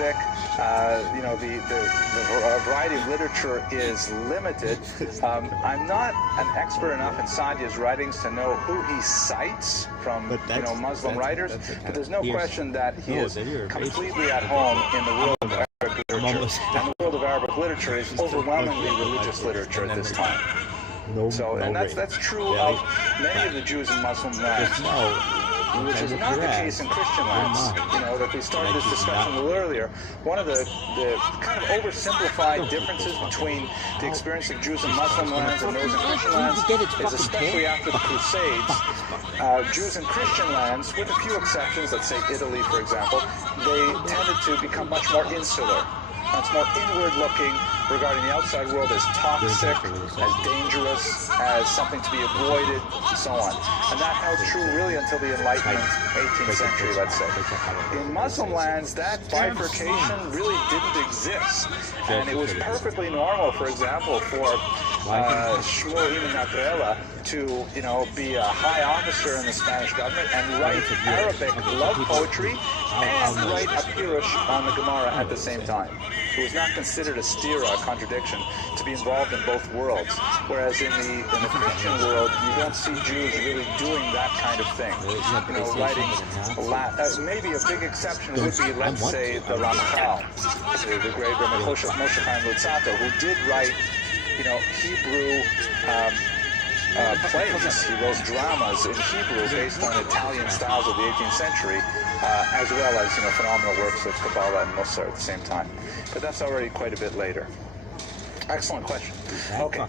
Arabic. You know, the variety of literature is limited. I'm not an expert enough in Saadia's writings to know who he cites from Muslim writers, but there's no question that he is completely at home in the world of Arabic literature. And the world of Arabic literature is overwhelmingly religious literature at this time. So, and that's true of many of the Jews in Muslim lands, which is not the case in Christian lands. You know, that we started this discussion a little earlier. One of the kind of oversimplified differences between the experience of Jews in Muslim lands and those in Christian lands is, especially after the Crusades, Jews in Christian lands, with a few exceptions, let's say Italy, for example, they tended to become much more insular. It's more inward-looking, regarding the outside world as toxic, as dangerous, as something to be avoided, and so on. And that held true really until the Enlightenment, 18th century, let's say. In Muslim lands, that bifurcation really didn't exist. And it was perfectly normal, for example, for Shmuel Ibn Nakrela to, you know, be a high officer in the Spanish government and write Arabic love poetry and write a Pirush on the Gemara at the same time. It was not considered a stira, a contradiction, to be involved in both worlds. Whereas in the Christian world, you don't see Jews really doing that kind of thing. You know, writing maybe a big exception would be, let's say, the Ramchal, the great Rabbi Moshe Chaim Luzzatto, who did write, you know, Hebrew plays. He wrote dramas in Hebrew based on Italian styles of the 18th century, as well as, you know, phenomenal works of Kabbalah and Musar at the same time. But that's already quite a bit later. Excellent question. Okay,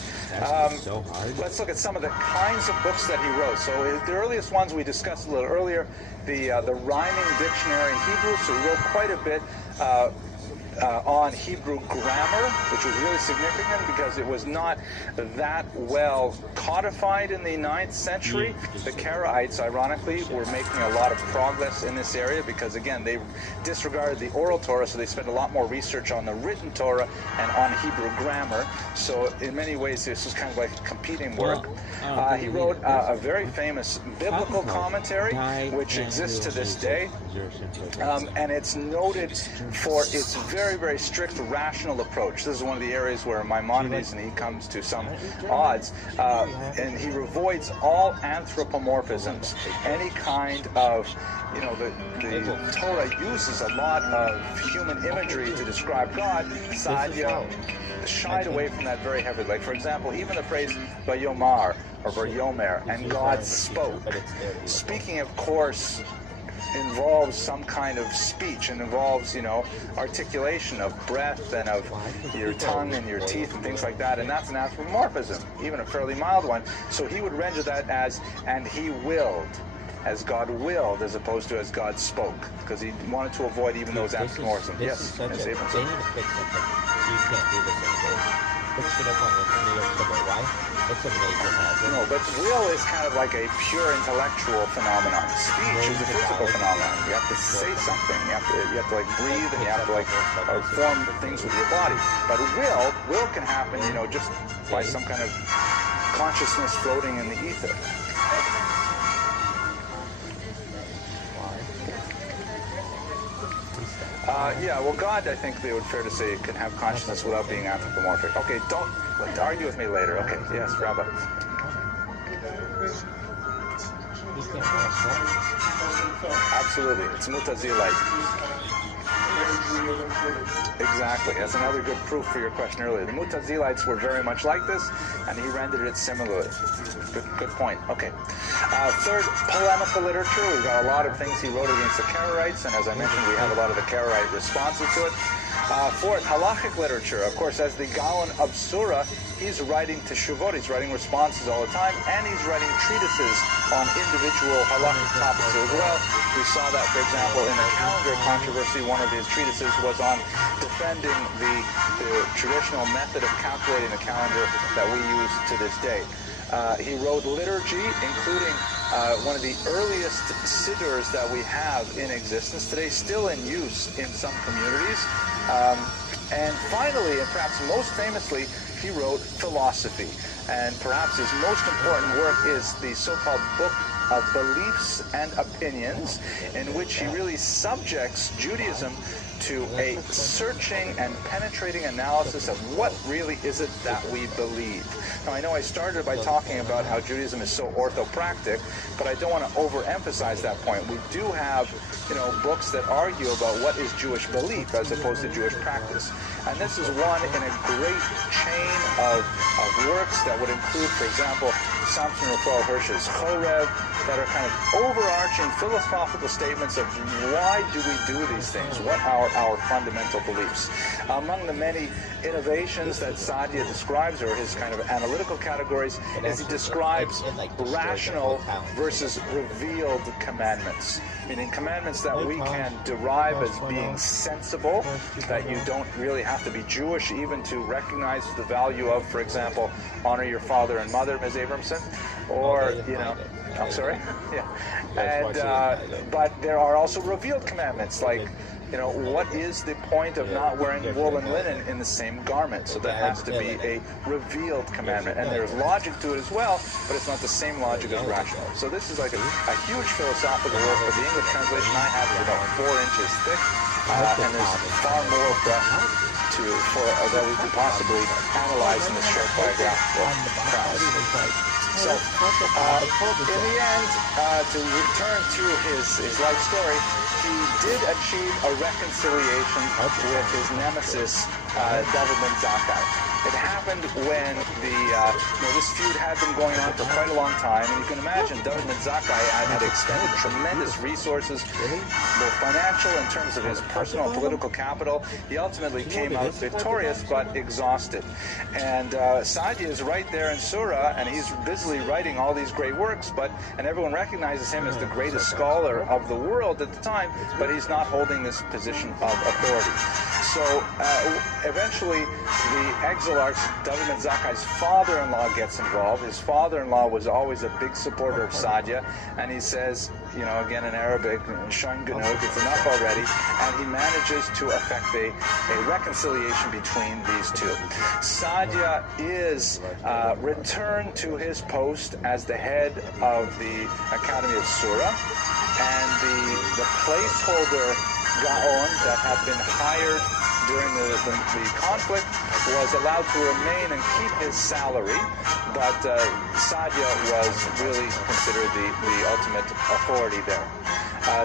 let's look at some of the kinds of books that he wrote. So the earliest ones we discussed a little earlier, the rhyming dictionary in Hebrew. So he wrote quite a bit on Hebrew grammar, which was really significant because it was not that well codified in the 9th century. The Karaites, ironically, were making a lot of progress in this area because, again, they disregarded the oral Torah, so they spent a lot more research on the written Torah and on Hebrew grammar. So in many ways, this was kind of like competing work. He wrote a very famous biblical commentary, which exists to this day, and it's noted for its very, very strict rational approach. This is one of the areas where Maimonides and he comes to some odds, and he avoids all anthropomorphisms. Any kind of, you know, the Torah uses a lot of human imagery to describe God. Saadia shied away from that very heavily. Like, for example, even the phrase Vayomar or Vayomer, and God spoke. Speaking, of course, involves some kind of speech and involves, you know, articulation of breath and of your tongue and your teeth and things like that, and that's an anthropomorphism, even a fairly mild one. So he would render that as, and he willed, as God willed, as opposed to as God spoke, because he wanted to avoid even those anthropomorphisms. Yes, Ms. Abramson. No, but will is kind of like a pure intellectual phenomenon. Speech is a physical phenomenon. You have to say something. You have to like breathe, and you have to like form things with your body. But will can happen, you know, just by some kind of consciousness floating in the ether. Yeah, well, God, I think they would fair to say, can have consciousness without being anthropomorphic. Okay, don't argue with me later. Okay, yes, Rabbi. Absolutely, it's Mutazilite. Exactly, that's another good proof for your question earlier. The Mutazilites were very much like this, and he rendered it similarly. Good point. Okay. Third, polemical literature. We've got a lot of things he wrote against the Karaites, and as I mentioned, we have a lot of the Karaite responses to it. Fourth, halachic literature. Of course, as the Gaon of Surah, he's writing teshuvot, he's writing responses all the time, and he's writing treatises on individual halachic topics as well. We saw that, for example, in the calendar controversy. One of his treatises was on defending the traditional method of calculating the calendar that we use to this day. He wrote liturgy, including one of the earliest siddurs that we have in existence today, still in use in some communities. And finally, and perhaps most famously, he wrote philosophy. And perhaps his most important work is the so-called Book of Beliefs and Opinions, in which he really subjects Judaism to a searching and penetrating analysis of what really is it that we believe. Now, I know I started by talking about how Judaism is so orthopractic, but I don't want to overemphasize that point. We do have, books that argue about what is Jewish belief as opposed to Jewish practice. And this is one in a great chain of works that would include, for example, Samson Raphael Hirsch's Chorev, that are kind of overarching philosophical statements of why do we do these things? What are our fundamental beliefs? Among the many innovations that Saadia describes, or his kind of analytical categories, is he describes rational versus revealed commandments. Meaning commandments that we can derive as being sensible, that you don't really have to be Jewish even to recognize the value of, for example, honor your father and mother, Ms. Abramson, or, I'm sorry? Yeah. And, but there are also revealed commandments, like, what is the point of not wearing wool and linen in the same garment? So that has to be a revealed commandment. And there's logic to it as well, but it's not the same logic as rational. So this is like a huge philosophical work, but the English translation I have is about 4 inches thick, and there's far more that we could possibly analyze in this short biographical prose. So, in the end, to return to his life story, he did achieve a reconciliation with his nemesis, David ben Zakkai. It happened when this feud had been going on for quite a long time, and you can imagine David ben Zakkai had expended tremendous resources, both financial in terms of his personal and political capital. He ultimately came out victorious, but exhausted. And Saadia is right there in Surah, and he's busily writing all these great works, and everyone recognizes him as the greatest scholar of the world at the time, but he's not holding this position of authority. So eventually, the exilarch, David ben Zakkai's father-in-law, gets involved. His father-in-law was always a big supporter of Saadia, and he says, again in Arabic, Shan Gunug, it's enough already, and he manages to effect a reconciliation between these two. Saadia is returned to his post as the head of the Academy of Surah, and the placeholder Gaon that had been hired during the conflict was allowed to remain and keep his salary, but Saadia was really considered the ultimate authority there.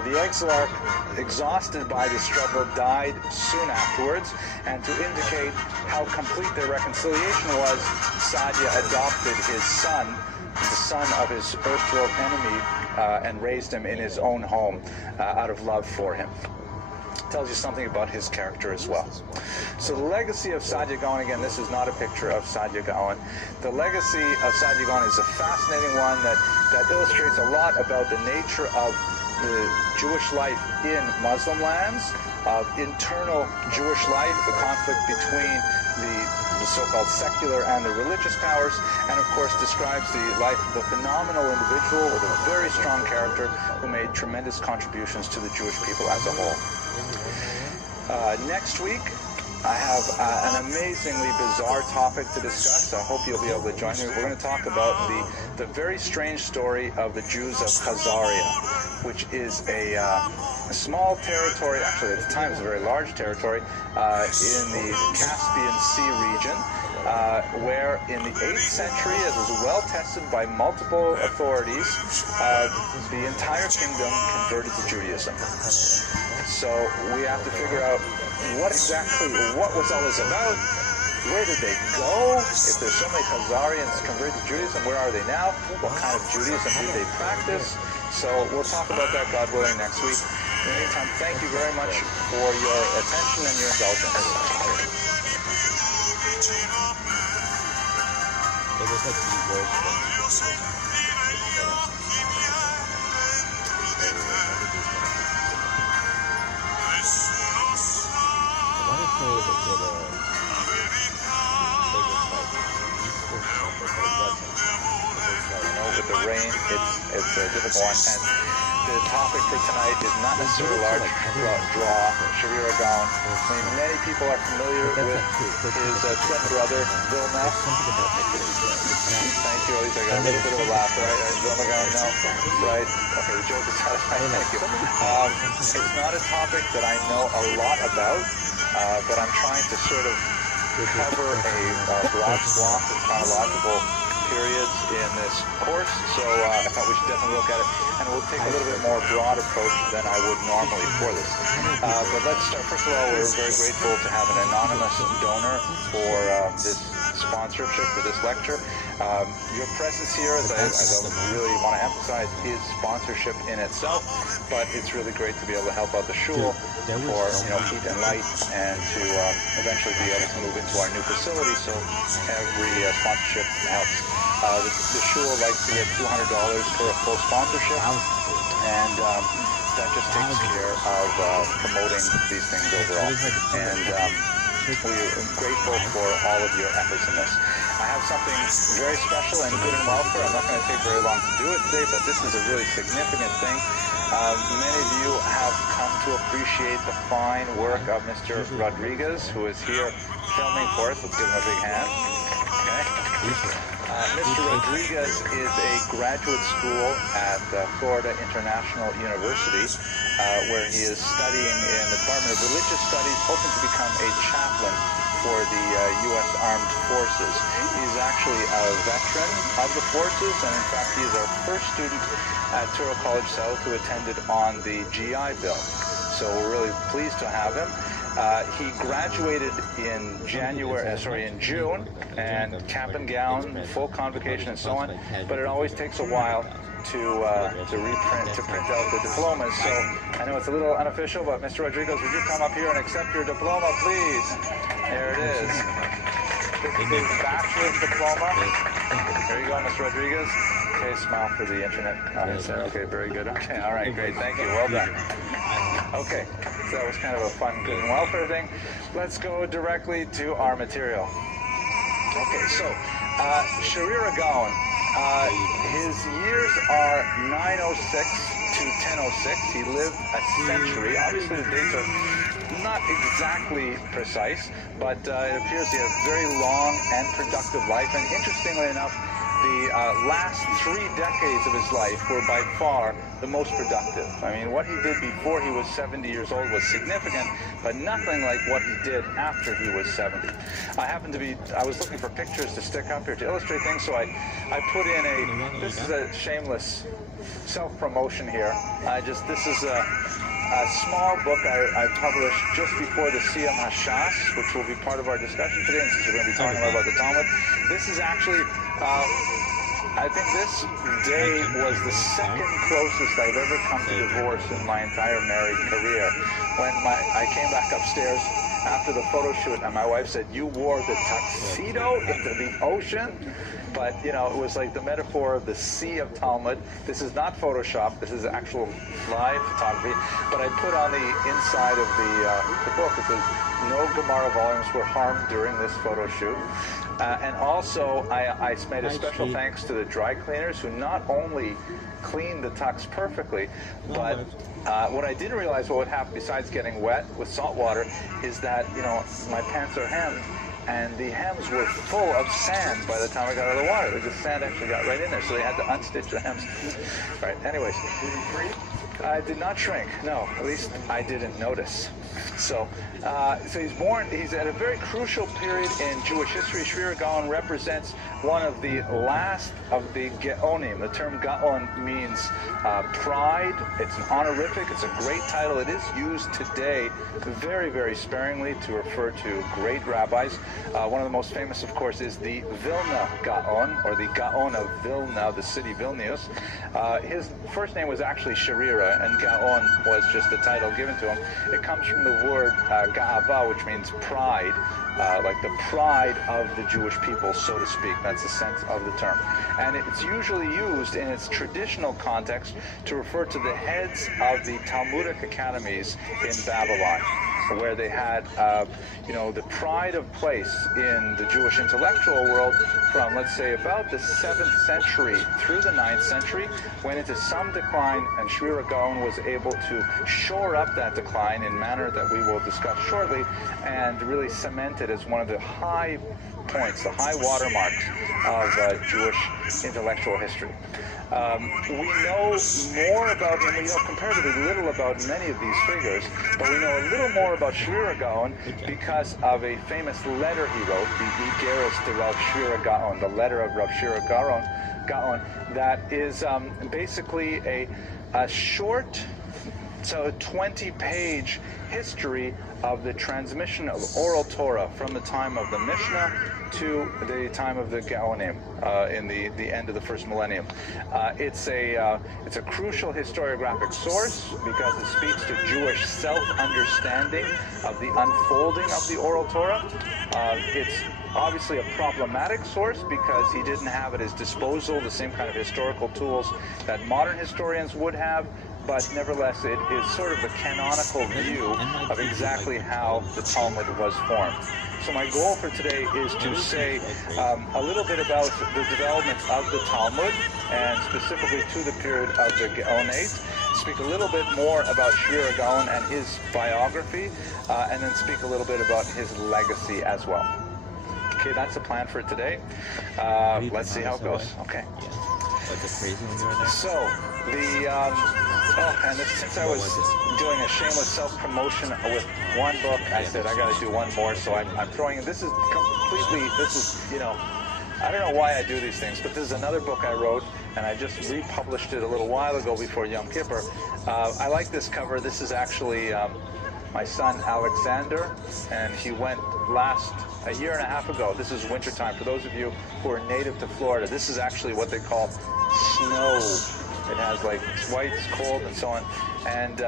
The exilarch, exhausted by the struggle, died soon afterwards, and to indicate how complete their reconciliation was, Saadia adopted his son, the son of his erstwhile enemy, and raised him in his own home out of love for him. Tells you something about his character as well. So the legacy of Saadia Gaon, again, this is not a picture of Saadia Gaon. The legacy of Saadia Gaon is a fascinating one that illustrates a lot about the nature of the Jewish life in Muslim lands, of internal Jewish life, the conflict between the so-called secular and the religious powers, and of course describes the life of a phenomenal individual with a very strong character who made tremendous contributions to the Jewish people as a whole. Next week, I have an amazingly bizarre topic to discuss. I hope you'll be able to join me. We're going to talk about the very strange story of the Jews of Khazaria, which is a small territory, actually at the time it was a very large territory, in the Caspian Sea region, where in the 8th century, it was well tested by multiple authorities, the entire kingdom converted to Judaism. So we have to figure out what was all this about? Where did they go? If there's so many Khazarians converted to Judaism, where are they now? What kind of Judaism did they practice? So we'll talk about that, God willing, next week. In the meantime, thank you very much for your attention and your indulgence. It was like the worst. With the rain, it's a difficult one. the topic for tonight is not necessarily a large draw, Sharira Gaon. I mean, many people are familiar with his twin brother, Vilna. Thank you, Elise. I got a little bit of a laugh, right? Vilna Gaon, no. Right? Okay, the joke is satisfied. Thank you. It's not a topic that I know a lot about, but I'm trying to sort of cover a broad swath of chronological periods in this course, so I thought we should definitely look at it, and we'll take a little bit more broad approach than I would normally for this. But let's start. First of all, we're very grateful to have an anonymous donor for this sponsorship for this lecture. Your presence here, as I really want to emphasize, is sponsorship in itself, but it's really great to be able to help out the shul for heat and light, and to eventually be able to move into our new facility. So every sponsorship helps. The shul likes to get $200 for a full sponsorship, and that just takes care of promoting these things overall. And we're grateful for all of your efforts in this. I have something very special and good and welfare. I'm not going to take very long to do it today, but this is a really significant thing. Many of you have come to appreciate the fine work of Mr. Rodriguez, who is here filming for us. Let's give him a big hand. Okay. Mr. Rodriguez is a graduate school at Florida International University, where he is studying in the Department of Religious Studies, hoping to become a chaplain for the U.S. Armed Forces. He's actually a veteran of the forces, and in fact, he is our first student at Touro College South who attended on the GI Bill. So we're really pleased to have him. He graduated in June, and cap and gown, full convocation, and so on. But it always takes a while to print out the diplomas. So I know it's a little unofficial, but Mr. Rodriguez, would you come up here and accept your diploma, please? There it is. This is his bachelor's diploma. There you go, Mr. Rodriguez. Okay, smile for the internet comments there. Okay, very good. Okay, all right, great. Thank you. Well done. Okay, so that was kind of a fun, good and welfare thing. Let's go directly to our material. Okay, so Sharira Gaon, his years are 906 to 1006. He lived a century. Obviously, the dates are not exactly precise, but it appears he had a very long and productive life. And interestingly enough, the last 3 decades of his life were by far the most productive. I mean, what he did before he was 70 years old was significant, but nothing like what he did after he was 70. I was looking for pictures to stick up here to illustrate things, so I put in this is a shameless self-promotion here. This is a small book I published just before the Siyam Hashas, which will be part of our discussion today, and since we're going to be talking about the Talmud. This is actually, I think this day was the second closest I've ever come to divorce in my entire married career. When I came back upstairs after the photo shoot, and my wife said, "You wore the tuxedo into the ocean?" But, it was like the metaphor of the sea of Talmud. This is not Photoshop. This is actual live photography. But I put on the inside of the book, it says, "No Gemara volumes were harmed during this photo shoot." And also, I made a special thanks to the dry cleaners who not only cleaned the tux perfectly, but what I didn't realize what would happen besides getting wet with salt water is that, my pants are hemmed. And the hems were full of sand by the time I got out of the water. The sand actually got right in there, so they had to unstitch the hems. Right, anyways. I did not shrink, no, at least I didn't notice. So he's at a very crucial period in Jewish history. Sharira Gaon represents one of the last of the Geonim. The term Gaon means pride. It's an honorific. It's a great title. It is used today very, very sparingly to refer to great rabbis. One of the most famous, of course, is the Vilna Gaon, or the Gaon of Vilna, the city Vilnius. His first name was actually Sharira, and Gaon was just the title given to him. It comes from the word Ga'ava, which means pride, like the pride of the Jewish people, so to speak. That's the sense of the term. And it's usually used in its traditional context to refer to the heads of the Talmudic academies in Babylon. where they had, the pride of place in the Jewish intellectual world from, let's say, about the 7th century through the 9th century, went into some decline, and Shvira Gaon was able to shore up that decline in a manner that we will discuss shortly, and really cement it as one of the high points, the high watermarks of Jewish intellectual history. We know more about him, we know comparatively little about many of these figures, but we know a little more about Shvira Gaon because of a famous letter he wrote, the Igeris de Rav Shvira Gaon, the letter of Rav Shvira Gaon, that is basically a short, so 20-page history of the transmission of oral Torah from the time of the Mishnah to the time of the Gaonim in the end of the first millennium. It's a crucial historiographic source because it speaks to Jewish self-understanding of the unfolding of the oral Torah. It's obviously a problematic source because he didn't have at his disposal the same kind of historical tools that modern historians would have, but nevertheless it is sort of the canonical view of exactly how the Talmud was formed. So my goal for today is to say a little bit about the development of the Talmud, and specifically to the period of the Gaonates, speak a little bit more about Shvira Gaon and his biography, and then speak a little bit about his legacy as well. Okay, that's the plan for today. Let's see how it goes. Okay. So, since I was doing a shameless self-promotion with one book, I said I got to do one more, so I'm throwing in, I don't know why I do these things, but this is another book I wrote, and I just republished it a little while ago before Yom Kippur. I like this cover. This is actually my son Alexander, and he went a year and a half ago. This is wintertime. For those of you who are native to Florida, this is actually what they call snow. It has it's white, it's cold, and so on. And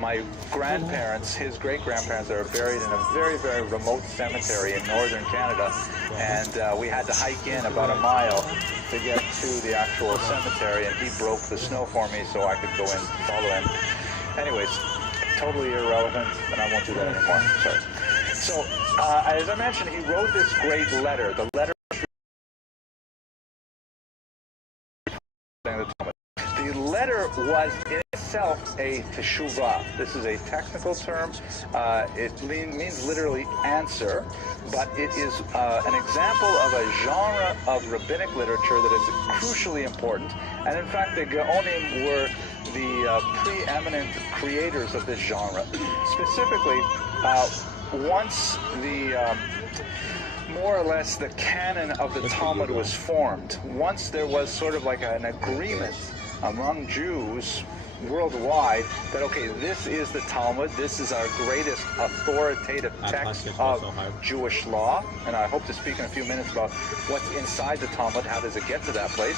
my grandparents, his great-grandparents, are buried in a very, very remote cemetery in northern Canada. And we had to hike in about a mile to get to the actual cemetery, and he broke the snow for me so I could go in and follow him. Anyways, totally irrelevant, and I won't do that anymore. Sorry. So, as I mentioned, he wrote this great letter. The letter. The letter was in itself a teshuvah. This is a technical term. It means literally answer, but it is an example of a genre of rabbinic literature that is crucially important. And in fact, the Gaonim were the preeminent creators of this genre. Specifically, once the more or less the canon of the Talmud was formed, once there was sort of like an agreement among Jews worldwide that, okay, this is the Talmud, this is our greatest authoritative text of Jewish law, and I hope to speak in a few minutes about what's inside the Talmud, how does it get to that place.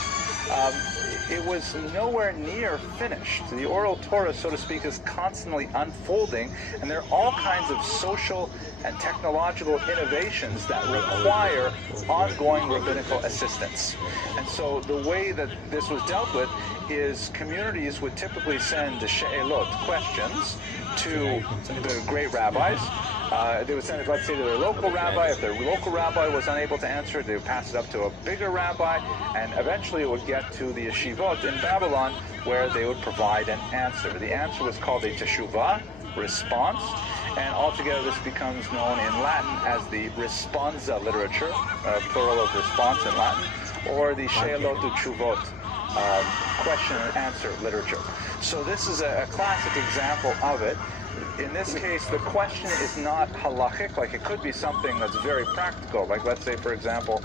It was nowhere near finished. The oral Torah, so to speak, is constantly unfolding, and there are all kinds of social and technological innovations that require ongoing rabbinical assistance. And so the way that this was dealt with is communities would typically send the she'elot, questions, to the great rabbis. They would send it, let's say, to their local rabbi. If their local rabbi was unable to answer it, they would pass it up to a bigger rabbi, and eventually it would get to the yeshivot in Babylon, where they would provide an answer. The answer was called a teshuvah, response, and altogether this becomes known in Latin as the responsa literature, plural of response in Latin, or the she'elot u'tshuvot, question and answer literature. So this is a classic example of it. In this case, the question is not halachic, like it could be something that's very practical. Like, let's say, for example,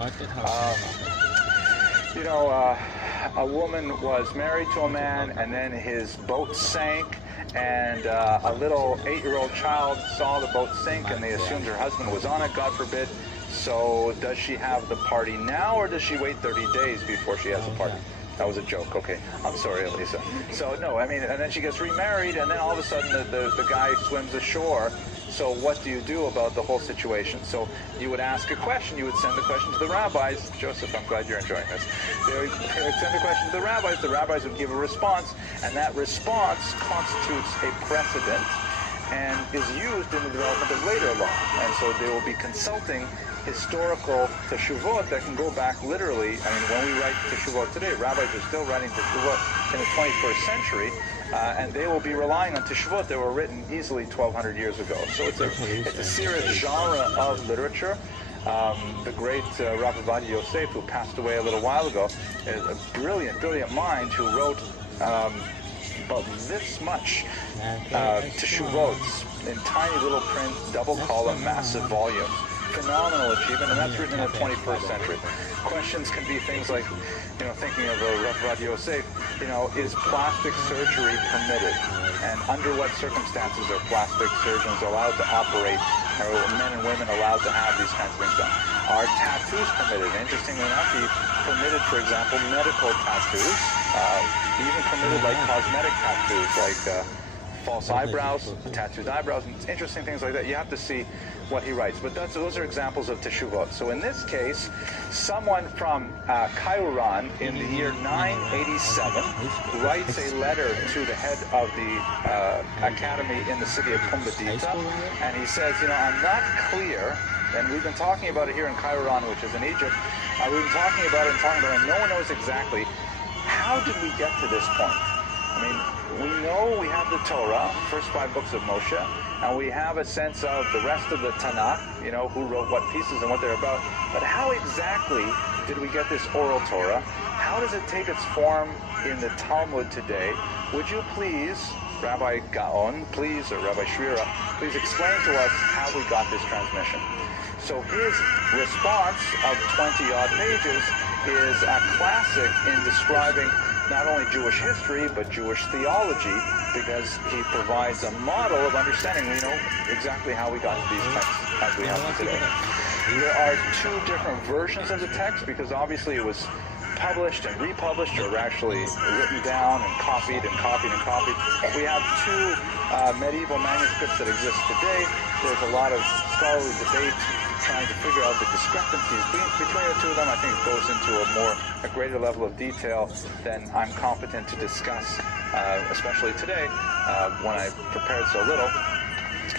a woman was married to a man, and then his boat sank, and a little 8-year-old child saw the boat sink, and they assumed her husband was on it, God forbid. So does she have the party now, or does she wait 30 days before she has the party? That was a joke. Okay, I'm sorry, Elisa. So no, I mean, and then she gets remarried, and then all of a sudden the guy swims ashore. So what do you do about the whole situation? So you would ask a question. You would send the question to the rabbis. Joseph, I'm glad you're enjoying this. They would send the question to the rabbis. The rabbis would give a response, and that response constitutes a precedent. and is used in the development of later law. And so they will be consulting historical teshuvot that can go back literally. I mean, when we write teshuvot today, rabbis are still writing teshuvot in the 21st century, and they will be relying on teshuvot that were written easily 1,200 years ago. So it's a serious genre of literature. The great Rabbi Yosef, who passed away a little while ago, is a brilliant mind who wrote about this much teshuvot in tiny little print, double column, massive volumes. Phenomenal achievement, and that's written in the 21st century. Questions can be things like, thinking of Rabbi Yosef, is plastic surgery permitted? And under what circumstances are plastic surgeons allowed to operate? Are men and women allowed to have these kinds of things done? Are tattoos permitted? Interestingly enough, he permitted, for example, medical tattoos, even permitted like cosmetic tattoos, like false eyebrows, tattooed eyebrows, and interesting things like that. You have to see what he writes. But those are examples of teshuvot. So in this case, someone from Qairan in the year 987 writes a letter to the head of the academy in the city of Pumbedita, and he says, I'm not clear, and we've been talking about it here in Qairan, which is in Egypt. We've been talking about it, and no one knows exactly how did we get to this point. I mean, we know we have the Torah, first 5 books of Moshe, and we have a sense of the rest of the Tanakh, who wrote what pieces and what they're about. But how exactly did we get this oral Torah? How does it take its form in the Talmud today? Would you please, Rabbi Gaon, please, or Rabbi Shvira, please explain to us how we got this transmission? So his response of 20-odd pages is a classic in describing not only Jewish history, but Jewish theology, because he provides a model of understanding. We know exactly how we got to these texts as we have them today. There are 2 different versions of the text, because obviously it was published and republished, or actually written down and copied and copied and copied. We have 2 medieval manuscripts that exist today. There's a lot of scholarly debate trying to figure out the discrepancies between the 2 of them. I think it goes into a greater level of detail than I'm competent to discuss, especially today, when I prepared so little.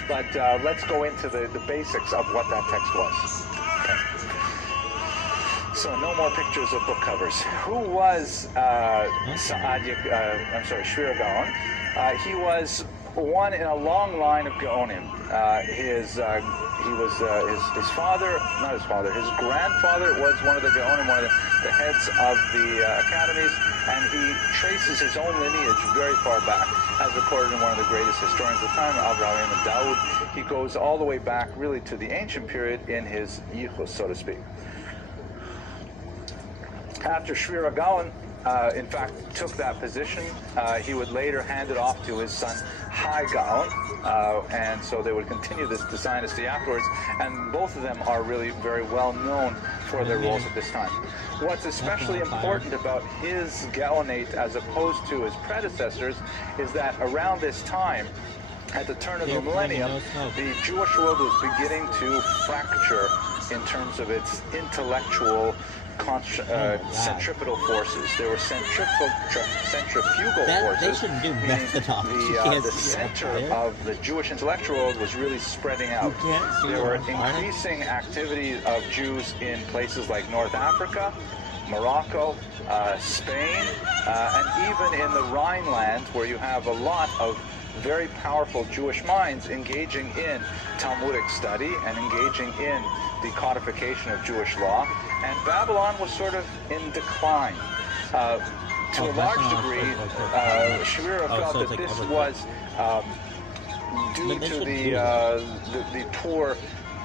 But let's go into the basics of what that text was. Okay. So no more pictures of book covers. Who was Shvira Gaon? He was one in a long line of Gaonim. His grandfather was one of the Gaonim, one of the heads of the academies, and he traces his own lineage very far back, as recorded in one of the greatest historians of the time, Abraham and Daud. He goes all the way back, really, to the ancient period in his yichus, so to speak. After Shvira Gaon, in fact, took that position, he would later hand it off to his son Hai Gaon, and so they would continue this dynasty afterwards, and both of them are really very well known for their roles at this time. What's especially important about his Gaonate as opposed to his predecessors is that around this time, at the turn of the millennium, the Jewish world was beginning to fracture in terms of its intellectual centripetal forces. There were centrifugal forces. The center of the Jewish intellectual world was really spreading out. There were increasing activity of Jews in places like North Africa, Morocco, Spain, and even in the Rhineland, where you have a lot of very powerful Jewish minds engaging in Talmudic study and engaging in the codification of Jewish law. And Babylon was sort of in decline. To a large degree, Shvira felt that this was due to the poor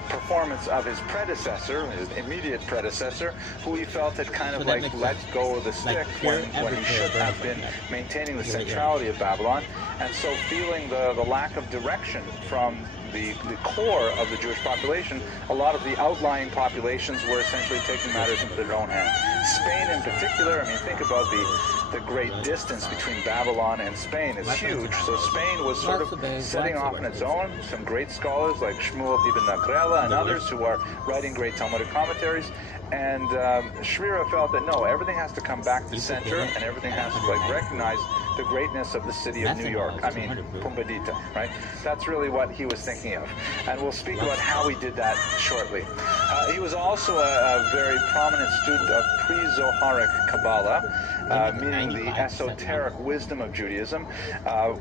performance of his predecessor, his immediate predecessor, who he felt had kind of like let go of the stick when he should have been maintaining the centrality of Babylon. And so feeling the lack of direction from the core of the Jewish population, a lot of the outlying populations were essentially taking matters into their own hands. Spain in particular, I mean, think about the great distance between Babylon and Spain is huge. So Spain was sort of setting off on its own. Some great scholars like Shmuel ibn Nagrela and others who are writing great Talmudic commentaries. And Shvira felt that no, everything has to come back to center, and everything has to recognize the greatness of the city of New York. I mean, Pumbedita, right? That's really what he was thinking of. And we'll speak about how he did that shortly. He was also a very prominent student of pre-Zoharic Kabbalah, meaning the esoteric wisdom of Judaism.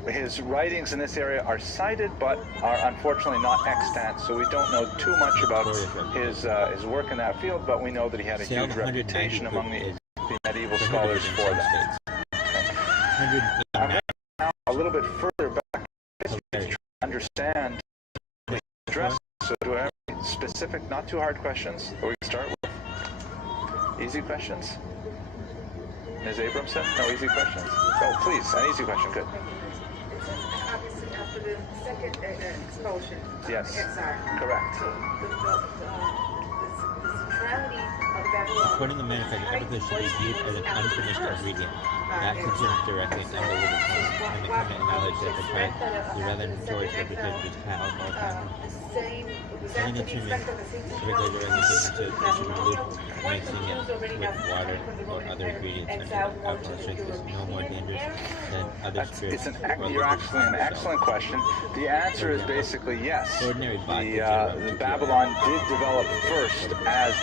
His writings in this area are cited, but are unfortunately not extant, so we don't know too much about his work in that field, but we know that he had a huge reputation among the medieval scholars for that. I'm going now a little bit further back to understand the address. So do I have any specific, not too hard questions that we can start with? Easy questions. Ms. Abramson? No, easy questions. Oh, please, an easy question. Good. Obviously, after the second expulsion. Yes. Exile. Correct. The centrality of Babylon. According to the manufacturer, everything should be viewed as an unfinished ingredient, not consumed directly under the living tongue, and the common knowledge that the part is rather notorious representative is power more time. Any nutriment regulated organization to dilute mixing it with water or other ingredients until alcohol strength is no more dangerous than other spirits. You're actually an excellent question. The answer is basically yes. The Babylon did develop first as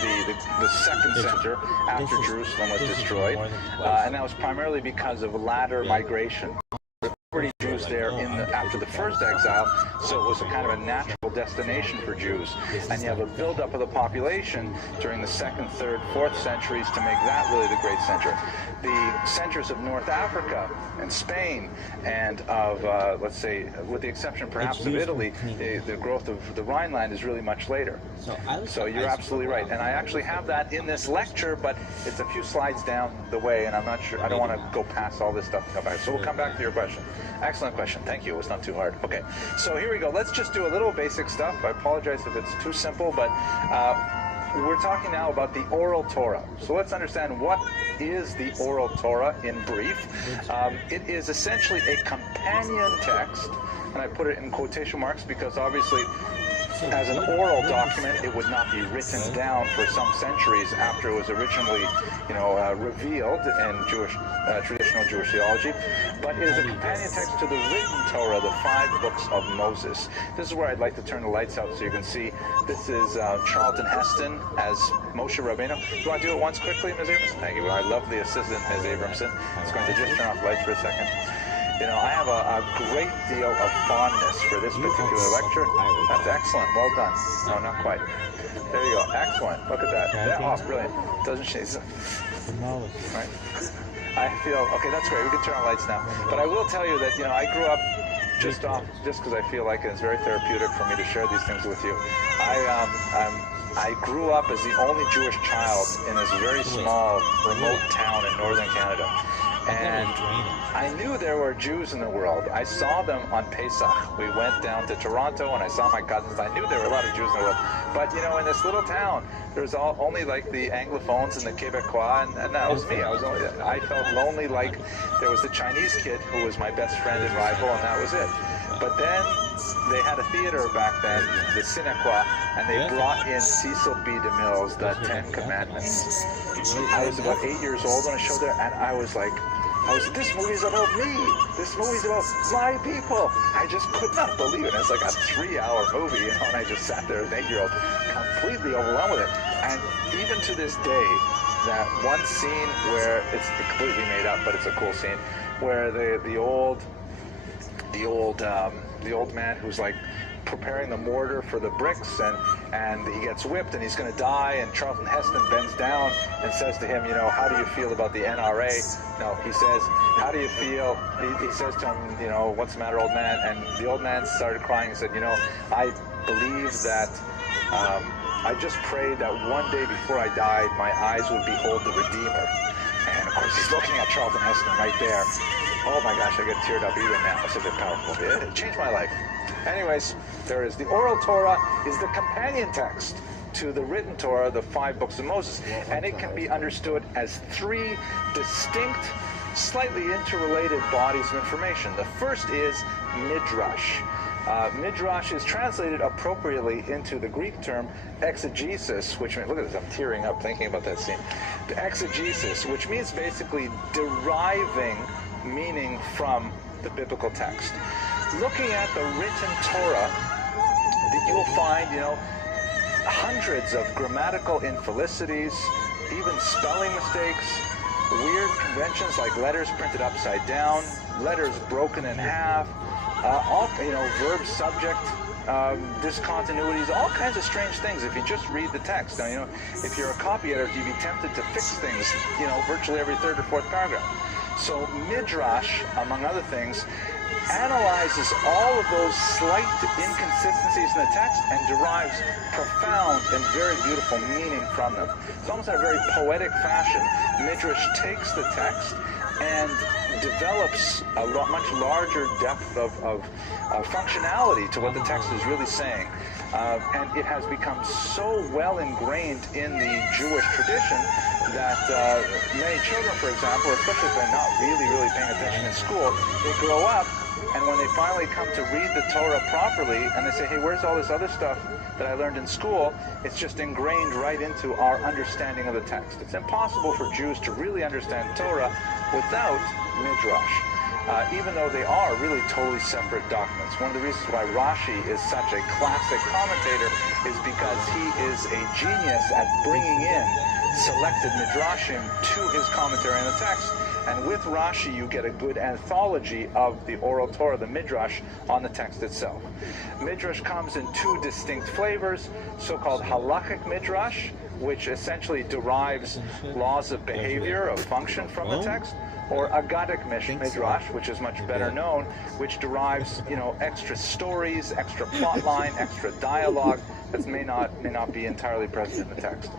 the second center after Jerusalem was destroyed, and that was primarily because of latter migration. Already Jews there after the first exile, so it was a kind of a natural destination for Jews. And you have a buildup of the population during the 2nd, 3rd, 4th centuries to make that really the great center. The centers of North Africa and Spain and of, let's say, with the exception perhaps of Italy, the growth of the Rhineland is really much later. So you're absolutely right. And I actually have that in this lecture, but it's a few slides down the way, and I'm not sure, I don't want to go past all this stuff and come back. So we'll come back to your question. Excellent question. Thank you. It was not too hard. Okay. So here we go. Let's just do a little basic stuff. I apologize if it's too simple, but we're talking now about the oral Torah. So let's understand what is the oral Torah in brief. It is essentially a companion text, and I put it in quotation marks because obviously as an oral document, it would not be written down for some centuries after it was originally, revealed in traditional Jewish theology. But it is a companion text to the written Torah, the 5 books of Moses. This is where I'd like to turn the lights out so you can see. This is Charlton Heston as Moshe Rabbeinu. You want to do it once quickly, Ms. Abramson? Thank you. I love the assistant, Ms. Abramson. It's going to just turn off the lights for a second. I have a great deal of fondness for this particular lecture. That's excellent. Well done. No, not quite. There you go. Excellent. Look at that. Oh, brilliant. Doesn't change. Right. I feel, okay, that's great. We can turn on lights now. But I will tell you that, I grew up just because I feel like it's very therapeutic for me to share these things with you. I grew up as the only Jewish child in this very small, remote town in northern Canada. And I knew there were Jews in the world. I saw them on Pesach. We went down to Toronto and I saw my cousins. I knew there were a lot of Jews in the world. But, in this little town, there was only like the Anglophones and the Quebecois, and that was me. I felt lonely, like there was the Chinese kid who was my best friend and rival, and that was it. But then they had a theater back then, the Cinequa, and they brought in Cecil B. DeMille's The 10 Commandments. I was about 8 years old when I showed there, and I was like, this movie's about me. This movie's about my people. I just could not believe it. It's like a 3-hour movie, and I just sat there as an 8-year-old, completely overwhelmed with it. And even to this day, that one scene where it's completely made up, but it's a cool scene, where the old man who's like preparing the mortar for the bricks, and he gets whipped and he's going to die, and Charlton Heston bends down and says to him, how do you feel about the NRA? No, he says, how do you feel? He says to him, what's the matter, old man? And the old man started crying and said, I believe that I just prayed that one day before I died, my eyes would behold the Redeemer. And of course he's looking at Charlton Heston right there. Oh my gosh, I get teared up even now. It's a bit powerful. It changed my life. Anyways, there is the oral Torah is the companion text to the written Torah, the 5 books of Moses. And it can be understood as 3 distinct, slightly interrelated bodies of information. The first is Midrash. Midrash is translated appropriately into the Greek term exegesis, which means, look at this, I'm tearing up thinking about that scene. The exegesis, which means basically deriving meaning from the biblical text. Looking at the written Torah, you'll find, hundreds of grammatical infelicities, even spelling mistakes, weird conventions like letters printed upside down, letters broken in half, all verb subject discontinuities, all kinds of strange things if you just read the text. Now, if you're a copy editor, you'd be tempted to fix things, virtually every third or fourth paragraph. So Midrash, among other things, analyzes all of those slight inconsistencies in the text and derives profound and very beautiful meaning from them. It's almost in a very poetic fashion. Midrash takes the text and develops a much larger depth of functionality to what the text is really saying. And it has become so well ingrained in the Jewish tradition that many children, for example, especially if they're not really paying attention in school, they grow up, and when they finally come to read the Torah properly, and they say, hey, where's all this other stuff that I learned in school? It's just ingrained right into our understanding of the text. It's impossible for Jews to really understand Torah without Midrash, even though they are really totally separate documents. One of the reasons why Rashi is such a classic commentator is because he is a genius at bringing in selected Midrashim to his commentary on the text. And with Rashi, you get a good anthology of the oral Torah, the Midrash, on the text itself. Midrash comes in two distinct flavors, so-called halachic Midrash, which essentially derives laws of behavior, of function from the text, or Agadic Midrash, which is much better known, which derives, extra stories, extra plot line, extra dialogue that may not be entirely present in the text.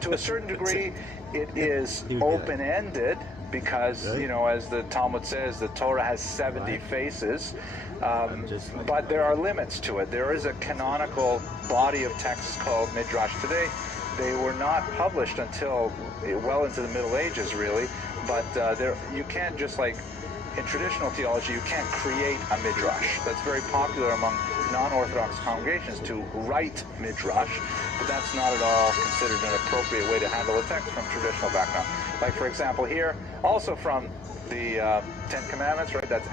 To a certain degree, it is open-ended because, as the Talmud says, the Torah has 70 faces, but there are limits to it. There is a canonical body of texts called Midrash today. They were not published until well into the Middle Ages, really, but you can't just like in traditional theology, you can't create a Midrash. That's very popular among non-Orthodox congregations to write Midrash, but that's not at all considered an appropriate way to handle a text from traditional background. Like, for example, here, also from the Ten Commandments, right? That's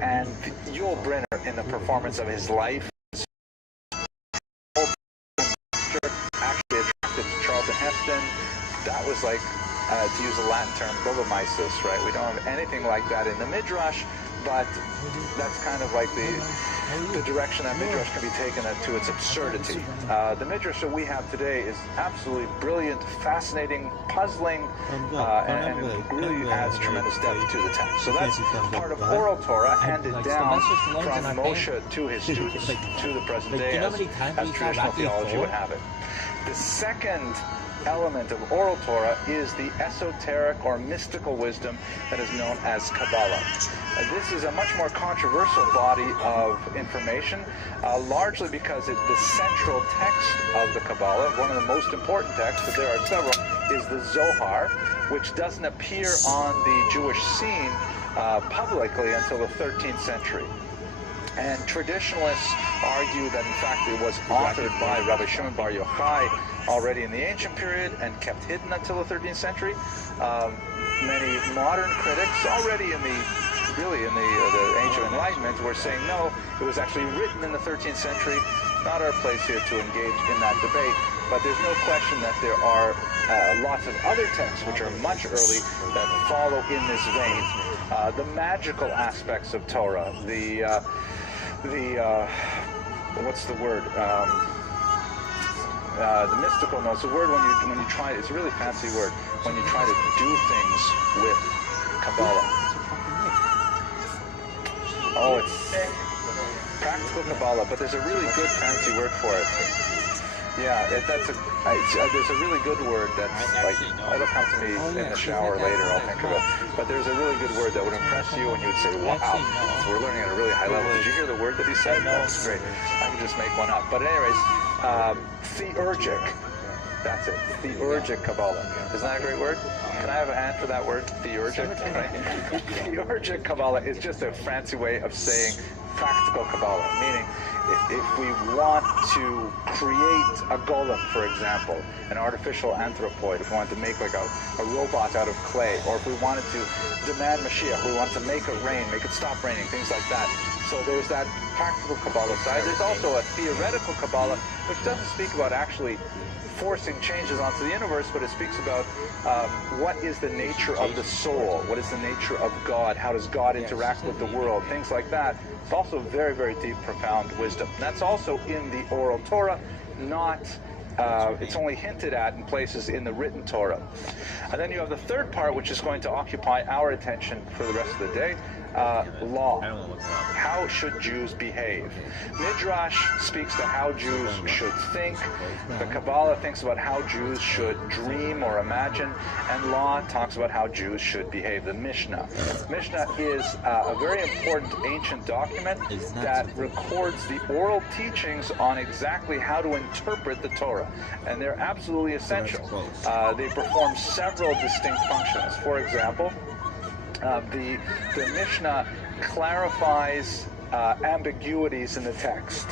and Yul Brynner in the performance of his life actually attracted to Charlton Heston. That was like, to use a Latin term, Bobomyces, right? We don't have anything like that in the Midrash, but that's kind of like the direction that Midrash can be taken to its absurdity. The Midrash that we have today is absolutely brilliant, fascinating, puzzling, and it really adds tremendous depth to the text. So that's part of oral Torah handed down from Moshe to his students to the present day as traditional theology would have it. The second element of oral Torah is the esoteric or mystical wisdom that is known as Kabbalah. This is a much more controversial body of information, largely because the central text of the Kabbalah, one of the most important texts, but there are several, is the Zohar, which doesn't appear on the Jewish scene publicly until the 13th century. And traditionalists argue that, in fact, it was authored by Rabbi Shimon Bar Yochai already in the ancient period and kept hidden until the 13th century. Many modern critics, already in the Age of Enlightenment, were saying, no, it was actually written in the 13th century. Not our place here to engage in that debate, but there's no question that there are lots of other texts which are much early that follow in this vein. The magical aspects of Torah, what's the word? The mystical, no, it's a word when you try, it's a really fancy word, when you try to do things with Kabbalah. Oh, it's practical Kabbalah, but there's a really good fancy word for it. Yeah, there's a really good word that's like, it'll come to me in the shower later, I'll think of it. But there's a really good word that would impress you and you would say, wow, so we're learning at a really high level. Did you hear the word that he said? That's great. I can just make one up. But anyways, theurgic. That's it. Theurgic Kabbalah. Isn't that a great word? Can I have a hand for that word? Theurgic? Right? Theurgic Kabbalah is just a fancy way of saying practical Kabbalah, meaning if we want to create a golem, for example, an artificial anthropoid, if we wanted to make like a robot out of clay, or if we wanted to demand Mashiach, we wanted to make it rain, make it stop raining, things like that. So there's that practical Kabbalah side. There's also a theoretical Kabbalah, which doesn't speak about actually forcing changes onto the universe, but it speaks about what is the nature of the soul, what is the nature of God, how does God interact with the world, things like that. It's also very, very deep, profound wisdom. And that's also in the oral Torah, not, it's only hinted at in places in the written Torah. And then you have the third part, which is going to occupy our attention for the rest of the day. Law. How should Jews behave? Midrash speaks to how Jews should think. The Kabbalah thinks about how Jews should dream or imagine. And law talks about how Jews should behave. The Mishnah. Mishnah is a very important ancient document that records the oral teachings on exactly how to interpret the Torah. And they're absolutely essential. They perform several distinct functions. For example, the Mishnah clarifies ambiguities in the text.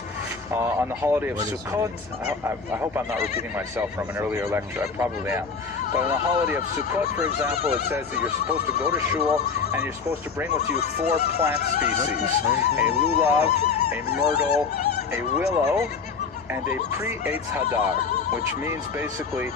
On the holiday of Sukkot, I hope I'm not repeating myself from an earlier lecture, I probably am. But on the holiday of Sukkot, for example, it says that you're supposed to go to shul and you're supposed to bring with you 4 plant species: a lulav, a myrtle, a willow, and a pre-Eitz Hadar, which means basically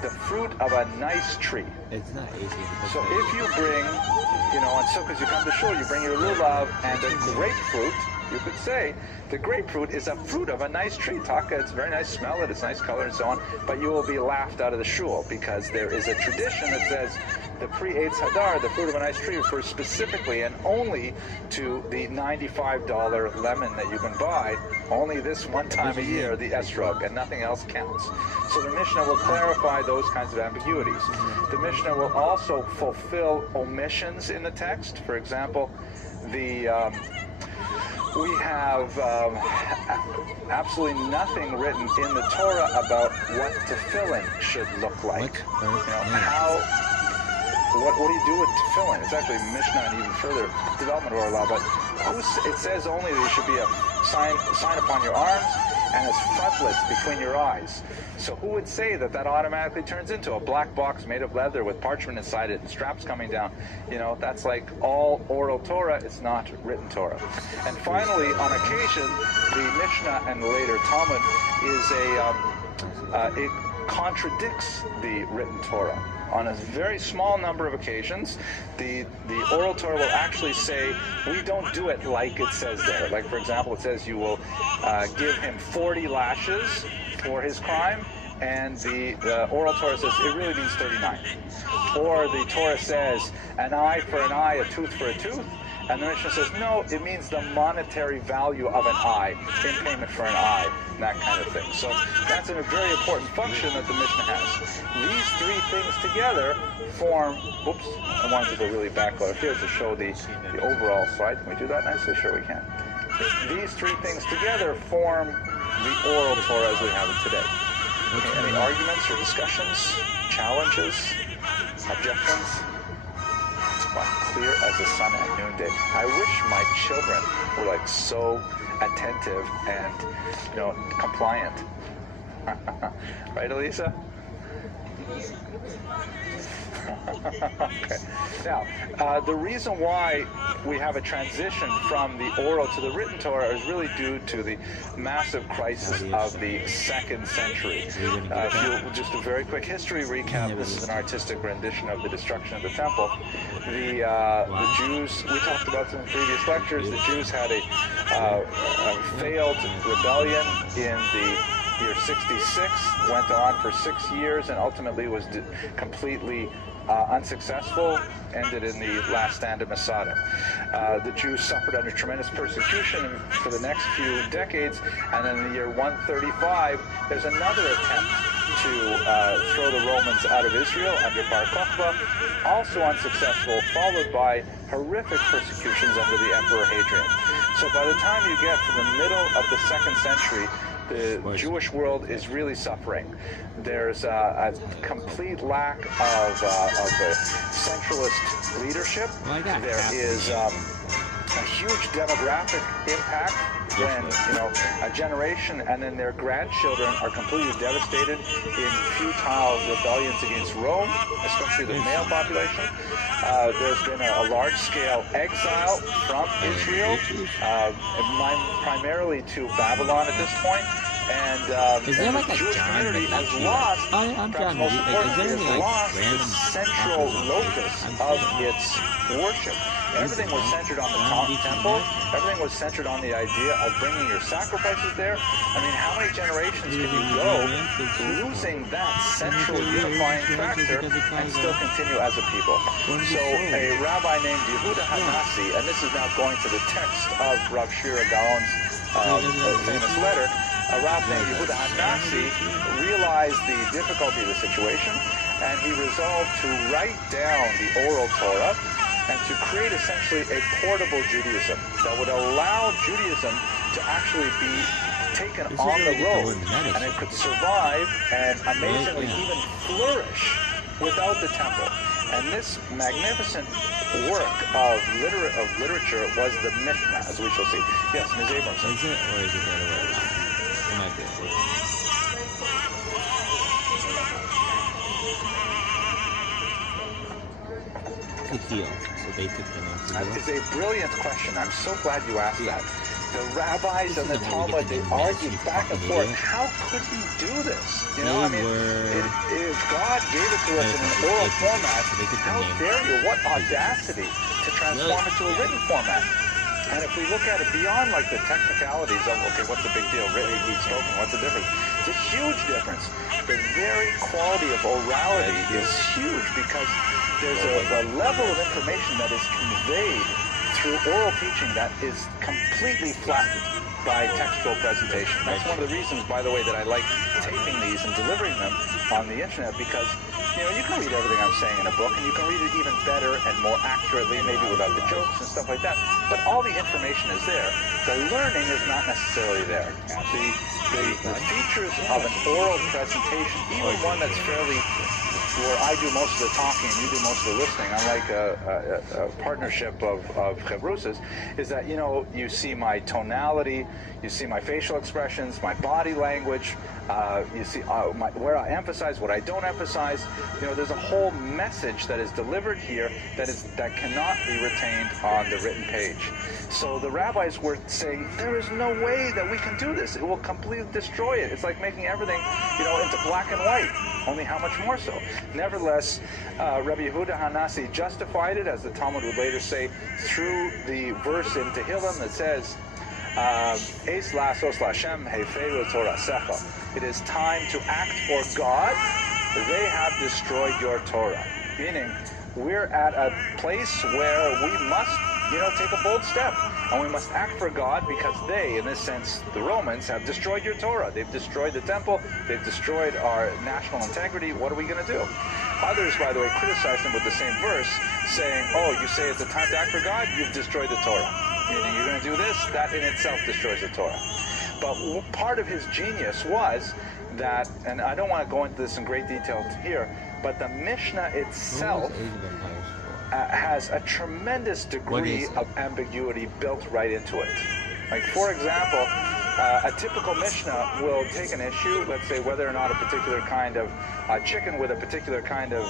the fruit of a nice tree. It's not easy. So if you bring, on Sukkot you come to shul, you bring your lulav and a grapefruit, you could say the grapefruit is a fruit of a nice tree. Taka, it's very nice, smell it, it's nice color and so on, but you will be laughed out of the shul because there is a tradition that says the pre-Eitz Hadar, the fruit of a nice tree, refers specifically and only to the $95 lemon that you can buy only this one time a year, the esrog, and nothing else counts. So the Mishnah will clarify those kinds of ambiguities. The Mishnah will also fulfill omissions in the text. For example, we have absolutely nothing written in the Torah about what tefillin should look like. What do you do with tefillin? It's actually Mishnah and even further development of our law, but it says only there should be a sign upon your arms and as frontlets between your eyes. So who would say that automatically turns into a black box made of leather with parchment inside it and straps coming down? That's like all oral Torah, it's not written Torah. And finally, on occasion, the Mishnah and later Talmud it contradicts the written Torah. On a very small number of occasions, the oral Torah will actually say, we don't do it like it says there. Like, for example, it says you will give him 40 lashes for his crime, and the oral Torah says it really means 39. Or the Torah says an eye for an eye, a tooth for a tooth, and the Mishnah says, no, it means the monetary value of an eye in payment for an eye, and that kind of thing. So that's a very important function that the Mishnah has. These 3 things together form, oops, I wanted to go really back here to show the overall slide. Can we do that nicely? Sure we can. These 3 things together form the oral Torah as we have it today. Okay, any arguments or discussions, challenges, objections? Well, clear as the sun at noonday. I wish my children were like so attentive and, compliant. Right, Elisa? Okay. Now, the reason why we have a transition from the oral to the written Torah is really due to the massive crisis of the 2nd century. Just a very quick history recap. This is an artistic rendition of the destruction of the temple. The Jews, we talked about in previous lectures, the Jews had a failed rebellion in the year 66, went on for 6 years, and ultimately was completely unsuccessful, ended in the last stand of Masada. The Jews suffered under tremendous persecution for the next few decades, and then in the year 135, there's another attempt to throw the Romans out of Israel under Bar Kokhba, also unsuccessful, followed by horrific persecutions under the Emperor Hadrian. So by the time you get to the middle of the 2nd century, the Jewish world is really suffering. There's a complete lack of a centralist leadership. There is a huge demographic impact when, you know, a generation and then their grandchildren are completely devastated in futile rebellions against Rome, especially the male population. There's been a large-scale exile from Israel, primarily to Babylon at this point. And is there like the a Jewish John community has Mackey, lost, I'm perhaps John most Mackey, importantly, is there has any, like, lost the random central locus of its worship. Everything was centered on the temple. Everything was centered on the idea of bringing your sacrifices there. I mean, how many generations can you go losing that central unifying factor and still continue as a people? So a rabbi named Yehuda Hanassi, and this is now going to the text of Rav Shira Gaon's famous letter, a rabbi named Yehuda Hanassi realized the difficulty of the situation, and he resolved to write down the oral Torah and to create essentially a portable Judaism that would allow Judaism to actually be taken on the road, and it could survive and amazingly even flourish without the temple. And this magnificent work of literature was the Mishnah, as we shall see. Yes, Ms. Abramson. Is it, or is it the other way around? It might be. Tehillah. So they took the name That Tehillah. is a brilliant question. I'm so glad you asked that. The rabbis and the Talmud, they argued back and forth. How could you do this? You know, I mean, if God gave it to us in an oral format, how dare you? What audacity to transform it to a written format. And if we look at it beyond like the technicalities of, okay, what's the big deal? Written, spoken, what's the difference? It's a huge difference. The very quality of orality is huge because there's a level of information that is conveyed through oral teaching that is completely flattened by textual presentation. That's one of the reasons, by the way, that I like taping these and delivering them on the internet, because, you know, you can read everything I'm saying in a book, and you can read it even better and more accurately, maybe without the jokes and stuff like that. But all the information is there. The learning is not necessarily there. The features of an oral presentation, even one that's fairly, where I do most of the talking and you do most of the listening, unlike a partnership of Chevrusas, is that, you know, you see my tonality, you see my facial expressions, my body language, you see where I emphasize, what I don't emphasize. You know, there's a whole message that is delivered here that cannot be retained on the written page. So the rabbis were saying, there is no way that we can do this. It will completely destroy it. It's like making everything, you know, into black and white. Only how much more so? Nevertheless, Rabbi Yehuda Hanassi justified it, as the Talmud would later say, through the verse in Tehillim that says, "Es lasos Lashem hefelu torasecha." It is time to act for God. They have destroyed your Torah. Meaning, we're at a place where we must, you know, take a bold step. And we must act for God because they, in this sense, the Romans, have destroyed your Torah. They've destroyed the temple. They've destroyed our national integrity. What are we going to do? Others, by the way, criticize them with the same verse, saying, oh, you say it's a time to act for God? You've destroyed the Torah. Meaning you're going to do this? That in itself destroys the Torah. But part of his genius was that, and I don't want to go into this in great detail here, but the Mishnah itself has a tremendous degree of ambiguity built right into it. Like, for example, a typical Mishnah will take an issue, let's say whether or not a particular kind of chicken with a particular kind of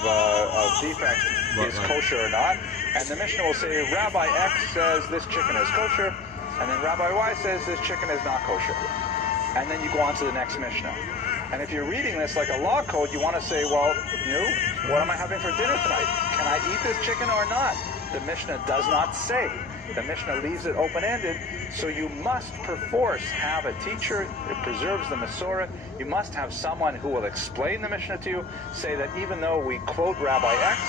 defect is kosher or not, and the Mishnah will say, Rabbi X says this chicken is kosher, and then Rabbi Y says this chicken is not kosher. And then you go on to the next Mishnah. And if you're reading this like a law code, you want to say, well, no, what am I having for dinner tonight? Can I eat this chicken or not? The Mishnah does not say. The Mishnah leaves it open-ended, so you must perforce have a teacher. It preserves the Masorah. You must have someone who will explain the Mishnah to you, say that even though we quote Rabbi X,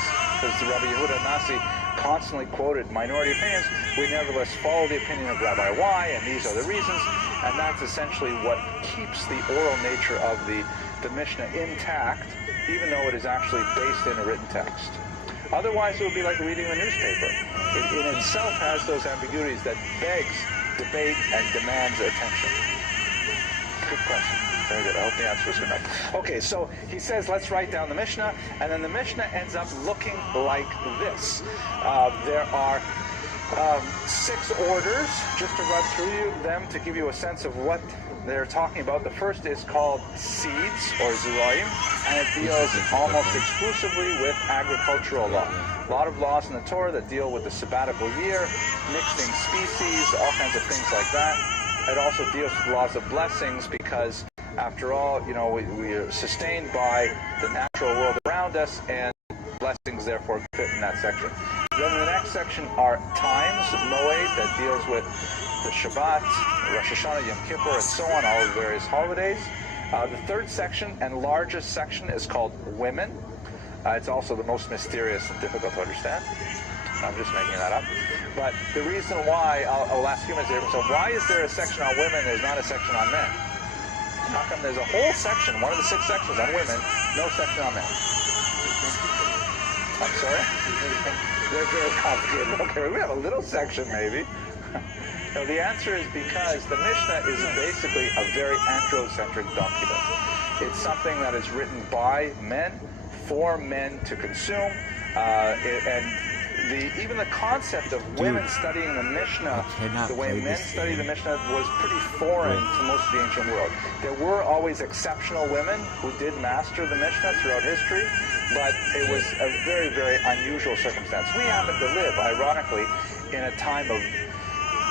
because Rabbi Yehuda Hanassi constantly quoted minority opinions, we nevertheless follow the opinion of Rabbi Y, and these are the reasons. And that's essentially what keeps the oral nature of the Mishnah intact, even though it is actually based in a written text. Otherwise, it would be like reading the newspaper. It in itself has those ambiguities that begs debate and demands attention. Good question. Very good. I hope the answer was good enough. Okay, so he says, let's write down the Mishnah, and then the Mishnah ends up looking like this. There are 6 orders, just to run through them to give you a sense of what they're talking about. The first is called seeds, or zeraim, and it deals almost exclusively with agricultural law. A lot of laws in the Torah that deal with the sabbatical year, mixing species, all kinds of things like that. It also deals with laws of blessings because, after all, you know, we are sustained by the natural world around us, and blessings therefore fit in that section. Then the next section are times, moed, that deals with the Shabbat, Rosh Hashanah, Yom Kippur, and so on, all the various holidays. The third section and largest section is called women. It's also the most mysterious and difficult to understand. I'm just making that up. But the reason why, I'll ask you, Mr. Abram, so why is there a section on women, there's not a section on men? How come there's a whole section, one of the 6 sections on women, no section on men? I'm sorry? They're very complicated. Okay, we have a little section maybe. No, the answer is because the Mishnah is basically a very androcentric document. It's something that is written by men, for men to consume, even the concept of women studying the Mishnah, the way men study the Mishnah, was pretty foreign to most of the ancient world. There were always exceptional women who did master the Mishnah throughout history, but it was a very, very unusual circumstance. We happen to live, ironically, in a time of,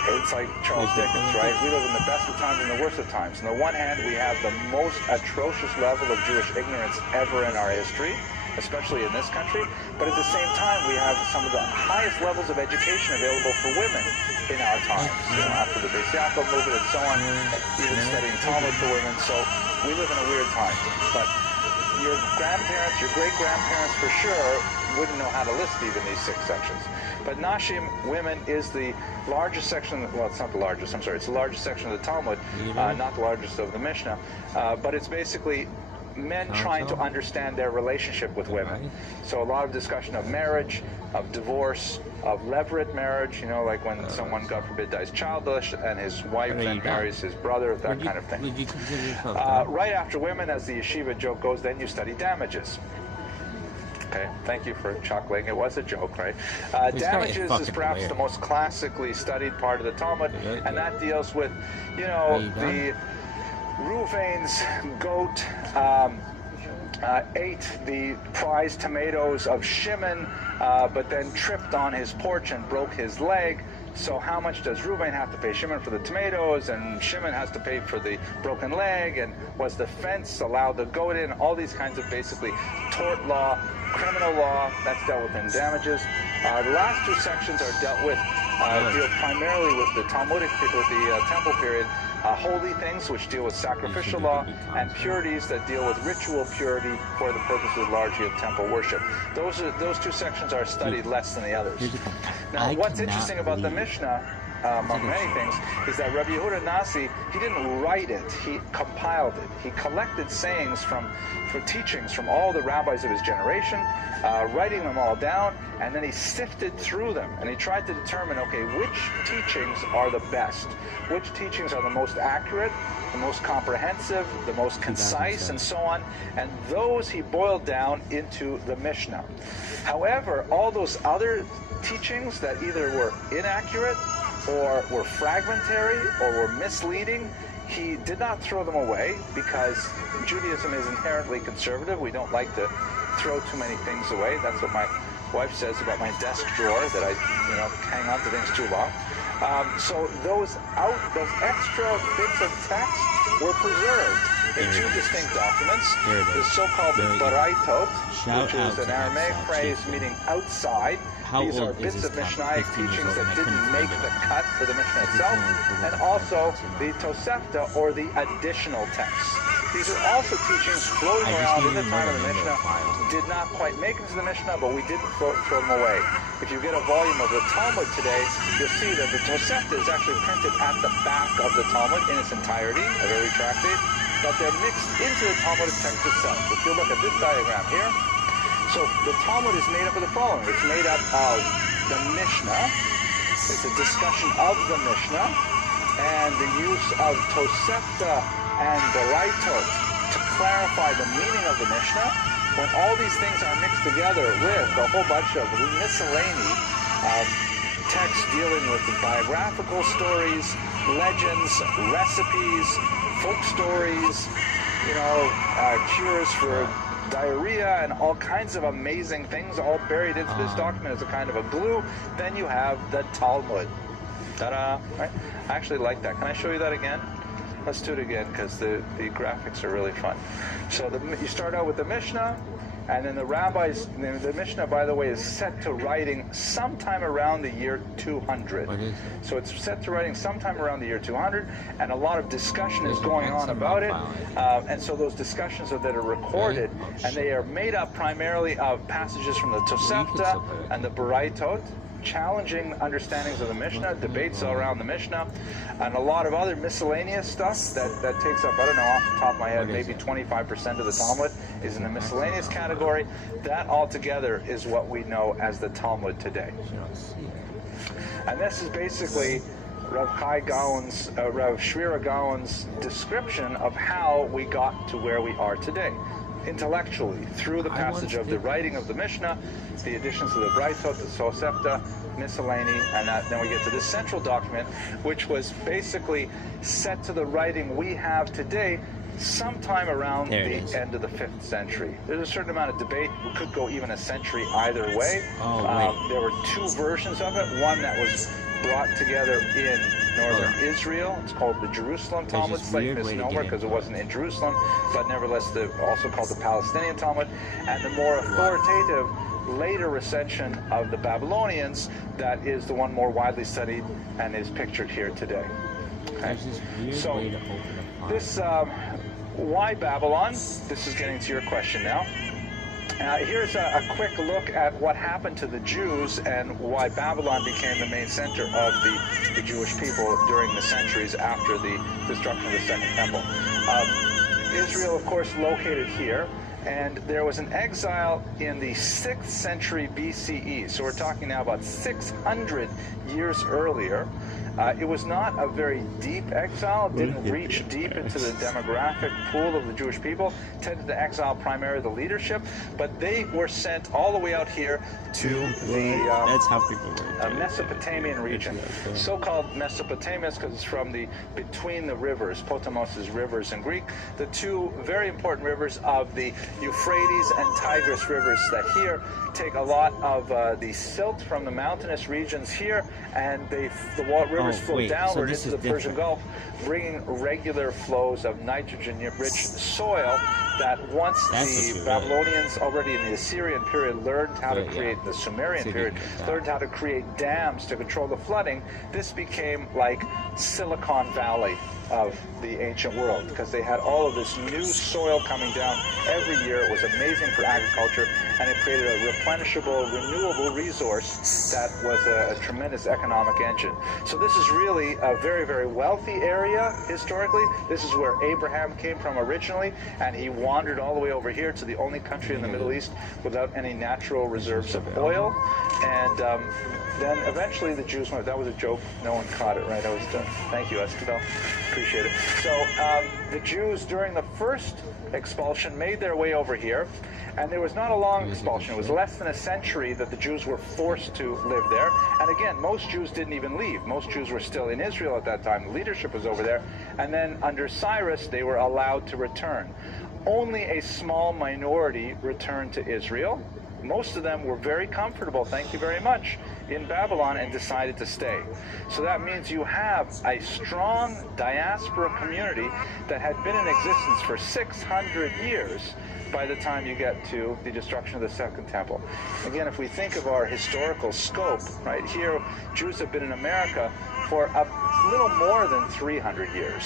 it's like Charles Dickens, right? We live in the best of times and the worst of times. On the one hand, we have the most atrocious level of Jewish ignorance ever in our history, especially in this country, but at the same time we have some of the highest levels of education available for women in our times, you know, after the Beis Yaakov movement and so on, even studying Talmud for women. So we live in a weird time. But your grandparents, your great-grandparents for sure wouldn't know how to list even these 6 sections. But Nashim, women, is the largest section, well, it's not the largest, I'm sorry, it's the largest section of the Talmud, not the largest of the Mishnah, but it's basically men trying to understand their relationship with women. So a lot of discussion of marriage, of divorce, of levirate marriage, you know, like when someone, God forbid, dies childless and his wife then marries his brother, that kind of thing. Right after women, as the yeshiva joke goes, then you study damages. Okay, thank you for chuckling. It was a joke, right? Damages is perhaps the most classically studied part of the Talmud, and that deals with, you know, the Reuven's goat ate the prized tomatoes of Shimon, but then tripped on his porch and broke his leg. So how much does Reuven have to pay Shimon for the tomatoes, and Shimon has to pay for the broken leg, and was the fence allowed the goat in? All these kinds of basically tort law, criminal law, that's dealt with in damages. The last 2 sections are dealt with, deal primarily with the Talmudic, with the temple period, holy things, which deal with sacrificial law, and purities that deal with ritual purity for the purposes largely of temple worship. Those 2 sections are studied less than the others. Now, what's interesting about the Mishnah, among many things, is that Rabbi Yehuda Nasi, he didn't write it, he compiled it. He collected sayings for teachings from all the rabbis of his generation, writing them all down, and then he sifted through them, and he tried to determine, okay, which teachings are the best, which teachings are the most accurate, the most comprehensive, the most concise, and so on, and those he boiled down into the Mishnah. However, all those other teachings that either were inaccurate, or were fragmentary, or were misleading, he did not throw them away, because Judaism is inherently conservative. We don't like to throw too many things away. That's what my wife says about my desk drawer, that I, you know, hang on to things too long. So those extra bits of text were preserved in 2 distinct documents. The so-called Baraitot, which is an Aramaic phrase meaning outside. These are bits of Mishnaic teachings that didn't make the cut for the Mishnah itself, and also the Tosefta, or the additional texts. These are also teachings floating around in the time of the Mishnah, did not quite make it to the Mishnah, but we didn't throw them away. If you get a volume of the Talmud today, you'll see that the Tosefta is actually printed at the back of the Talmud in its entirety, a very tractate, but they're mixed into the Talmudic text itself. If you look at this diagram here, so the Talmud is made up of the following. It's made up of the Mishnah, it's a discussion of the Mishnah, and the use of Tosefta and Baraitot to clarify the meaning of the Mishnah. When all these things are mixed together with a whole bunch of miscellany texts dealing with the biographical stories, legends, recipes, folk stories, you know, cures for diarrhea and all kinds of amazing things all buried into this document as a kind of a glue. Then you have the Talmud. Ta-da! Right? I actually like that. Can I show you that again? Let's do it again because the graphics are really fun. So you start out with the Mishnah, and then the rabbis, the Mishnah, by the way, is set to writing sometime around the year 200. So it's set to writing sometime around the year 200, and a lot of discussion is going on about it. And so those discussions are that are recorded, and they are made up primarily of passages from the Tosefta and the Baraitot, challenging understandings of the Mishnah, debates around the Mishnah, and a lot of other miscellaneous stuff that takes up, I don't know, off the top of my head, maybe 25% of the Talmud is in the miscellaneous category. That altogether is what we know as the Talmud today. And this is basically Rav Shvira Gaon's description of how we got to where we are today, intellectually, through the passage of the writing of the Mishnah, the additions of the Braitot, the Tosefta, miscellany, and then we get to this central document, which was basically set to the writing we have today sometime around the end of the 5th century. There's a certain amount of debate. We could go even a century either way. There were two versions of it. One that was brought together in northern Israel. It's called the Jerusalem Talmud. It's like misnomer because it wasn't in Jerusalem, but nevertheless also called the Palestinian Talmud. And the more authoritative later recension of the Babylonians, that is the one more widely studied and is pictured here today. Okay. So this, why Babylon? This is getting to your question now. Here's a quick look at what happened to the Jews and why Babylon became the main center of the Jewish people during the centuries after the destruction of the Second Temple. Israel, of course, located here, and there was an exile in the 6th century BCE. So we're talking now about 600 years earlier. It was not a very deep exile. It didn't reach deep into the demographic pool of the Jewish people. It tended to exile primarily the leadership, but they were sent all the way out here to the that's how people were. Mesopotamian region, so-called Mesopotamians because it's from between the rivers. Potamos is rivers in Greek. The two very important rivers of the Euphrates and Tigris rivers that here take a lot of the silt from the mountainous regions here, and the rivers flow downward into the Persian Gulf, bringing regular flows of nitrogen-rich soil that once the Babylonians, already in the Assyrian period, learned how to create, the Sumerian period, learned how to create dams to control the flooding, this became like Silicon Valley of the ancient world, because they had all of this new soil coming down every year. It was amazing for agriculture, and it created a replenishable, renewable resource that was a tremendous economic engine. So this is really a very, very wealthy area historically. This is where Abraham came from originally, and he wandered all the way over here to the only country in the Middle East without any natural reserves of oil. And then eventually the Jews went. That was a joke. No one caught it, right? I was done. Thank you, Escadel. Appreciate it. So the Jews during the first expulsion made their way over here, and there was not a long expulsion. It was less than a century that the Jews were forced to live there. And again, most Jews didn't even leave. Most Jews were still in Israel at that time. The leadership was over there. And then under Cyrus, they were allowed to return. Only a small minority returned to Israel. Most of them were very comfortable, thank you very much, in Babylon and decided to stay. So that means you have a strong diaspora community that had been in existence for 600 years by the time you get to the destruction of the Second Temple. Again, if we think of our historical scope, right here, Jews have been in America for a little more than 300 years.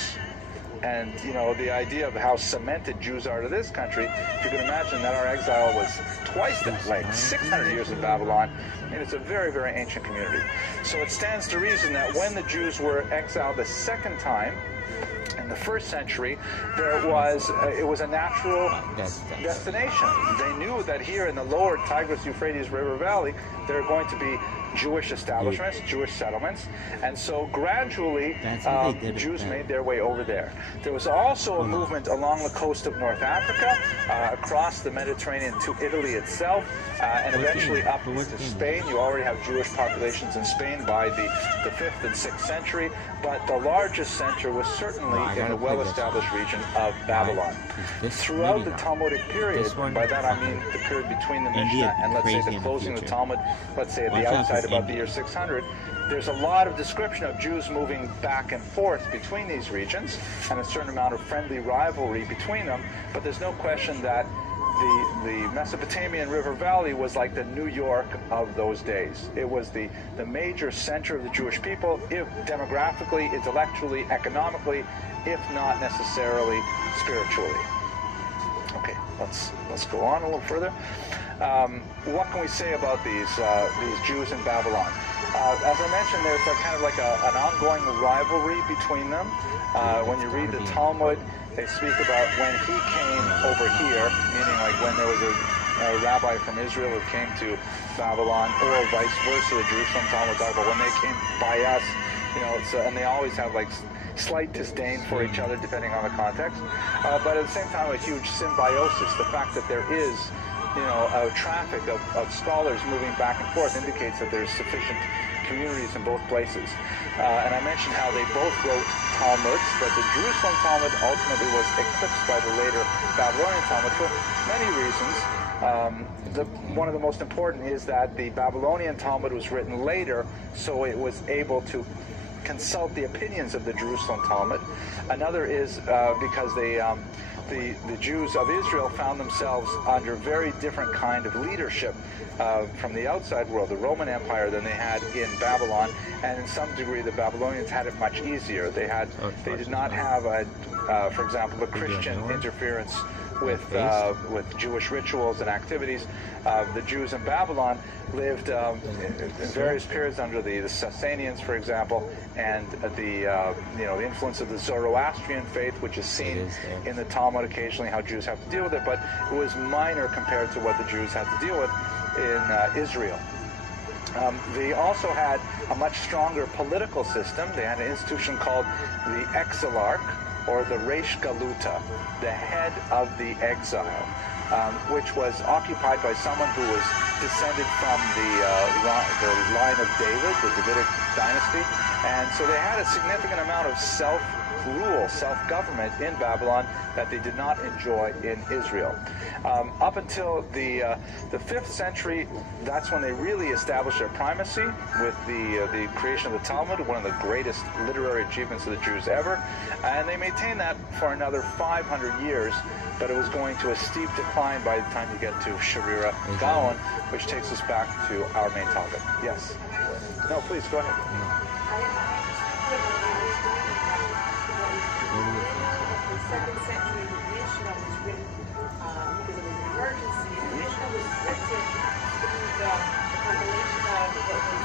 And, you know, the idea of how cemented Jews are to this country, if you can imagine that our exile was twice that length, 600 years in Babylon, and it's a very, very ancient community. So it stands to reason that when the Jews were exiled the second time, In the 1st century, it was a natural destination. They knew that here in the lower Tigris-Euphrates River Valley, there are going to be Jewish establishments, Jewish settlements, and so gradually Jews made their way over there. There was also a movement along the coast of North Africa, across the Mediterranean to Italy itself, and eventually up into Spain. You already have Jewish populations in Spain by the 5th and 6th century, but the largest center was certainly in the well-established region of Babylon. Throughout the Talmudic period, by that I mean the period between the Mishnah and, let's say, the closing of the Talmud, let's say at the outside about the year 600, there's a lot of description of Jews moving back and forth between these regions and a certain amount of friendly rivalry between them, but there's no question that the Mesopotamian River Valley was like the New York of those days. It was the major center of the Jewish people, if demographically, intellectually, economically, if not necessarily spiritually. Okay, let's go on a little further. What can we say about these Jews in Babylon? As I mentioned, there's kind of like an ongoing rivalry between them. When you read the Talmud, they speak about when he came over here, meaning like when there was a rabbi from Israel who came to Babylon, or vice versa. The Jerusalem Talmud talk about when they came by us, and they always have like slight disdain for each other depending on the context. But at the same time, a huge symbiosis. The fact that there is a traffic of scholars moving back and forth indicates that there's sufficient communities in both places. And I mentioned how they both wrote Talmuds, but the Jerusalem Talmud ultimately was eclipsed by the later Babylonian Talmud for many reasons. One of the most important is that the Babylonian Talmud was written later, so it was able to consult the opinions of the Jerusalem Talmud. Another is because the Jews of Israel found themselves under very different kind of leadership from the outside world, the Roman Empire, than they had in Babylon, and in some degree the Babylonians had it much easier. They did not have, for example, the Christian interference with Jewish rituals and activities. The Jews in Babylon lived in various periods under the Sasanians, for example, and the influence of the Zoroastrian faith, which is seen in the Talmud occasionally, how Jews have to deal with it, but it was minor compared to what the Jews had to deal with in Israel. They also had a much stronger political system. They had an institution called the Exilarch, or the Reish Galuta, the head of the exile, which was occupied by someone who was descended from the line of David, the Davidic dynasty. And so they had a significant amount of self-rule, self-government in Babylon that they did not enjoy in Israel. Up until the 5th century, that's when they really established their primacy with the creation of the Talmud, one of the greatest literary achievements of the Jews ever. And they maintained that for another 500 years, but it was going to a steep decline by the time you get to Sharira Gaon, which takes us back to our main topic. Yes? No, please, go ahead. The 2nd century, the Mishnah was written because of an emergency. And the Mishnah was written through the compilation of what was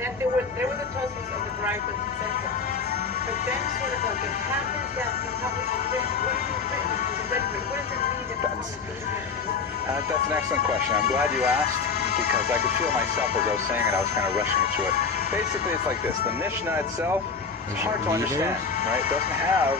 that there were the Tosfos of the Brighton, etc. But then sort of like it happens that the public is written. What is it written? What does it mean that that's an excellent question. I'm glad you asked, because I could feel myself as I was saying it. I was kind of rushing through it. Basically, it's like this. The Mishnah itself is hard to understand, right? It doesn't have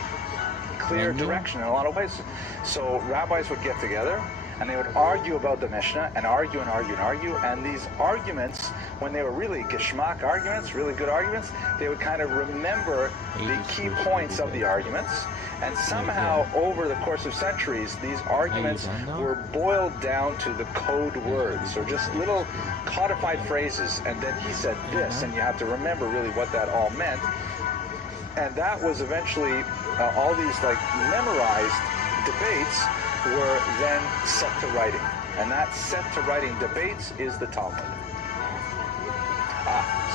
clear direction in a lot of ways. So rabbis would get together and they would argue about the Mishnah and argue and argue and argue. And these arguments, when they were really geschmack arguments, really good arguments, they would kind of remember the key points of the arguments. And somehow, over the course of centuries, these arguments were boiled down to the code words, or just little codified phrases. And then he said this, and you have to remember really what that all meant. And that was eventually, all these like memorized debates were then set to writing. And that set to writing debates is the Talmud.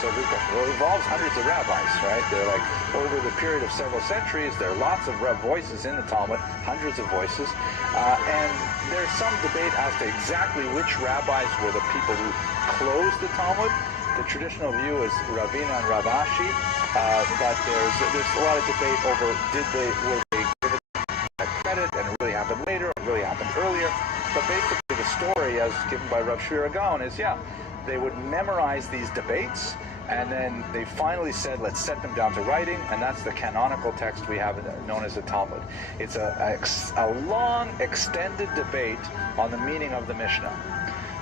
So good question. Well, it involves hundreds of rabbis, right? They're like, over the period of several centuries, there are lots of voices in the Talmud, hundreds of voices. And there's some debate as to exactly which rabbis were the people who closed the Talmud. The traditional view is Ravina and Ravashi, but there's a lot of debate over were they given credit and it really happened later, it really happened earlier. But basically the story as given by Rav Shira Gaon is, they would memorize these debates, and then they finally said, let's set them down to writing, and that's the canonical text we have known as the Talmud. It's a long, extended debate on the meaning of the Mishnah,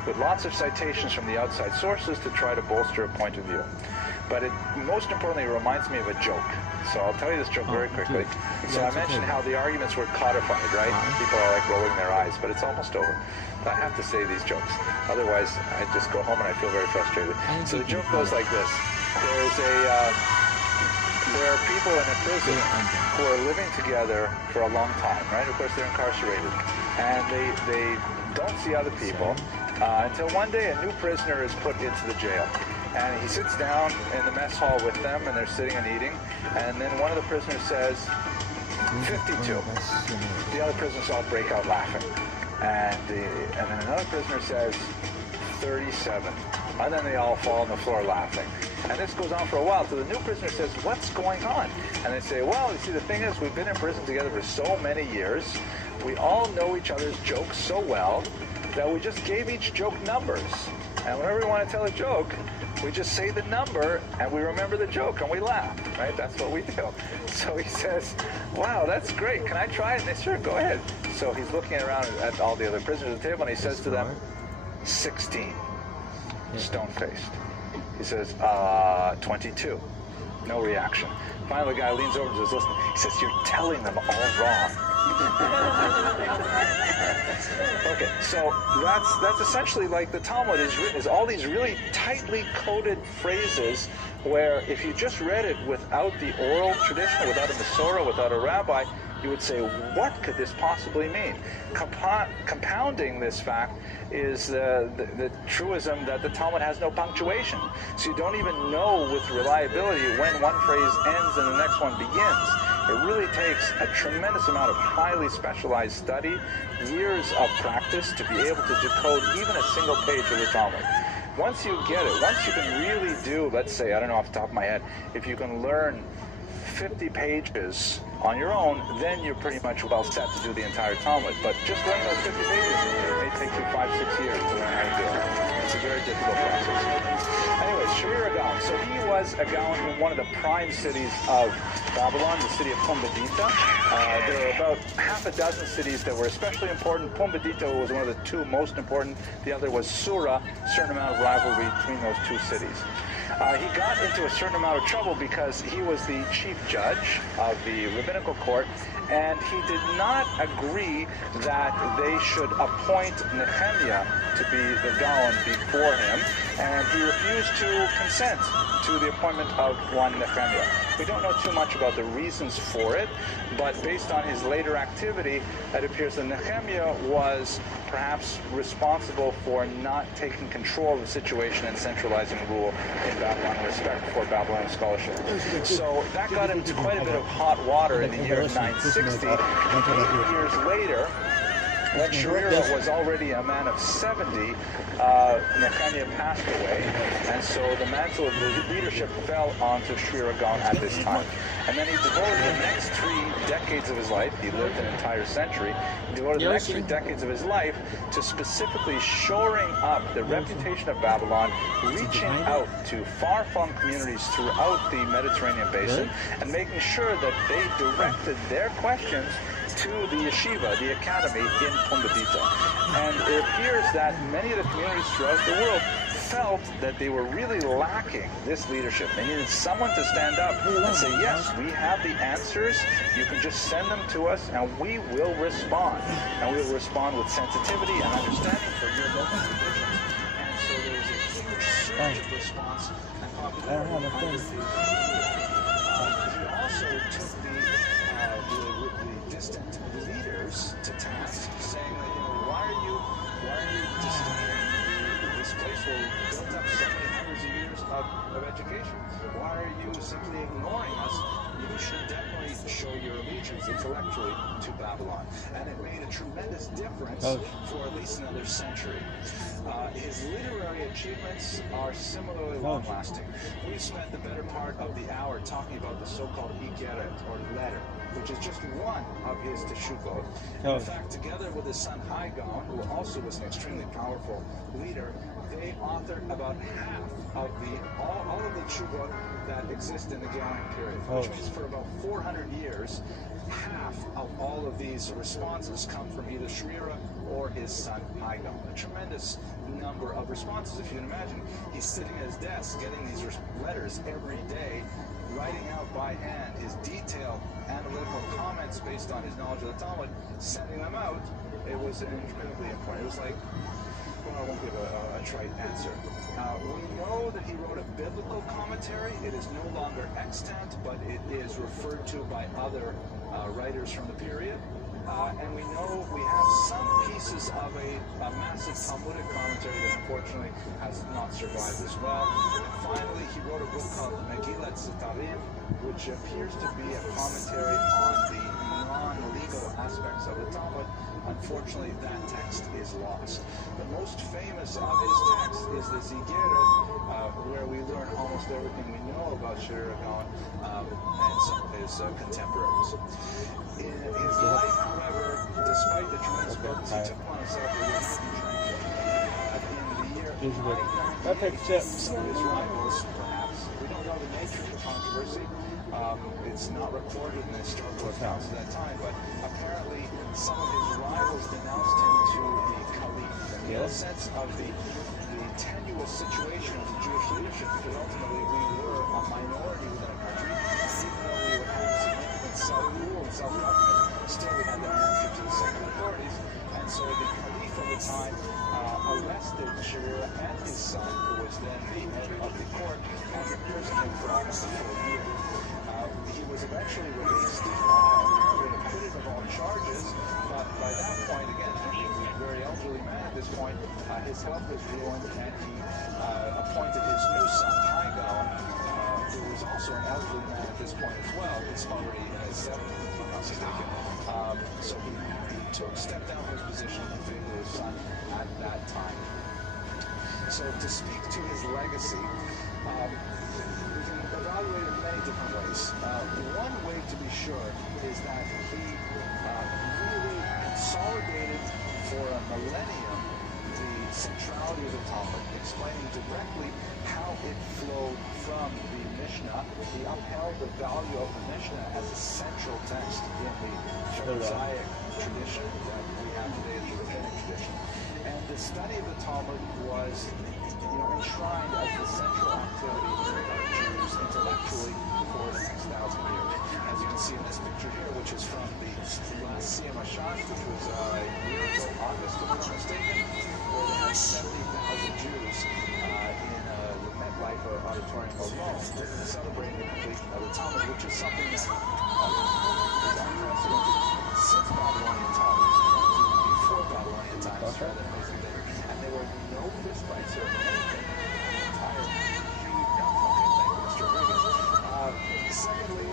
with lots of citations from the outside sources to try to bolster a point of view. But it most importantly reminds me of a joke. So I'll tell you this joke very quickly. So I mentioned how the arguments were codified, right? People are like rolling their eyes, but it's almost over. I have to say these jokes. Otherwise, I just go home and I feel very frustrated. So the joke goes like this. There are people in a prison who are living together for a long time, right? Of course, they're incarcerated. And they don't see other people until one day a new prisoner is put into the jail. And he sits down in the mess hall with them, and they're sitting and eating. And then one of the prisoners says, 52. The other prisoners all break out laughing. And then another prisoner says, 37. And then they all fall on the floor laughing. And this goes on for a while. So the new prisoner says, what's going on? And they say, well, you see, the thing is, we've been in prison together for so many years. We all know each other's jokes so well that we just gave each joke numbers. And whenever we want to tell a joke, we just say the number and we remember the joke and we laugh, right? That's what we do. So he says, wow, that's great. Can I try it? And they say, sure, go ahead. So he's looking around at all the other prisoners at the table and he says to them, 16, stone-faced. He says, 22, no reaction. Finally, the guy leans over and says, listen, he says, you're telling them all wrong. Okay, so that's essentially like the Talmud is written, is all these really tightly coded phrases where if you just read it without the oral tradition, without a Masorah, without a rabbi, you would say, what could this possibly mean? Compounding this fact is the truism that the Talmud has no punctuation. So you don't even know with reliability when one phrase ends and the next one begins. It really takes a tremendous amount of highly specialized study, years of practice to be able to decode even a single page of the Talmud. Once you get it, once you can really do, let's say, I don't know off the top of my head, if you can learn 50 pages on your own, then you're pretty much well set to do the entire Talmud. But just learning those 50 pages, it may take you 5-6 years to learn how to do it. It's a very difficult process. Anyways, Shri Gaon. So he was a Gaon in one of the prime cities of Babylon, the city of Pumbedita. There were about half a dozen cities that were especially important. Pumbedita was one of the two most important. The other was Sura, a certain amount of rivalry between those two cities. He got into a certain amount of trouble because he was the chief judge of the rabbinical court, and he did not agree that they should appoint Nehemiah to be the Gaon before him, and he refused to consent to the appointment of one Nehemiah. We don't know too much about the reasons for it, but based on his later activity, it appears that Nehemiah was perhaps responsible for not taking control of the situation and centralizing rule in Babylon in respect for Babylonian scholarship. So that got him into quite a bit of hot water in the year 960. 8 years later, when Sharira was already a man of 70, Nehemiah passed away, and so the mantle of the leadership fell onto Shri Gaon at this time. And then he devoted the next 3 decades of his life, he lived an entire century, he devoted the next 3 decades of his life to specifically shoring up the reputation of Babylon, reaching out to far-flung communities throughout the Mediterranean basin, and making sure that they directed their questions to the yeshiva, the academy in Pumbedita. And it appears that many of the communities throughout the world felt that they were really lacking this leadership. They needed someone to stand up and say, yes, we have the answers, you can just send them to us and we will respond. And we will respond with sensitivity and understanding for your local conditions. And so there was a huge surge of response and popularity. He also took the distant leaders to task, saying that, why are you distant? this place where we built up so many hundreds of years of education? Why are you simply ignoring us? You should definitely show your allegiance intellectually to Babylon. And it made a tremendous difference for at least another century. His literary achievements are similarly long-lasting. We've spent the better part of the hour talking about the so-called Igeret, or letter, which is just one of his teshuvot. In fact, together with his son Haigon, who also was an extremely powerful leader, they authored about half of all of the teshuvot that exist in the Galilean period, which means for about 400 years, half of all of these responses come from either Shmira or his son Haigon. A tremendous number of responses. If you can imagine, he's sitting at his desk getting these letters every day, writing out by hand his detailed analytical comments based on his knowledge of the Talmud, sending them out. It was incredibly important. It was like, well, I won't give a trite answer. We know that he wrote a biblical commentary. It is no longer extant, but it is referred to by other writers from the period. And we know we have some pieces of a massive Talmudic commentary that unfortunately has not survived as well. And finally, he wrote a book called Megillat Sitarim, which appears to be a commentary on the non-legal aspects of the Talmud. Unfortunately, that text is lost. The most famous of his texts is the Zigeret, where we learn almost everything we know about Shiragon and some of his contemporaries. In his life, however, despite the tremendous burdens he took upon himself, he was not in the year 998, some of his rivals, perhaps, we don't know the nature of the controversy. It's not recorded in the historical accounts at that time, but apparently some of his rivals denounced him to the Caliph. In the sense of the tenuous situation of the Jewish leadership, because ultimately we were a minority within a country, even though we would have significant self-rule and self-government, still we had the handship to the secular authorities. And so the Caliph of the time arrested Shira and his son, who was then the head of the court, and imprisoned him for almost a full year. He was eventually released, acquitted of all charges, but by that point, again, he was a very elderly man at this point. His health was ruined, and he appointed his new son, Haigon, who was also an elderly man at this point as well. He's already in his 70s, if I'm not mistaken. So he stepped down from his position in favor of his son at that time. So to speak to his legacy, we can evaluate in many different ways. One way to be sure is that he really consolidated for a millennium the centrality of the Talmud, explaining directly how it flowed from the Mishnah. He upheld the value of the Mishnah as a central text in the Pharisaic tradition that we have today, the rabbinic tradition. And the study of the Talmud was enshrined as the central activity of Jews intellectually for the next 1,000 years. As you can see in this picture here, which is from the last Siyam Hashash, which was a year ago, August, if I'm not mistaken, where they had 70,000 Jews in the MetLife Auditorium alone, celebrating the completion of the Talmud, which is something that is unprecedented since Babylonian times, before Babylonian times, rather than amazing later. And there were no fistfights or anything. Entire huge Mr. Reagan. Secondly,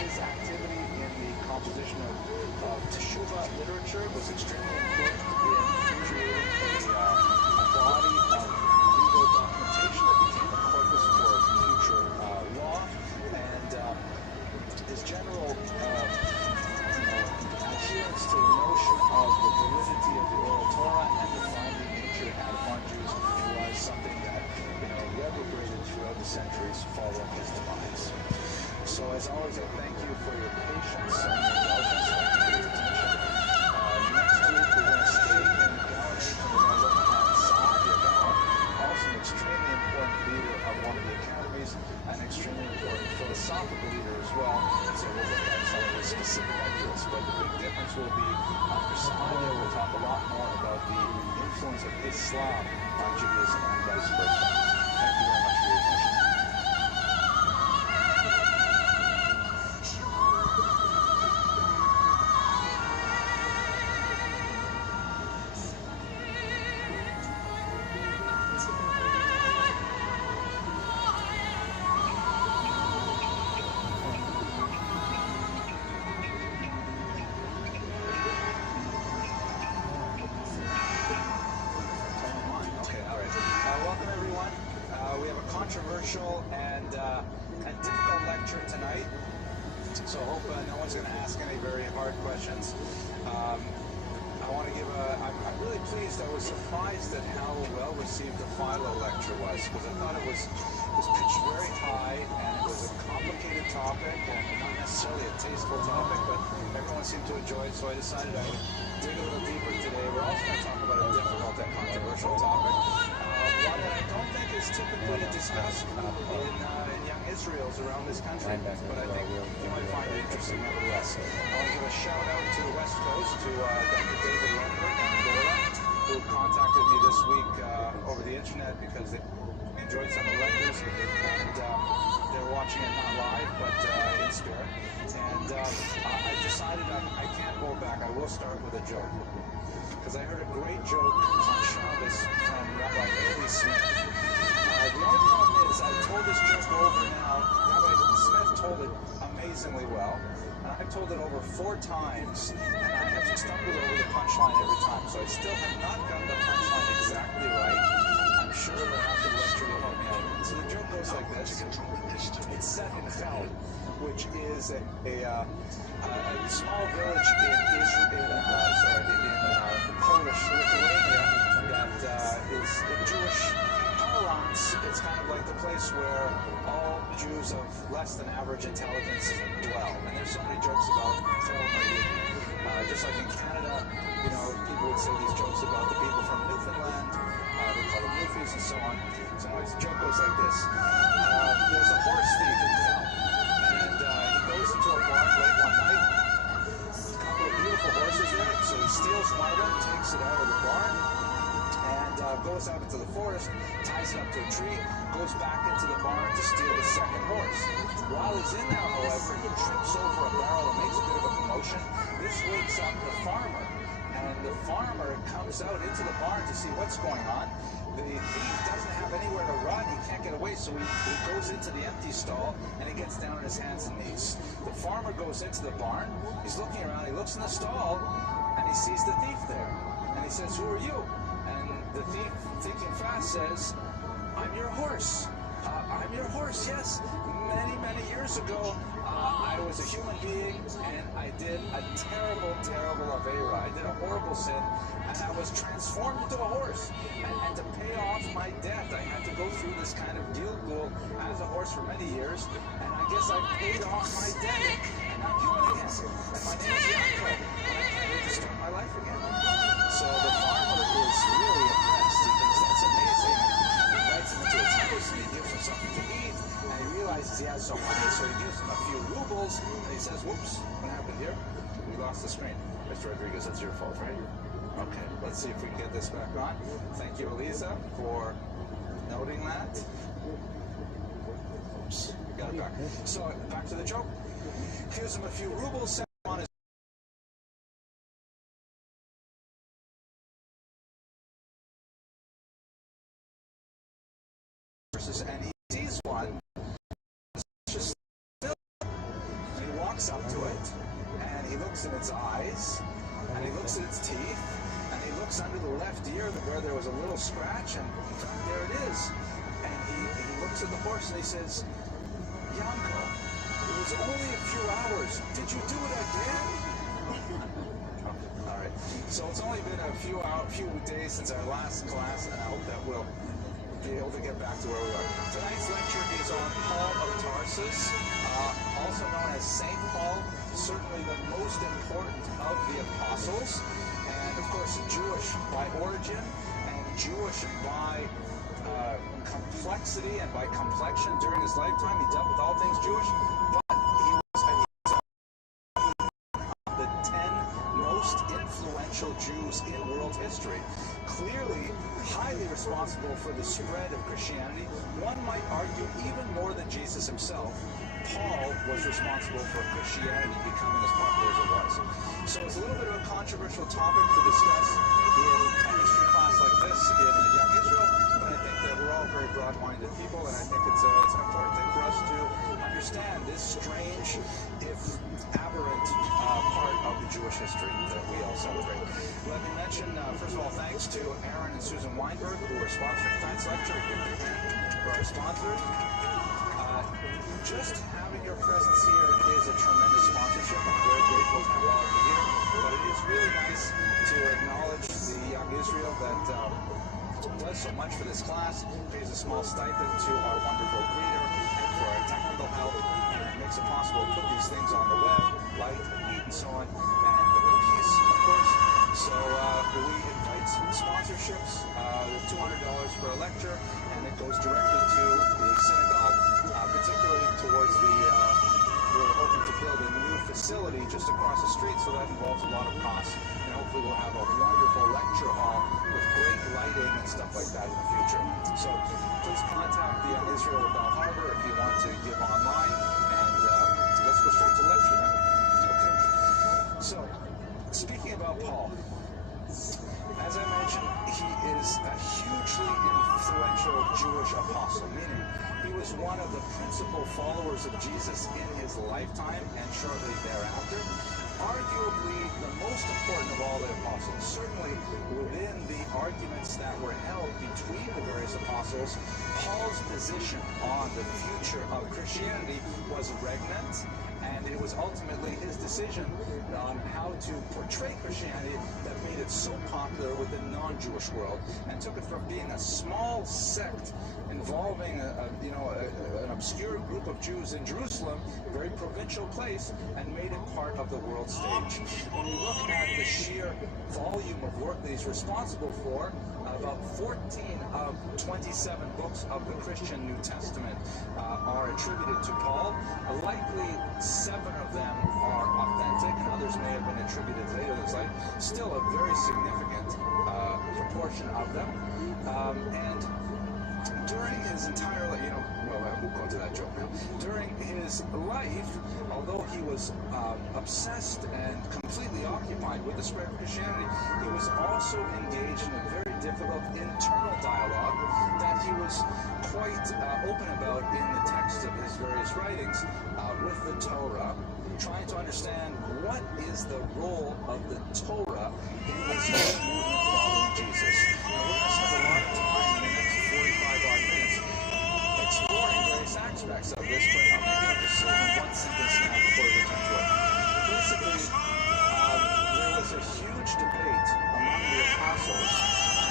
his activity in the composition of Teshuvah literature was extremely important in creating a body of legal documentation that became a corpus for future law, and his general adherence to the notion of the validity of the oral Torah and the binding nature it had upon Jews was something that reverberated throughout the centuries following his demise. So as always, I thank you for your patience and your indulgence. Thank you for your attention. Next week we're going to stay in Galilee and we're going to look at Saadia Gaon, also an extremely important leader of one of the academies, an extremely important philosophical leader as well. So we'll look at some of his specific ideas. But the big difference will be after Saadia, we'll talk a lot more about the influence of Islam on Judaism and vice versa. Thank you very much for your attention. controversial and difficult lecture tonight. So I hope no one's going to ask any very hard questions. I want to give I'm really pleased. I was surprised at how well received the Philo lecture was, because I thought it was pitched very high, and it was a complicated topic and not necessarily a tasteful topic, but everyone seemed to enjoy it, so I decided I would dig a little deeper today. We're also going to talk about a difficult and controversial topic, one that I don't think is typically discussed in young Israels around this country, but I think you might find it interesting nevertheless. I want to give a shout out to the West Coast, to Dr. David Lundberg and Angola, who contacted me this week over the internet because they enjoyed some of the lectures, and they're watching it not live, but in spirit. And I decided I can't hold back. I will start with a joke, because I heard a great joke on Shabbos from Rabbi Eli Smith. The only problem is I've told this joke over now. Rabbi Smith told it amazingly well. I've told it over 4 times, and I have stumbled over the punchline every time. So I still have not gotten the punchline exactly right. I'm sure that after the lecture you'll help me out. So the joke goes like this. It's set in Chel, which is a small village in Polish Lithuania that is in Jewish parlance. It's kind of like the place where all Jews of less than average intelligence dwell. And there's so many jokes about just like in Canada, you know, people would say these jokes about the people from Newfoundland. They call them Newfies and so on. So anyways, the joke goes like this. There's a horse thief in town, and he goes into a barn late one night. A couple of beautiful horses there, so he steals one of them, takes it out of the barn, and goes out into the forest, ties it up to a tree, goes back into the barn to steal the second horse. While he's in there, however, he trips over a barrel and makes a bit of a commotion. This wakes up the farmer, and the farmer comes out into the barn to see what's going on. The thief doesn't have anywhere to run. He can't get away, so he goes into the empty stall, and he gets down on his hands and knees. The farmer goes into the barn. He's looking around. He looks in the stall, and he sees the thief there. And he says, "Who are you?" And the thief, thinking fast, says, "I'm your horse. I'm your horse, yes. Many, many years ago, I was a human being, and I did a terrible, terrible avera. I did a horrible sin, and I was transformed into a horse. And to pay off my debt, I had to go through this kind of deal as a horse for many years, and I guess I paid off my debt, and I'm human again. And my name is Yanko, and I can't wait to start my life again." So the farmer is really impressed. He thinks that's amazing. He invites him into his house, and he gives him something to eat, and he realizes he has some money, so he gives him a few rubles, and he says, "Whoops, what happened here? We lost the screen. Mr. Rodriguez, that's your fault, right?" Okay, let's see if we can get this back on. Thank you, Eliza, for noting that. Oops, we got it back. So, back to the joke. Gives him a few rubles, sets him on his horses, and he sees one. Just still, and he walks up to it, and he looks in its eyes, and he looks at its teeth, and he looks under the left ear where there was a little scratch, and there it is. And he looks at the horse and he says, "Yanko, it was only a few hours. Did you do it again?" All right. So it's only been a few days since our last class, and I hope that we'll be able to get back to where we are. Tonight's lecture is on Paul of Tarsus, also known as Saint Paul, certainly the most important of the apostles, and of course Jewish by origin and Jewish by complexity and by complexion. During his lifetime, he dealt with all things Jewish, but he was the 10 most influential Jews in world history. Clearly, highly responsible for the spread of Christianity. One might argue even more than Jesus himself. Paul was responsible for Christianity becoming as popular as it was. So it's a little bit of a controversial topic to discuss in a history class like this in young Israel, but I think that we're all very broad-minded people, and I think it's an important thing for us to understand this strange, if aberrant, part of the Jewish history that we all celebrate. Let me mention, first of all, thanks to Aaron and Susan Weinberg, who are sponsoring tonight's lecture. For our sponsors. just having your presence here is a tremendous sponsorship. I'm very grateful to have all of you here. But it is really nice to acknowledge the young Israel that does so much for this class, pays a small stipend to our wonderful greeter and for our technical help, and it makes it possible to put these things on the web, light, heat, and so on, and the cookies, of course. So we invite sponsorships with $200 for a lecture, and it goes directly to the synagogue, particularly towards the, we're hoping to build a new facility just across the street, so that involves a lot of costs, and hopefully we'll have a wonderful lecture hall with great lighting and stuff like that in the future. So please contact the Israel of Bell Harbor if you want to give online, and let's go straight to lecture then. Okay. So, speaking about Paul, as I mentioned, he is a hugely influential Jewish apostle, meaning he was one of the principal followers of Jesus in his lifetime and shortly thereafter. Arguably the most important of all the apostles, certainly within the arguments that were held between the various apostles, Paul's position on the future of Christianity was regnant, and it was ultimately his decision on how to portray Christianity that made it so popular with the non-Jewish world, and took it from being a small sect involving an obscure group of Jews in Jerusalem, a very provincial place, and made it part of the world stage. When we look at the sheer volume of work that he's responsible for, about 14 of 27 books of the Christian New Testament are attributed to Paul. Likely 7 of them are authentic, and others may have been attributed later in his life. Still a very significant proportion of them. And during his entire life, I won't go into that joke now. During his life, although he was obsessed and completely occupied with the spread of Christianity, he was also engaged in a very difficult internal dialogue that he was quite open about in the text of his various writings with the Torah, trying to understand what is the role of the Torah in this whole movement following Jesus. Now, we're going to spend a lot of time in the next 45-odd minutes exploring various aspects of this, but I'm going to just say in one sentence now before we return to it. Basically, there was a huge debate among the apostles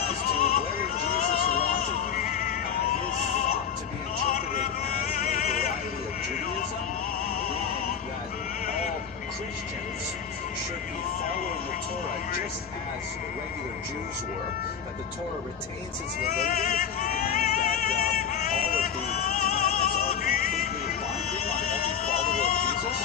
as to whether Jesus wanted his thought to be interpreted as a variety of Judaism, meaning that all Christians should be following the Torah just as regular Jews were, that the Torah retains its validity, and that all of the commandments are completely binding on every follower of Jesus,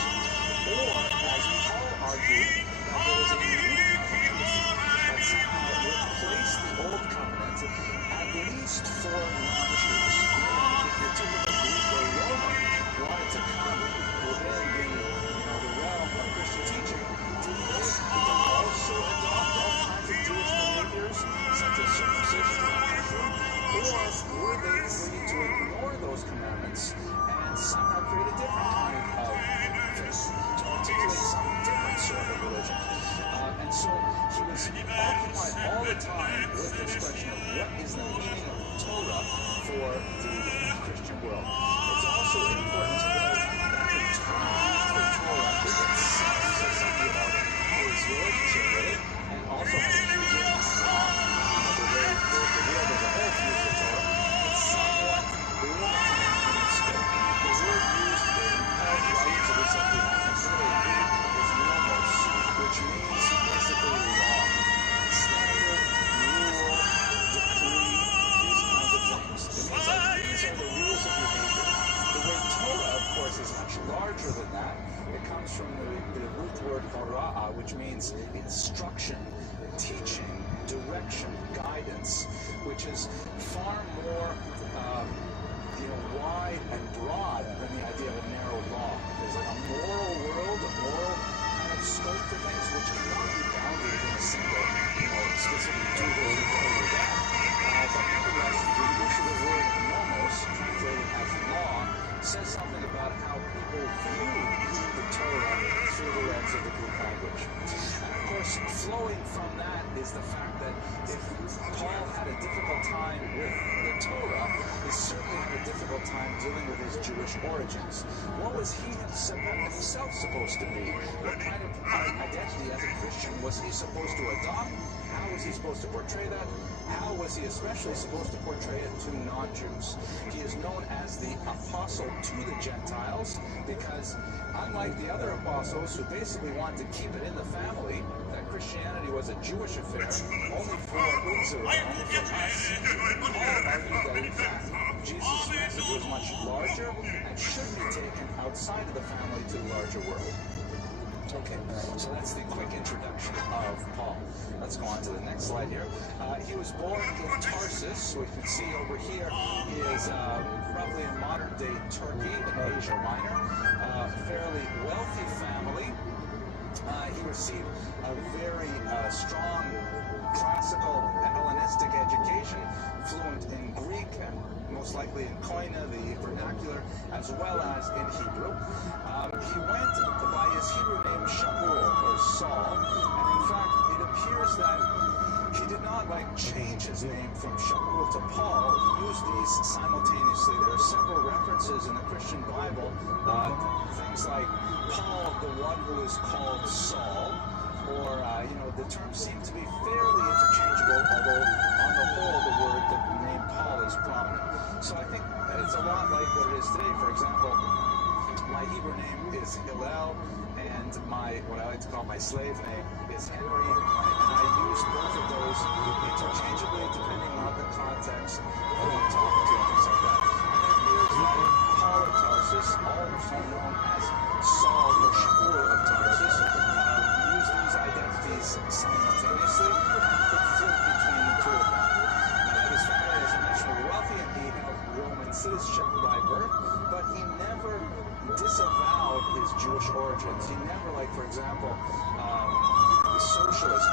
or, as Paul argued, that there was a new covenant that somehow replaced the old covenant, at least for non-Jews. Meaning, if your typical Greek or Roman wanted to come within the realm of Christian teaching, did they also adopt all kinds of Jewish behaviors, such as circumcision and baptism, or were they free to ignore those commandments and somehow create a different kind of faith, to articulate some different sort of religion? And so he was occupied all the time with this question of what is the meaning of the Torah for the Christian world. It's also important to note that the term used for Torah in itself says something about his relationship with it, and also has a huge impact on the way the world as a whole views the Torah. It's somewhat limited in its scope. The word used in Paul's writings, at least as we have considered, is nomos, which means basically law, standard, rule, decree, these kinds of things. It means like these are the rules of behavior. The word Torah, of course, is much larger than that. It comes from the root word hora'ah, which means instruction, teaching, direction, guidance, which is far more wide and broad than the idea of a narrow law. There's like a moral world, a moral kind of scope to things which cannot be bounded in a single, specific do this or do that. But nevertheless, the use of the word nomos, translated as law, says something about how people view the Torah through the lens of the Greek language. And of course, flowing from that is the fact that if Paul had a difficult time with the Torah, he certainly had a difficult time dealing with his Jewish origins. What was he himself supposed to be? What kind of identity as a Christian was he supposed to adopt? How was he supposed to portray that? How was he especially supposed to portray it to non-Jews? He is known as the apostle to the Gentiles because unlike the other apostles who basically wanted to keep it in the family, that Christianity was a Jewish affair, only for Israel, only for us, Paul argued that in fact Jesus' message was much larger and should be taken outside of the family to the larger world. Okay, so that's the quick introduction of Paul. Let's go on to the next slide here. He was born in Tarsus, so we can see over here he is roughly in modern-day Turkey in Asia Minor. Fairly wealthy family. He received a very strong classical Hellenistic education, fluent in Greek and most likely in Koine, the vernacular, as well as in Hebrew. He went by his Hebrew name Shaul, or Saul, and in fact it appears that he did not change his name from Shaul to Paul. He used these simultaneously. There are several references in the Christian Bible, things like Paul, the one who is called Saul, or the terms seem to be fairly interchangeable, although on the whole the name Paul is prominent. So I think it's a lot like what it is today. For example, my Hebrew name is Hillel, and what I like to call my slave name is Henry, and I use both of those interchangeably depending on the context of who I'm talking to and things like that. And then here's Paul of Tarsus, also known as Saul or Shaul of Tarsus. Use these identities simultaneously and could flip between the two of them. His family, as I mentioned, were wealthy and he held Roman citizenship by birth, but he never disavowed his Jewish origins. He never, for example,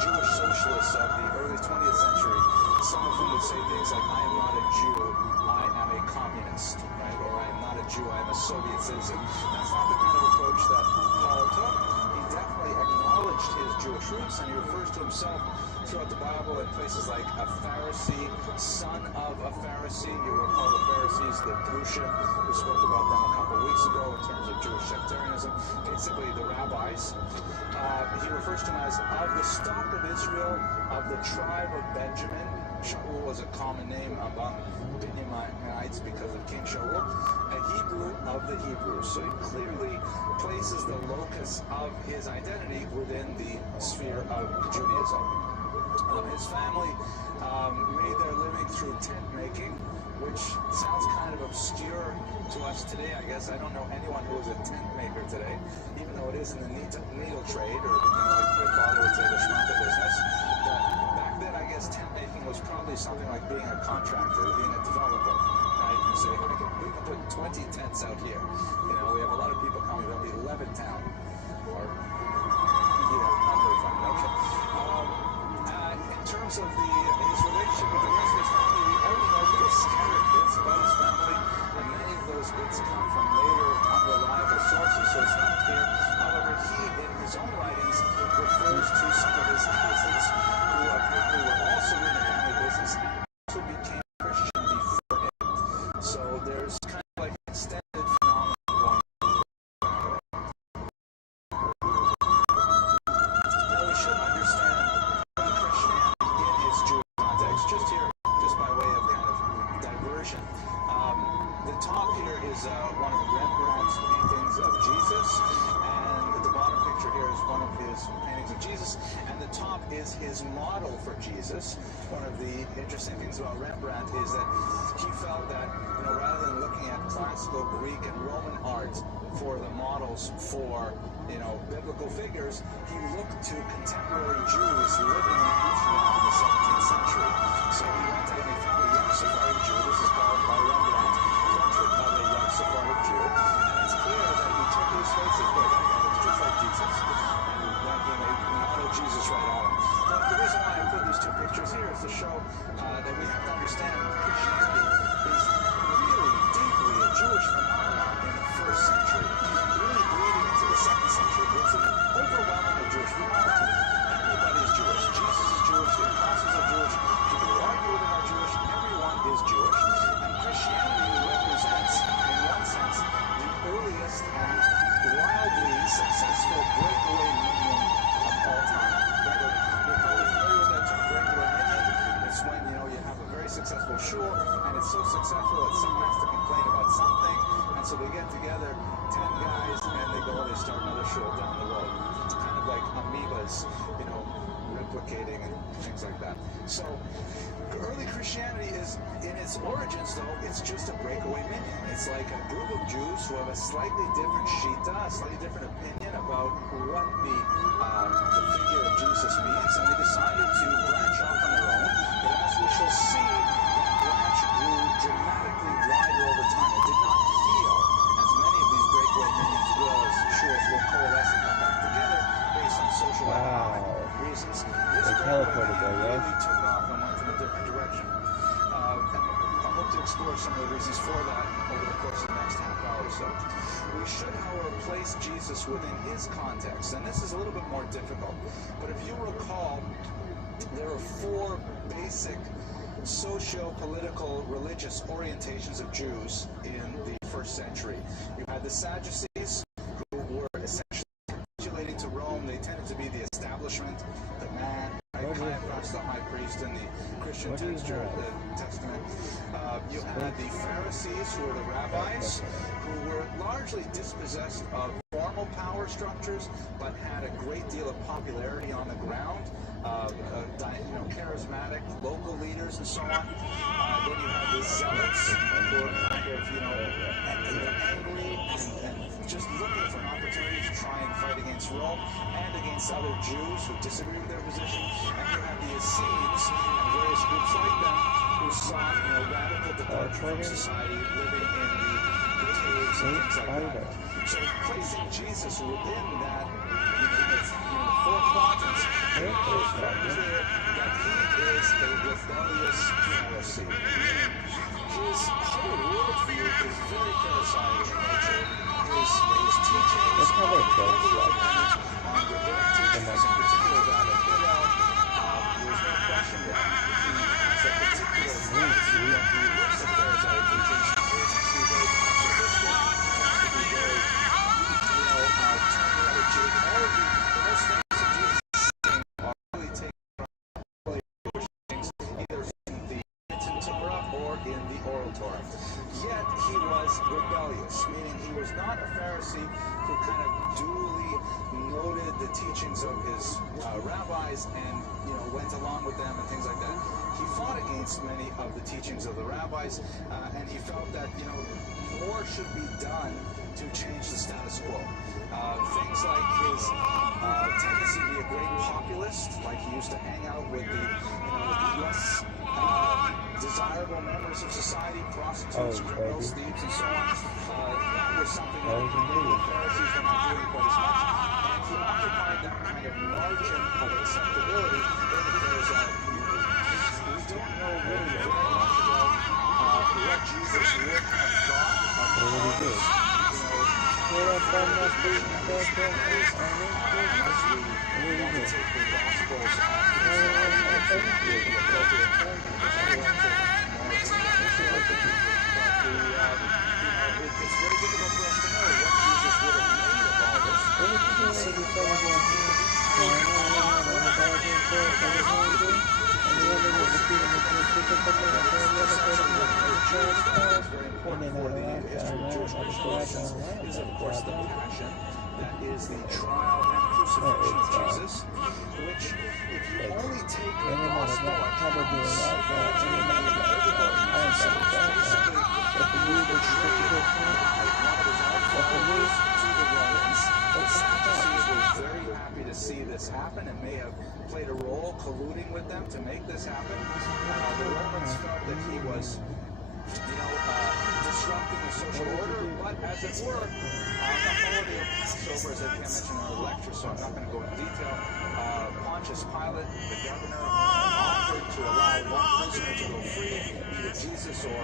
Jewish socialists of the early 20th century, some of whom would say things like, I am not a Jew, I am a communist, right? Or I am not a Jew, I am a Soviet citizen. That's not the kind of approach that Paul took. He definitely acknowledged his Jewish roots, and he refers to himself throughout the Bible in places like a Pharisee, son of a Pharisee. You recall the Pharisees, the Prussian, we spoke about them a couple weeks ago in terms of Jewish sectarianism, basically the rabbis. He refers to them as of the stock of Israel, of the tribe of Benjamin. Shaul was a common name among Benjaminites because of King Shaul. A Hebrew of the Hebrews. So he clearly places the locus of his identity within the sphere of Judaism. His family made their living through tent making, which sounds kind of obscure to us today, I guess. I don't know anyone who is a tent maker today, even though it is in the needle trade, or like my father would say, the schmata business. But back then, I guess tent making was probably something like being a contractor, being a developer, right? You say, we can put 20 tents out here. We have a lot of people coming from the 11th town, or not very funny. Okay. In terms of his relationship with the rest of his family, we only know little scattered bits about his family, and many of those bits come from later unreliable sources, so it's not clear. However, he, in his own writings, refers to some of his cousins who were also in the family business and also became Christian before him. So there's kind of like extended phenomenon going on. Now we should understand just by way of kind of diversion. The top here is one of Rembrandt's paintings of Jesus, and the bottom picture here is one of his paintings of Jesus, and the top is his model for Jesus. One of the interesting things about Rembrandt is that he felt that, rather than looking at classical Greek and Roman art for the models for, biblical figures, he looked to contemporary Jews living in Israel in the 17th century. So he went out and he found a young Sephardic Jew. This is called by Rembrandt, portrait of a young Sephardic Jew. And it's clear that he took his face and said, that guy looks just like Jesus. And then he modeled Jesus right on him. But the reason why I put these two pictures here is to show that we have to understand Christianity is really deeply a Jewish phenomenon in the first century. Really bleeding into the second century. It's an overwhelmingly Jewish phenomenon. Everybody is Jewish. Jesus is Jewish. greatest and wildly successful breakaway minion of all time. You're probably familiar with that term, breakaway minion. It's when, you have a very successful shore, and it's so successful that someone has to complain about something, and so they get together, 10 guys, and they start another shore down the road. It's kind of like amoebas, replicating and things like that. So early Christianity is, in its origins though, it's just a breakaway minion. It's like a group of Jews who have a slightly different shita, a slightly different opinion about what the figure of Jesus means, and they decided to branch off on their own. But as we shall see, that branch grew dramatically wider over time. It did not heal as many of these breakaway minions will, as shores will coalesce and come back together based on social economic reasons. This teleported there, really took off and went in a different direction. And I hope to explore some of the reasons for that over the course of the next half hour or so. We should, however, place Jesus within his context, and this is a little bit more difficult. But if you recall, there are 4 basic socio-political religious orientations of Jews in the first century. You had the Sadducees, who were essentially capitulating to Rome. They tended to be the establishment, the man, Caiaphas, the high priest in the Christian Testament. You had the Pharisees, who were the rabbis, who were largely dispossessed of formal power structures, but had a great deal of popularity on the ground. Charismatic local leaders and so on. Then you have the zealots, who are kind of, angry and just looking for an opportunity to try and fight against Rome and against other Jews who disagree with their position. And you have the Essenes and various groups like them who sought, radical departure from society, living in the caves and things like that. So placing Jesus within that, its 4 quadrants, it is very clear that he is a rebellious Pharisee. His whole worldview is very Pharisaic in nature. His teachings are heavily dependent on rabbinic teachings, in particular that of Hillel. There's no question that he has a particular worldview that he looks at Pharisaic teachings. It tends to be very pacifistic, tends to be very, turning the other cheek. All of those things that Jesus is saying are really taken from early Jewish things, either in the written Torah or in the oral Torah. Yet he was rebellious, meaning he was not a Pharisee who kind of duly noted the teachings of his rabbis and went along with them and things like that. He fought against many of the teachings of the rabbis, and he felt that more should be done to change the status quo. Things like his tendency to be a great populist, like he used to hang out with the less desirable members of society, prostitutes, criminals, thieves, and so on. That was something that the Pharisees were not doing quite as much. And he occupied that kind of margin of acceptability in the Pharisaic community. We don't know really very much about what Jesus would have thought of this. It's very difficult for us to know what Jesus would have made of all this. Is of course the passion, that is the trial and crucifixion of Jesus, which if you only take the gospel accounts, the Sadducees were very happy to see this happen and may have played a role colluding with them to make this happen. The Romans felt that he was disrupting the social order, but as it were, on the holiday of Passover, as I mentioned in the lecture, so I'm not going to go into detail, Pontius Pilate, the governor, offered to allow one prisoner to go free, either Jesus or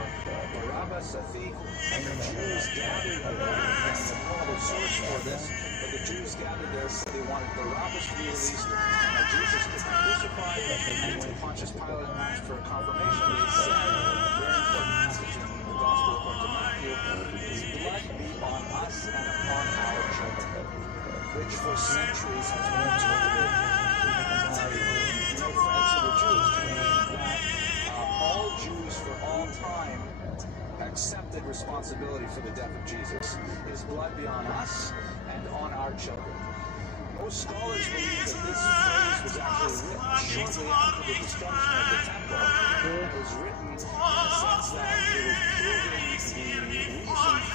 Barabbas, a thief, and the Jews gathered around, and the Roman search for this, but the Jews gathered there, said they wanted Barabbas to be released, and Jesus to be crucified, and when Pontius Pilate asked for a confirmation, he said, very important passage in the Gospel according to Matthew, his blood be on us and upon for centuries has been interpreted in defense of the Jews to mean that all Jews for all time accepted responsibility for the death of Jesus. His blood be on us and on our children. Most scholars believe that this phrase was actually written shortly after the destruction of the temple. It was written in the sense that it was proving the reason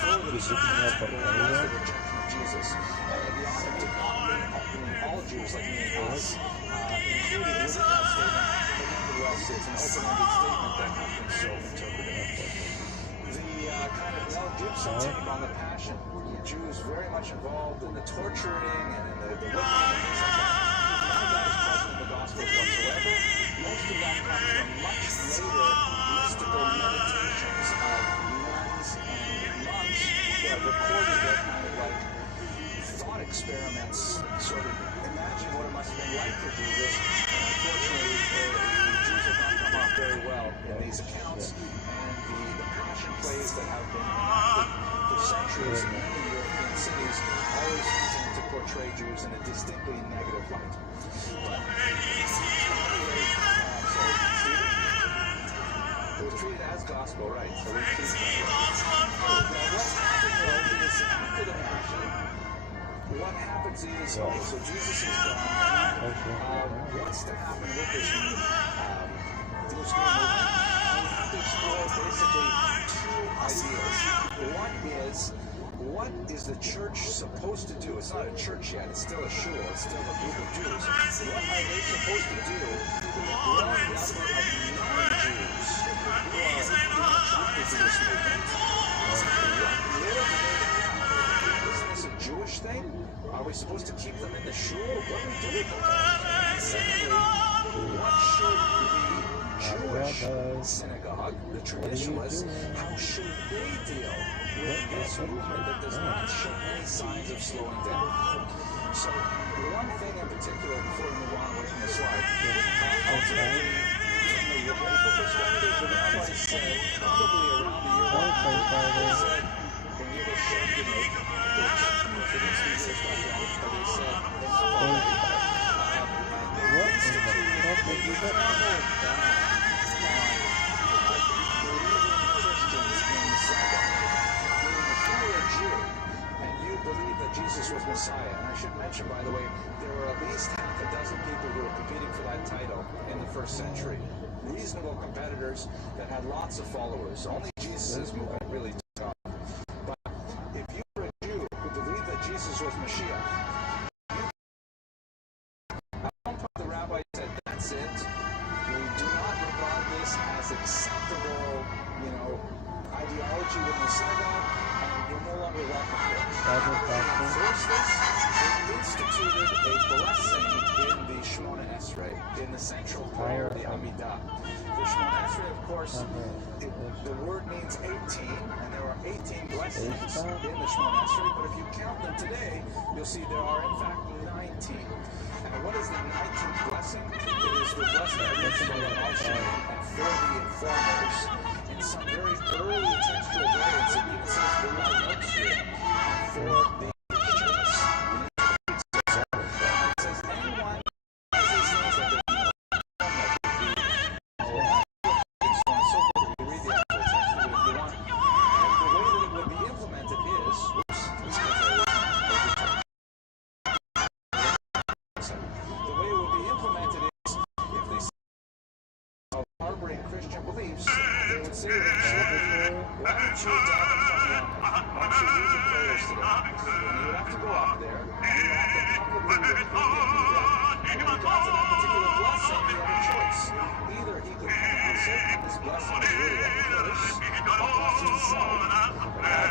for the destruction of the temple was the rejection of Jesus. The author did not mean all Jews like me and us, included within that statement, but nevertheless it's an open-ended statement that has been so interpreted. The kind of Mel Gibson take on the Passion, Jews very much involved in the torturing and in the whipping and things like that. None of that is present in the Gospels whatsoever. Most of that comes from much later mystical meditations of nuns and monks who have recorded their kind of like thought experiments, sort of imagine what it must have been like for Jesus. And unfortunately, the Jews have not come off very well in these accounts, and the Passion plays that have been enacted for centuries in many European cities always continue to portray Jews in a distinctly negative light. But it was treated as gospel, right? So we keep that. Now, what's happening though is after the Passion, what happens is, okay, so Jesus is gone. What's to happen with this movement? We have to explore basically two ideas. One is, what is the church supposed to do? It's not a church yet, it's still a shul, it's still a group of Jews. What are they supposed to do with the growing number of non-Jews who are attracted to this movement? Isn't this a Jewish thing? Are we supposed to keep them in the shul? What do we do with them? And secondly, what should the Jewish synagogue, the traditionalists, how should they deal with this movement that does not show any signs of slowing down? So, one thing in particular, before we move on away from the slide, ultimately, from the rabbinical perspective, the rabbi said, probably around the year 100, said, in the year ShareToBeAtrillionaire, which, for these few years back then, but he said, believe that Jesus was Messiah. And I should mention, by the way, there were at least half a dozen people who were competing for that title in the first century. Reasonable competitors that had lots of followers. Only Jesus' movement really took off. But if you were a Jew who believed that Jesus was Mashiach, at one point the rabbi said, that's it. We do not regard this as acceptable, ideology within the synagogue, and you're no longer welcome here. First, they instituted a blessing in the Shemona Esrei, in the central prayer of the Amidah. The Shemona Esrei, of course, the word means 18, and there are 18 blessings in the Shemona Esrei, but if you count them today, you'll see there are, in fact, 19. And what is the 19th blessing? It is the blessing against the Moshe and for the informers. In some very early textual variants, it even says the Lord helps you for the Christians. It says anyone has these things that they know, so forth. You read the actual text of it if you want. And the way that it would be implemented is, the way it would be implemented is, if they are harboring Christian beliefs, they would say to them, why don't you die in front of why don't you read the prayers today? And you would have to go up there, and you would have to publicly repeat it, and when you got to that particular blessing, you had a choice. Either he could pronounce it, and this blessing is really a curse, a blessing itself.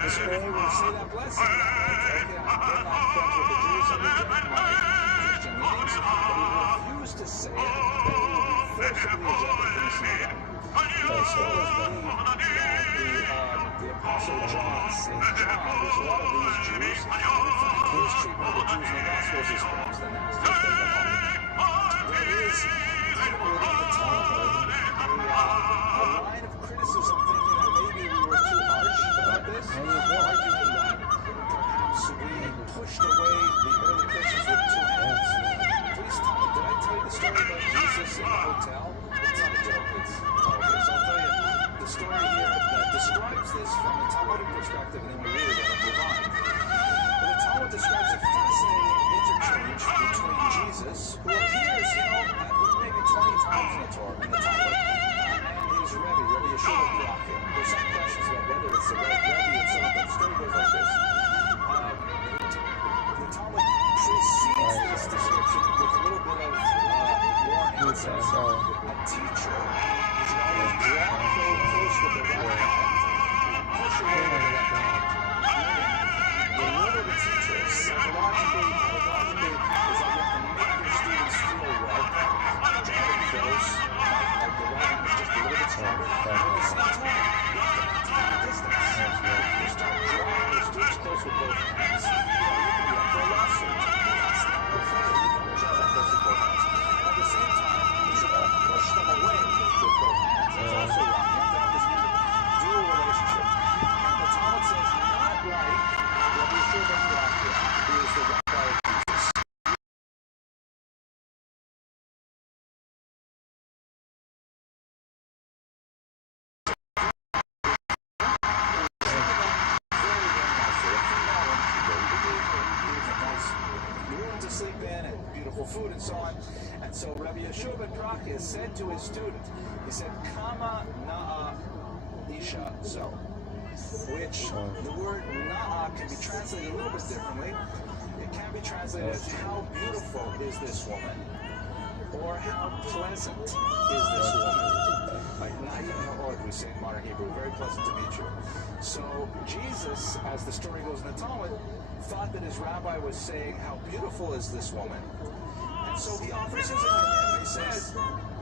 This way, when you say that blessing, okay, I'm not friends with the Jews, and reject my Christian leanings, but he refused to say it, then he would be forcibly ejected from the synagogue. Scholars believe that the Apostle John, St. John, was one of these Jews, and in fact, his treatment of the Jews in the Gospels is perhaps the nastiest of them all. There is, even within the Talmud, a line of criticism thinking that maybe we were too harsh about this, arguing that perhaps we pushed away the early Christians story about Jesus in the hotel, it's not a joke, it's okay. So I'll tell you the story here that describes this from a Talmudic perspective, and then we really got to move on. But the Talmud describes a fascinating interchange between Jesus, who appears, maybe 20 times in the Torah, in the Talmud, and his Rabbi ShareToBeAtrillionaire. There's some questions about whether it's the right Rabbi and so on, but the story goes like this. The Talmud precedes this description with a little bit of warning. It says, a teacher should always draw close with the right hand, push away with the left hand. The role of a teacher, psychologically, pedagogically, is that you have to make your students feel welcome, driving close, like the right hand is just a little bit stronger. But at the same time, you have to maintain a distance. If you start drawing your students close with both hands, you can be up for a lawsuit. That's not okay. You don't draw them close with both hands. At the same time, you should not push them away with both hands. That's also wrong. You have to have this kind of dual relationship. And the Talmud says, not like Rabbi ShareToBeAtrillionaire, who is the rabbi of Jesus. To sleep in and beautiful food and so on. And so Rabbi ShareToBeAtrillionaire said to his student, he said, Kama na'a isha zo, which the word na'a can be translated a little bit differently. It can be translated as how beautiful is this woman, or how pleasant is this woman. Like na'im ha'od, we say in modern Hebrew, very pleasant to meet you. So Jesus, as the story goes in the Talmud, thought that his rabbi was saying, how beautiful is this woman? And so he offers his opinion. He says,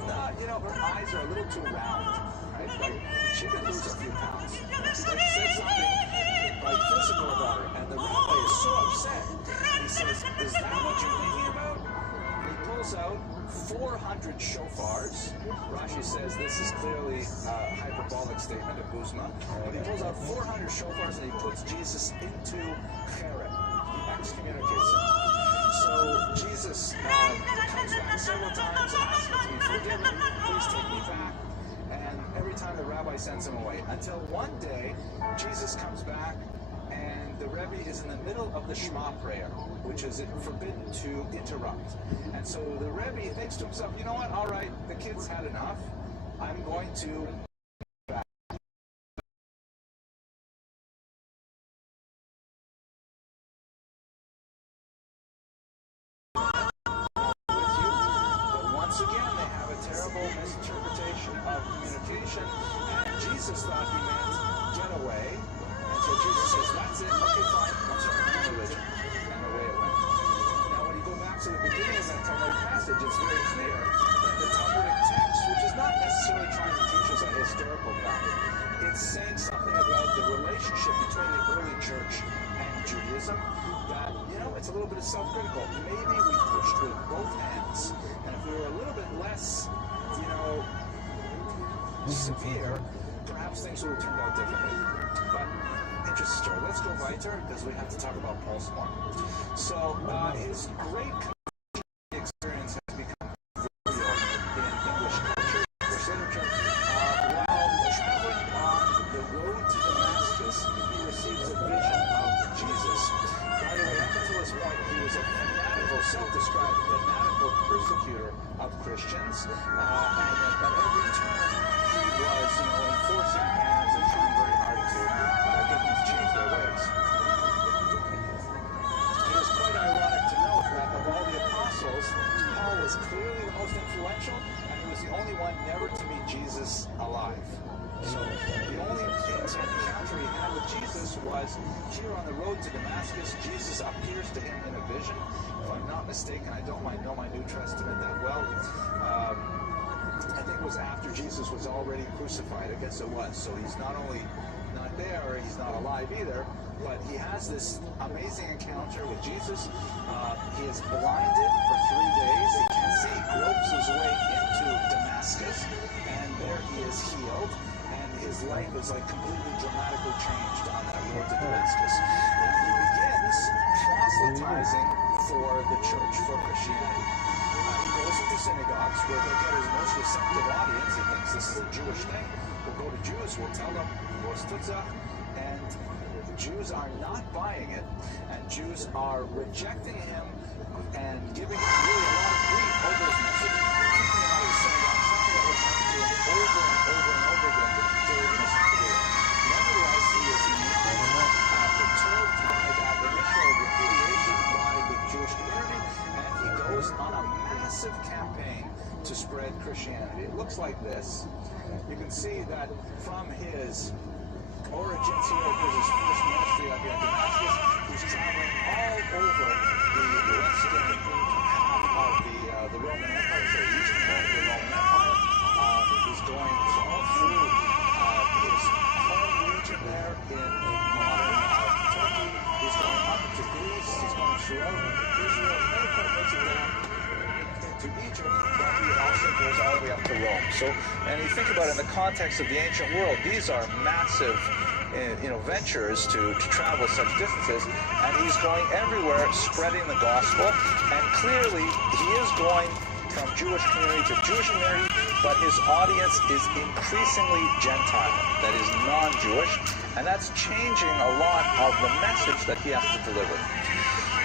nah, her eyes are a little too round, right? Like, she could lose a few pounds. He said something like physical about her, and the rabbi is so upset. He says, is that what you're thinking about? And he pulls out 400 shofars. Rashi says this is clearly a hyperbolic statement of Guzma. But he pulls out 400 shofars and he puts Jesus into Cheret. He excommunicates him. So Jesus comes back several times, asks him to be forgiven, please take me back. And every time the rabbi sends him away. Until one day, Jesus comes back and the Rebbe is in the middle of the Shema prayer, which is forbidden to interrupt. And so the Rebbe thinks to himself, you know what, all right, the kids had enough. I'm going to back. With you. But once again, they have a terrible misinterpretation of communication. And Jesus thought he meant get away. So Jesus says, that's it, okay, fine, I'm sorry, I'm religion. And away it went. Now, when you go back to the beginning of that Talmudic passage, it's very clear that the Talmudic text, which is not necessarily trying to teach us a historical fact, it's saying something about the relationship between the early church and Judaism, that, it's a little bit of self-critical. Maybe we pushed with both hands, and if we were a little bit less, severe, perhaps things would have turned out differently. But interesting story. Let's go weiter because we have to talk about Paul's more. So his great experience has become real in English culture, English literature. While traveling on the road to Damascus, he receives a vision of Jesus. By the way, up until this point, he was a fanatical, self-described fanatical persecutor of Christians, and at every turn he was, enforcing bans and trying very hard to get them to change their ways. It is quite ironic to note that of all the apostles, Paul was clearly the most influential, and he was the only one never to meet Jesus alive. So the only encounter he had with Jesus was here on the road to Damascus. Jesus appears to him in a vision. If I'm not mistaken, I don't know my New Testament that well. I think it was after Jesus was already crucified. I guess it was. So he's not only not there, he's not alive either, but he has this amazing encounter with Jesus. He is blinded for 3 days. He can't see. He gropes his way into Damascus, and there he is healed. And his life is completely dramatically changed on that road to Damascus. And he begins proselytizing for the church, for Christianity. He goes into synagogue. captive audience. He thinks this is a Jewish thing. We'll go to Jews, we'll tell them, and the Jews are not buying it, and Jews are rejecting him and giving him really a lot of grief over his message, keeping him out of synagogue, something that would happen to him over and over and over again during his career. Nevertheless, he is perturbed by that initial repudiation by the Jewish community, and he goes on a massive campaign to spread Christianity. It looks like this. You can see that from his origins here, there's his first ministry up here in Damascus. He's traveling all over the western half of the Roman Empire, so the eastern half of the Roman Empire. He's going all through his home region there in modern Turkey. He's going up to Greece. He's going throughout Israel. Never quite makes it down to Egypt, but he also goes all the way up to Rome. So, and you think about it in the context of the ancient world, these are massive, ventures to travel such distances, and he's going everywhere spreading the gospel, and clearly he is going from Jewish community to Jewish community, but his audience is increasingly Gentile, that is non-Jewish, and that's changing a lot of the message that he has to deliver.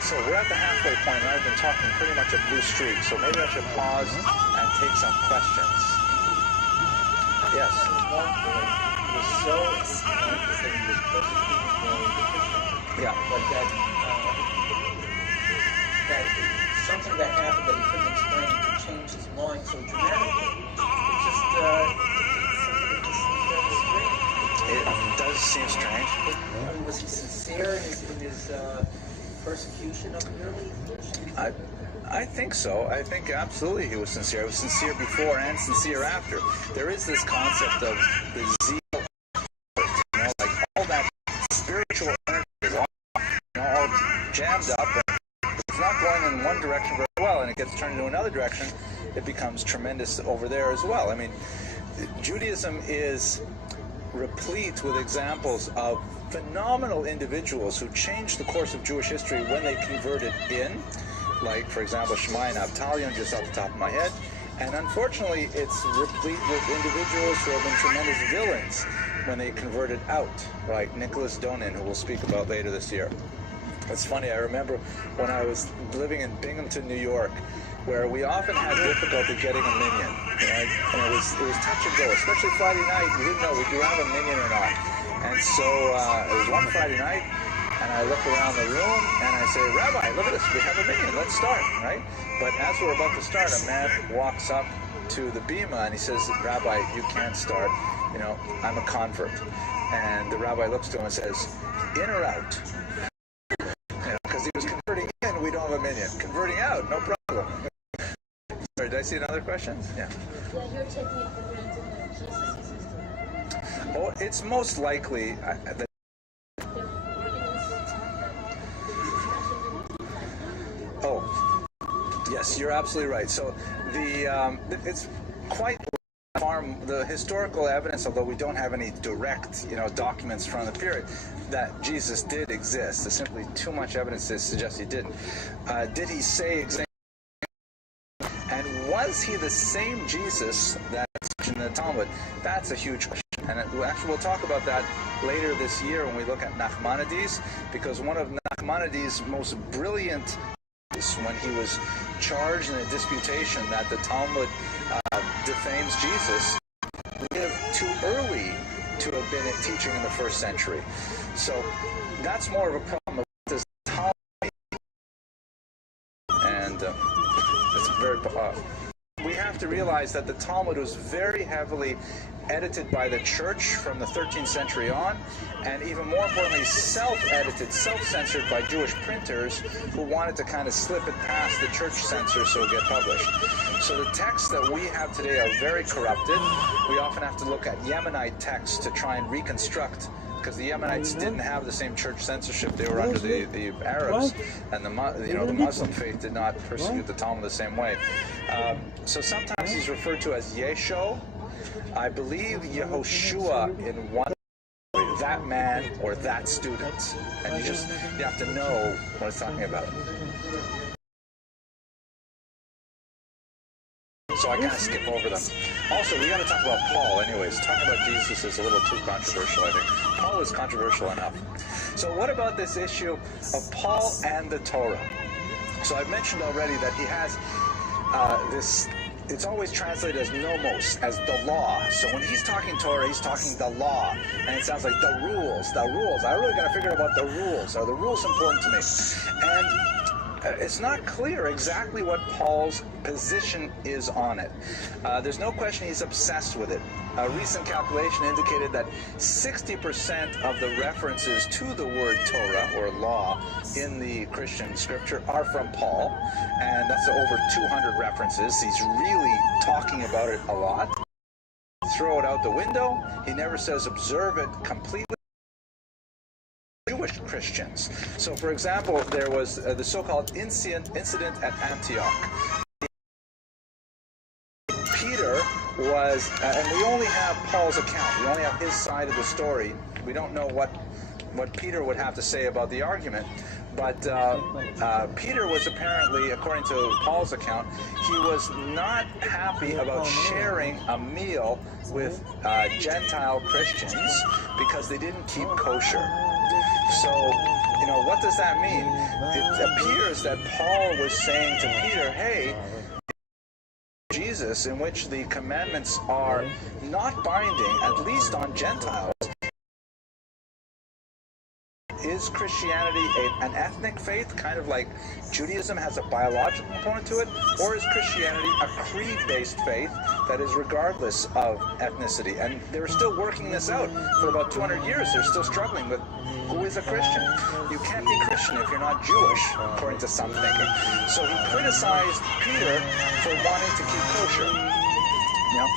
So we're at the halfway point, and I've been talking pretty much a blue streak, so maybe I should pause and take some questions. Yes? Yeah. But that something that happened that he couldn't explain could change his mind so dramatically. It does seem strange. Was he sincere in his persecution of the early? I think so. I think absolutely he was sincere. He was sincere before and sincere after. There is this concept of the zeal, like all that spiritual energy is all jammed up. And it's not going in one direction very well, and it gets turned into another direction. It becomes tremendous over there as well. I mean, Judaism is replete with examples of phenomenal individuals who changed the course of Jewish history when they converted in, like, for example, Shammai and Abtalion, just off the top of my head. And unfortunately, it's replete with individuals who have been tremendous villains when they converted out, like Nicholas Donin, who we'll speak about later this year. It's funny, I remember when I was living in Binghamton, New York, where we often had difficulty getting a minion, and it was touch and go, especially Friday night. We didn't know, would you have a minion or not? And so it was one Friday night, and I look around the room, and I say, Rabbi, look at this, we have a minion, let's start, right? But as we're about to start, a man walks up to the bima, and he says, Rabbi, you can't start, I'm a convert. And the rabbi looks to him and says, in or out? Because he was converting in, we don't have a minion. Converting out, no problem. Sorry, did I see another question? Yeah. Yeah, you're taking it for granted that Jesus existed. Oh, it's most likely that. Oh, yes, you're absolutely right. So it's quite the historical evidence, although we don't have any direct, documents from the period that Jesus did exist. There's simply too much evidence to suggest he didn't. Did he say exactly? And was he the same Jesus that's in the Talmud? That's a huge question. And actually, we'll talk about that later this year when we look at Nachmanides, because one of Nachmanides' most brilliant when he was charged in a disputation that the Talmud defames Jesus, lived too early to have been teaching in the first century. So that's more of a problem with this Talmud. And it's very we have to realize that the Talmud was very heavily edited by the church from the 13th century on, and even more importantly, self-edited, self-censored by Jewish printers who wanted to kind of slip it past the church censor so it get published. So the texts that we have today are very corrupted. We often have to look at Yemenite texts to try and reconstruct, because the Yemenites didn't have the same church censorship. They were under the Arabs, and the Muslim faith did not persecute the Talmud the same way. So sometimes he's referred to as Yesho. I believe Yehoshua in one way, that man or that student, and you have to know what it's talking about. so I kind of skip over them. Also, we got to talk about Paul anyways. Talking about Jesus is a little too controversial, I think. Paul is controversial enough. So what about this issue of Paul and the Torah? So I've mentioned already that he has this, it's always translated as nomos, as the law. So when he's talking Torah, he's talking the law. And it sounds like the rules. I really got to figure out about the rules. Are the rules important to me? And it's not clear exactly what Paul's position is on it. There's no question he's obsessed with it. A recent calculation indicated that 60% of the references to the word Torah or law in the Christian scripture are from Paul, and that's over 200 references. He's really talking about it a lot. Throw it out the window. He never says observe it completely. Jewish Christians. So, for example, there was the so-called incident at Antioch. Peter was, and we only have Paul's account. We only have his side of the story. We don't know what Peter would have to say about the argument. But Peter was apparently, according to Paul's account, he was not happy about sharing a meal with Gentile Christians because they didn't keep kosher. So, you know, what does that mean? It appears that Paul was saying to Peter, hey, Jesus, in which the commandments are not binding, at least on Gentiles. Is Christianity an ethnic faith, kind of like Judaism has a biological component to it? Or is Christianity a creed-based faith that is regardless of ethnicity? And they're still working this out. For about 200 years, they're still struggling with who is a Christian. You can't be Christian if you're not Jewish, according to some thinking. So he criticized Peter for wanting to keep kosher. You know?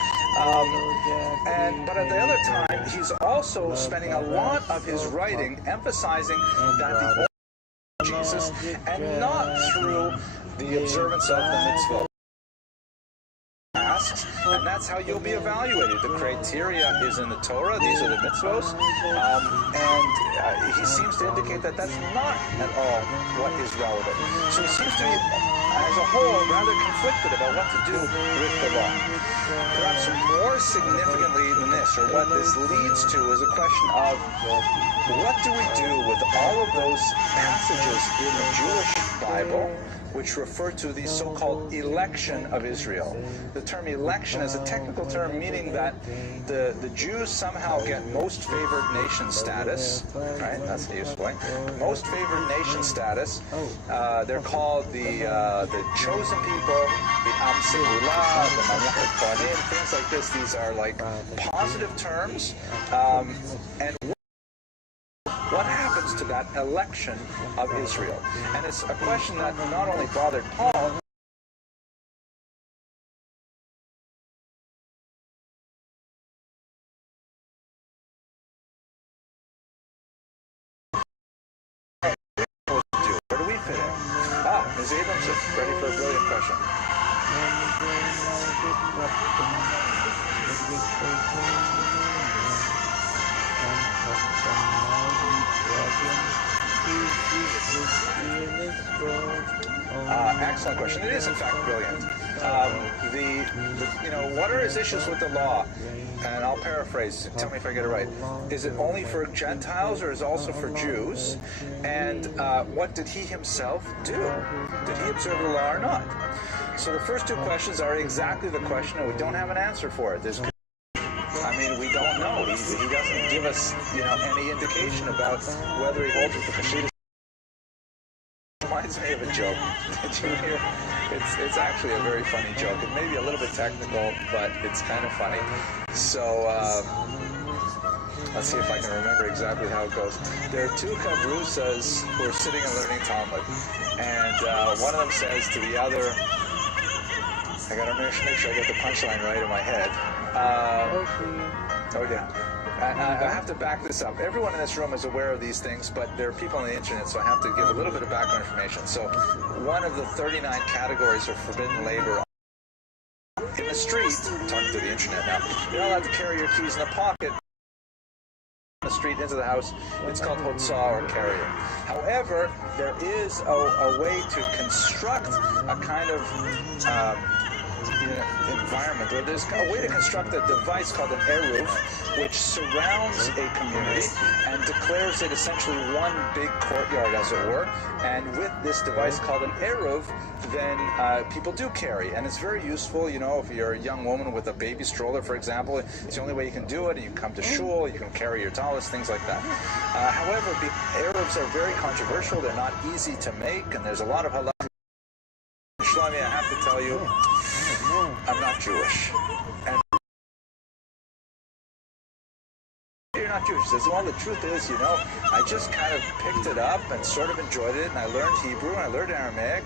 But at the other time, he's also spending a lot of his writing emphasizing that the only Jesus, and not through the observance of the mitzvah. And that's how you'll be evaluated. The criteria is in the Torah. These are the mitzvos. And he seems to indicate that that's not at all what is relevant. So he seems to be, as a whole, rather conflicted about what to do with the law. Perhaps more significantly than this, or what this leads to, is a question of what do we do with all of those passages in the Jewish Bible which refer to the so-called election of Israel. The term election is a technical term meaning that the Jews somehow get most favored nation status, right? That's the useful way. Most favored nation status. They're called the chosen people, the Am Segulah, the Mamlechet Kohanim, things like this. These are like positive terms. And what happens to that election of Israel? And it's a question that not only bothered Paul, where do we fit in? Ms. Abrams is ready for a brilliant question. Excellent question. It is in fact brilliant. What are his issues with the law? And I'll paraphrase. Tell me if I get it right. Is it only for Gentiles or is it also for Jews? And what did he himself do? Did he observe the law or not? So the first two questions are exactly the question, and we don't have an answer for it. We don't know. He doesn't give us, any indication about whether he holds with the Peshitta. Reminds me of a joke. Did you hear? It's actually a very funny joke. It may be a little bit technical, but it's kind of funny. So let's see if I can remember exactly how it goes. There are two kavrusas who are sitting and learning Talmud, and one of them says to the other, I gotta make sure I get the punchline right in my head. I have to back this up. Everyone in this room is aware of these things, but there are people on the internet, so I have to give a little bit of background information. So one of the 39 categories of forbidden labor in the street, talking to the internet now, you're not allowed to carry your keys in a pocket on the street into the house. It's called hotzah or carrier. However, there is a way to construct a kind of environment. There's a way to construct a device called an eruv, which surrounds a community and declares it essentially one big courtyard, as it were. And with this device called an eruv, then people do carry, and it's very useful. You know, if you're a young woman with a baby stroller, for example, it's the only way you can do it. And you can come to shul, you can carry your talis, things like that. However, the eruvs are very controversial. They're not easy to make, and there's a lot of halakha. Shlomi, I have to tell you, I'm not Jewish. And you're not Jewish. She says, well, the truth is, you know, I just kind of picked it up and sort of enjoyed it, and I learned Hebrew, and I learned Aramaic,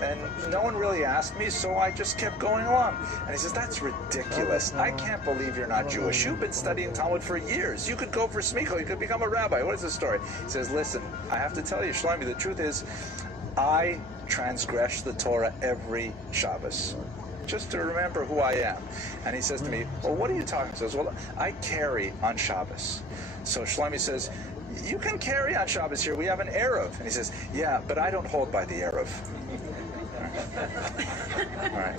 and no one really asked me, so I just kept going along. And he says, that's ridiculous. I can't believe you're not Jewish. You've been studying Talmud for years. You could go for smicha. You could become a rabbi. What is the story? He says, listen, I have to tell you, Shlomi, the truth is, I transgress the Torah every Shabbos, just to remember who I am. And he says to me, well, what are you talking about? He says, well, I carry on Shabbos. So Shlomi says, you can carry on Shabbos here. We have an eruv. And he says, yeah, but I don't hold by the eruv. All right.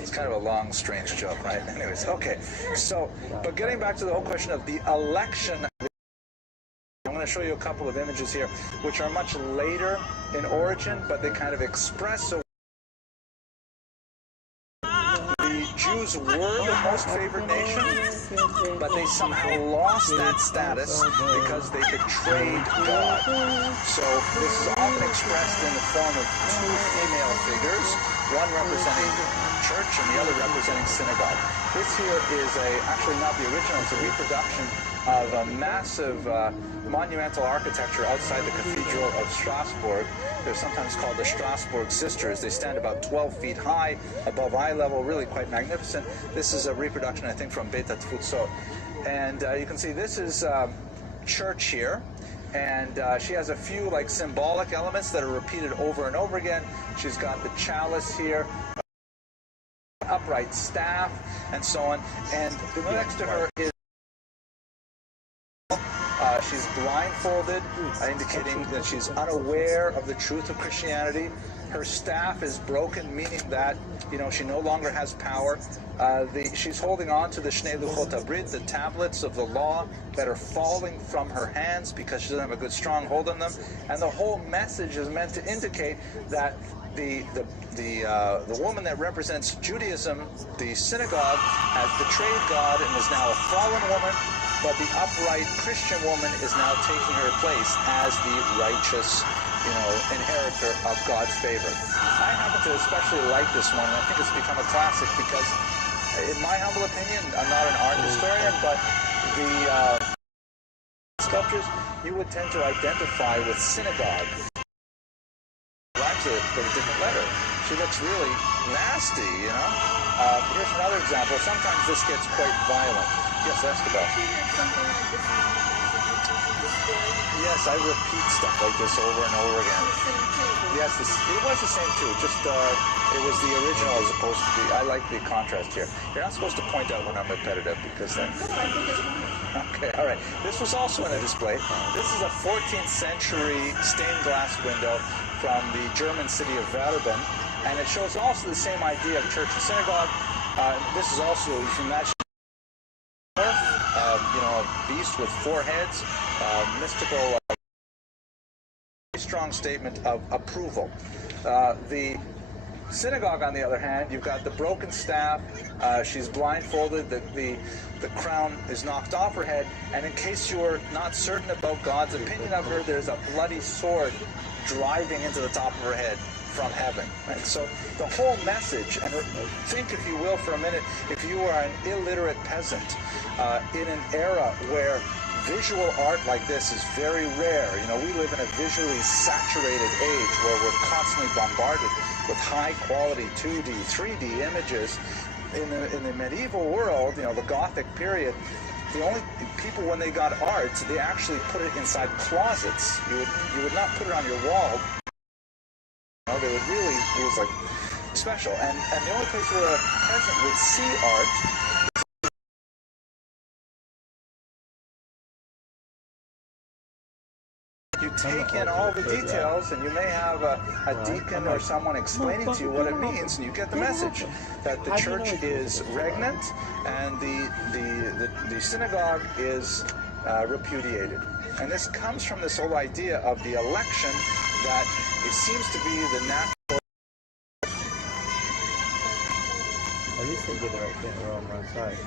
It's kind of a long, strange joke, right? Anyways, okay. So, but getting back to the whole question of the election, I'm going to show you a couple of images here, which are much later in origin, but they kind of express the Jews were the most favored nation, but they somehow lost that status because they betrayed God. So this is often expressed in the form of two female figures, one representing church and the other representing synagogue. This here is actually not the original, it's a reproduction of a massive monumental architecture outside the Cathedral of Strasbourg. They're sometimes called the Strasbourg Sisters. They stand about 12 feet high above eye level, really quite magnificent. This is a reproduction, I think, from Beit HaTfutzot. And you can see this is church here. And she has a few like symbolic elements that are repeated over and over again. She's got the chalice here, upright staff, and so on. And next to her is she's blindfolded, indicating that she's unaware of the truth of Christianity. Her staff is broken, meaning that, you know, she no longer has power. She's holding on to the Shnei Luchot HaBrit, the tablets of the law that are falling from her hands because she doesn't have a good strong hold on them. And the whole message is meant to indicate that the woman that represents Judaism, the synagogue, has betrayed God and is now a fallen woman. But the upright Christian woman is now taking her place as the righteous, you know, inheritor of God's favor. I happen to especially like this one, and I think it's become a classic because, in my humble opinion, I'm not an art historian, but the sculptures you would tend to identify with synagogue. Rhymes it with a different letter. She looks really nasty, you know. Here's another example. Sometimes this gets quite violent. Yes, that's the best. Yes, I repeat stuff like this over and over again. Yes, it was the same too. Just it was the original as opposed to the. I like the contrast here. You're not supposed to point out when I'm repetitive because then. Okay, all right. This was also in a display. This is a 14th century stained glass window from the German city of Verben, and it shows also the same idea of church and synagogue. This is also, you can imagine, you know, a beast with four heads, mystical, strong statement of approval. The synagogue, on the other hand, you've got the broken staff, she's blindfolded, the crown is knocked off her head, and in case you're not certain about God's opinion of her, there's a bloody sword driving into the top of her head from heaven. And so the whole message, and think, if you will, for a minute, if you are an illiterate peasant in an era where visual art like this is very rare. You know, we live in a visually saturated age where we're constantly bombarded with high quality 2D, 3D images. In the medieval world, you know, the Gothic period, the only people, when they got art, they actually put it inside closets. You would not put it on your wall. You know, they would really, it was like special. And the only place where a peasant would see art, you take in all the details, and you may have a deacon or someone explaining to you what it means, and you get the message that the church is regnant and the synagogue is repudiated. And this comes from this whole idea of the election, that it seems to be the natural. At least they did the right thing. We're on the wrong side.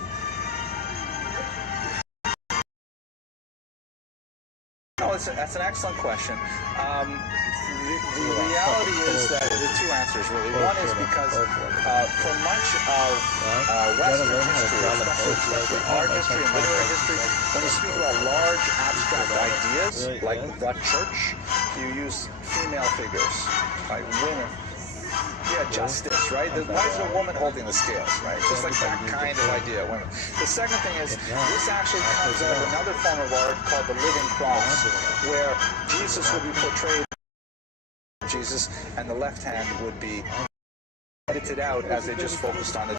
No, that's an excellent question. The reality is that the two answers, really. One is because for much of Western history, especially art history and literary history, when you speak about large abstract ideas like the church, you use female figures, like women. Yeah, justice, right? Why is a woman holding the scales, right? Just like that kind of idea. Women. The second thing is, this actually comes out of another form of art called the living cross, where Jesus would be portrayed as Jesus, and the left hand would be edited out as they just focused on the.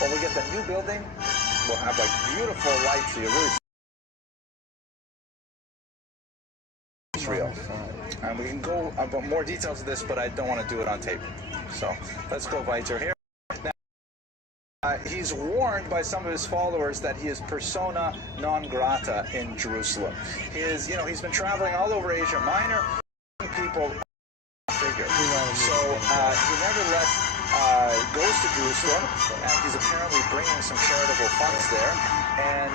When we get the new building, we'll have like beautiful lights, so you really. Real. And we can go about more details of this, but I don't want to do it on tape. So let's go weiter here. Now, he's warned by some of his followers that he is persona non grata in Jerusalem. He's been traveling all over Asia Minor, people figure. So he nevertheless goes to Jerusalem, and he's apparently bringing some charitable funds there. And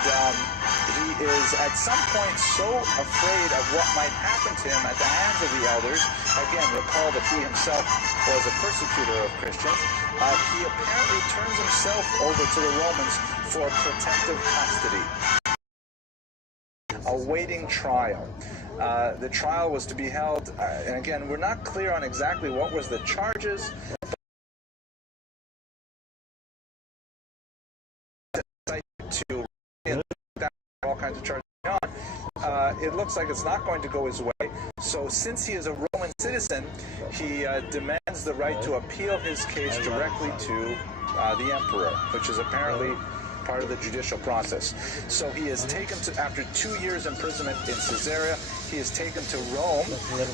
he is at some point so afraid of what might happen to him at the hands of the elders. Again, recall that he himself was a persecutor of Christians. He apparently turns himself over to the Romans for protective custody, awaiting trial. The trial was to be held, and again, we're not clear on exactly what was the charges. To all kinds of charges on. It looks like it's not going to go his way. So since he is a Roman citizen, he demands the right to appeal his case directly to the emperor, which is apparently part of the judicial process. So he is taken to, after 2 years imprisonment in Caesarea, he is taken to Rome,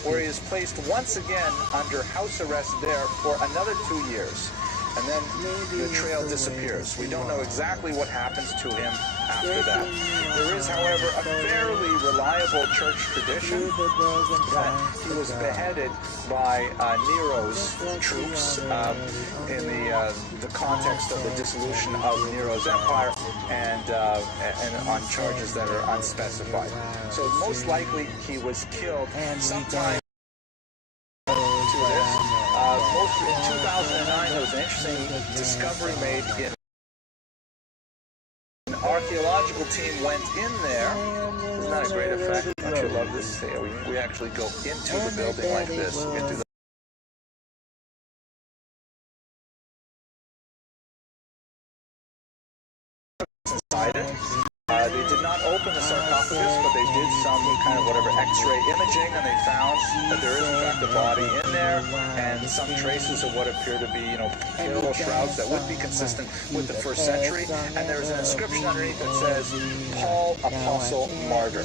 where he is placed once again under house arrest there for another 2 years. And then the trail disappears. We don't know exactly what happens to him after that. There is, however, a fairly reliable church tradition that he was beheaded by Nero's troops in the context of the dissolution of Nero's empire, and on charges that are unspecified. So most likely he was killed sometime. In 2009, there was an interesting discovery made in. An archaeological team went in there. Isn't that a great effect? Don't you love this? We actually go into the building like this. Into the inside it. They did not open the sarcophagus, but they did some kind of whatever X-ray imaging, and they found that there is in fact a body in there, and some traces of what appear to be, pillow shrouds that would be consistent with the 1st century. And there is an inscription underneath that says, "Paul, Apostle, Martyr."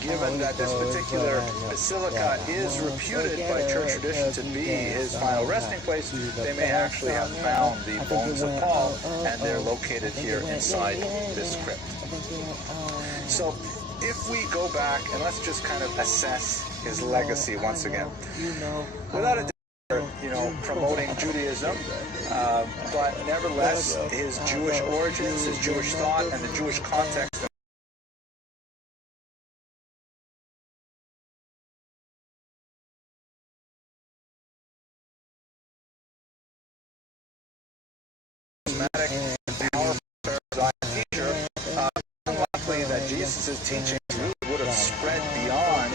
Given that this particular basilica is reputed by church tradition to be his final resting place, they may actually have found the bones of Paul, and they're located here inside this crypt. So if we go back and let's just kind of assess his legacy once again, without a doubt, promoting Judaism, but nevertheless his Jewish origins, his Jewish thought, and the Jewish context powerful teacher, unlikely that Jesus' teachings would have spread beyond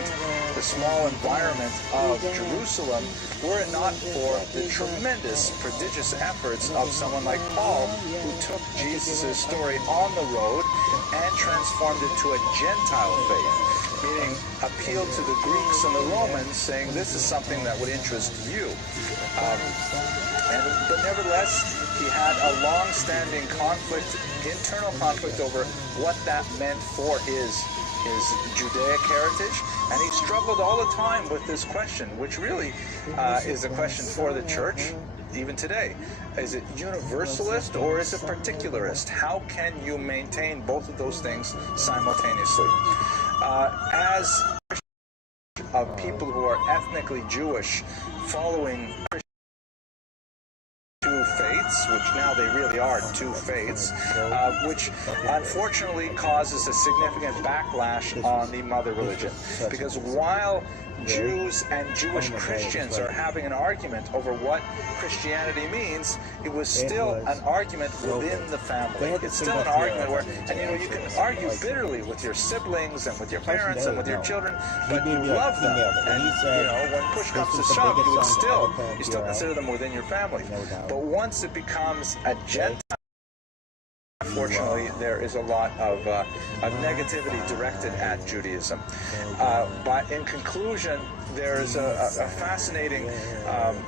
the small environment of Jerusalem were it not for the tremendous, prodigious efforts of someone like Paul, who took Jesus' story on the road and transformed it to a Gentile faith, meaning appealed to the Greeks and the Romans, saying this is something that would interest you. But nevertheless, he had a long-standing conflict, internal conflict over what that meant for his his Judaic heritage, and he struggled all the time with this question, which really is a question for the church even today. Is it universalist or is it particularist? How can you maintain both of those things simultaneously? As of people who are ethnically Jewish following two faiths, which now they really are two faiths, which unfortunately causes a significant backlash on the mother religion. Because while Jews and Jewish Christians are having an argument over what Christianity means, it was still an argument within the family. It's still an argument where, and you know, you can argue bitterly with your siblings and with your parents and with your children, but you love them. And you know, when push comes to shove, you still consider them within your family. But once it becomes a Gentile, unfortunately, there is a lot of negativity directed at Judaism. But in conclusion, there is a fascinating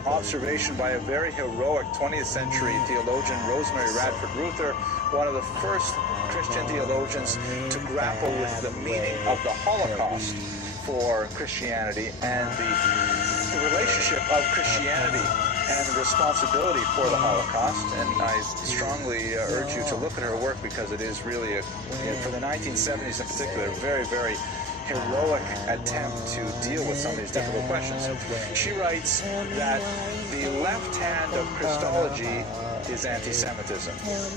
observation by a very heroic 20th century theologian, Rosemary Radford Ruether, one of the first Christian theologians to grapple with the meaning of the Holocaust for Christianity and the relationship of Christianity and responsibility for the Holocaust. And I strongly urge you to look at her work, because it is really, for the 1970s in particular, a very, very heroic attempt to deal with some of these difficult questions. She writes that the left hand of Christology is anti-Semitism.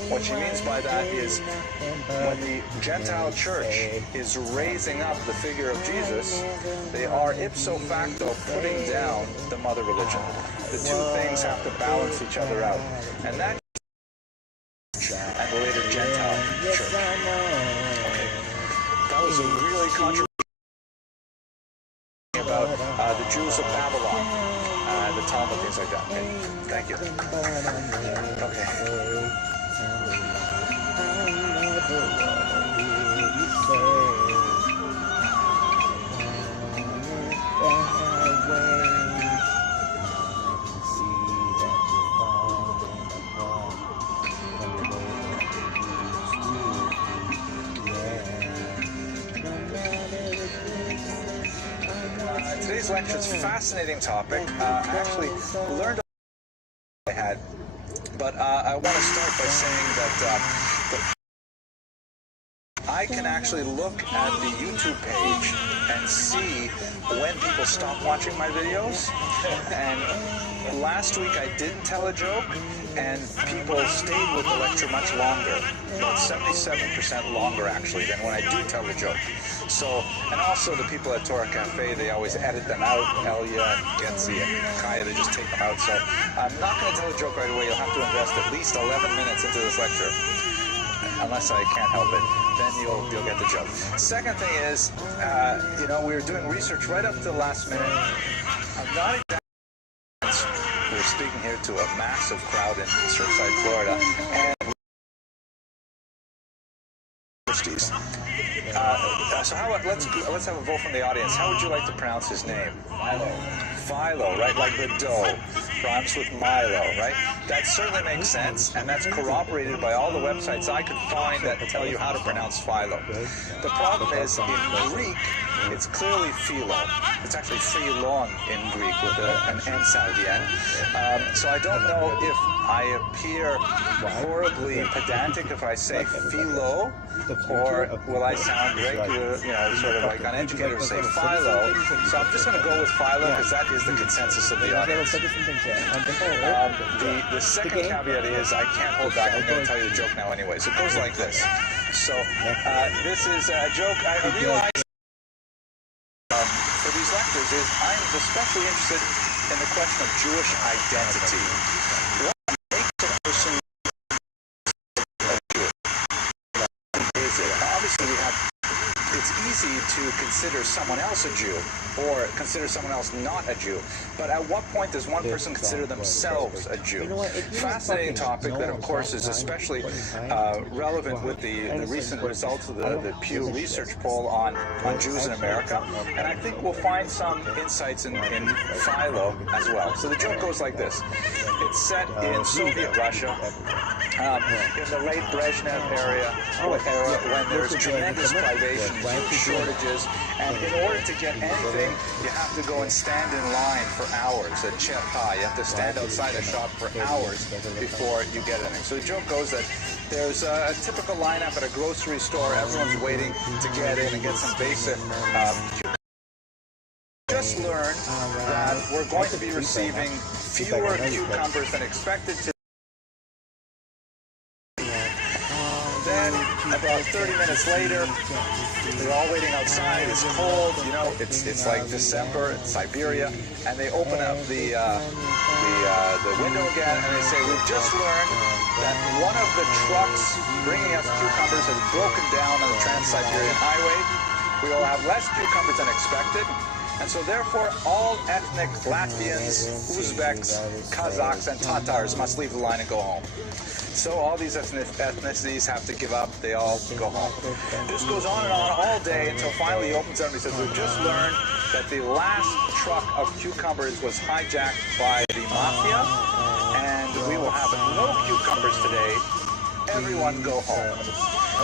What she means by that is when the Gentile church is raising up the figure of Jesus, they are ipso facto putting down the mother religion. The two things have to balance each other out. And that and the later Gentile church. Okay. That was a really controversial about the Jews of Babylon, the Talmud, things like that. Okay. Thank you. Today's lecture is a fascinating topic. I actually learned I had, but I want to start by saying that I can actually look at the YouTube page and see when people stop watching my videos. And last week I didn't tell a joke, and people stayed with the lecture much longer, about 77% longer actually than when I do tell a joke. So, and also the people at Torah Cafe, they always edit them out. Elia and Getzi and Kaya, they just take them out. So I'm not going to tell a joke right away. You'll have to invest at least 11 minutes into this lecture, unless I can't help it. Then you'll get the joke. Second thing is, you know, we were doing research right up to the last minute. I'm not exactly. We're speaking here to a massive crowd in Surfside, Florida, and so let's have a vote from the audience. How would you like to pronounce his name? Philo, right? Like the dough. Rhymes with Milo, right? That certainly makes sense, and that's corroborated by all the websites I could find that tell you how to pronounce Philo. The problem is, in Greek, it's clearly Philo. It's actually Philon in Greek with an N sound at the end. So I don't know if I appear horribly pedantic if I say Philo, or will I sound regular, you know, sort of like uneducated and say Philo. So I'm just going to go with Philo because that is the consensus of the audience. The second caveat is I can't hold back. I'm going to tell you the joke now anyway. So it goes like this. So this is a joke. I realize for these lectures is I'm especially interested in the question of Jewish identity. What makes a person Jewish? Is it? Obviously, it's easy to consider someone else a Jew or consider someone else not a Jew. But at what point does one person consider themselves a Jew? Fascinating topic that, of course, is especially relevant with the recent results of the Pew Research poll on Jews in America. And I think we'll find some insights in Philo as well. So the joke goes like this. It's set in Soviet Russia, in the late Brezhnev era when there's tremendous privation, huge shortages, and in order to get anything, you have to go and stand in line for hours at Cherha. You have to stand outside a shop for hours before you get anything. So the joke goes that there's a typical lineup at a grocery store. Everyone's waiting to get in and get some basic just learned that we're going to be receiving fewer cucumbers than expected to. Then, about 30 minutes later, they're all waiting outside. It's cold, you know. It's like December in Siberia, and they open up the window again, and they say, "We've just learned that one of the trucks bringing us cucumbers has broken down on the Trans-Siberian Highway. We will have less cucumbers than expected." And so therefore, all ethnic Latvians, Uzbeks, Kazakhs, and Tatars must leave the line and go home. So all these ethnicities have to give up. They all go home. This goes on and on all day until finally he opens up and he says, "We've just learned that the last truck of cucumbers was hijacked by the mafia, and we will have no cucumbers today. Everyone go home."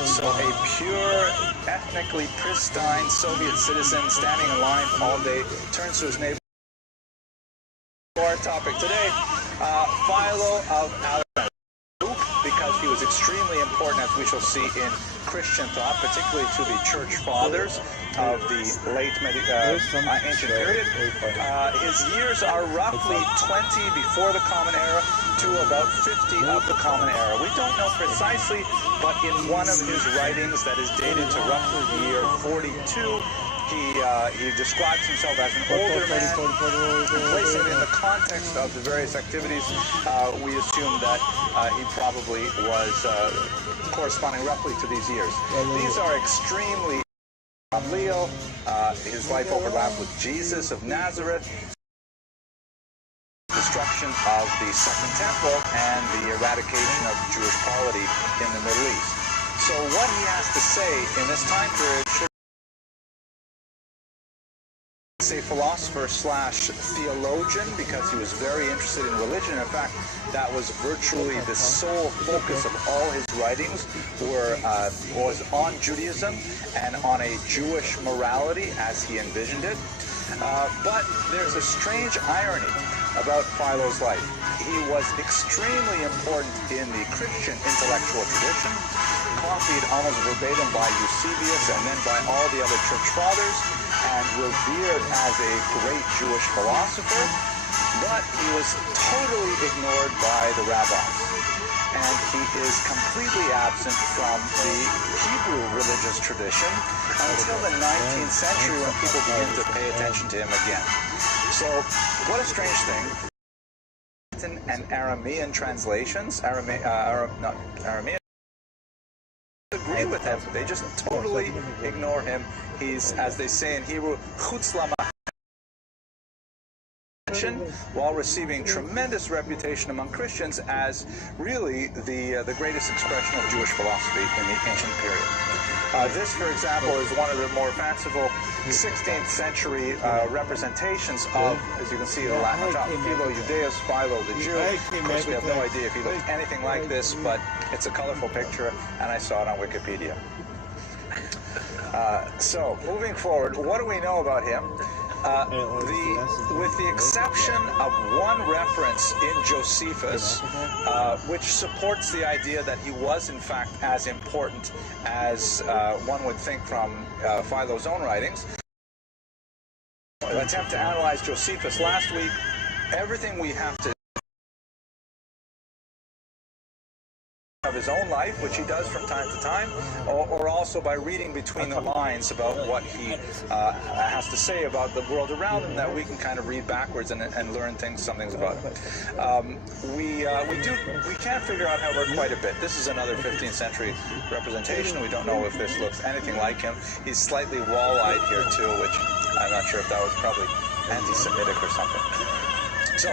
So a pure, ethnically pristine Soviet citizen standing in line all day turns to his neighbor. Our topic today, Philo of Alexandria, because he was extremely important, as we shall see, in Christian thought, particularly to the church fathers of the late ancient period. His years are roughly 20 before the Common Era to about 50 of the Common Era. We don't know precisely, but in one of his writings that is dated to roughly the year 42, he describes himself as an older man. Placing it in the context of the various activities, we assume that he probably was corresponding roughly to these years. These are extremely Leo. His life overlapped with Jesus of Nazareth, destruction of the Second Temple, and the eradication of Jewish polity in the Middle East. So what he has to say in this time period should a philosopher slash theologian, because he was very interested in religion. In fact, that was virtually the sole focus of all his writings was on Judaism and on a Jewish morality as he envisioned it. But there's a strange irony about Philo's life. He was extremely important in the Christian intellectual tradition, copied almost verbatim by Eusebius and then by all the other church fathers, and revered as a great Jewish philosopher, but he was totally ignored by the rabbis. And he is completely absent from the Hebrew religious tradition until the 19th century, when people begin to pay attention to him again. So, what a strange thing. And Aramean translations, Aramean, agree with him. They just totally ignore him. He's, as they say in Hebrew, chutz lamach, while receiving tremendous reputation among Christians as really the greatest expression of Jewish philosophy in the ancient period. This, for example, is one of the more fanciful 16th century representations of, as you can see, the Latin on top, Philo Judaeus, Philo the Jew. Of course, we have no idea if he looked anything like this, but it's a colorful picture, and I saw it on Wikipedia. So, moving forward, what do we know about him? With the exception of one reference in Josephus, which supports the idea that he was in fact as important as one would think from Philo's own writings. An attempt to analyze Josephus last week, everything we have to of his own life, which he does from time to time, or also by reading between the lines about what he has to say about the world around him, that we can kind of read backwards and learn some things about him. We can't figure out, however, quite a bit. This is another 15th century representation. We don't know if this looks anything like him. He's slightly wall-eyed here too, which I'm not sure if that was probably anti-Semitic or something. So,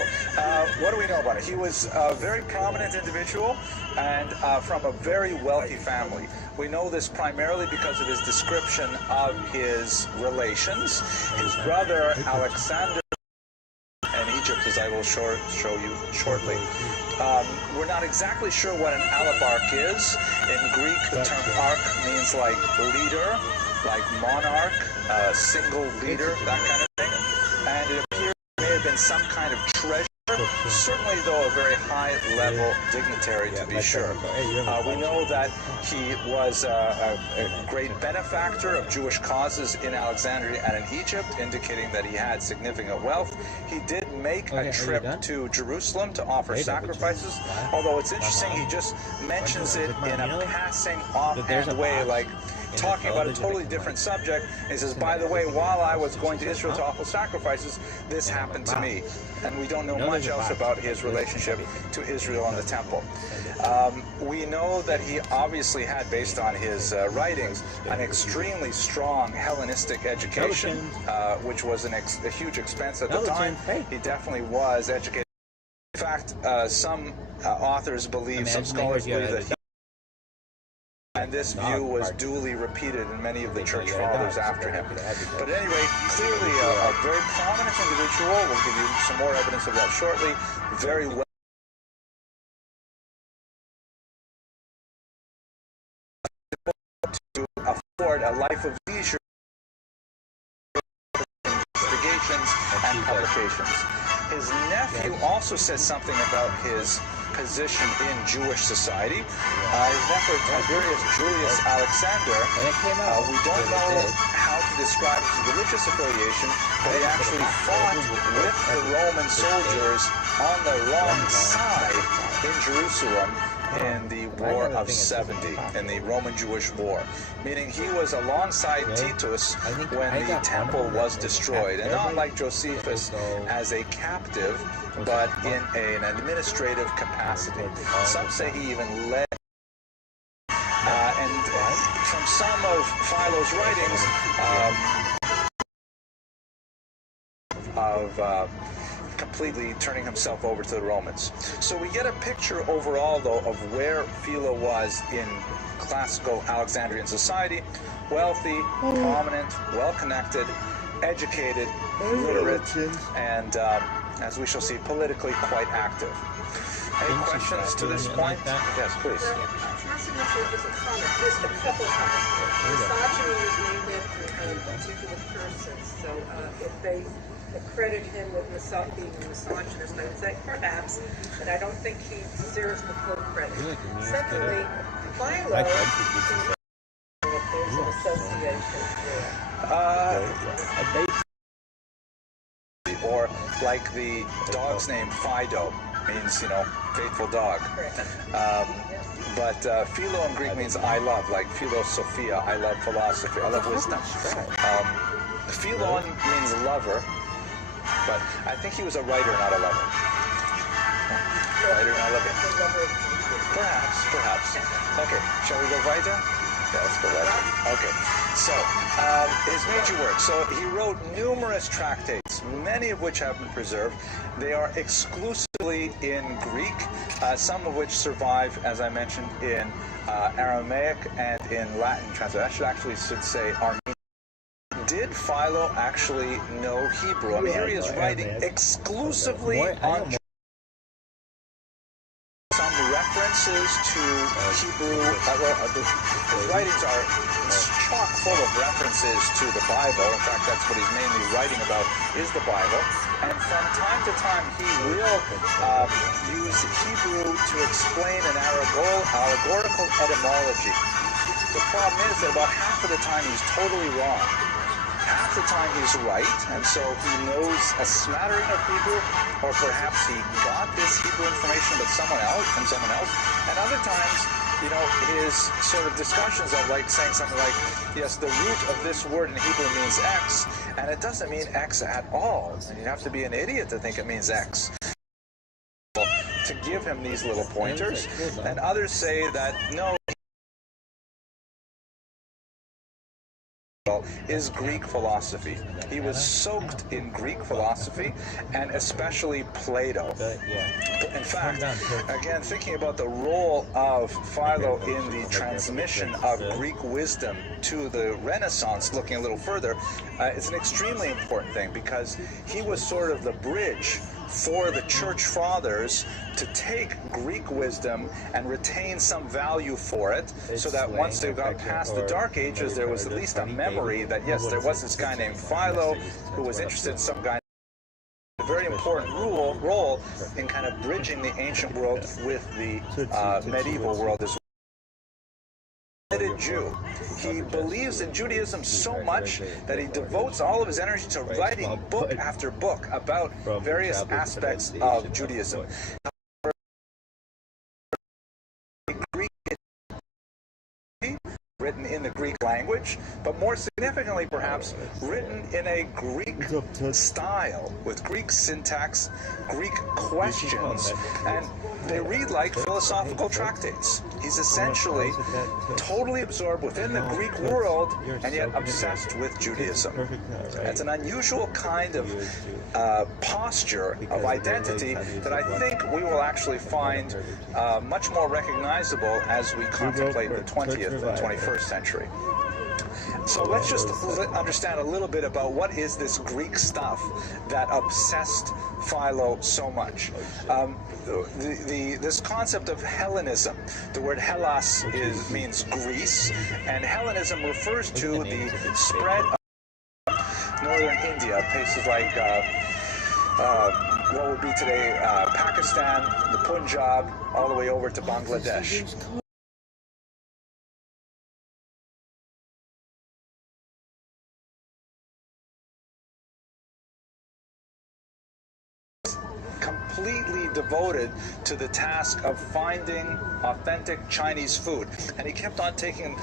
what do we know about it? He was a very prominent individual and from a very wealthy family. We know this primarily because of his description of his relations. His brother, Alexander, in Egypt, as I will show you shortly. We're not exactly sure what an alabarch is. In Greek, the term arch means like leader, like monarch, single leader, that kind of thing. And it appears there may have been some kind of treasure, certainly though a very high-level dignitary to be sure. We know that he was a great benefactor of Jewish causes in Alexandria and in Egypt, indicating that he had significant wealth. He did make a trip to Jerusalem to offer sacrifices, although it's interesting, he just mentions it in a passing offhand way, like talking about a totally different subject. He says, by the way, while I was going to Israel to offer sacrifices, this happened to me. And we don't know much else about his relationship to Israel and the temple. We know that he obviously had, based on his writings, an extremely strong Hellenistic education, which was a huge expense at the time. He definitely was educated. In fact, some authors believe, some scholars believe that he, and this view was duly repeated in many of the church fathers after him. But at any rate, clearly a very prominent individual. We'll give you some more evidence of that shortly. Very well to afford a life of leisure, investigations and publications. His nephew also says something about his position in Jewish society. His nephew, Tiberius Julius Alexander, we don't know how to describe his religious affiliation, but he actually fought with the Roman soldiers on the wrong side in Jerusalem in the War of 70, in the Roman-Jewish War, meaning he was alongside Titus when the temple was destroyed, and not like Josephus as a captive, but in an administrative capacity. Some say he even led, and from some of Philo's writings, completely turning himself over to the Romans. So we get a picture overall, though, of where Philo was in classical Alexandrian society: wealthy, prominent, well-connected, educated, literate, and, as we shall see, politically quite active. Any questions to this point? Yes, please. Not so much as a comment, just a couple of comments. Misogyny is named after a particular person, so if they credit him with being a misogynist, I would say perhaps, but I don't think he deserves the full credit. Secondly, Philo, if there's an association there. Or like the dog's name Fido, means, faithful dog. But Philo in Greek means I love, like philosophia, I love philosophy, I love wisdom. Philon means lover, but I think he was a writer, not a lover. Writer, not a lover. Perhaps. Okay, shall we go weiter? Yeah, let's go weiter. Okay, so his major work. So he wrote numerous tractates, many of which have been preserved. They are exclusively in Greek, some of which survive, as I mentioned, in Aramaic and in Latin translation. I should say Armenian. Did Philo actually know Hebrew? I mean, here he is writing exclusively on some references to Hebrew. His writings are chock full of references to the Bible. In fact, that's what he's mainly writing about, is the Bible. And from time to time, he will use Hebrew to explain an allegorical etymology. The problem is that about half of the time he's totally wrong. Half the time he's right, and so he knows a smattering of Hebrew, or perhaps he got this Hebrew information from someone else, and other times you know, his sort of discussions of like saying something like, yes, the root of this word in Hebrew means X, and it doesn't mean X at all. And you'd have to be an idiot to think it means X. To give him these little pointers, and others say that no, is Greek philosophy. He was soaked in Greek philosophy, and especially Plato. In fact, again, thinking about the role of Philo in the transmission of Greek wisdom to the Renaissance, looking a little further, it's an extremely important thing, because he was sort of the bridge for the church fathers to take Greek wisdom and retain some value for it, so that once they got past the Dark Ages, there was at least a memory that, yes, there was this guy named Philo who was interested in some guy. A very important role in kind of bridging the ancient world with the medieval world as well. Jew. He believes in Judaism so much that he devotes all of his energy to writing book after book about various aspects of Judaism. Greek, written in the Greek language, but more significantly perhaps written in a Greek style, with Greek syntax, Greek questions, and they read like philosophical tractates. He's essentially totally absorbed within the Greek world and yet obsessed with Judaism. It's an unusual kind of posture of identity that I think we will actually find much more recognizable as we contemplate the 20th and 21st century. So let's just understand a little bit about what is this Greek stuff that obsessed Philo so much. This concept of Hellenism, the word Hellas means Greece, and Hellenism refers to the spread of northern India, places like what would be today Pakistan, the Punjab, all the way over to Bangladesh. Completely devoted to the task of finding authentic Chinese food, and he kept on taking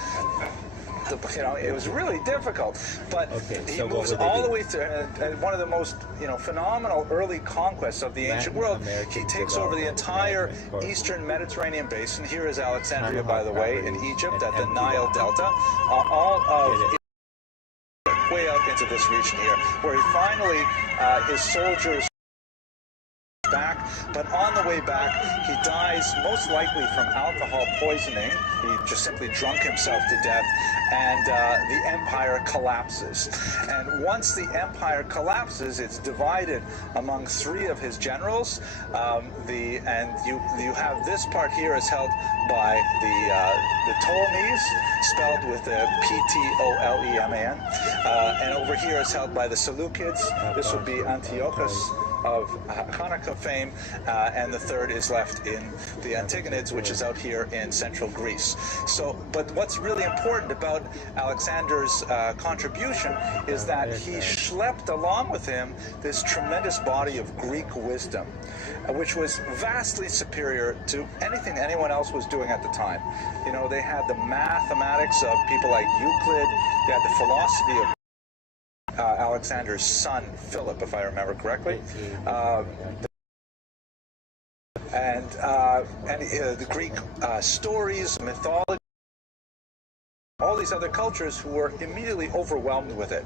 it was really difficult, but he moves all the way through, and one of the most phenomenal early conquests of the ancient world. He takes over the entire eastern Mediterranean basin. Here is Alexandria, by the way, in Egypt at the Nile Delta, all of way out into this region here, where he finally his soldiers back, but on the way back he dies most likely from alcohol poisoning. He just simply drunk himself to death, and the empire collapses. And once the empire collapses, it's divided among three of his generals. You have this part here is held by the Ptolemies, spelled with a Ptoleman, and over here is held by the Seleucids. This would be Antiochus of Hanukkah fame, and the third is left in the Antigonids, which is out here in central Greece. But what's really important about Alexander's contribution is that he schlepped along with him this tremendous body of Greek wisdom, which was vastly superior to anything anyone else was doing at the time. They had the mathematics of people like Euclid, they had the philosophy of Alexander's son, Philip, if I remember correctly, and the Greek stories, mythology, all these other cultures who were immediately overwhelmed with it,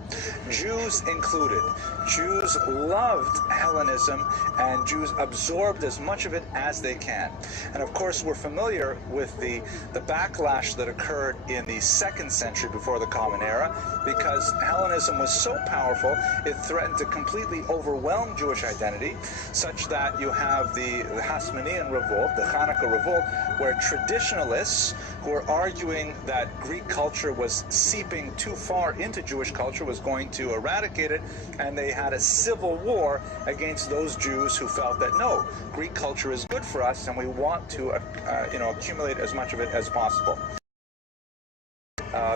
Jews included. Jews loved Hellenism, and Jews absorbed as much of it as they can. And of course, we're familiar with the backlash that occurred in the 2nd century before the Common Era, because Hellenism was so powerful, it threatened to completely overwhelm Jewish identity, such that you have the Hasmonean revolt, the Hanukkah revolt, where traditionalists who were arguing that Greek culture was seeping too far into Jewish culture, was going to eradicate it, and they had a civil war against those Jews who felt that no, Greek culture is good for us and we want to accumulate as much of it as possible.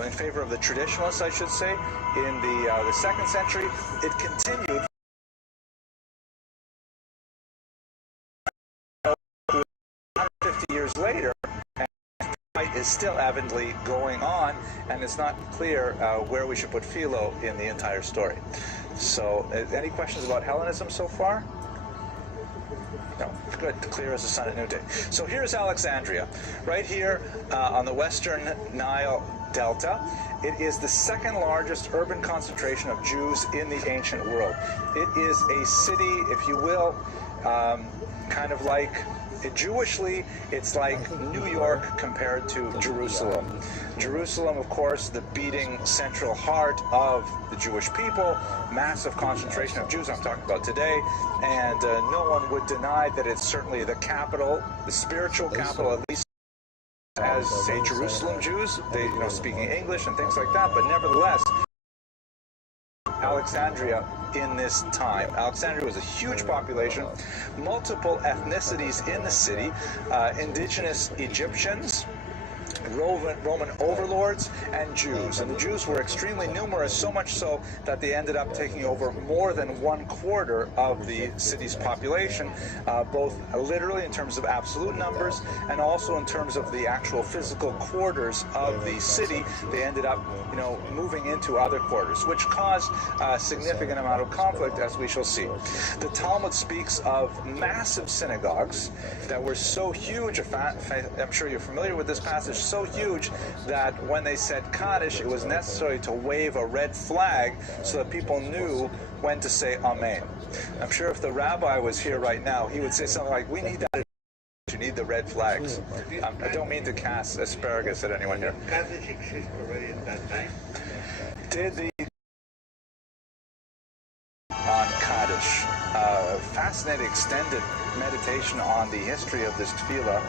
In favor of the traditionalists, I should say, in the 2nd century, it continued 150 years later. fight is still avidly going on, and it's not clear where we should put Philo in the entire story. So, any questions about Hellenism so far? No, good, clear as the sun at noonday. So here's Alexandria, right here on the western Nile Delta. It is the second largest urban concentration of Jews in the ancient world. It is a city, if you will, kind of like, Jewishly, it's like New York compared to Jerusalem. Jerusalem, of course, the beating central heart of the Jewish people, massive concentration of Jews I'm talking about today, and no one would deny that it's certainly the capital, the spiritual capital, at least as, say, Jerusalem Jews, they, speaking English and things like that, but nevertheless, Alexandria in this time. Alexandria was a huge population, multiple ethnicities in the city, indigenous Egyptians, Roman overlords, and Jews. And the Jews were extremely numerous, so much so that they ended up taking over more than 1/4 of the city's population, both literally in terms of absolute numbers and also in terms of the actual physical quarters of the city. They ended up, moving into other quarters, which caused a significant amount of conflict, as we shall see. The Talmud speaks of massive synagogues that were so huge, I'm sure you're familiar with this passage, so huge that when they said Kaddish, it was necessary to wave a red flag so that people knew when to say Amen. I'm sure if the rabbi was here right now, he would say something like, we need that. You need the red flags. I don't mean to cast asparagus at anyone here. Kaddish existed already at that time. Did the on Kaddish, fascinating extended meditation on the history of this tefillah.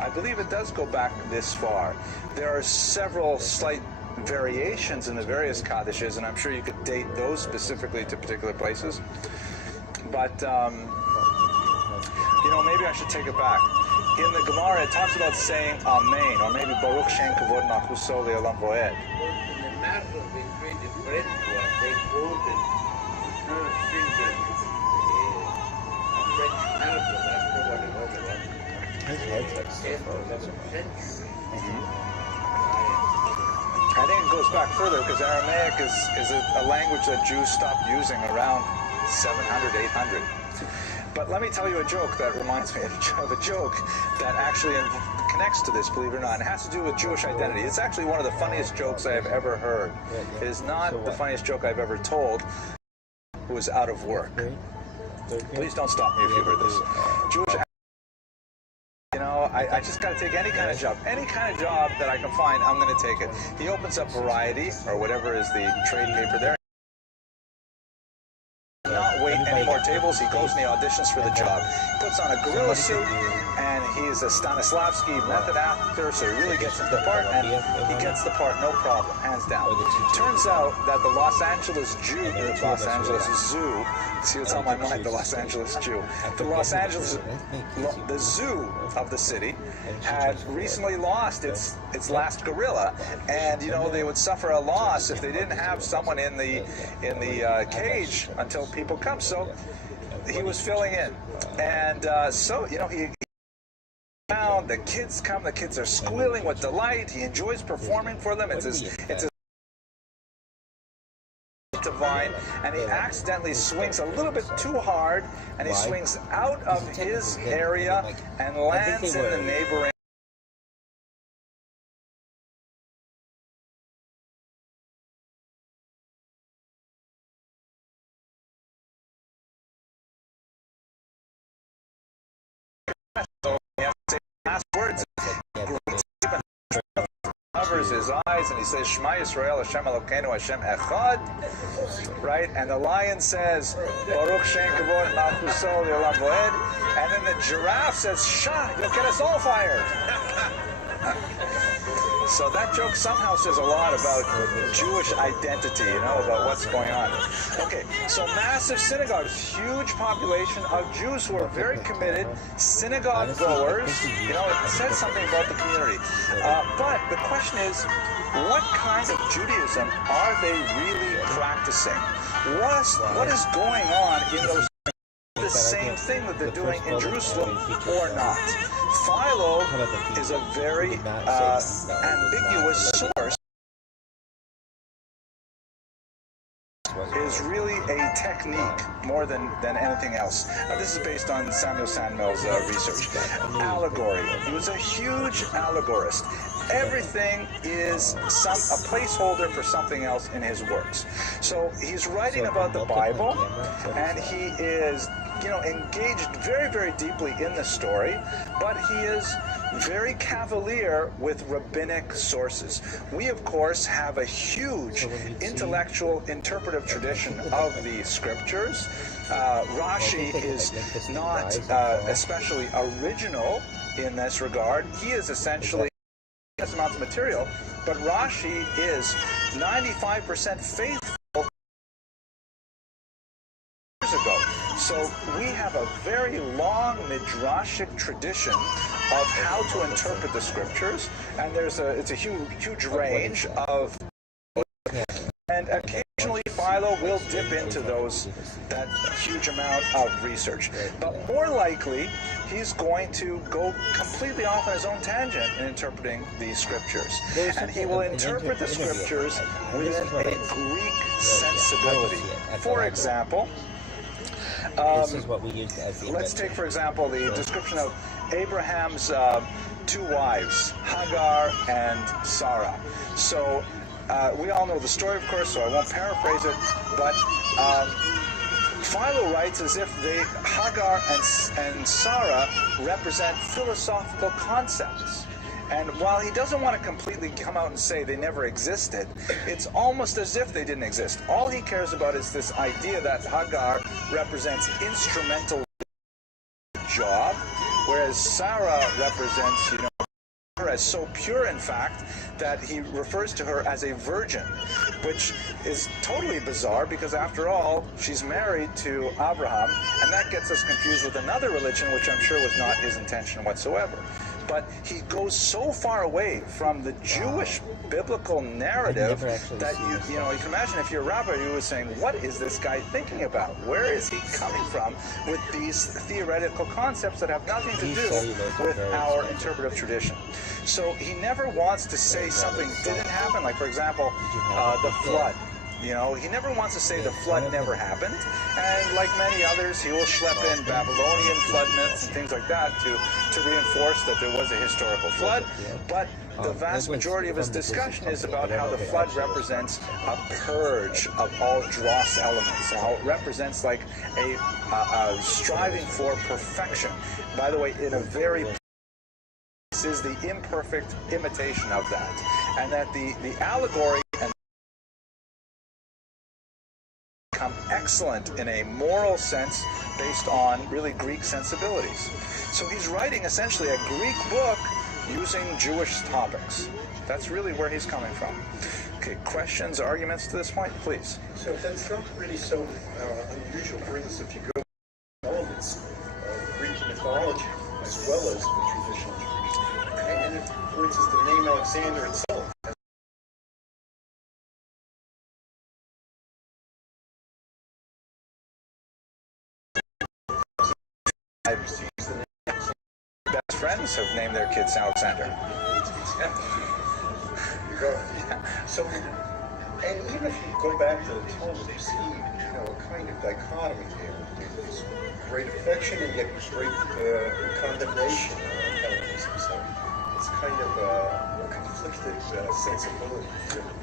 I believe it does go back this far. There are several slight variations in the various Kaddishes, and I'm sure you could date those specifically to particular places. But, maybe I should take it back. In the Gemara, it talks about saying Amen, or maybe Baruch Shem Kavod Malchuso Le'olam Voed. In the matter of the creative bread to us, they quoted the things that a French marathon, I don't know what it was about. I think it goes back further because Aramaic is a language that Jews stopped using around 700, 800. But let me tell you a joke that reminds me of a joke that actually connects to this, believe it or not. It has to do with Jewish identity. It's actually one of the funniest jokes I have ever heard. It is not the funniest joke I've ever told. Who was out of work. Please don't stop me if you heard this. Jewish, I just got to take any kind of job. Any kind of job that I can find, I'm going to take it. He opens up Variety, or whatever is the trade paper there. Not wait any more tables. He goes and he auditions for the job. Puts on a gorilla suit, and he's a Stanislavski method actor, so he really gets into the part, and he gets the part, no problem, hands down. Turns out that the Los Angeles Zoo, see what's on my mind, the Los Angeles Jew. The zoo of the city had recently lost its last gorilla, and they would suffer a loss if they didn't have someone in the cage until people come. So he was filling in, and he found the kids come. The kids are squealing with delight. He enjoys performing for them. It's his divine, and he accidentally swings a little bit too hard, and he swings out of his area and lands in the neighboring. Last words. Covers his eyes and he says, Shema Yisrael, Hashem Elokeinu, Hashem Echad. Right? And the lion says, Baruch Shem Kavod Malchuso Le'olam Voed. And then the giraffe says, Shah, you'll get us all fired. So that joke somehow says a lot about Jewish identity, about what's going on. Okay, so massive synagogues, huge population of Jews who are very committed, synagogue goers. It says something about the community. But the question is, what kind of Judaism are they really practicing? What is going on in those the same thing that they're doing in Jerusalem or not. Philo is a very ambiguous source. Is really a technique more than anything else. This is based on Samuel Sandmel's research. Allegory. He was a huge allegorist. Everything is a placeholder for something else in his works. So he's writing about the Bible, and he is, engaged very, very deeply in the story, but he is very cavalier with rabbinic sources. We, of course, have a huge intellectual interpretive tradition of the scriptures. Rashi is not especially original in this regard. He is essentially amounts of material, but Rashi is 95% faithful years ago. So we have a very long midrashic tradition of how to interpret the scriptures, and it's a huge range of, and occasionally Philo will dip into that huge amount of research. But more likely, he's going to go completely off on his own tangent in interpreting the scriptures. And he will interpret the scriptures within a Greek sensibility. For example, this is what we use as the let's take, for example, the description of Abraham's two wives, Hagar and Sarah. So we all know the story, of course, so I won't paraphrase it, but Philo writes as if Hagar and Sarah represent philosophical concepts. And while he doesn't want to completely come out and say they never existed, it's almost as if they didn't exist. All he cares about is this idea that Hagar represents instrumental job, whereas Sarah represents, her as so pure, in fact, that he refers to her as a virgin, which is totally bizarre because, after all, she's married to Abraham, and that gets us confused with another religion, which I'm sure was not his intention whatsoever. But he goes so far away from the Jewish biblical narrative that you can imagine if you're a rabbi, you were saying, what is this guy thinking about? Where is he coming from with these theoretical concepts that have nothing to do with our interpretive tradition? So he never wants to say something didn't happen, like, for example, the flood. He never wants to say the flood never happened, and like many others, he will schlep in Babylonian flood myths and things like that to reinforce that there was a historical flood. But the vast majority of his discussion is about how the flood represents a purge of all dross elements, how it represents like a striving for perfection. By the way, in a very is the imperfect imitation of that, and that the allegory and become excellent in a moral sense based on really Greek sensibilities. So he's writing essentially a Greek book using Jewish topics. That's really where he's coming from. Okay, questions, arguments to this point, please. So that's not really so unusual. For instance, if you go to elements of Greek mythology as well as the traditional Jewish. And if, for instance, the name Alexander itself best friends have named their kids Alexander. Yeah. So, and even if you go back to the Talmud, you see, a kind of dichotomy there. There's great affection and yet great condemnation of Hellenism. So it's kind of a conflicted sensibility.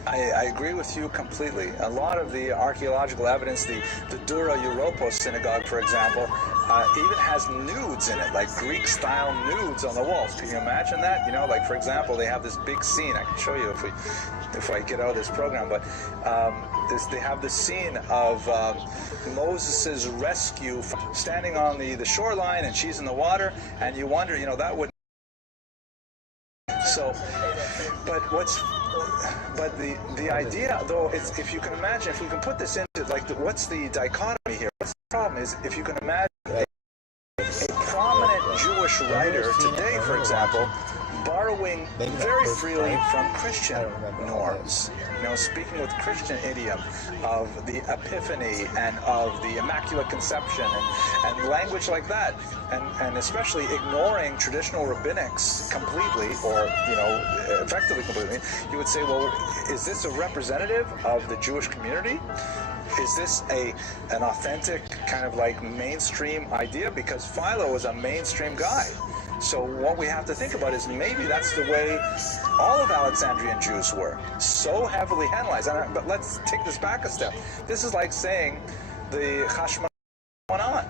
I agree with you completely. A lot of the archaeological evidence, the Dura Europos synagogue, for example, even has nudes in it, like Greek-style nudes on the walls. Can you imagine that? Like, for example, they have this big scene. I can show you if I get out of this program, but they have the scene of Moses' rescue, standing on the shoreline, and she's in the water, and you wonder, that would. So, but the idea, though, is if you can imagine, if we can put this into, like, what's the dichotomy here? What's the problem is, if you can imagine a prominent Jewish writer today, for example, borrowing very freely from Christian norms. Speaking with Christian idiom of the Epiphany and of the Immaculate Conception and language like that, and especially ignoring traditional rabbinics completely, or effectively completely. You would say, well, is this a representative of the Jewish community? Is this an authentic kind of like mainstream idea? Because Philo is a mainstream guy. So what we have to think about is maybe that's the way all of Alexandrian Jews were, so heavily Hellenized. But let's take this back a step. This is like saying the Chashmonaim went on.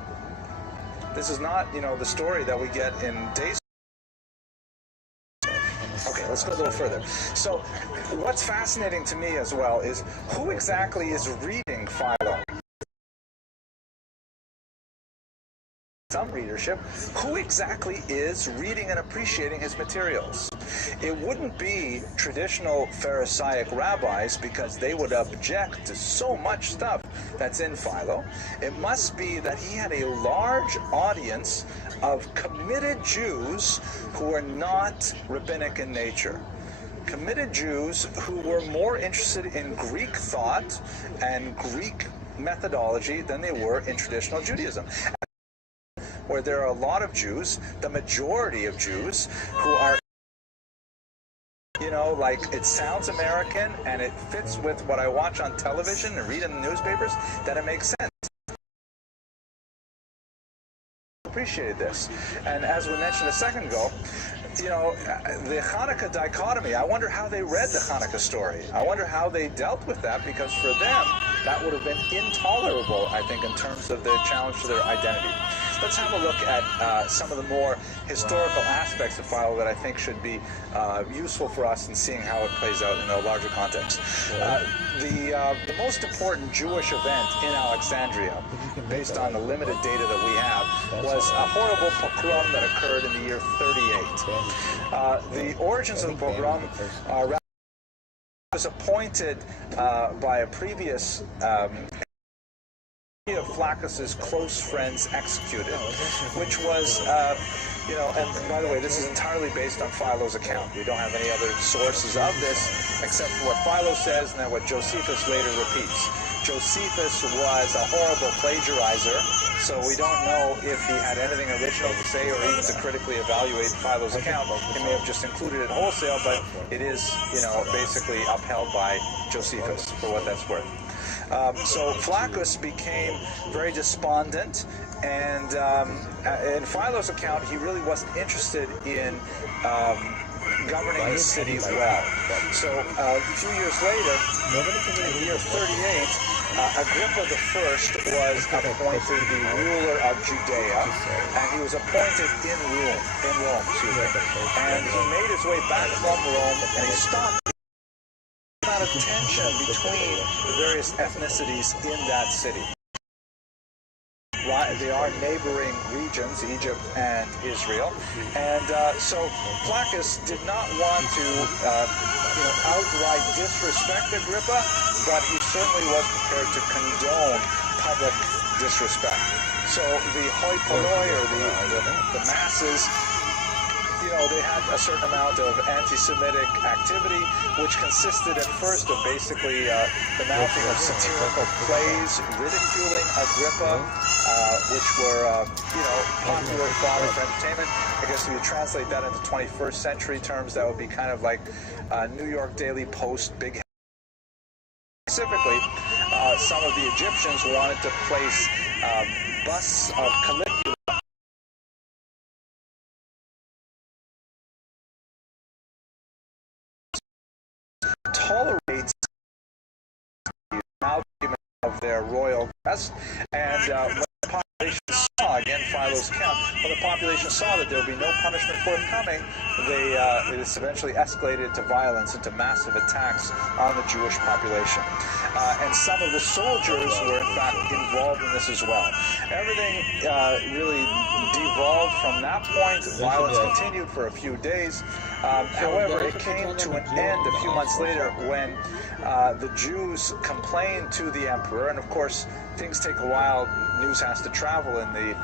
This is not, the story that we get in days. Okay, let's go a little further. So what's fascinating to me as well is who exactly is reading Philo? Some readership, who exactly is reading and appreciating his materials? It wouldn't be traditional Pharisaic rabbis, because they would object to so much stuff that's in Philo. It must be that he had a large audience of committed Jews who are not rabbinic in nature. Committed Jews who were more interested in Greek thought and Greek methodology than they were in traditional Judaism. Where there are a lot of Jews, the majority of Jews, who are, like, it sounds American and it fits with what I watch on television and read in the newspapers, that it makes sense. Appreciated this. And as we mentioned a second ago, the Hanukkah dichotomy, I wonder how they read the Hanukkah story. I wonder how they dealt with that, because for them, that would have been intolerable, I think, in terms of the challenge to their identity. Let's have a look at some of the more historical aspects of Philo that I think should be useful for us in seeing how it plays out in a larger context. The most important Jewish event in Alexandria, based on the limited data that we have, was a horrible pogrom that occurred in the year 38. The origins of the pogrom was appointed by a previous of Flaccus's close friends executed, which was, and by the way, this is entirely based on Philo's account. We don't have any other sources of this except for what Philo says and then what Josephus later repeats. Josephus was a horrible plagiarizer, so we don't know if he had anything original to say or even to critically evaluate Philo's account. He may have just included it wholesale, but it is, basically upheld by Josephus for what that's worth. So Flaccus became very despondent, and in Philo's account, he really wasn't interested in governing the city well. So a few years later, in the year 38, Agrippa I was appointed the ruler of Judea, and he was appointed in Rome, and he made his way back from Rome, and he stopped the amount of tension between the various ethnicities in that city. They are neighboring regions, Egypt and Israel, and so Flaccus did not want to, outright disrespect Agrippa, but he certainly was prepared to condone public disrespect. So the hoi polloi, or the masses, they had a certain amount of anti-Semitic activity, which consisted at first of basically the mounting of satirical plays ridiculing Agrippa, which were, popular fodder for entertainment. I guess if you translate that into 21st century terms, that would be kind of like New York Daily Post big. Specifically, some of the Egyptians wanted to place busts of Caligula tolerates the amalgamation of their royal crest, and when the population saw, again Philo's account, when the population saw that there would be no punishment forthcoming, this eventually escalated to violence, into massive attacks on the Jewish population. And some of the soldiers were in fact involved in this as well. Everything really devolved from that point. Violence continued for a few days. However, it came to an end a few months later when the Jews complained to the emperor, and of course things take a while, news has to travel in the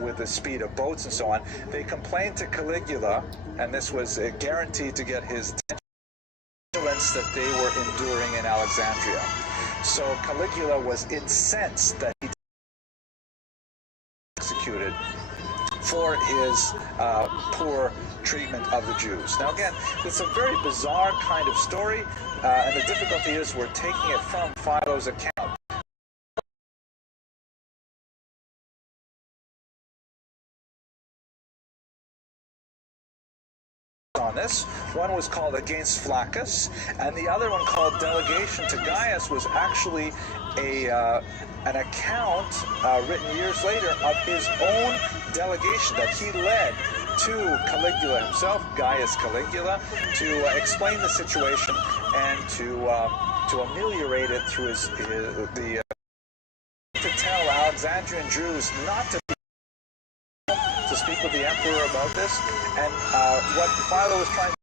with the speed of boats and so on. They complained to Caligula, and this was guaranteed to get his attention, that they were enduring in Alexandria. So Caligula was incensed that he executed for his poor treatment of the Jews. Now again, it's a very bizarre kind of story, and the difficulty is we're taking it from Philo's account. On this. One was called Against Flaccus, and the other one called Delegation to Gaius was actually an account written years later of his own delegation that he led to Caligula himself, Gaius Caligula, to explain the situation and to ameliorate it through to tell Alexandrian Jews not to speak with the emperor about this, and what Philo was trying to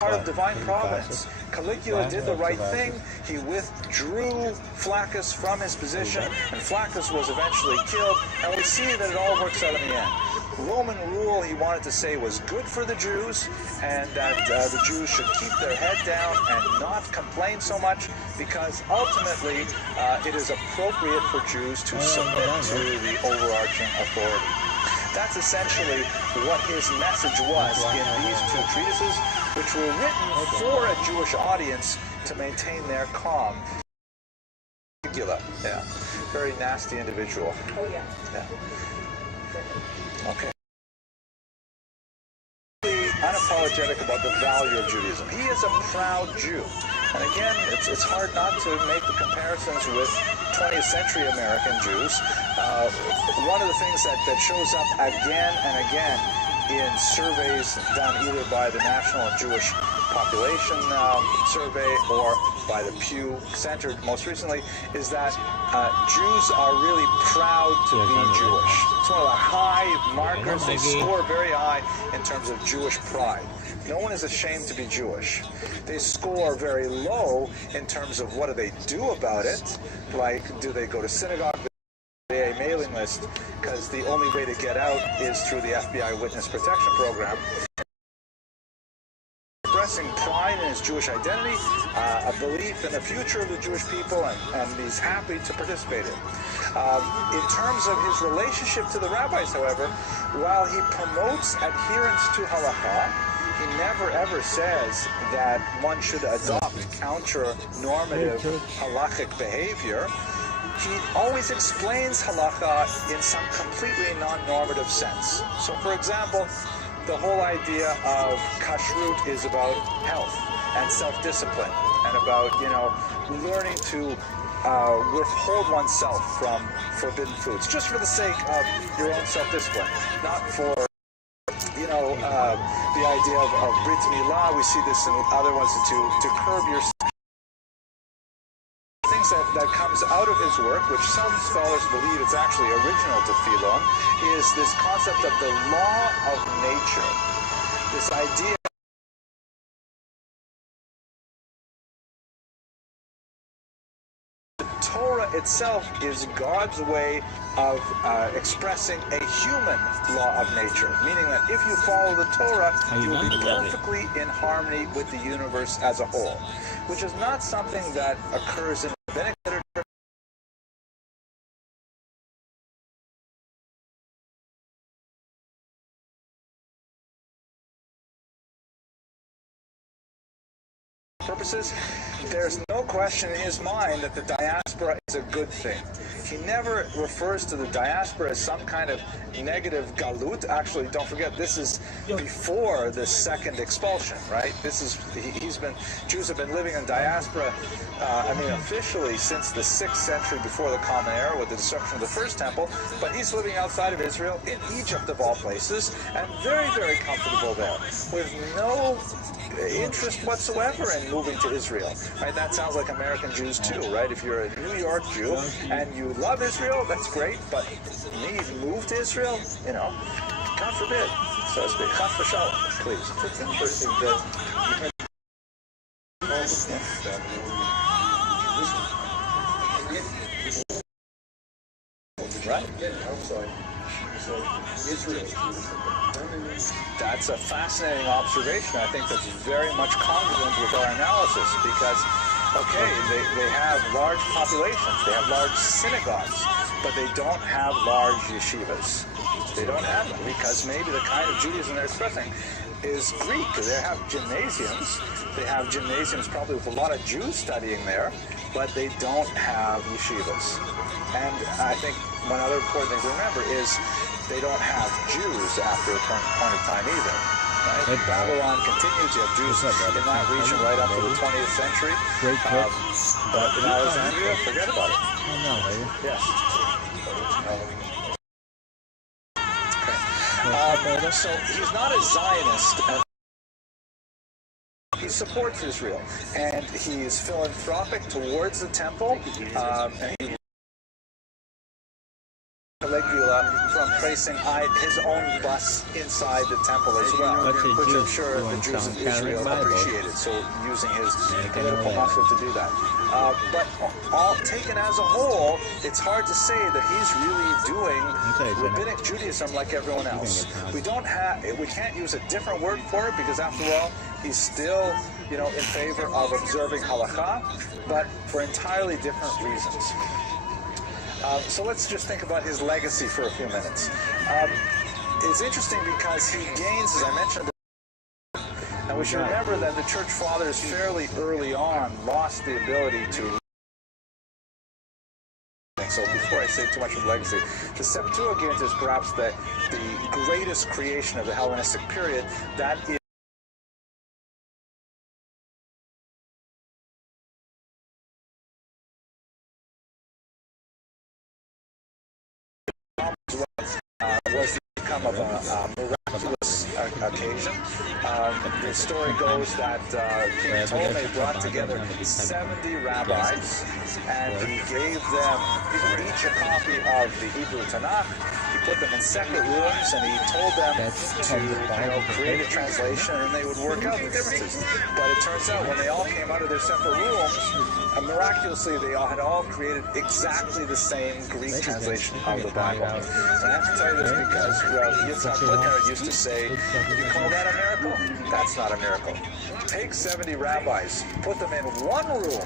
part of divine providence. Caligula did the right thing. He withdrew Flaccus from his position, and Flaccus was eventually killed, and we see that it all works out in the end. Roman rule, he wanted to say, was good for the Jews, and that the Jews should keep their head down and not complain so much, because ultimately it is appropriate for Jews to submit to the overarching authority. That's essentially what his message was in these two treatises, which were written for a Jewish audience to maintain their calm. Yeah, very nasty individual. Oh yeah. Yeah. Okay. Unapologetic about the value of Judaism. He is a proud Jew. And again, it's hard not to make the comparisons with 20th century American Jews. One of the things that shows up again and again in surveys done either by the National Jewish Population Survey or by the Pew Center most recently is that Jews are really proud to be Jewish. It's one of the high markers. They score very high in terms of Jewish pride. No one is ashamed to be Jewish. They score very low in terms of what do they do about it, like do they go to synagogue, a mailing list, because the only way to get out is through the FBI Witness Protection Program. Expressing pride in his Jewish identity, a belief in the future of the Jewish people, and he's happy to participate in. In terms of his relationship to the rabbis, however, while he promotes adherence to halakha, he never ever says that one should adopt counter-normative halachic behavior. He always explains halakha in some completely non-normative sense. So, for example, the whole idea of kashrut is about health and self-discipline and about, learning to withhold oneself from forbidden foods, just for the sake of your own self-discipline, not for the idea of Brit Milah. We see this in other ones to curb your things that comes out of his work, which some scholars believe it's actually original to Philon, is this concept of the law of nature. This idea Torah itself is God's way of expressing a human law of nature, meaning that if you follow the Torah, you will be perfectly in harmony with the universe as a whole, which is not something that occurs in rabbinic literature. Purposes, there's no question in his mind that the diaspora is a good thing. He never refers to the diaspora as some kind of negative galut. Actually, don't forget, this is before the second expulsion, right? Jews have been living in diaspora, officially since the 6th century before the Common Era with the destruction of the First Temple, but he's living outside of Israel, in Egypt of all places, and very, very comfortable there, with no interest whatsoever in moving to Israel, right? That sounds like American Jews too, right? If you're a New York Jew and you love Israel, that's great, but move to Israel, God forbid, so to speak. Chas v'shalom, please. It's interesting that Right? yeshivas of Israel? Is it a permanent? That's a fascinating observation. I think that's very much congruent with our analysis because, okay, they have large populations, they have large synagogues, but they don't have large yeshivas. They don't have them because maybe the kind of Judaism they're expressing is Greek. They have gymnasiums. They have gymnasiums probably with a lot of Jews studying there, but they don't have yeshivas. And I think one other important thing to remember is they don't have Jews after a point of time either. Right? Babylon continues. You have Jews in that region right up to the 20th century. But in Alexandria, forget about it. Yes. Okay. So he's not a Zionist. He supports Israel, and he's philanthropic towards the temple, and he Caligula from placing his own bus inside the temple as well, which I'm sure the Jews of Israel appreciated, so using his political muscle to do that. But all taken as a whole, it's hard to say that he's really doing rabbinic Judaism like everyone else. We can't use a different word for it because after all, he's still, in favor of observing halakha, but for entirely different reasons. So let's just think about his legacy for a few minutes. It's interesting because he gains, as I mentioned, and we should remember that the church fathers fairly early on lost the ability to. So before I say too much of legacy, the Septuagint is perhaps the greatest creation of the Hellenistic period. That is was the outcome of a miraculous occasion. The story goes that King Ptolemy brought together 70 rabbis, and he gave them each a copy of the Hebrew Tanakh. He put them in separate rooms, and he told them to create a translation, and they would work out the differences. But it turns out when they all came out of their separate rooms, miraculously they all had created exactly the same Greek translation of the Bible. And I have to tell you this because Yitzhak Plickard used to say, you call that a miracle? That's not a miracle. Take 70 rabbis, put them in one room,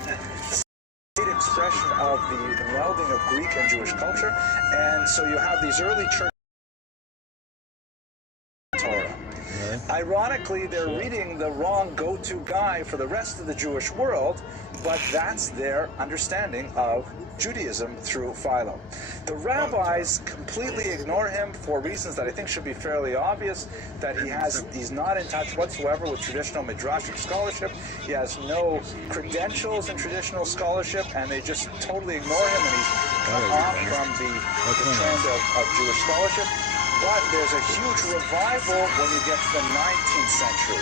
expression of the melding of Greek and Jewish culture, and so you have these early church Torah. Ironically, they're reading the wrong go-to guy for the rest of the Jewish world, but that's their understanding of Judaism through Philo. The rabbis completely ignore him for reasons that I think should be fairly obvious, that he's not in touch whatsoever with traditional midrashic scholarship. He has no credentials in traditional scholarship, and they just totally ignore him, and he's cut off from the trend of Jewish scholarship. But there's a huge revival when you get to the 19th century,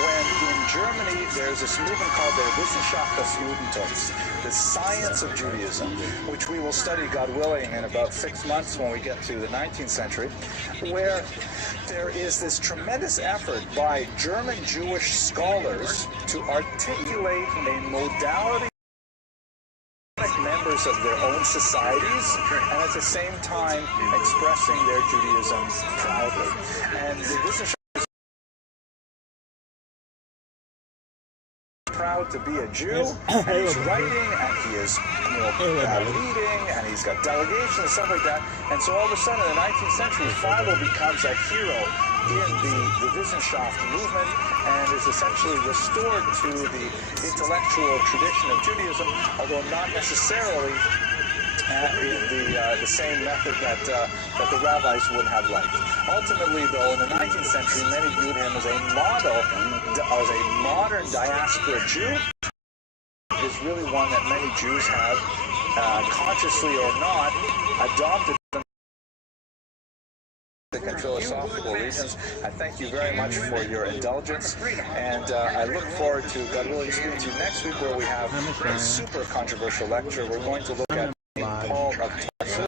when in Germany there's this movement called the Wissenschaft des Judentums, the science of Judaism, which we will study, God willing, in about 6 months when we get to the 19th century, where there is this tremendous effort by German Jewish scholars to articulate a modality members of their own societies, and at the same time expressing their Judaism proudly. And this is proud to be a Jew, and he's writing, and he is leading, and he's got delegations and stuff like that. And so all of a sudden in the 19th century, Philo becomes a hero in the Wissenschaft movement and is essentially restored to the intellectual tradition of Judaism, although not necessarily in the same method that the rabbis would have liked. Ultimately, though, in the 19th century, many viewed him as a model, as a modern diaspora Jew. Is really one that many Jews have, consciously or not, adopted and philosophical reasons. I thank you very much for your indulgence, and I look forward to, God willing, speaking to you next week, where we have a super controversial lecture. We're going to look at Paul of Tarsus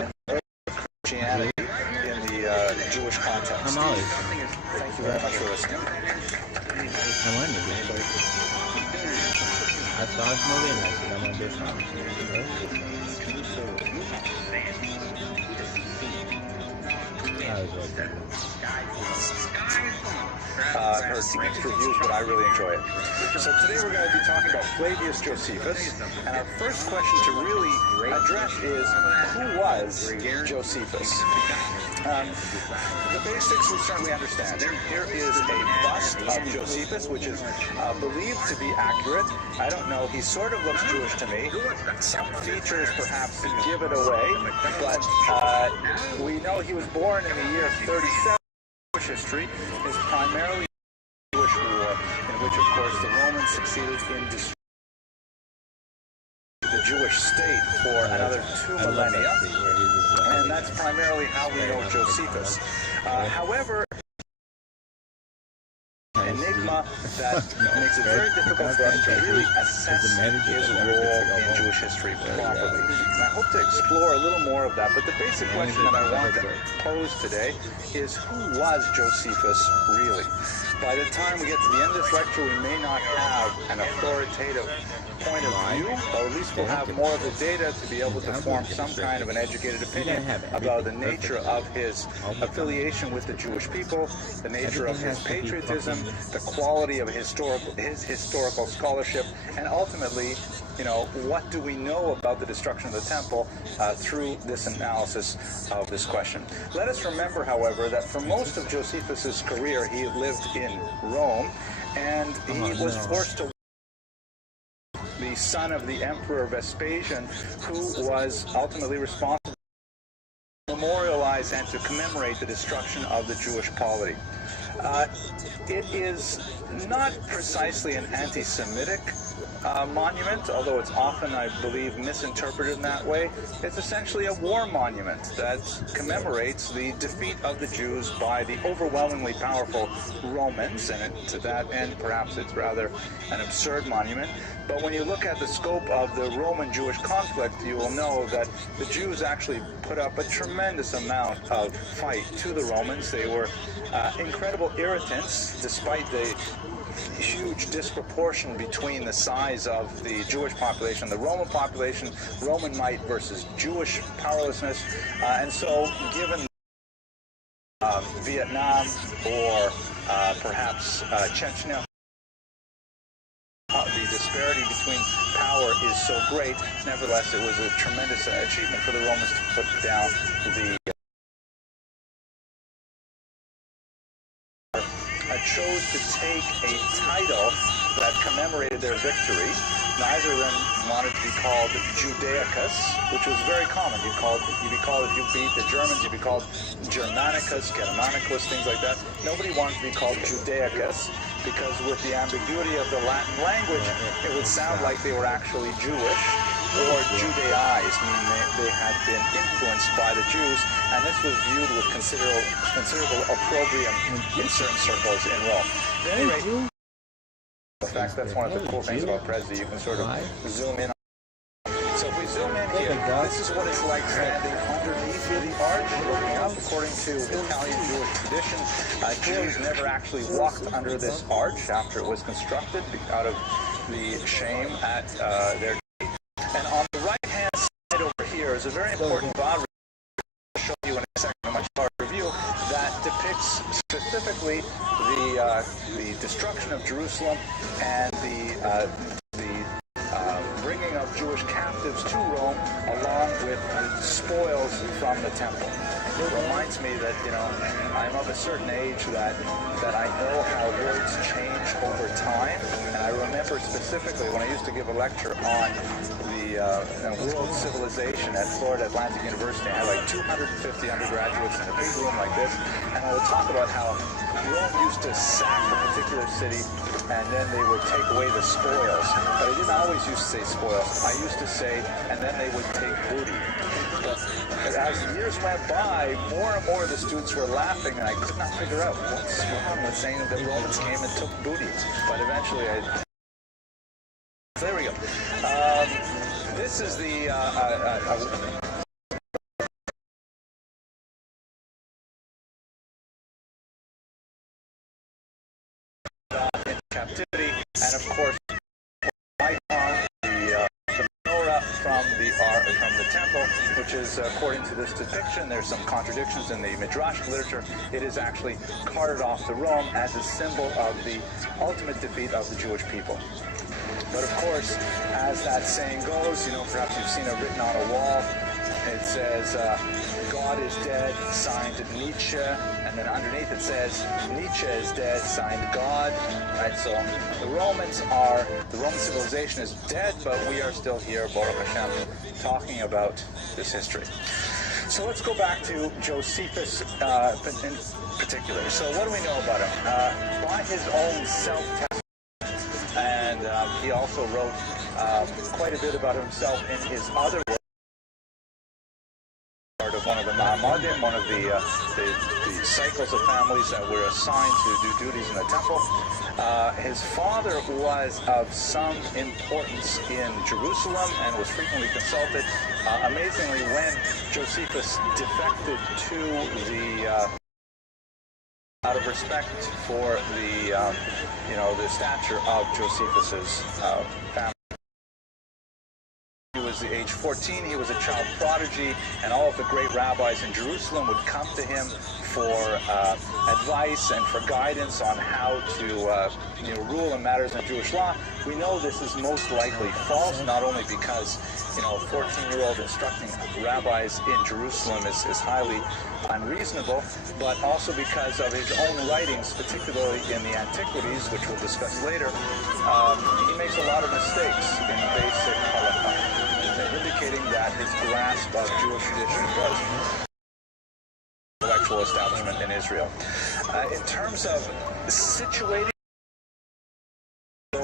and early Christianity in the Jewish context. Thank you very much for listening. I saw this movie and I said I'm going to do something. heard mixed reviews, but I really enjoy it. So today we're going to be talking about Flavius Josephus, and our first question to really address is, who was Josephus? The basics we certainly understand. Here is a bust of Josephus, which is believed to be accurate. I don't know, he sort of looks Jewish to me. Some features perhaps give it away, but we know he was born in the year 37. Jewish history is primarily a Jewish war, in which, of course, the Romans succeeded in destroying the Jewish state for another 2 millennia, and that's primarily how we know Josephus. However, enigma that makes it very difficult for us to really assess his role in Jewish history properly. And I hope to explore a little more of that, but the basic question that I want to pose today is, who was Josephus really? By the time we get to the end of this lecture, we may not have an authoritative point of view, or at least we'll have more of the data to be able to form some kind of an educated opinion about the nature of his affiliation with the Jewish people, the nature of his patriotism, the quality of his historical scholarship, and ultimately, you know, what do we know about the destruction of the temple through this analysis of this question. Let us remember, however, that for most of Josephus's career, he lived in Rome, and he was forced to the son of the Emperor Vespasian, who was ultimately responsible to memorialize and to commemorate the destruction of the Jewish polity. It is not precisely an anti-Semitic monument, although it's often, I believe, misinterpreted in that way. It's essentially a war monument that commemorates the defeat of the Jews by the overwhelmingly powerful Romans, and to that end, perhaps it's rather an absurd monument. But when you look at the scope of the Roman-Jewish conflict, you will know that the Jews actually put up a tremendous amount of fight to the Romans. They were incredible irritants, despite the huge disproportion between the size of the Jewish population, the Roman population, Roman might versus Jewish powerlessness. And so given Vietnam or perhaps Chechnya, the disparity between power is so great. Nevertheless, it was a tremendous achievement for the Romans to put down the chose to take a title that commemorated their victory. Neither of them wanted to be called Judaicus, which was very common. You'd be called, if you beat the Germans, you'd be called Germanicus, Germanicus, things like that. Nobody wanted to be called Judaicus, because with the ambiguity of the Latin language, it would sound like they were actually Jewish, or Judaized, meaning they had been influenced by the Jews, and this was viewed with considerable opprobrium in certain circles in Rome. At any rate, in fact, that's one of the cool things about Presby. You can sort of zoom in. So if we zoom in here, this is what it's like standing underneath the arch, looking up. According to Italian Jewish tradition, Jews never actually walked under this arch after it was constructed out of the shame at their. And on the right-hand side over here is a very important bas relief I'll show you in a second, a much larger review, that depicts specifically the destruction of Jerusalem and the bringing of Jewish captives to Rome, along with the spoils from the temple. It reminds me that, you know, I'm of a certain age that I know how words change over time, and I remember specifically when I used to give a lecture on the world civilization at Florida Atlantic University. I had like 250 undergraduates in a big room like this, and I would talk about how Rome used to sack a particular city, and then they would take away the spoils. But I didn't always used to say spoils. I used to say, and then they would take booty. But as the years went by, more and more of the students were laughing, and I could not figure out what's wrong with saying that the Romans came and took booty. But eventually there we go. This is the in captivity, and of course, icon, the menorah from the are from the temple, which is, according to this depiction, there's some contradictions in the Midrash literature. It is actually carted off to Rome as a symbol of the ultimate defeat of the Jewish people. But of course, as that saying goes, perhaps you've seen it written on a wall. It says, God is dead, signed Nietzsche, and then underneath it says, Nietzsche is dead, signed God. Right? So the Roman civilization is dead, but we are still here, Baruch Hashem, talking about this history. So let's go back to Josephus in particular. So what do we know about him? By his own self-testament, and he also wrote quite a bit about himself in his other work. One of the Ma'amadim, one of the cycles of families that were assigned to do duties in the temple. His father was of some importance in Jerusalem and was frequently consulted. Amazingly, when Josephus defected to the out of respect for the stature of Josephus's family. He was age 14, he was a child prodigy, and all of the great rabbis in Jerusalem would come to him for advice and for guidance on how to rule in matters in Jewish law. We know this is most likely false, not only because a 14-year-old instructing rabbis in Jerusalem is highly unreasonable, but also because of his own writings, particularly in the Antiquities, which we'll discuss later. He makes a lot of mistakes in basic halakha, indicating that his grasp of Jewish tradition was intellectual establishment in Israel. In terms of situating,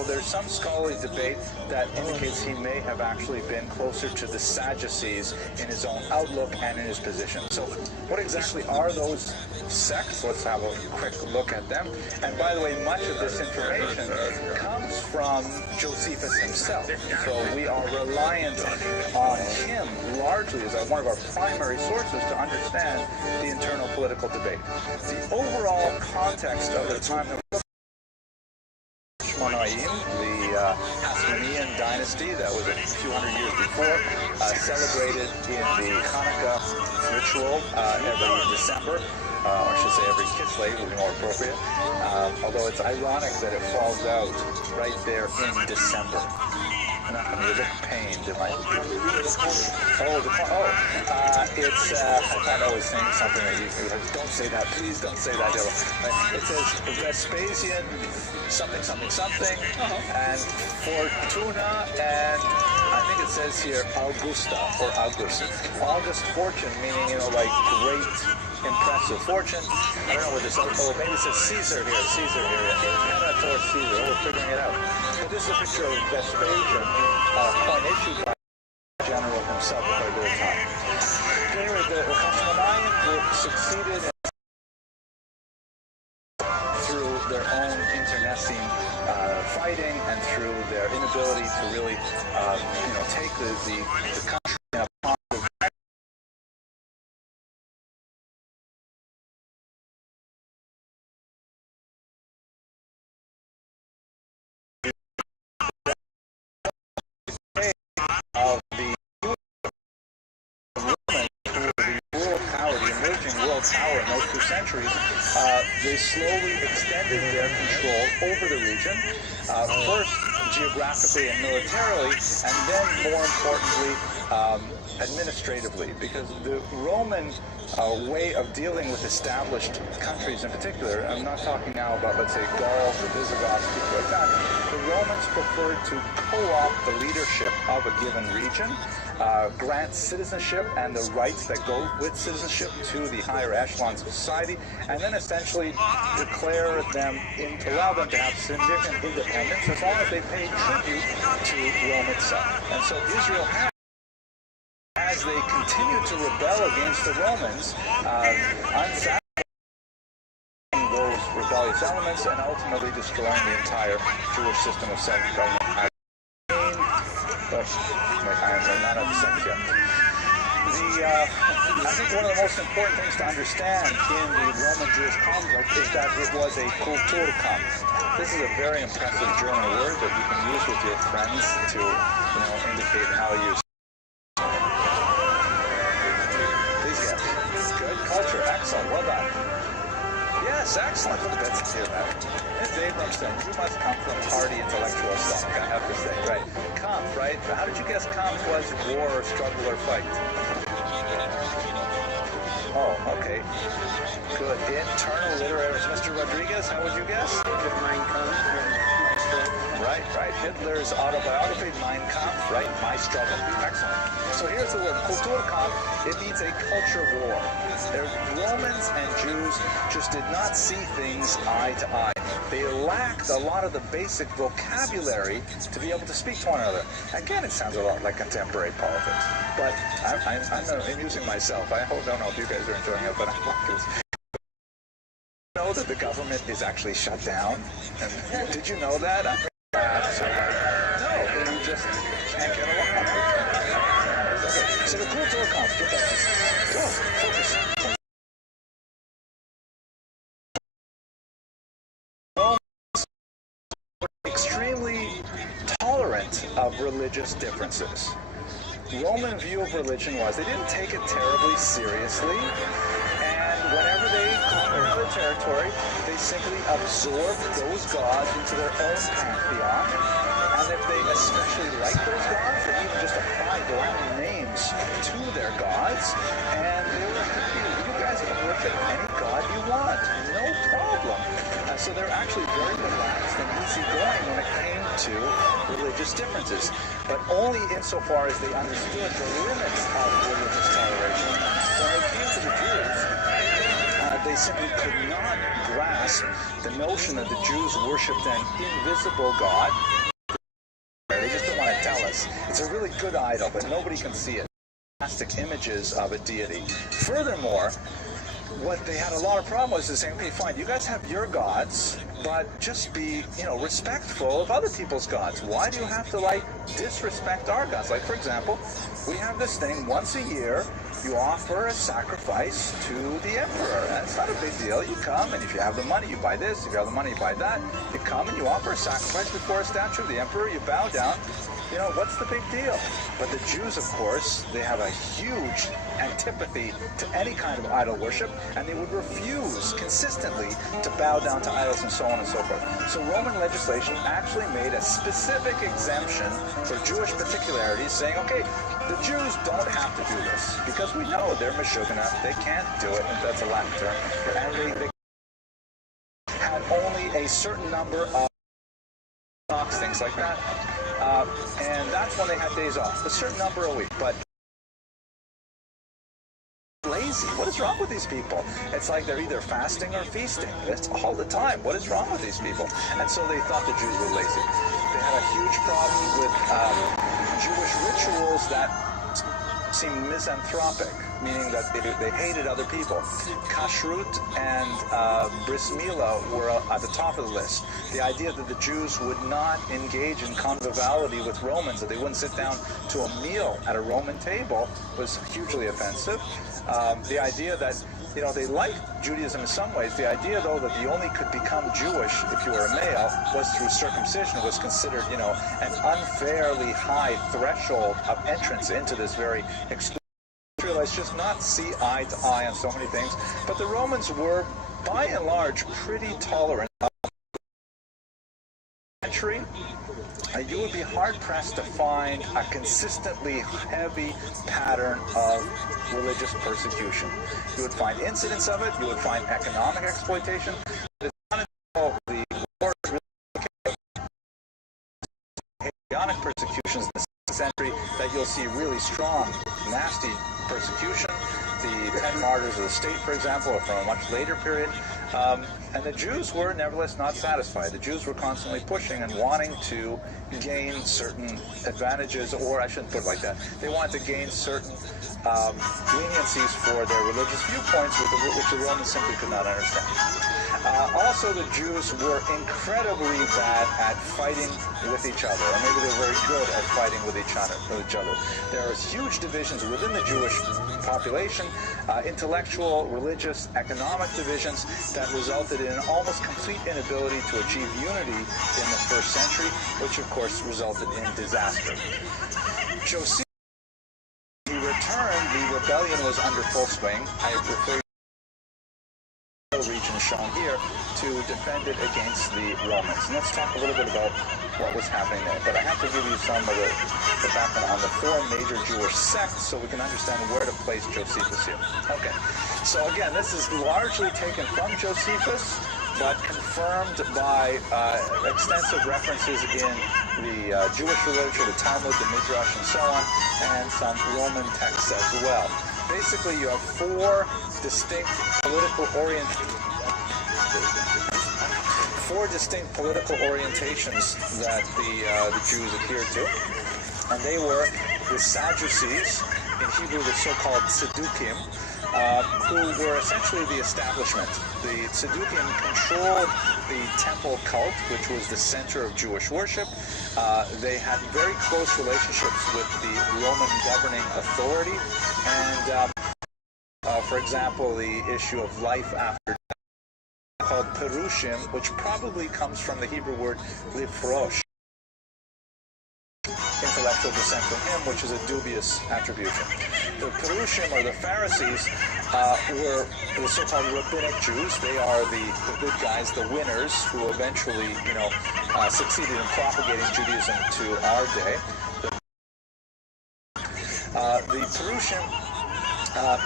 there's some scholarly debate that indicates he may have actually been closer to the Sadducees in his own outlook and in his position. So what exactly are those sects? Let's have a quick look at them. And by the way, much of this information comes from Josephus himself. So we are reliant on him largely as one of our primary sources to understand the internal political debate. The overall context of the time that the Hasmonean dynasty that was a few hundred years before, celebrated in the Hanukkah ritual every December, or I should say every Kislev would be more appropriate, although it's ironic that it falls out right there in December. I'm not going to look pained, am I? It's, I thought I was saying something that you don't say that, please don't say that. It says Vespasian, something, and Fortuna, and I think it says here Augusta, or August. August fortune, meaning, like great, impressive fortune. I don't know what this, maybe it says Caesar here, Imperator Caesar, we're figuring it out. But this is a picture of Vespasian, point issued by the general himself quite a bit of time. Anyway, the Hasmoneans succeeded through their own internecine fighting and through their inability to really, take the country in a positive of the Romans, who were the world power, the emerging world power in those 2 centuries. They slowly extended their control over the region, first geographically and militarily, and then, more importantly, administratively, because the Roman way of dealing with established countries in particular, I'm not talking now about, let's say, Gauls or Visigoths, people like that, the Romans preferred to co-opt the leadership of a given region, grant citizenship and the rights that go with citizenship to the higher echelons of society, and then essentially declare them, allow them to have significant independence as long as they pay tribute to Rome itself. And so Israel had, as they continued to rebel against the Romans, unsatisfied those rebellious elements and ultimately destroying the entire Jewish system of self-government. I'm not at the sentence yet. I think one of the most important things to understand in the Roman-Jewish conflict is that it was a Kulturkampf. This is a very impressive German word that you can use with your friends to, indicate how you culture. Excellent. Well done. Yes, excellent. That's here, man. Ms. Abrams said, you must come from party intellectual stomach. I have to say, right. Kampf, right? How did you guess Kampf was war or struggle or fight? Oh, okay. Good. Internal literary. Mr. Rodriguez, how would you guess? Mein Kampf. Right. Hitler's autobiography, Mein Kampf, right? My Struggle. Excellent. So here's the word, Kulturkampf. It means a culture war. Romans and Jews just did not see things eye to eye. They lacked a lot of the basic vocabulary to be able to speak to one another. Again, it sounds a lot like contemporary politics. But I'm amusing myself. I don't know if you guys are enjoying it, but I'm like this. Know that the government is actually shut down? And did you know that? No, you just can't get along. Okay, so the Kulturkampf, get back to go, focus. Romans were extremely tolerant of religious differences. Roman view of religion was they didn't take it terribly seriously, and whenever they conquered another territory, they simply absorbed those gods into their own pantheon, and if they especially liked those gods, they even just applied Latin names to their gods, and they were happy. You guys can worship any god you want, no problem. So they're actually very relaxed and easygoing when it came to religious differences, but only insofar as they understood the limits of religious toleration. When it came to the Jews, they simply could not grasp the notion that the Jews worshipped an invisible God. They just don't want to tell us. It's a really good idol, but nobody can see it. Fantastic images of a deity. Furthermore, what they had a lot of problem was saying, okay, fine, you guys have your gods, but just be, respectful of other people's gods. Why do you have to, disrespect our gods? Like, for example, we have this thing once a year, you offer a sacrifice to the emperor, and it's not a big deal. You come, and if you have the money, you buy this. If you have the money, you buy that. You come and you offer a sacrifice before a statue of the emperor, you bow down. What's the big deal? But the Jews, of course, they have a huge antipathy to any kind of idol worship, and they would refuse consistently to bow down to idols and so on and so forth. So Roman legislation actually made a specific exemption for Jewish particularities, saying, okay, the Jews don't have to do this, because we know they're Meshuggah, they can't do it, and that's a Latin term, and they had only a certain number of things like that. And that's when they had days off, a certain number a week. But lazy. What is wrong with these people? It's like they're either fasting or feasting. It's all the time. What is wrong with these people? And so they thought the Jews were lazy. They had a huge problem with Jewish rituals that seemed misanthropic, meaning that they hated other people. Kashrut and Bris Milah were at the top of the list. The idea that the Jews would not engage in conviviality with Romans, that they wouldn't sit down to a meal at a Roman table, was hugely offensive. The idea that they liked Judaism in some ways. The idea, though, that you only could become Jewish if you were a male was through circumcision, was considered, an unfairly high threshold of entrance into this very exclusive. Israelites just not see eye to eye on so many things. But the Romans were, by and large, pretty tolerant. You would be hard-pressed to find a consistently heavy pattern of religious persecution. You would find incidents of it, you would find economic exploitation. It's not until the war really Hagionic persecutions in the 6th century that you'll see really strong, nasty persecution. The 10 martyrs of the state, for example, are from a much later period. And the Jews were nevertheless not satisfied. The Jews were constantly pushing and wanting to gain certain advantages, or I shouldn't put it like that. They wanted to gain certain leniencies for their religious viewpoints, which the Romans simply could not understand. Also, the Jews were incredibly bad at fighting with each other, or maybe they're very good at fighting with each other. There are huge divisions within the Jewish population, intellectual, religious, economic divisions that resulted in an almost complete inability to achieve unity in the 1st century, which of course resulted in disaster. Josiah, he returned, the rebellion was under full swing. I refer region shown here to defend it against the Romans. And let's talk a little bit about what was happening there. But I have to give you some of the background on the four major Jewish sects so we can understand where to place Josephus here. Okay, so again, this is largely taken from Josephus, but confirmed by extensive references in the Jewish literature, the Talmud, the Midrash, and so on, and some Roman texts as well. Basically, you have four distinct political orientations that the Jews adhered to, and they were the Sadducees, in Hebrew the so-called Tzedukim, who were essentially the establishment. The Tzedukim controlled the temple cult, which was the center of Jewish worship. They had very close relationships with the Roman governing authority, and for example, the issue of life after death, called Perushim, which probably comes from the Hebrew word lifrosh, intellectual descent from him, which is a dubious attribution. The Perushim, or the Pharisees, were the so-called rabbinic Jews. They are the good guys, the winners, who eventually, succeeded in propagating Judaism to our day. The Perushim,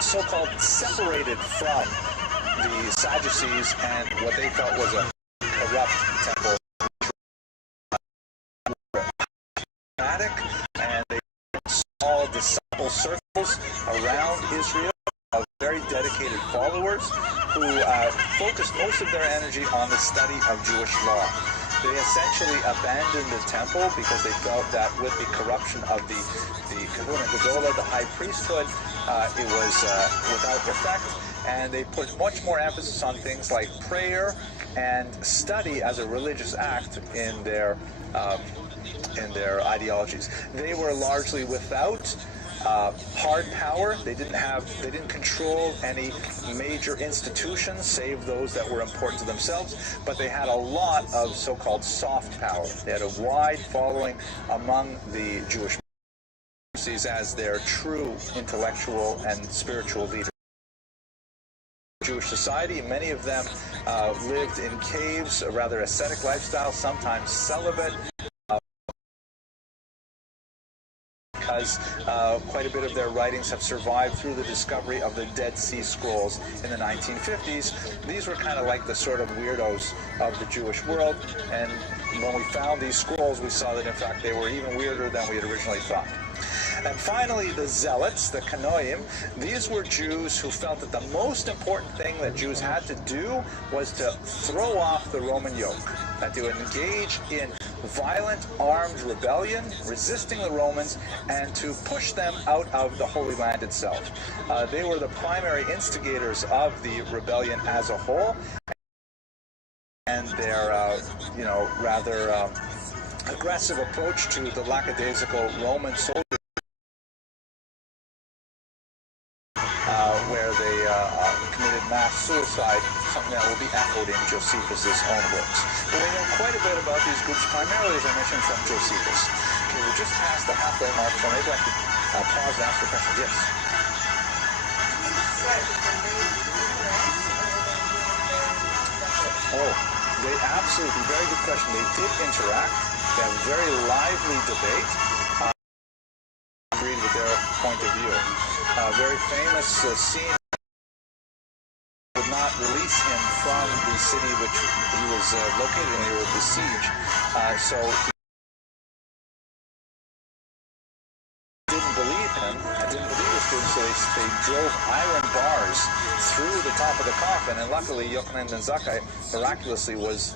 so-called separated from the Sadducees and what they felt was a corrupt temple, and they saw disciple circles around Israel of very dedicated followers who focused most of their energy on the study of Jewish law. They essentially abandoned the temple because they felt that with the corruption of the Kahuna Gedola, the high priesthood, it was without effect, and they put much more emphasis on things like prayer and study as a religious act in their ideologies. They were largely without hard power. They didn't control any major institutions save those that were important to themselves, but they had a lot of so-called soft power. They had a wide following among the Jewish as their true intellectual and spiritual leaders. Jewish society, many of them lived in caves, a rather ascetic lifestyle, sometimes celibate, because quite a bit of their writings have survived through the discovery of the Dead Sea Scrolls in the 1950s. These were kind of like the sort of weirdos of the Jewish world, and when we found these scrolls, we saw that in fact they were even weirder than we had originally thought. And finally, the Zealots, the Kanoim, these were Jews who felt that the most important thing that Jews had to do was to throw off the Roman yoke, and to engage in violent armed rebellion, resisting the Romans, and to push them out of the Holy Land itself. They were the primary instigators of the rebellion as a whole, and their, rather aggressive approach to the lackadaisical Roman soldiers, where they committed mass suicide, something that will be echoed in Josephus' own works. But we know quite a bit about these groups, primarily, as I mentioned, from Josephus. Okay, we're just past the halfway mark, so maybe I could pause and ask for questions. Yes? Oh, they absolutely, very good question. They did interact. They have a very lively debate. Agreed with their point of view. Very famous scene would not release him from the city which he was located in. They were besieged. So he didn't believe him and didn't believe the students, so they drove iron bars through the top of the coffin, and luckily Yochanan ben Zakkai miraculously was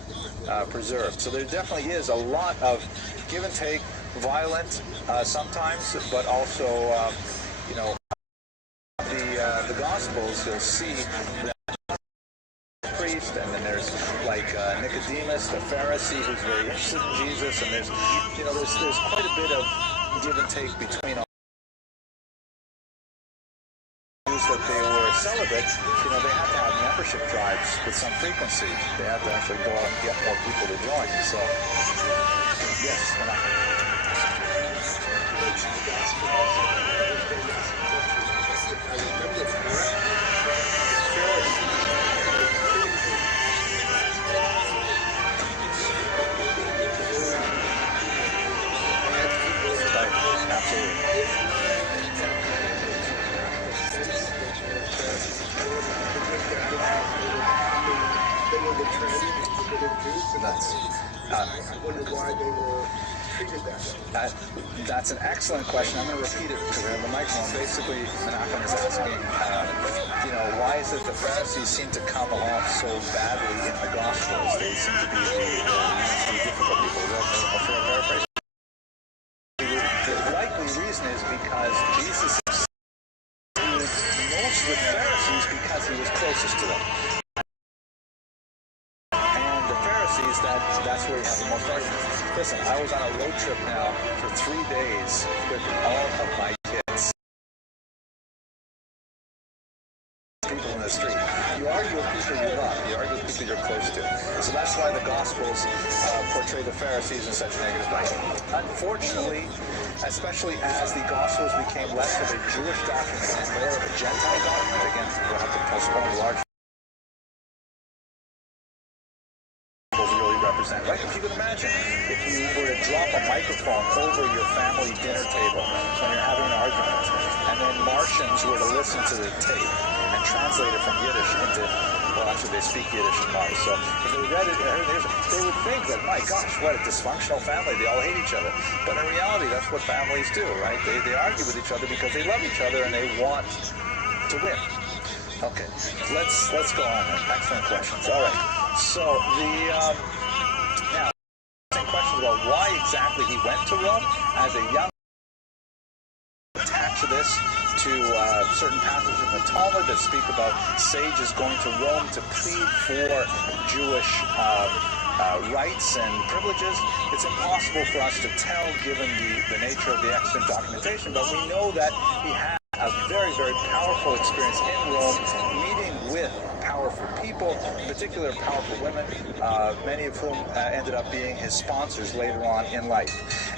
preserved. So there definitely is a lot of give and take, violent sometimes, but also, the Gospels, you'll see that priest, and then there's like Nicodemus, the Pharisee, who's very interested in Jesus, and there's quite a bit of give and take between all Jews that they were celibate. They had to have membership drives with some frequency. They had to actually go out and get more people to join. So, yes. the trend to get introduced. I wonder why they were treated that way. That's an excellent question. I'm going to repeat it because we have the microphone. Basically, Menachem is asking, why is it the Pharisees seem to come off so badly in the Gospels? They seem to be the difficult people. Is that a fair paraphrase? The likely reason is because Jesus is most with Pharisees because he was closest to them. And the Pharisees, that's where you have the most arguments. Listen, I was on a road trip now for 3 days with all of my kids. People in the street. You argue with people you love. You argue with people you're close to. So that's why the Gospels portray the Pharisees in such a negative light. Unfortunately, especially as the Gospels became less of a Jewish document and more of a Gentile document, again, we'll have to postpone large represent. Right? If you could imagine, if you were to drop a microphone over your family dinner table when you're having an argument, and then Martians were to listen to the tape and translate it from Yiddish into, well, actually they speak Yiddish in Mars, so if they read it, they would think that, my gosh, what a dysfunctional family, they all hate each other. But in reality, that's what families do, right? They argue with each other because they love each other and they want to win. Okay, let's go on then. Excellent questions. All right, so now, questions about why exactly he went to Rome as a young man. Attach this to certain passages in the Talmud that speak about sages going to Rome to plead for Jewish rights and privileges. It's impossible for us to tell given the nature of the extant documentation, but we know that he had a very, very powerful experience in Rome, meeting with powerful people, in particular powerful women, many of whom ended up being his sponsors later on in life.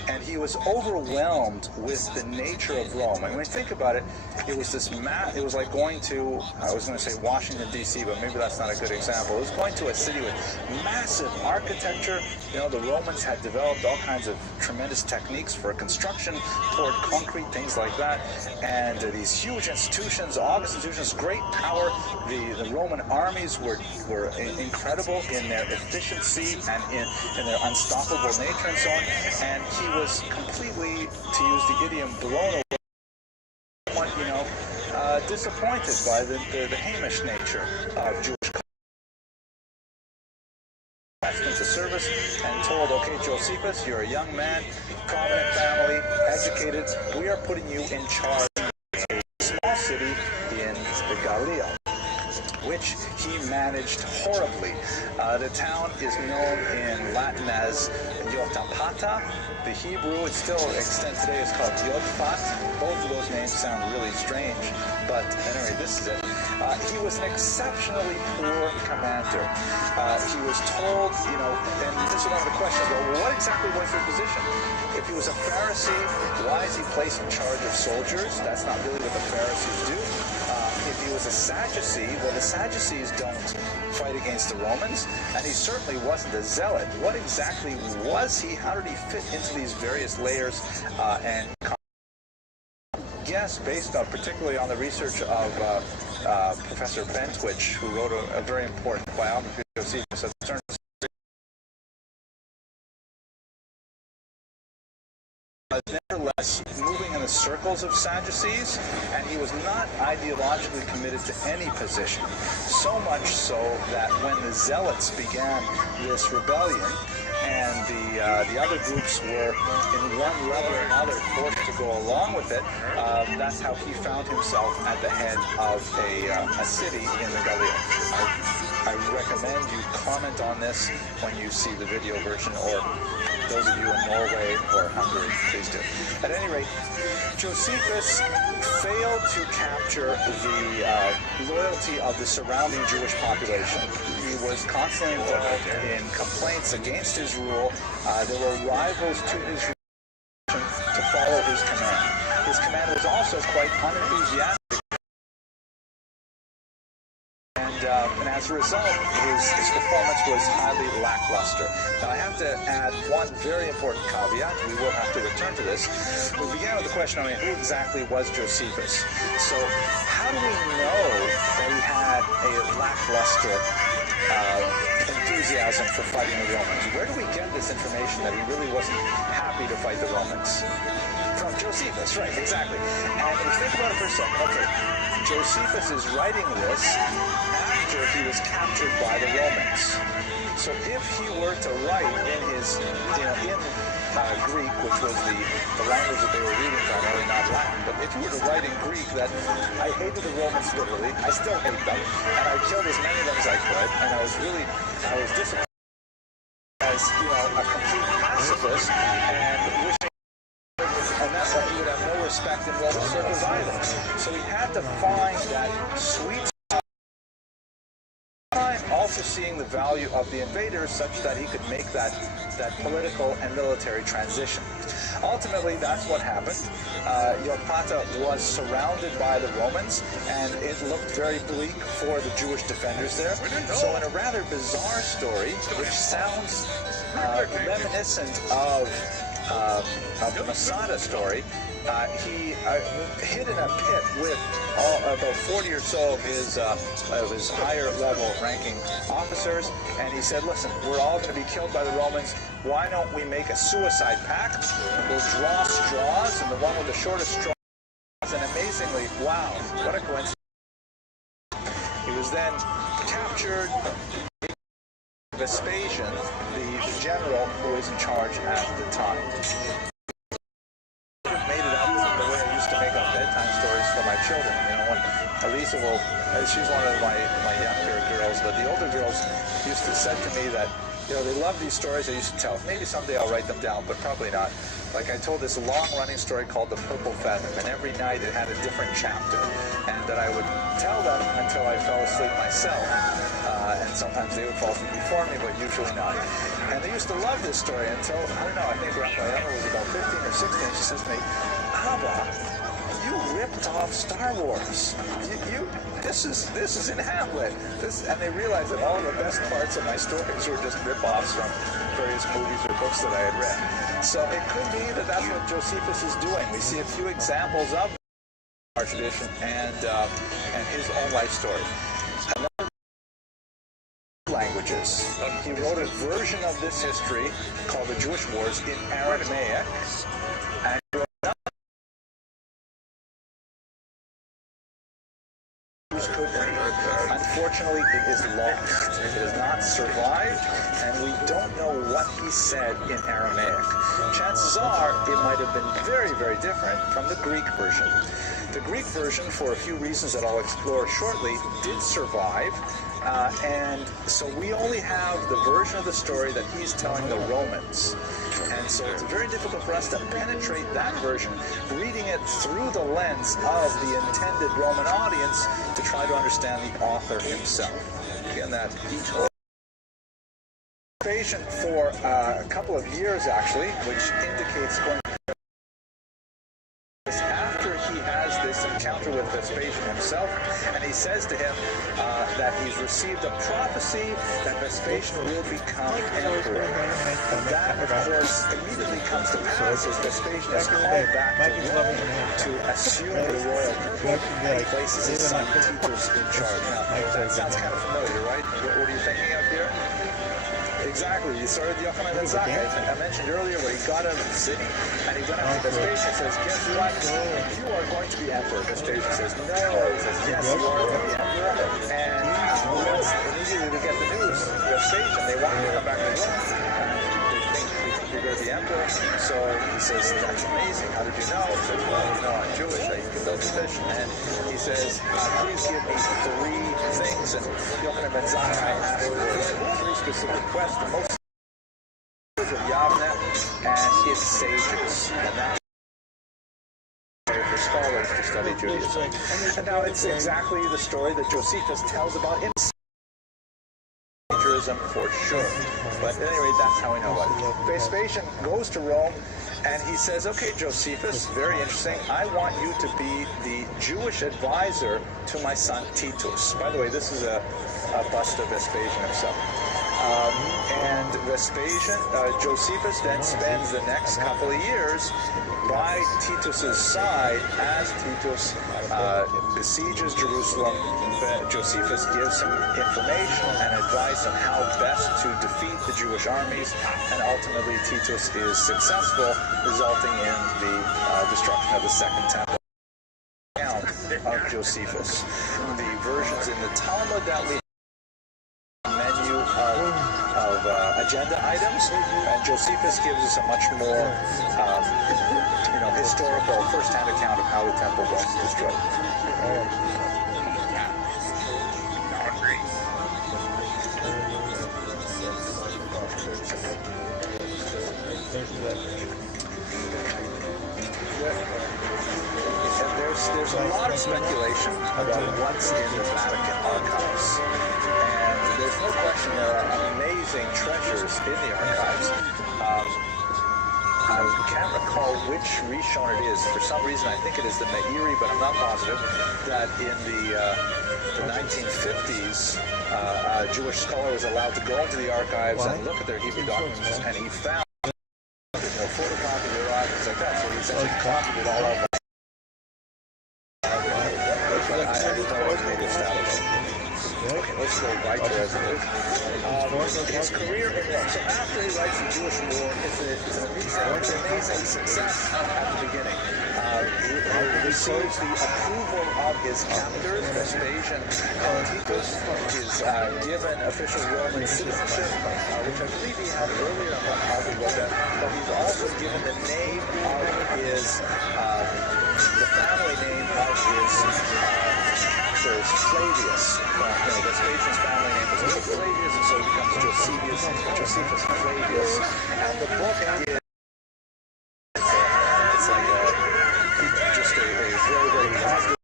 And he was overwhelmed with the nature of Rome. And when you think about it, it was it was like going to, I was going to say Washington, D.C., but maybe that's not a good example. It was going to a city with massive architecture. The Romans had developed all kinds of tremendous techniques for construction, poured concrete, things like that. And these huge institutions, august institutions, great power. The Roman armies were incredible in their efficiency and in their unstoppable nature and so on. And he was completely, to use the idiom, blown away, disappointed by the Hamish nature of Jewish culture. Into service and told, okay, Josephus, you're a young man, prominent family, educated. We are putting you in charge of a small city in the Galilee, which he managed horribly. The town is known in Latin as Yotapata. The Hebrew, it still extends today, is called Yotfat. Both of those names sound really strange, but anyway, this is it. He was an exceptionally poor commander. He was told, and this is one of the questions, well, what exactly was his position? If he was a Pharisee, why is he placed in charge of soldiers? That's not really what the Pharisees do. If he was a Sadducee, well, the Sadducees don't fight against the Romans, and he certainly wasn't a zealot. What exactly was he? How did he fit into these various layers and guess, based on particularly on the research of Professor Bentwich, who wrote a very important biography of Josephus at the turn of nevertheless moving in the circles of Sadducees, and he was not ideologically committed to any position. So much so that when the Zealots began this rebellion, and the other groups were in one level or another forced to go along with it, that's how he found himself at the head of a city in the Galilee. I recommend you comment on this when you see the video version, or those of you in Norway or Hungary, please do. At any rate, Josephus failed to capture the loyalty of the surrounding Jewish population. He was constantly involved in complaints against his rule. There were rivals to his rule to follow his command. His command was also quite unenthusiastic. And as a result, his performance was highly lackluster. Now, I have to add one very important caveat. We will have to return to this. We began with the question, who exactly was Josephus? So, how do we know that he had a lackluster enthusiasm for fighting the Romans. Where do we get this information that he really wasn't happy to fight the Romans? From Josephus, right, exactly. And if you think about it for a second, okay, Josephus is writing this after he was captured by the Romans. So if he were to write in his, in Greek, which was the language that they were reading primarily, not Latin, but if he were to write in Greek that I hated the Romans bitterly, I still hate them, and I killed as many of them as I could, and I was disappointed as, a complete pacifist, and wishing, and that's why he would have no respect in Roman circles either. So he had to find that sweet time, also seeing the value of the invaders such that he could make that political and military transition. Ultimately, that's what happened. Yorpata was surrounded by the Romans, and it looked very bleak for the Jewish defenders there. So in a rather bizarre story, which sounds reminiscent of the Masada story, he hid in a pit with about 40 or so of his higher level ranking officers, and he said, listen, we're all going to be killed by the Romans. Why don't we make a suicide pact? We'll draw straws, and the one with the shortest straw. And amazingly, wow, what a coincidence. He was then captured. Vespasian, the general who was in charge at the time. Made it up the way I used to make up bedtime stories for my children. When Elisa she's one of my younger girls, but the older girls used to say to me that, they love these stories I used to tell. Maybe someday I'll write them down, but probably not. Like I told this long-running story called The Purple Feather, and every night it had a different chapter, and that I would tell them until I fell asleep myself. And sometimes they would fall asleep before me, but usually not. And they used to love this story until, I don't know, I think Raphael was about 15 or 16. She says to me, Abba, you ripped off Star Wars. This is in Hamlet. And they realized that all of the best parts of my stories were just rip-offs from various movies or books that I had read. So it could be that that's what Josephus is doing. We see a few examples of our tradition and his own life story. Languages. He wrote a version of this history called the Jewish Wars in Aramaic, and unfortunately it is lost. It has not survived, and we don't know what he said in Aramaic. Chances are it might have been very, very different from the Greek version. The Greek version, for a few reasons that I'll explore shortly, did survive. And so we only have the version of the story that he's telling the Romans. And so it's very difficult for us to penetrate that version, reading it through the lens of the intended Roman audience to try to understand the author himself. Again, that invasion for a couple of years, actually, which indicates going encounter with Vespasian himself, and he says to him that he's received a prophecy that Vespasian will become emperor. And that, of course, immediately comes to pass as Vespasian is called back to Rome to assume the royal purple, and he places his son Titus in charge. Now, that sounds kind of familiar, right? What are you thinking of here? Exactly. You started the Yochanan ben Zakkai. I mentioned earlier where he got out of the city and he went up to Vespasian and says, guess what? You are going to be emperor. Vespasian says, no. He says, yes, you are going to be emperor. And immediately they get the news. Vespasian, they want you to come back to Rome. They think you're going to be emperor. So he says, that's amazing. How did you know? He says, well, I'm Jewish. I can build fish. And he says, please give me 3 things. And Yochanan ben Zakkai asked for 3 specific requests. The most of Yavneh and its sages. And that's for scholars to study Judaism. And now it's exactly the story that Josephus tells about in Judaism for sure. But anyway, that's how we know it. Vespasian goes to Rome and he says, okay, Josephus, very interesting. I want you to be the Jewish advisor to my son Titus. By the way, this is a bust of Vespasian himself. And Josephus then spends the next couple of years by Titus's side as Titus besieges Jerusalem Josephus gives him information and advice on how best to defeat the Jewish armies, and ultimately Titus is successful, resulting in the destruction of the Second Temple. Account of Josephus. The versions in the Talmud that we menu of agenda items, and Josephus gives us a much more historical first-hand account of how the temple was destroyed. There's a lot of speculation about what's in the Vatican archives, and there's no question there are amazing treasures in the archives. I can't recall which Rishon it is. For some reason, I think it is the Meiri, but I'm not positive, that in the 1950s, a Jewish scholar was allowed to go into the archives and look at their Hebrew documents, and he found photocopied or things like that, so he essentially copied it all up. Okay, let's go right to his career in Rome. So after he writes the Jewish War, it's an amazing success at the beginning. He receives the approval of his captors, Vespasian and Titus. He's given official Roman citizenship, which I believe he had earlier. I'm not positive about that. But he's also given the name of his, the family name of his captors, Flavius. Vespasian's family name was Flavius, and so he becomes Josephus Flavius. And the book is just a very, very positive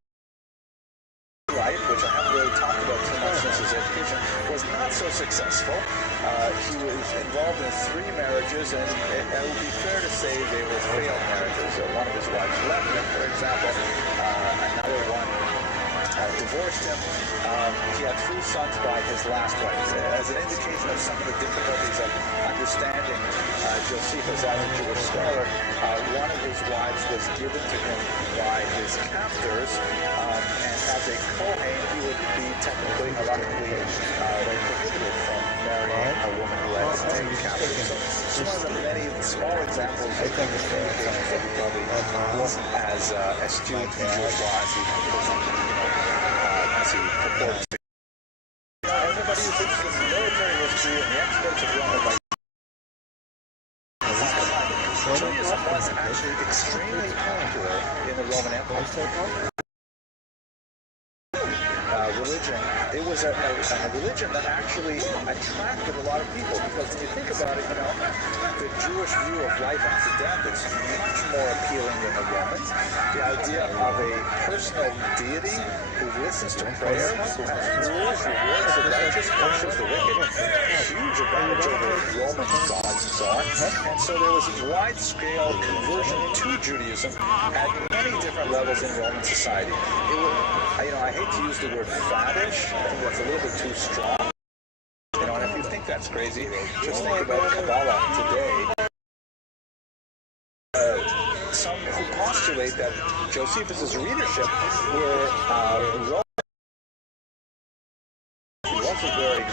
life, which I haven't really talked about too much since his education, was not so successful. He was involved in 3 marriages, and it would be fair to say they were failed marriages. One of his wives left him, for example. Another one divorced him. He had 3 sons by his last wife. As an indication of some of the difficulties of understanding Josephus as a Jewish scholar, one of his wives was given to him by his captors, and as a Kohen, he would be technically, halachically, prohibited from marrying a woman who had taken captive. So one of the many small examples of communications that he probably wasn't as astute in Jewish law as he purported to be. Everybody who's interested in military history and the experts of Rome, Judaism was actually extremely popular in the Roman Empire. Religion, it was a religion that actually attracted a lot of people, because when you think about it, the Jewish view of life after death is much more appealing than the Romans. The idea of a personal deity who listens to prayer, who has rules, rewards the righteous, punishes the wicked, huge advantage over Roman gods and so on. And so there was wide-scale conversion to Judaism at many different levels in Roman society. I hate to use the word faddish. I think that's a little bit too strong. And if you think that's crazy, just think about Kabbalah today. Some who postulate that Josephus' readership were Roman. He was a very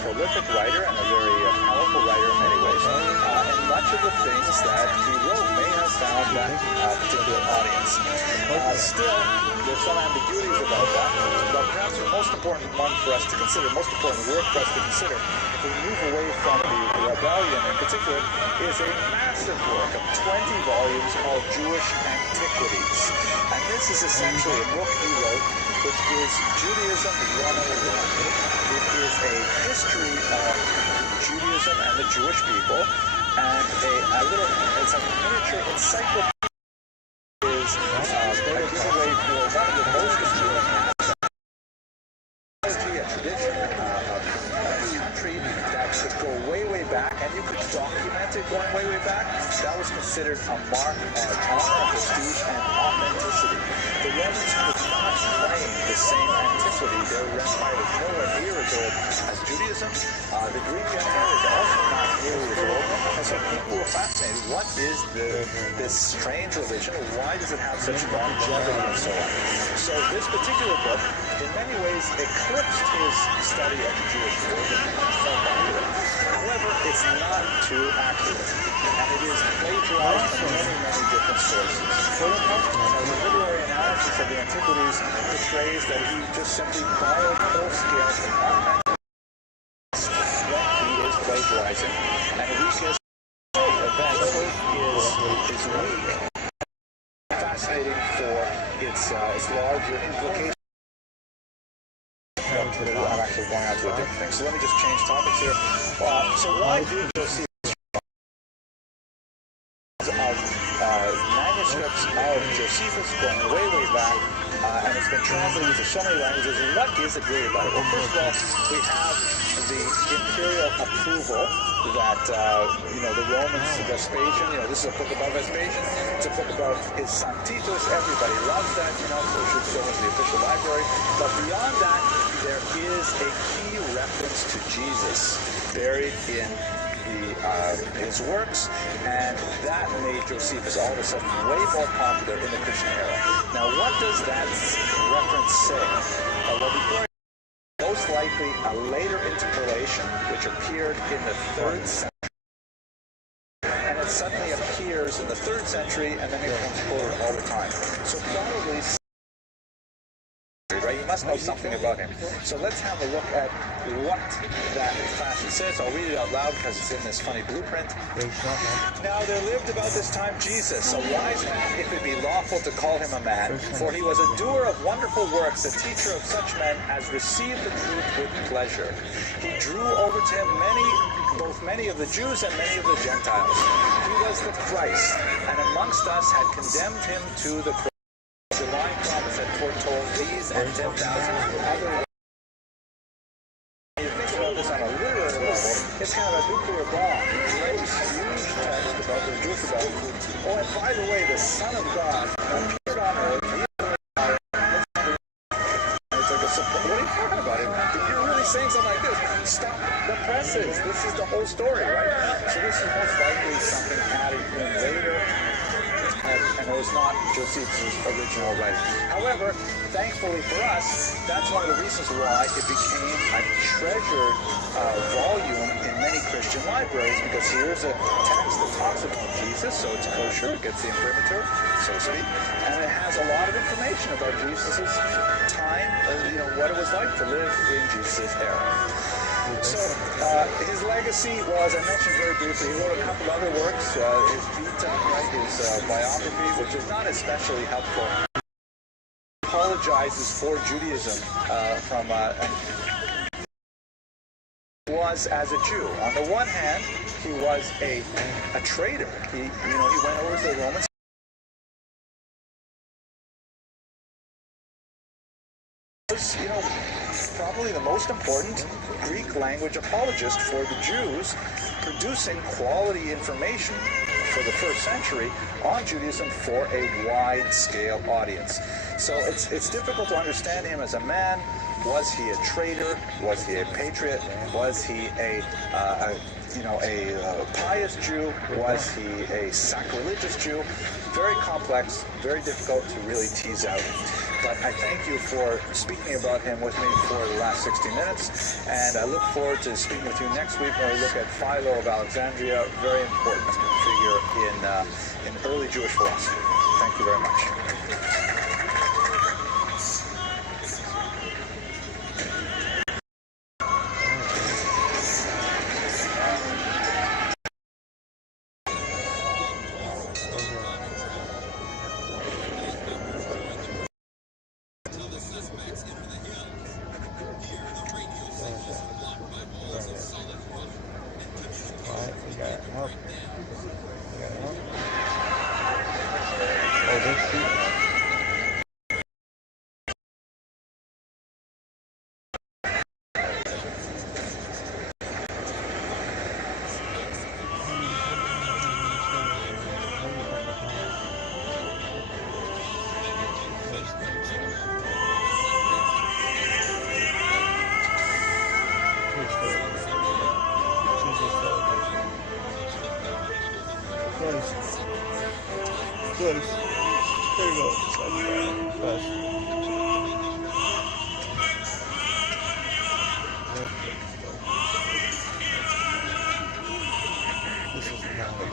prolific writer and a very powerful writer in many ways. And much of the things that he wrote may have found that particular audience. Still, there's some ambiguities about that, but perhaps the most important one for us to consider, most important work for us to consider, if we move away from the rebellion in particular, is a massive work of 20 volumes called Jewish Antiquities. And this is essentially a book he wrote, which is Judaism 101. It is a history of Judaism and the Jewish people, and it's a miniature encyclopedia. Is a giveaway for one of the most important aspects of a tradition of this country that could go way, way back, and you could document it going way, way back. That was considered a mark of honor, prestige, and authenticity. The Romans could not claim the same antiquity. Their empire was nowhere near as old as Judaism. The Greek Empire is also not knew he was a Roman, and so people were fascinated. What is this strange religion? Why does it have such longevity and so on? So this particular book, in many ways, eclipsed his study of the Jewish world and fell into it. However, it's not too accurate, and it is plagiarized from many, many different sources. The literary analysis of the Antiquities portrays that he just simply borrowed whole scale from one when he is plagiarizing, and weakest event is weak, fascinating for its larger implications. I'm actually going on to a different thing, so let me just change topics here. So why do Josephus of manuscripts of Josephus going way, way back, and it's been translated into so many languages? What is it really about? Well, first of all, we have the imperial approval that, the Romans, Vespasian, this is a book about Vespasian, it's a book about his son Titus, everybody loves that, so it should go into the official library. But beyond that, there is a key reference to Jesus buried in his works, and that made Josephus all of a sudden way more popular in the Christian era. Now, what does that reference say? Well, before most likely a later interpolation which appeared in the 3rd century, and it suddenly appears in the 3rd century, and then it becomes quoted all the time. So probably, right? You must know something about him. So let's have a look at what that passage says. I'll read it out loud because it's in this funny blueprint. Now there lived about this time Jesus, a wise man, if it be lawful to call him a man, for he was a doer of wonderful works, a teacher of such men as received the truth with pleasure. He drew over to him both many of the Jews and many of the Gentiles. He was the Christ, and amongst us had condemned him to the cross. Divine promise had foretold these and 10,000 other. You think about this on a literary level, it's kind of a nuclear bomb. It's a huge text about the Jewish about. Oh, and by the way, the Son of God appeared on earth. It's like a support. What are you talking about? You're really saying something like this. Stop the presses. This is the whole story, right? So this is most likely something added in later. And it was not Josephus' original writing. However, thankfully for us, that's one of the reasons why it became a treasured volume in many Christian libraries, because here's a text that talks about Jesus, so it's kosher, it gets the imprimatur, so to speak, and it has a lot of information about Jesus' time, what it was like to live in Jesus' era. So his legacy was, I mentioned very briefly, he wrote a couple other works, his Vita, his biography, which is not especially helpful. He apologizes for Judaism was as a Jew. On the one hand, he was a traitor. He went over to the Romans. Probably the most important Greek language apologist for the Jews, producing quality information for the 1st century on Judaism for a wide-scale audience. So it's difficult to understand him as a man. Was he a traitor? Was he a patriot? Was he a pious Jew? Was he a sacrilegious Jew? Very complex, very difficult to really tease out. But I thank you for speaking about him with me for the last 60 minutes, and I look forward to speaking with you next week when we look at Philo of Alexandria, very important figure in early Jewish philosophy. Thank you very much. Close. There you go. Fast. This is now.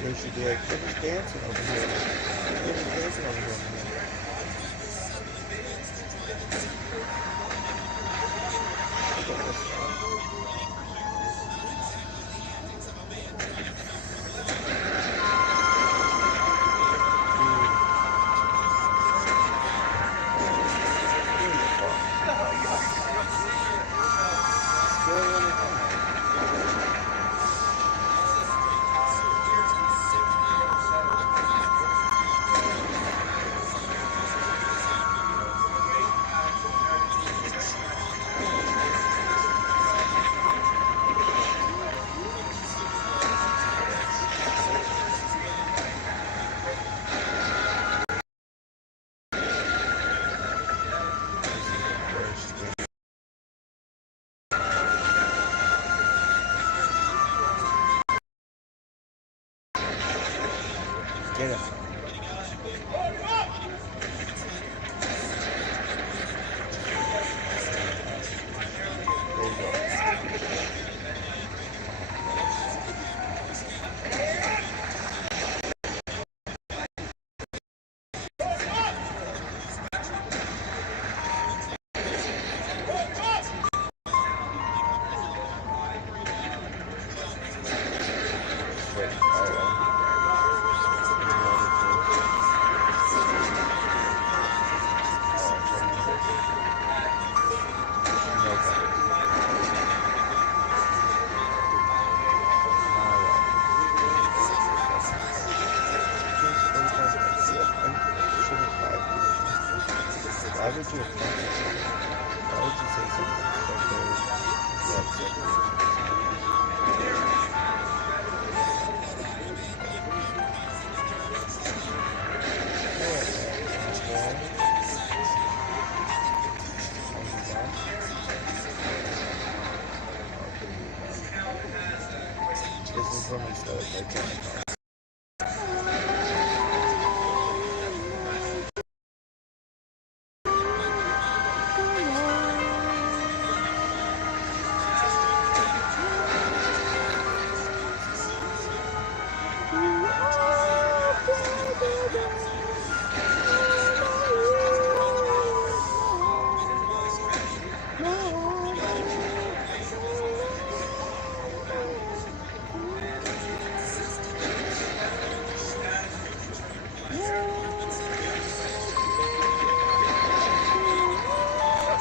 They should be like, they're just dancing over here. They're just dancing over here. Look at this one. Get it. Why would you say something this is when we started like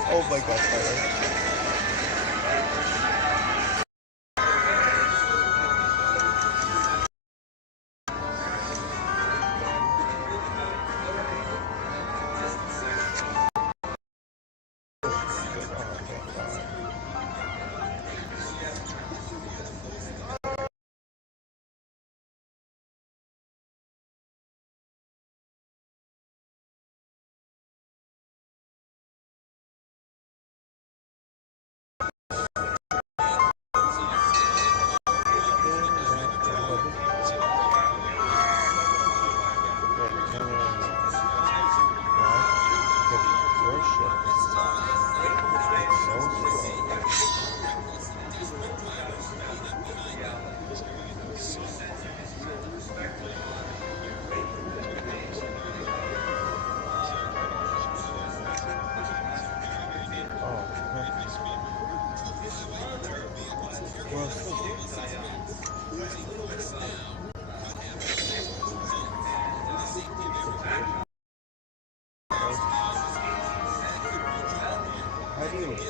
oh my God,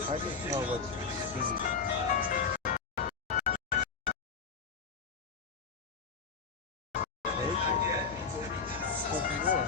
I can tell what's speed. Something more.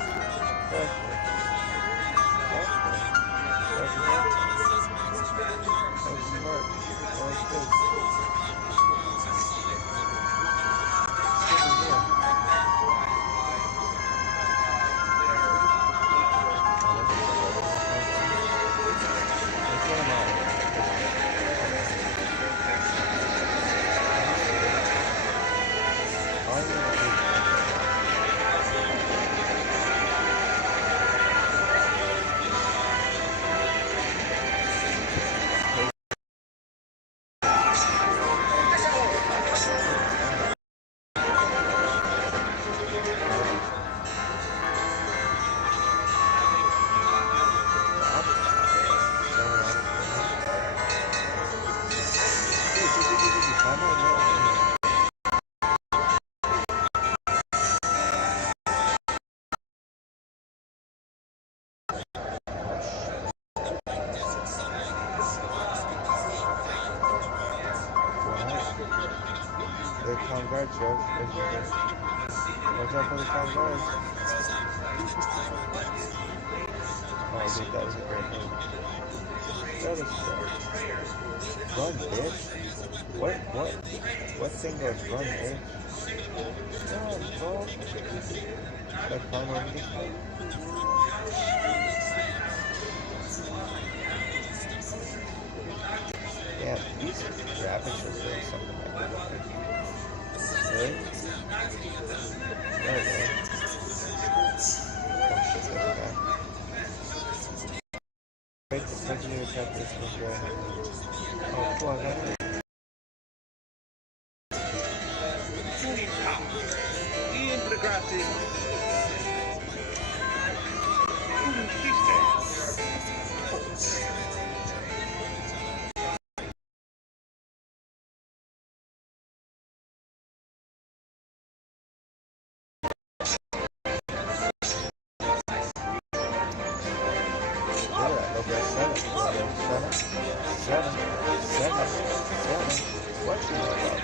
The town guard, Joe. Watch out for the town guards. Oh, dude, that was a great move. That was good. Run, bitch. What thing goes run, bitch? Run, bro. That climb over this thing? Yeah, these graphics are doing something like that. Really? There we go. Oh shit, there's a guy. Wait, continue to attack this guy. Oh, cool, I got it. What you know about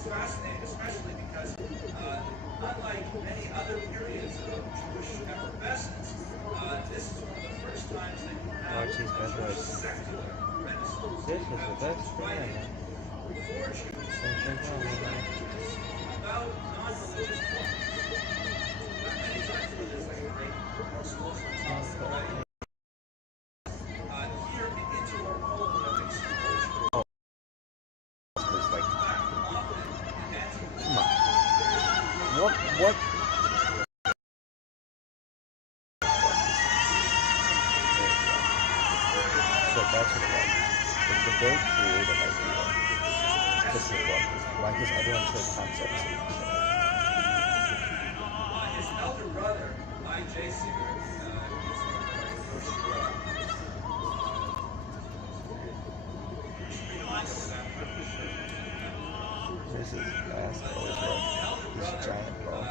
Fascinating, especially because unlike many other periods of Jewish effervescence, this is one of the first times that you have a secular renaissance. This is the best thing Before Jews, about non-religious forms. Many times it is like a great schools on top of the right. Here into our whole explosion. It's like, come on. What? So that's what it was. It's a very creative idea. This is what, why does everyone say concepts? His elder brother, I.J. Singer, This is always this giant ball.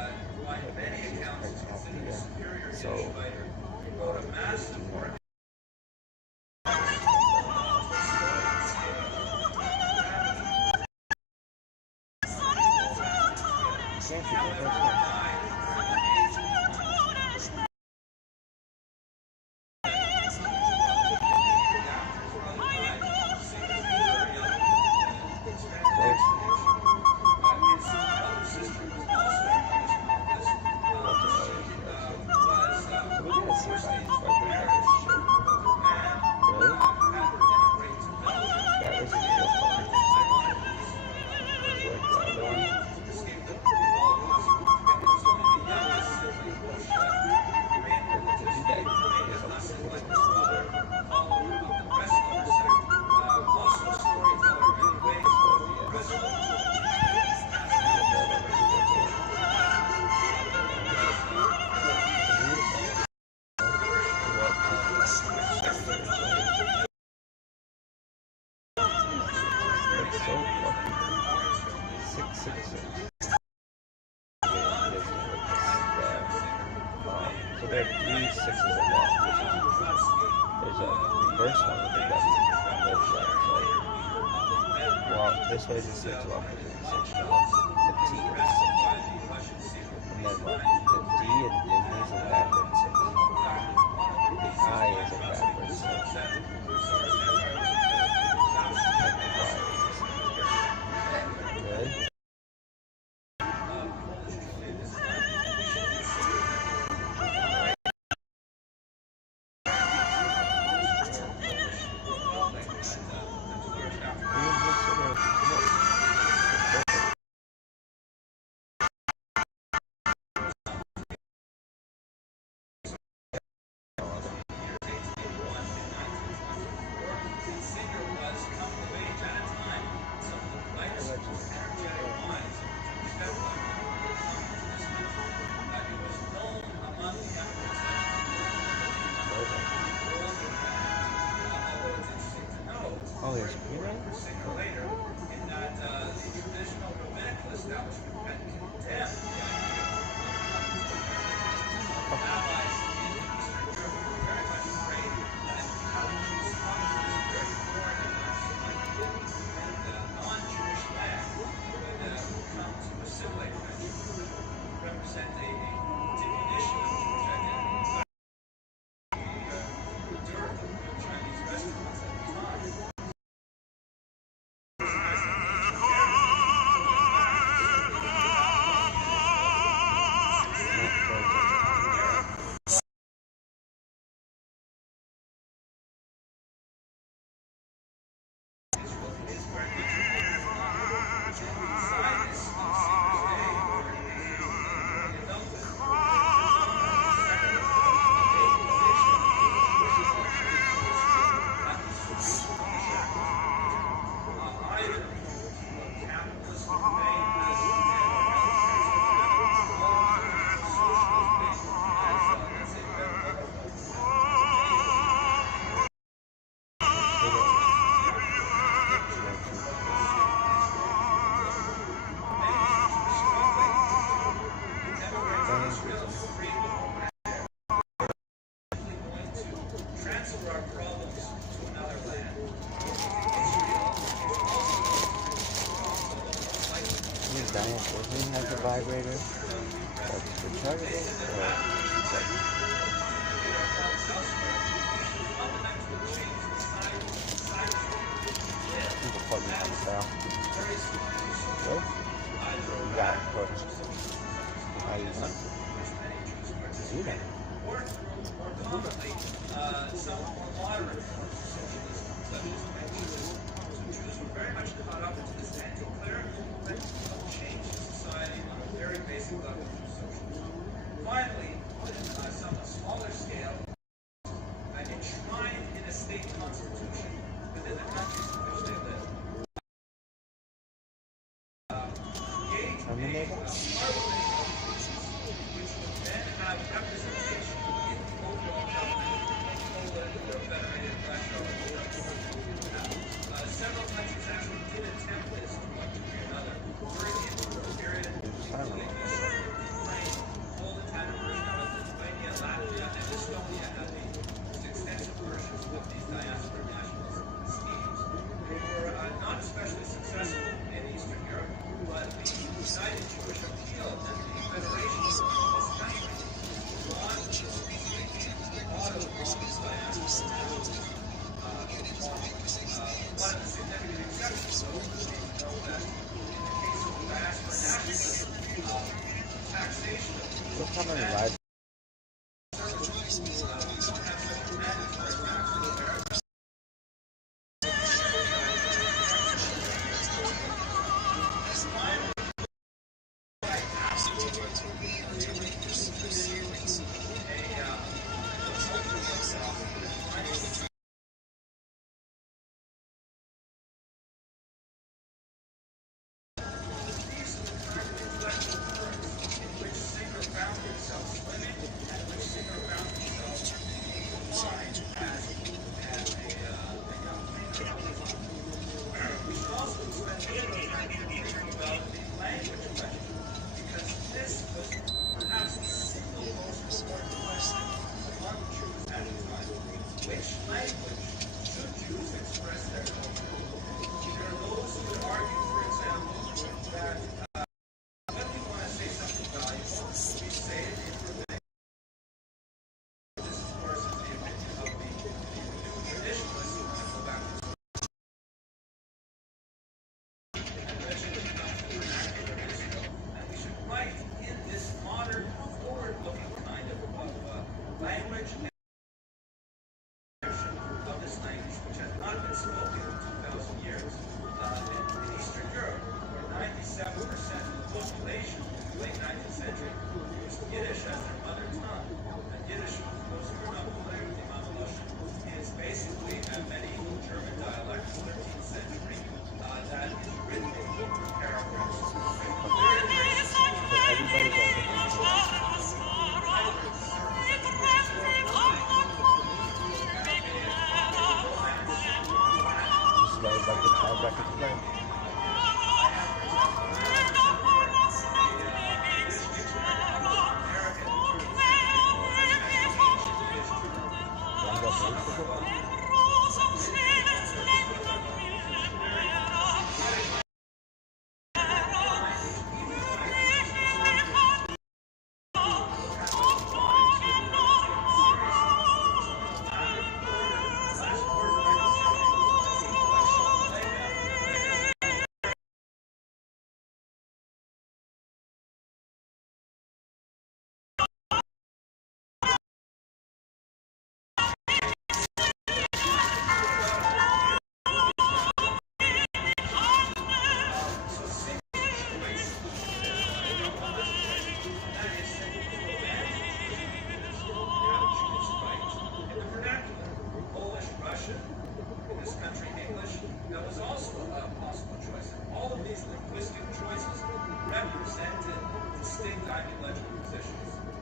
So there are 3 sixes of that. There's a reverse one with the W. Well, this way is a 6, well, the T is a 6. And then what? The D in Disney is a backward 6. The I is a backward 6. Good? Oh, there's later in that the traditional rabbinical establishment had condemned allies in Eastern Europe were very much afraid that how Jews functions is very foreign and non-Jewish land would come to assimilate eventually, represent a diminution of Jewish identity. Dearth of Chinese restaurants at the time. Diane Disney has a vibrator that's rechargeable, or you can plug it on the bell. Good? You got it, coach. How you doing? You know. Some more moderate forms of socialism, such as communism. So Jews were very much caught up into this anti-clerical movement of change in society on a very basic level through socialism. Finally, on a somewhat smaller scale, enshrined in a state constitution within the countries in which they live. Gave a parliament of Jews, which would then have representation in the overall government of Poland, the Federated Russia, several countries actually did attempt this to one degree or another during the imperial period, including Ukraine, Poland had a version of it, Lithuania, Latvia, and Estonia had the most extensive versions of these diaspora nationalist schemes. They were not especially successful in Eastern Europe, but the United Jewish Appeal and the Federation of this country brought the auto of these diaspora nationalists. One of the significant exceptions, though, is to know that in the case of the diaspora nationalists, taxation of look how many lives. services, we don't have such a mandatory tax in America.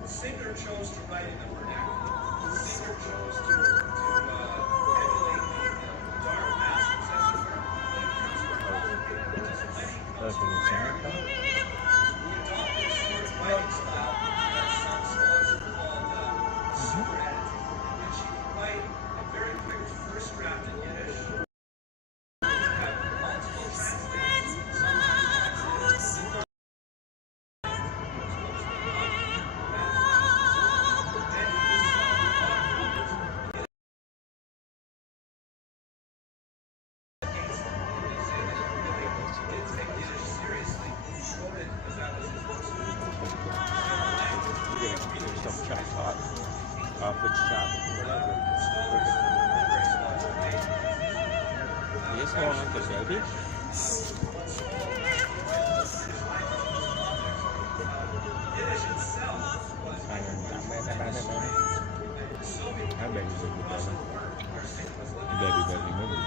Singer chose to write in the vernacular. Singer chose to emulate the dark mask successor. When it comes to writing, we adopt this sort of writing style that some scholars have called super editing, in which you can write a very quick first draft in Yiddish. Maybe? I bet you would be better. Baby, maybe.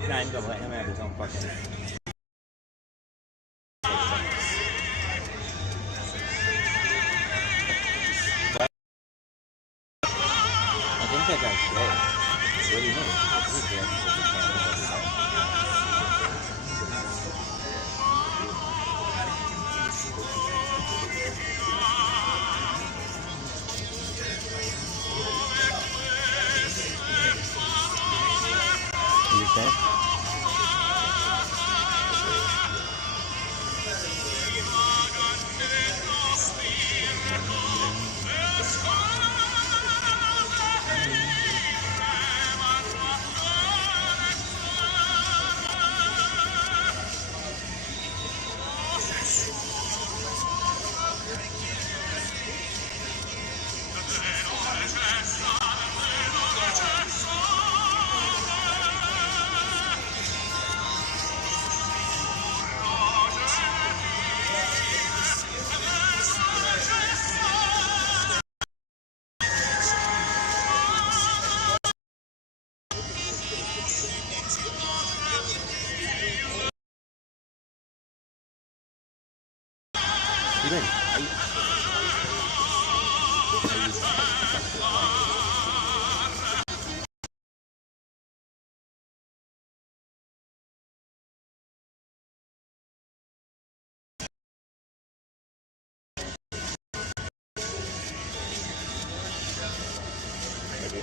You're not even gonna let him have his own fucking. I think that guy's dead. What do you mean? He's dead because he can't live every day. You said?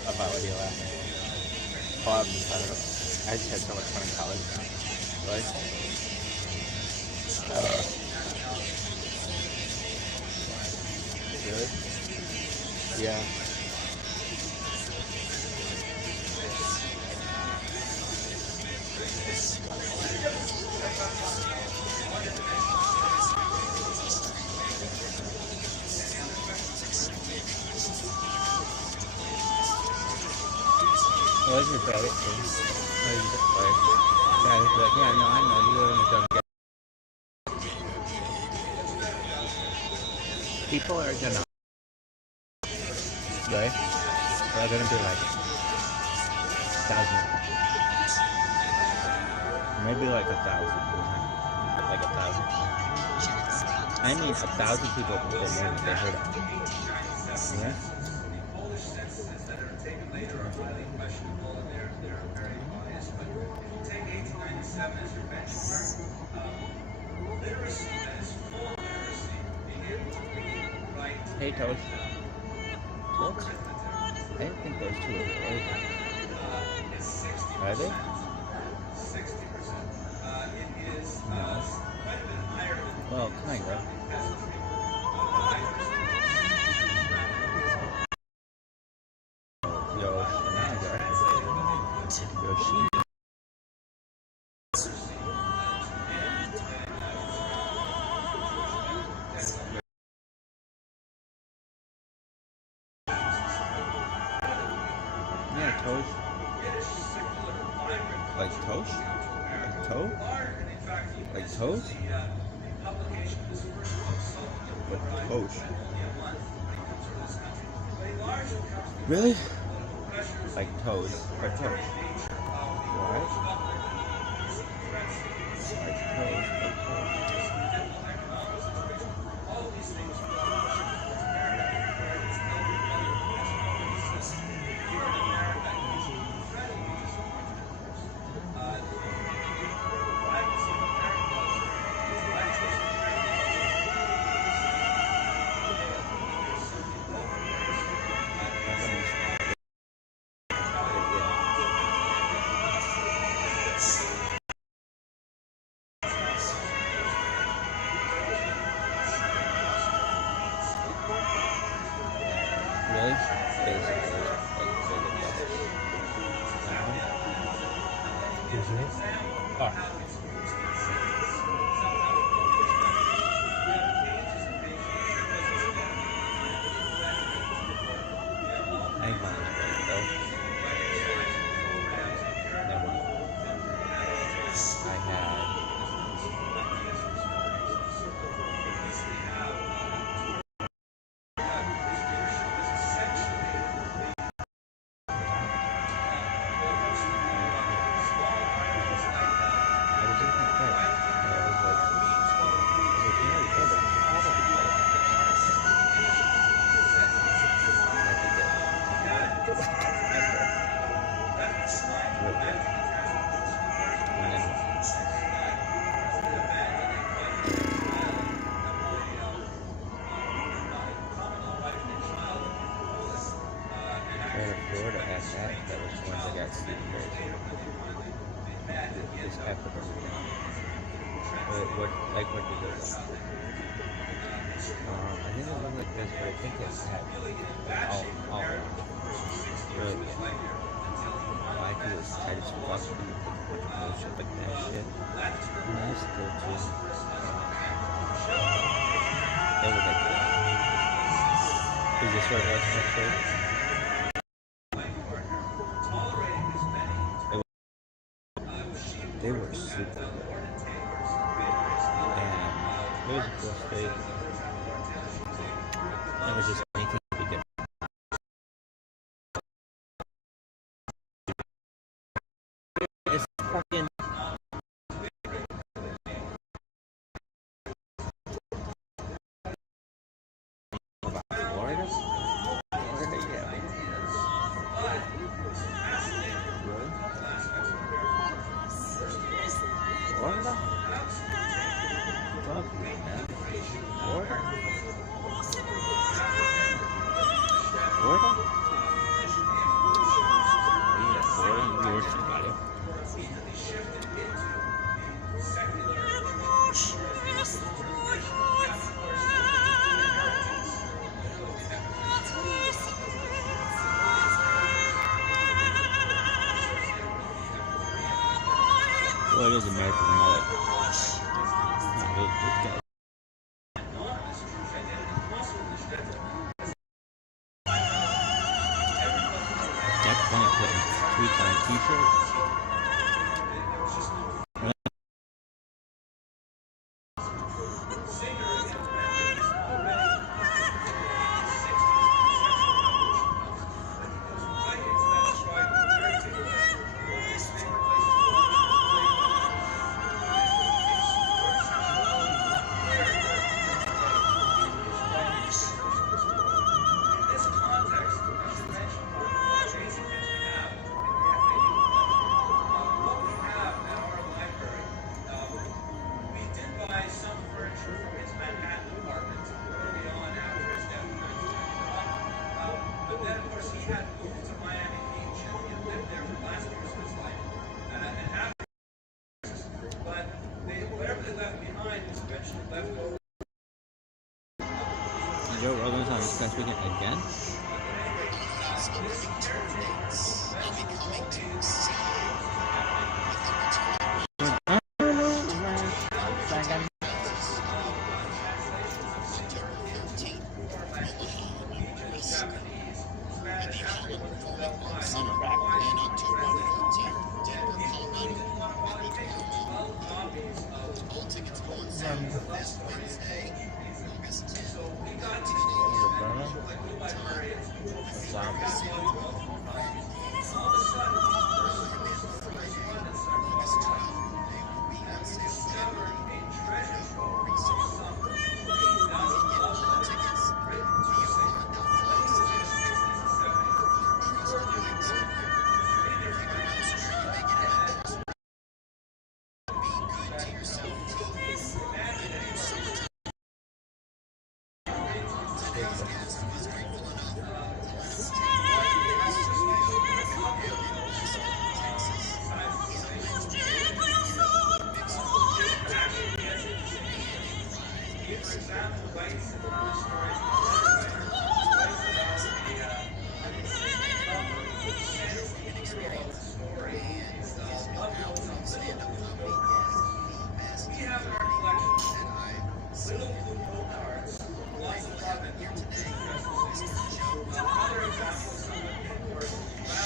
About what you're laughing. Oh, I just had so much fun in college. Right? Really? Yeah. What's your favorite thing? How you play? Yeah, he's like, yeah, no, I know, you really don't get it. People are gonna, right? They're gonna be like 1,000. Maybe like 1,000. Like 1,000. I mean 1,000 people put their name if they heard it. Yeah? Hey, Toast. What? I didn't think those two were related. Are they? No. Well, kind of. Yoshi. Yeah, toast. Like toast? Like toast? Like toast? Like toast. Really? like toes or toes. What? Like toes or toes. Really? Basically, Alright. I ain't mine though. Never mind. I had Florida had that was the ones that got sleepers. Just half of them. What did it look like? I think it looked like this, but I think it had all really good. I just fucked with bullshit like that shit. And that's cool too. They look like that. Is this what it was next week? They were super cool. And it was a cool state. It was just anything to be different. It's fucking about Florida? Florida, yeah. Really? Florida? Fuck me, man. Florida? Florida? Yeah, Florida, yours, somebody. Well, it is American mullet. That's funny putting tweets on a t-shirt. Joe Rogan's on this past weekend again?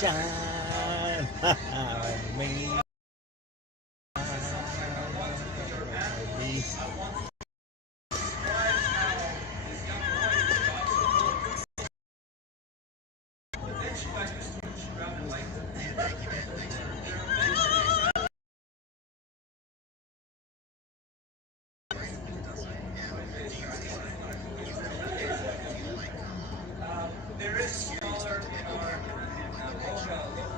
shine on me. There is smaller in our local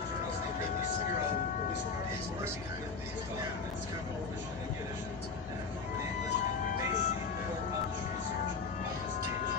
journals like the Bureau, who is currently working with these documents in Polish and Yiddish and English. We may see more published research on this data.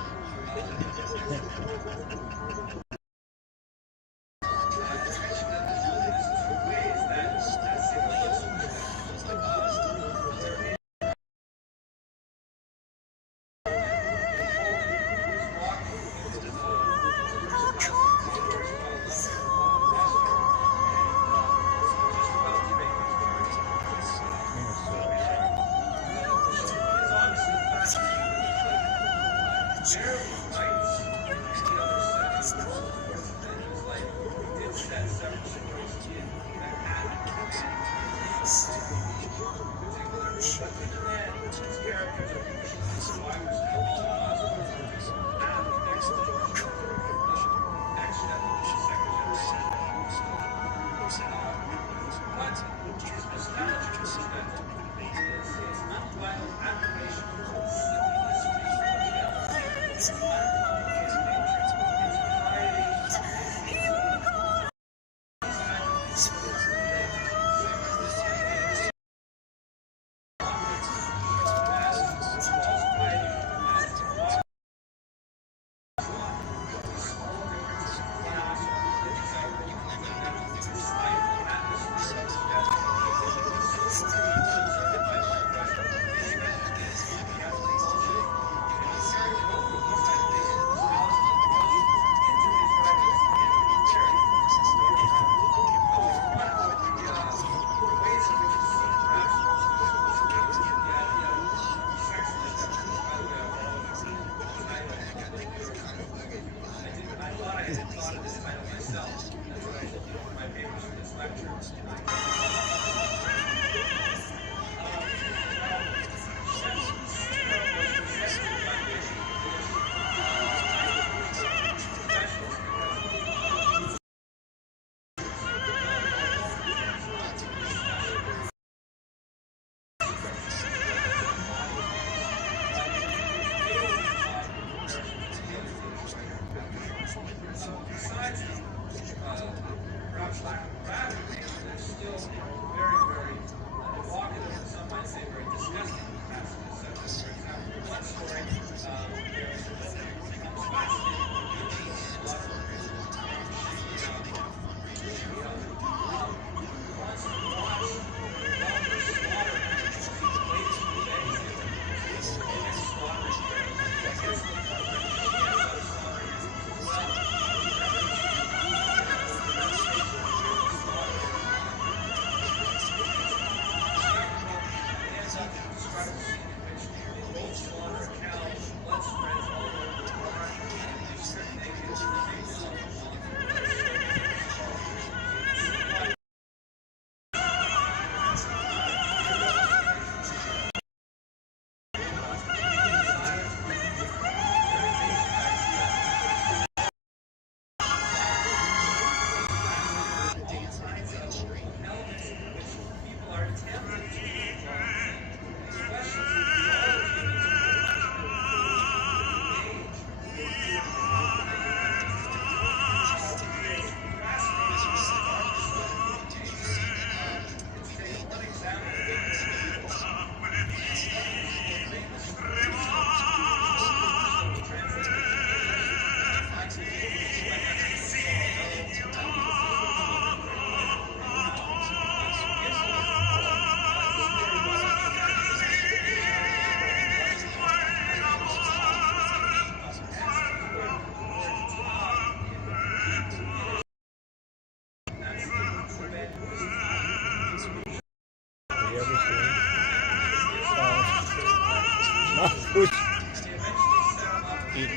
Eat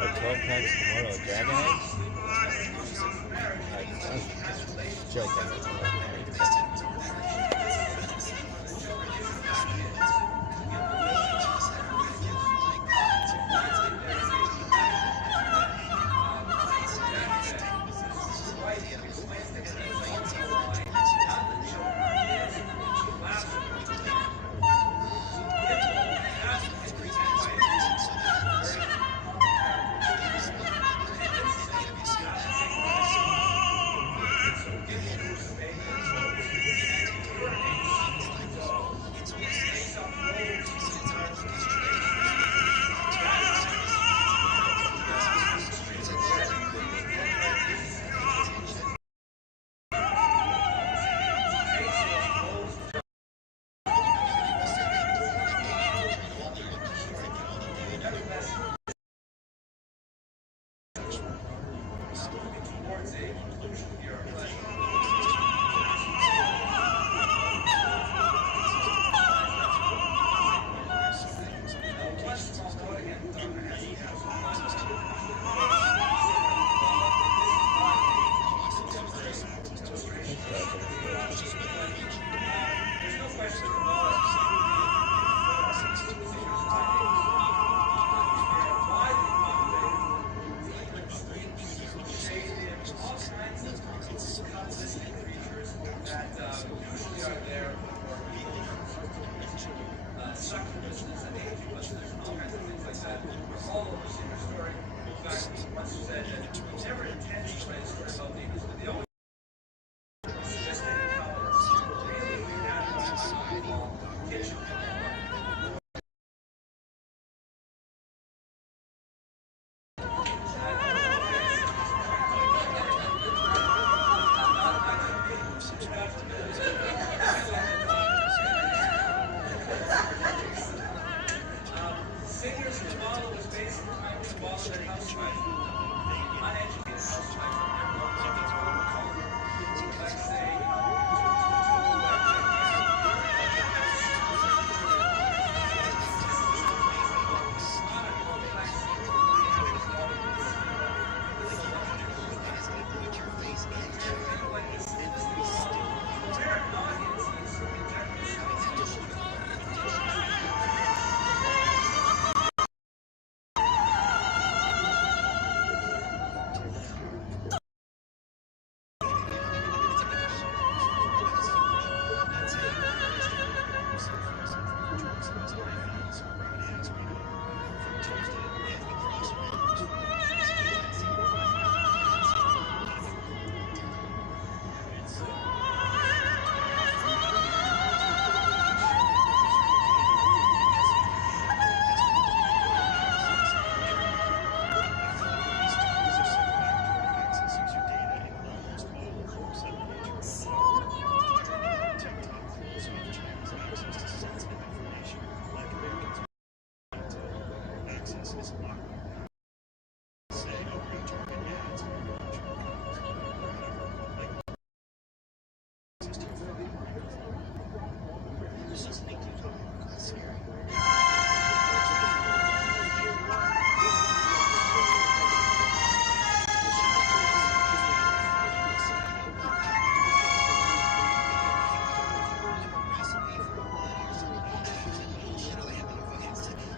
like 12 packs tomorrow. Dragon eggs? feel like that's a lot.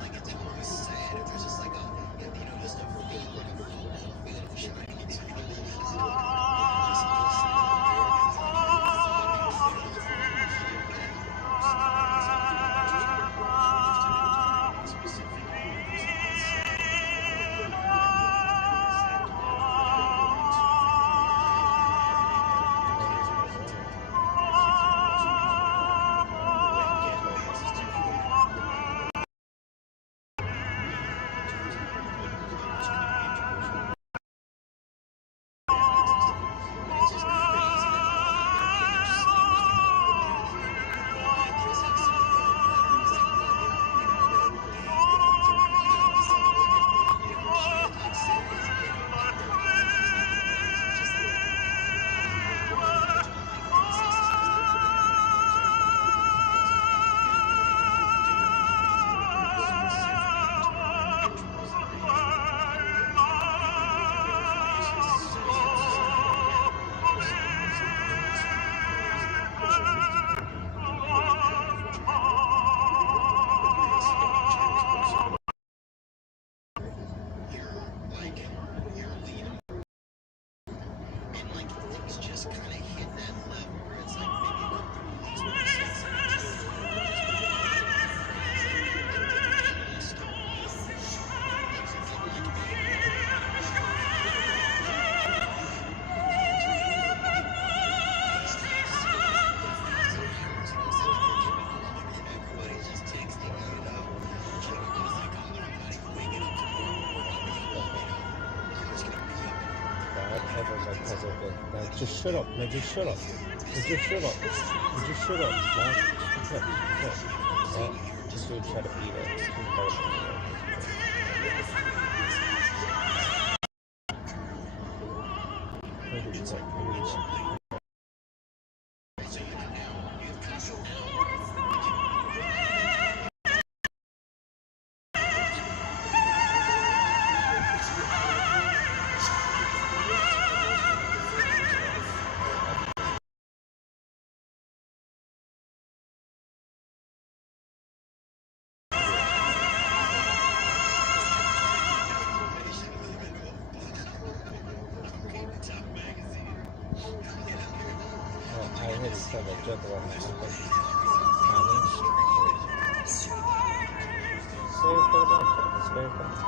Like it's always sad if there's just like a is open. Now just shut up. Now just shut up. Now just shut up. Now just shut up. Now shut up. Well, just go try to beat it. I had to tell that joke about my uncle. Save it for the back. It's very fun.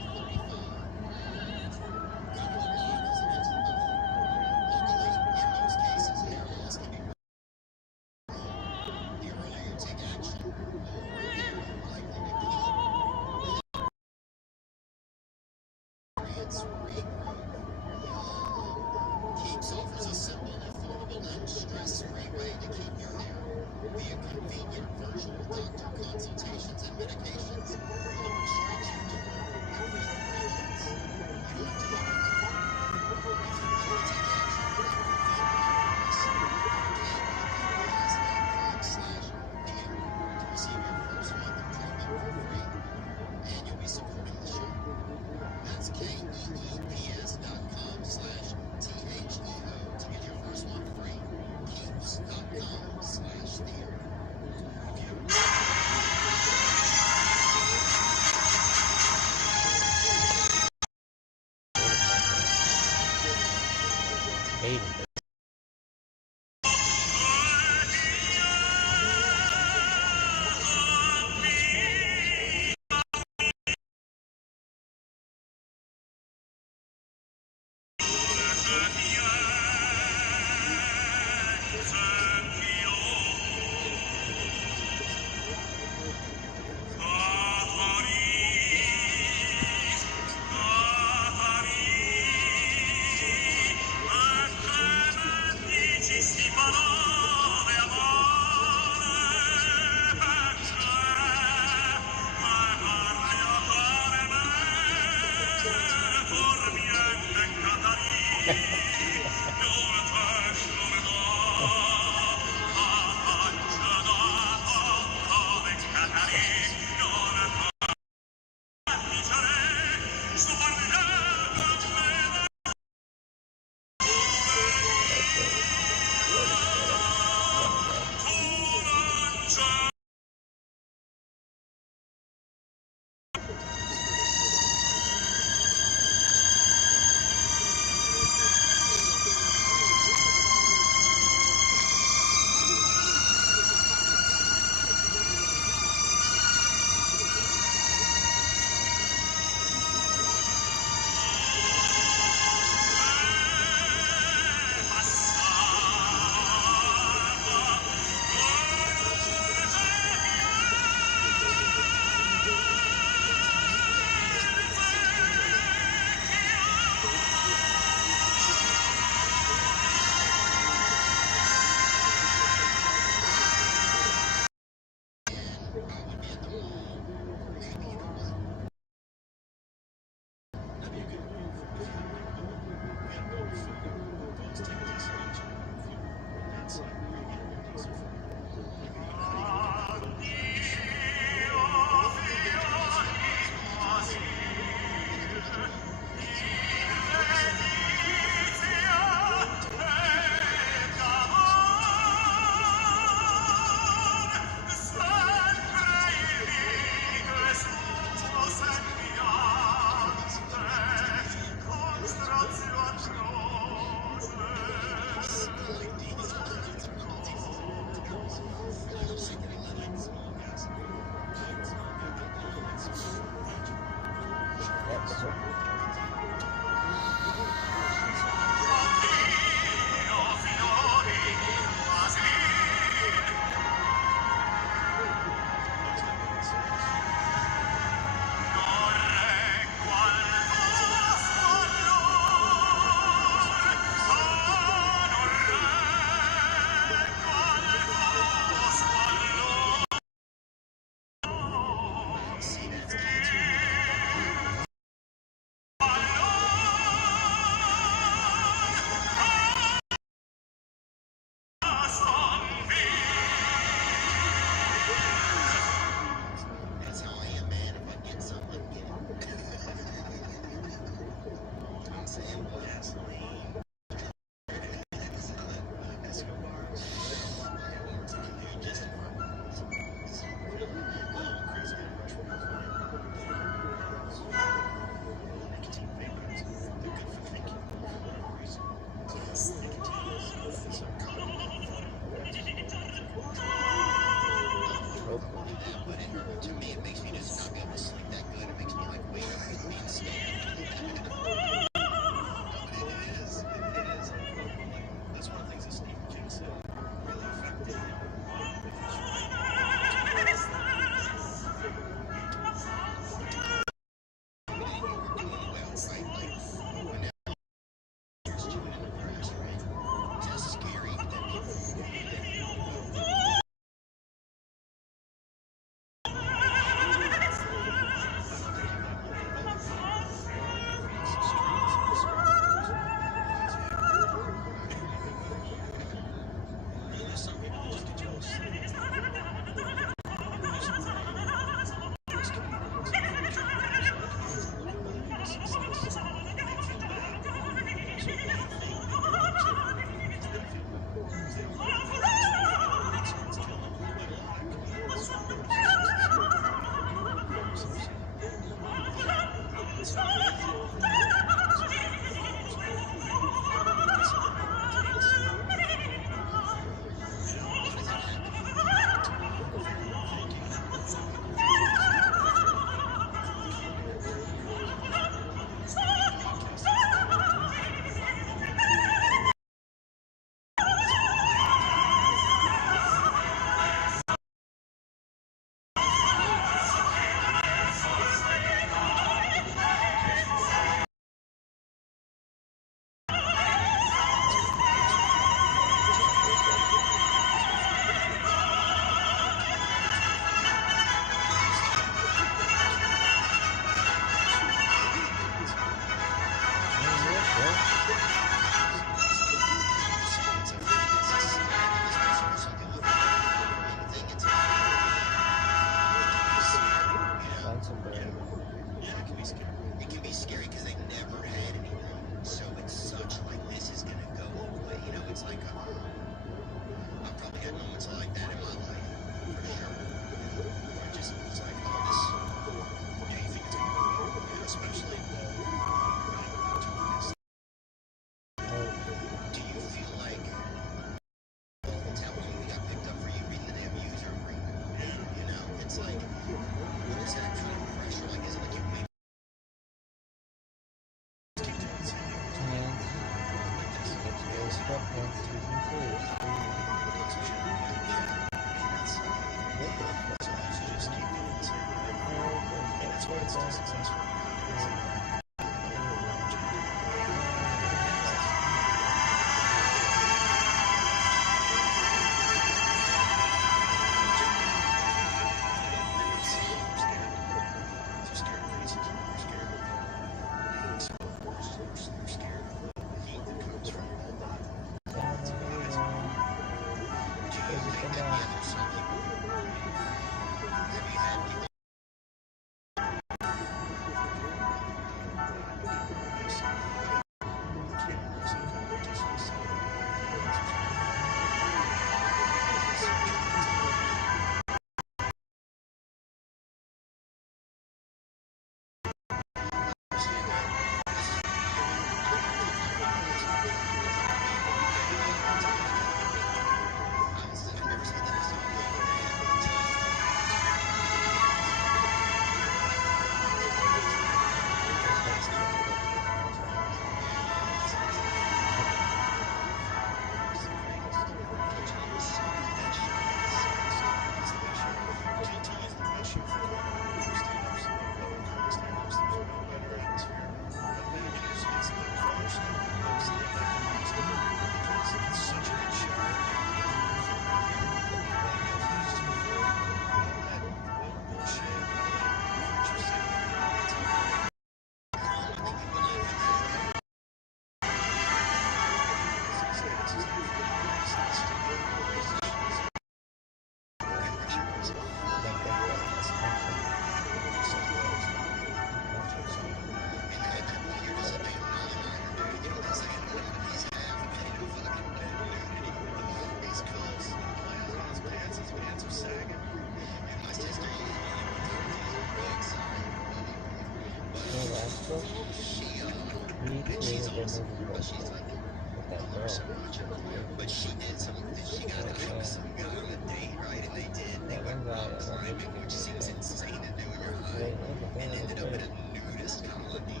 But she did something. She got a good on a date, right? And they did. They went climbing, which seems insane to do in your home, and ended up in a nudist colony.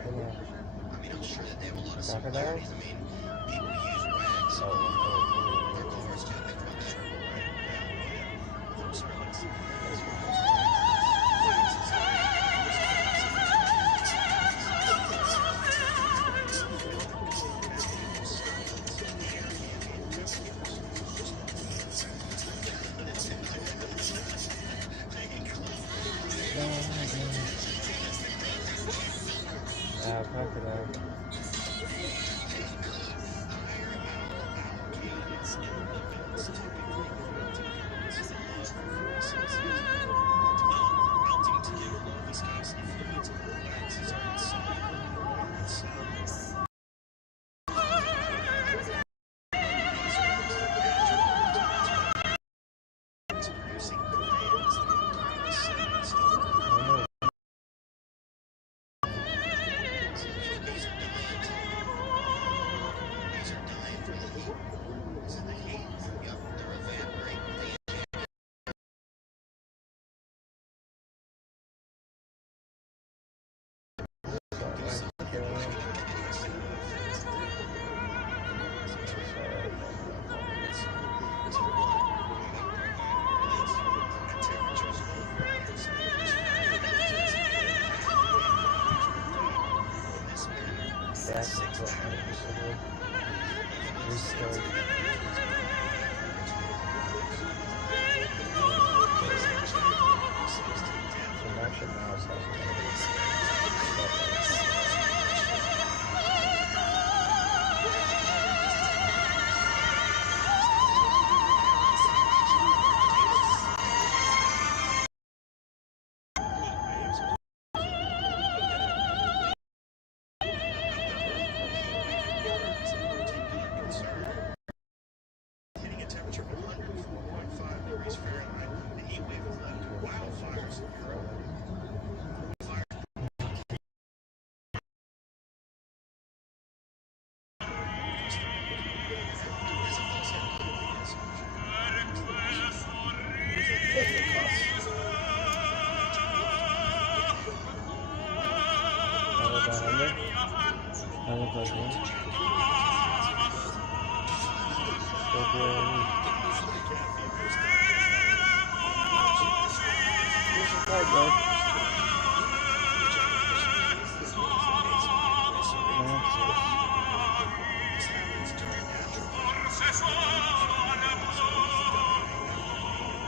Crocodiles? Crocodile.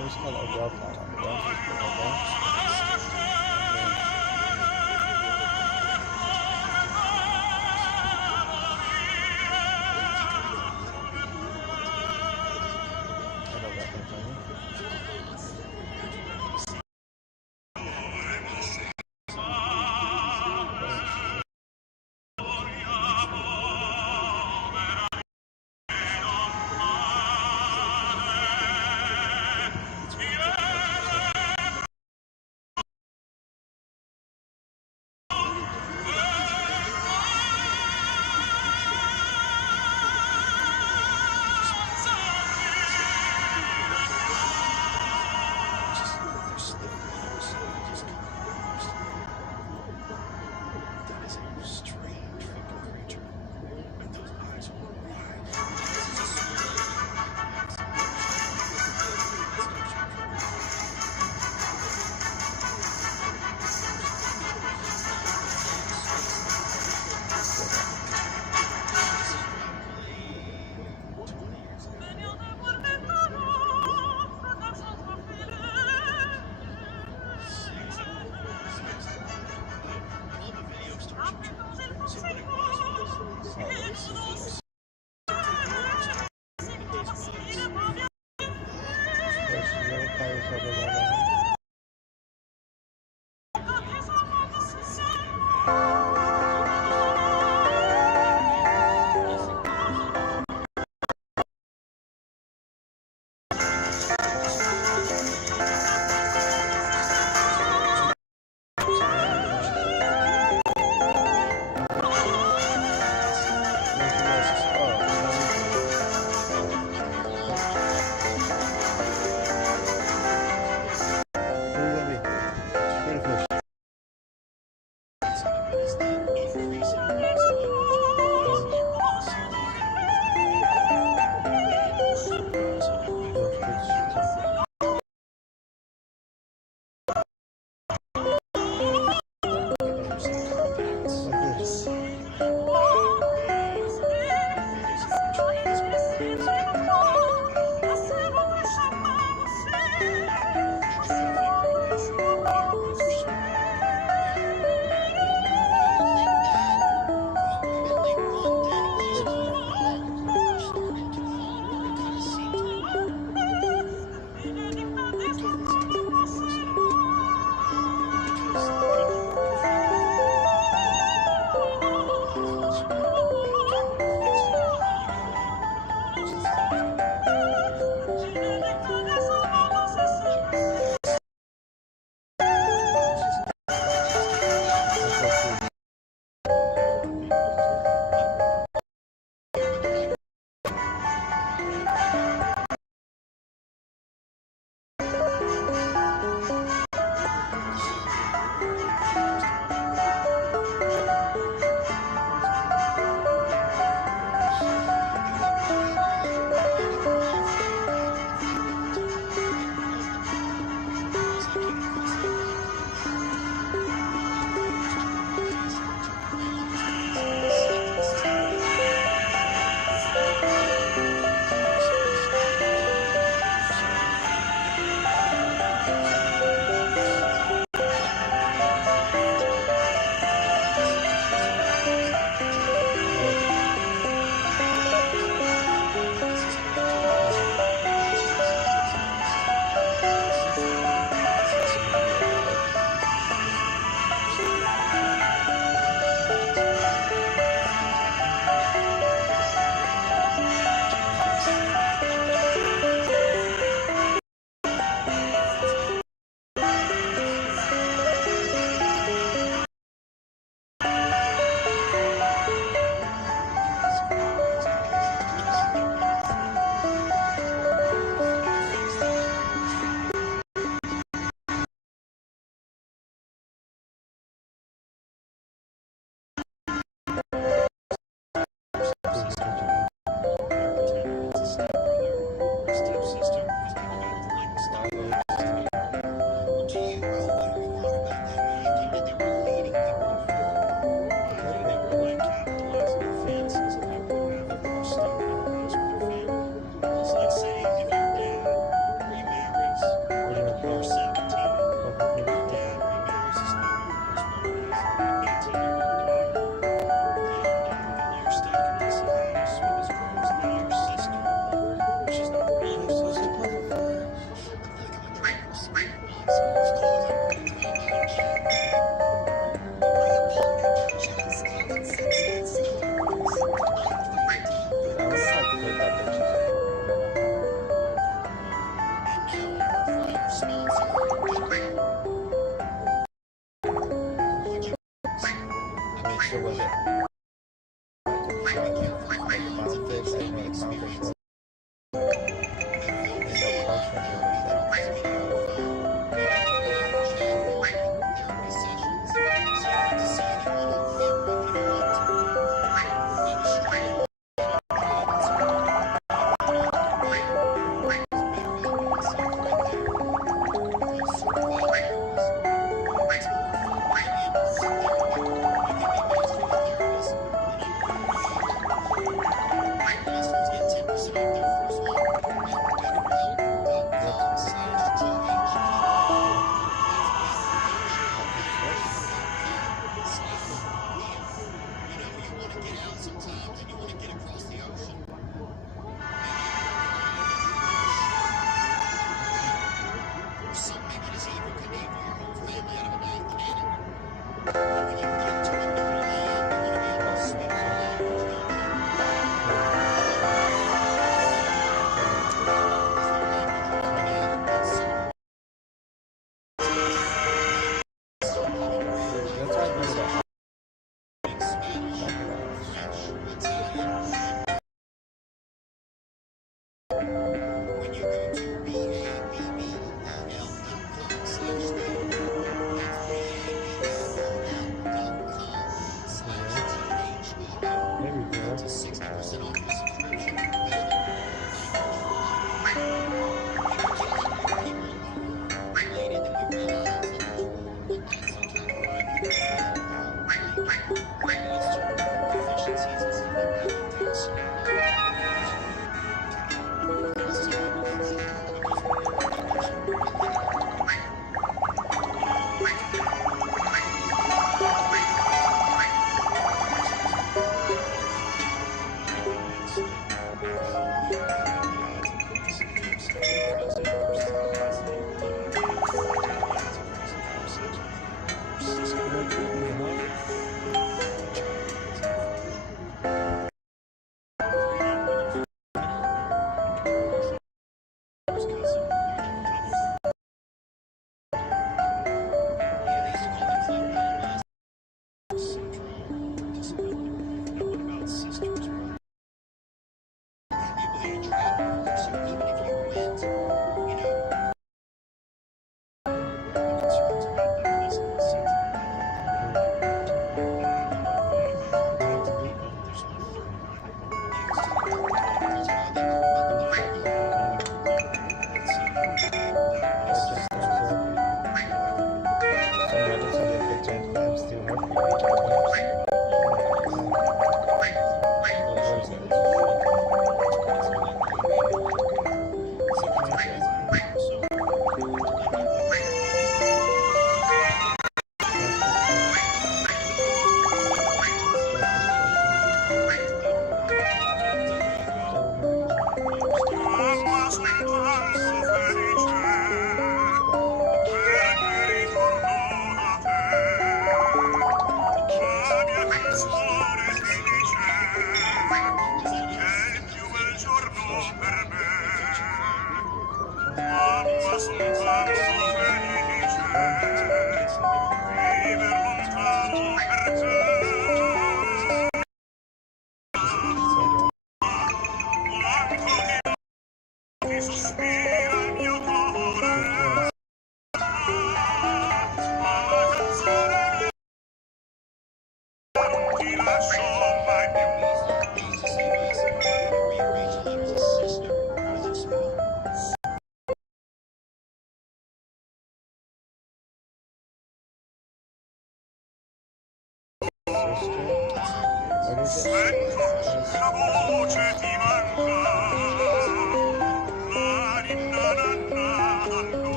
It's called a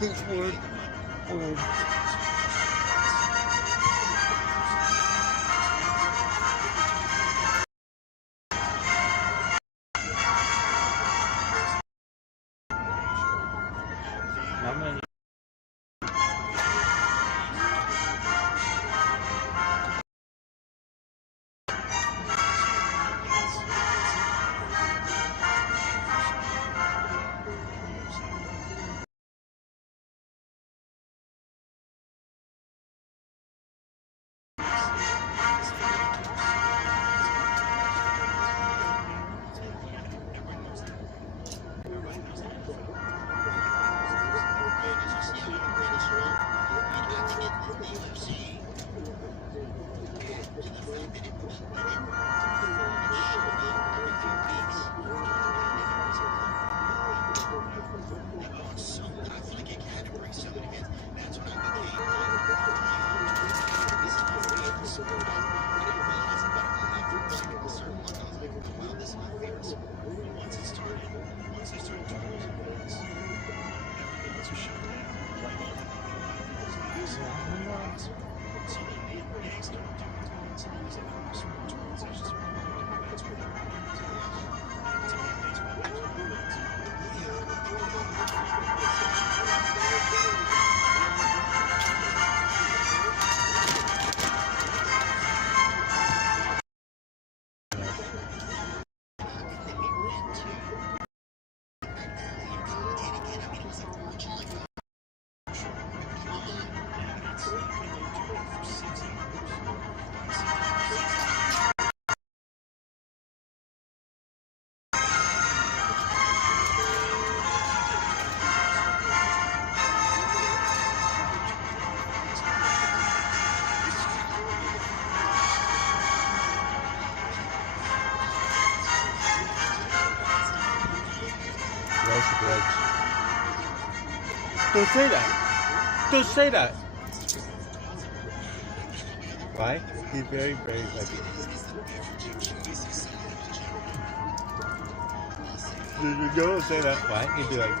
Please, word. Word. Don't say that. Don't say that. Why? He's very, very lucky. Don't say that. Why? He'd be like,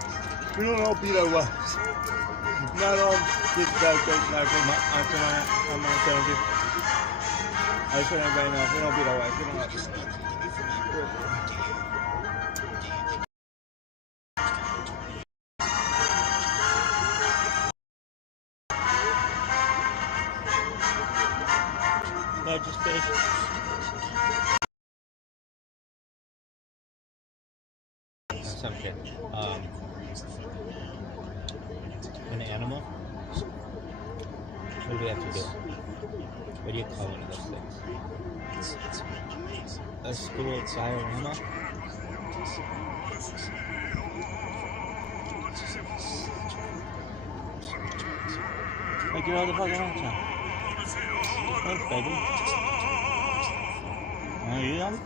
we don't all beat our wives. Not all get that I'm not telling you. I just want everybody to know, we don't beat our wives. We don't all beat our wives. Largest fish. Some shit. An animal. What do we have to do? What do you call one of those things? A school diorama? Like you're all the fucking around town. Thanks, baby. Are you done?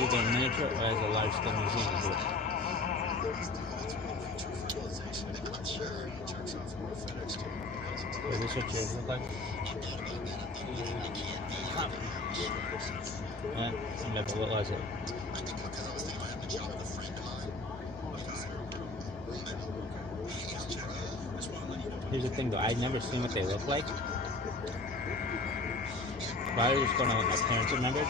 Either a miniature or as a large scale museum. Is this what yours look like? What was it? Here's the thing though, I'd never seen what they look like. But I was just going to let my parents remember.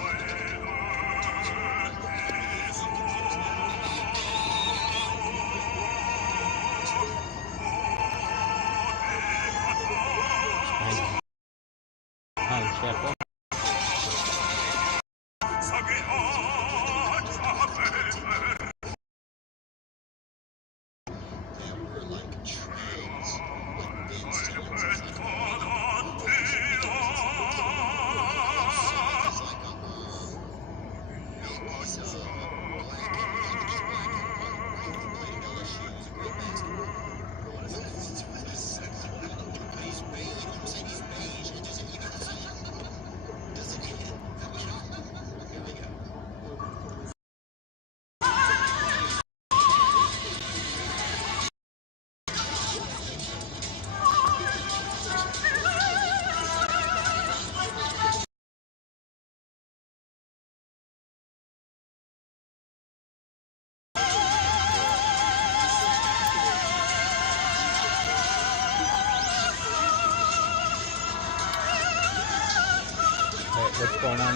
What's going on?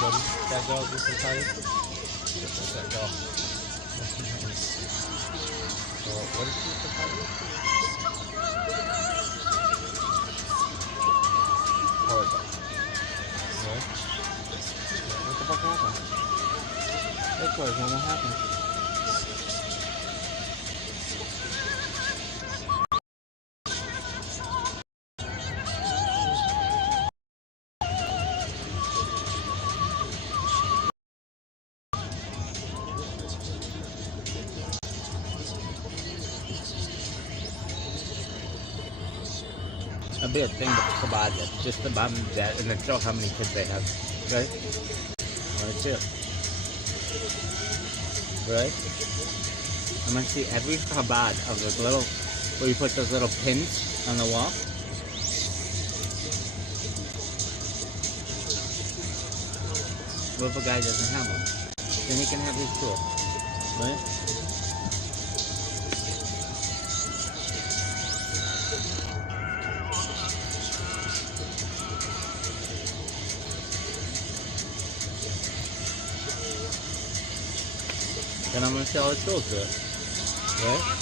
What is that girl with the party? What's that girl? So, what is she with the party? Horrible. What? What the fuck happened? Hey, Corey, what happened? A big thing with kebab, just about that, and then show how many kids they have, right? Or two, right? I'm gonna see every kebab of those little, where you put those little pins on the wall. What if a guy doesn't have one? Then he can have his tool, right? Then I'm gonna sell his tool to it, right?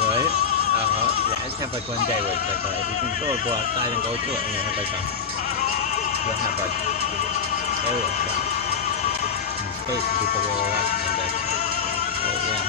Right? Yeah, I just have like one day where it's like, if you can go outside and go to it, and you have like you'll have like area shots and space for people to relax one day. But yeah.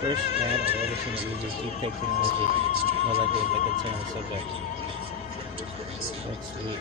First ad I've ever seen that uses deepfake technology more likely to make a turn on the subject. That's sweet.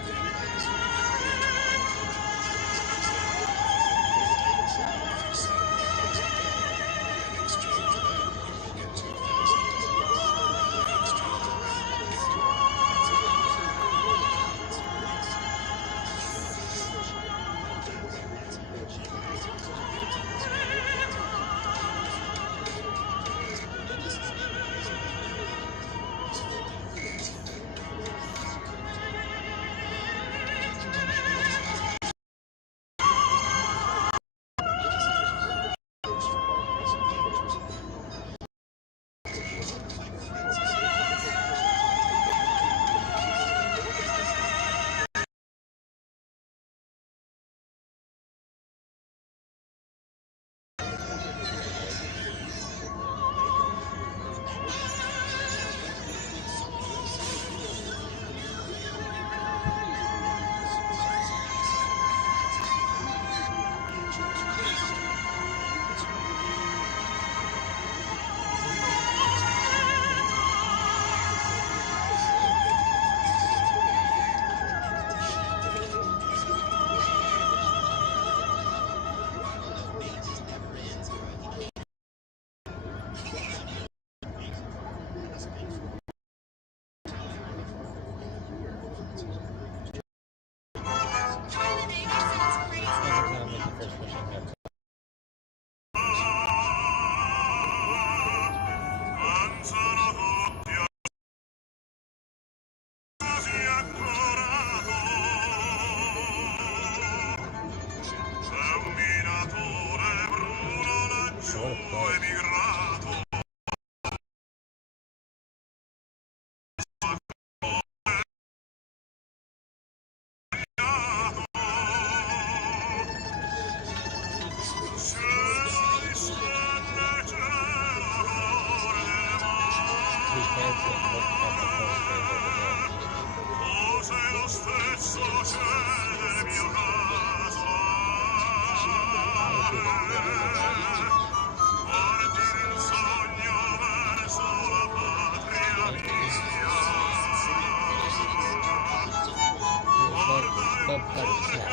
his parents didn't look at the posters over there. Love party cat.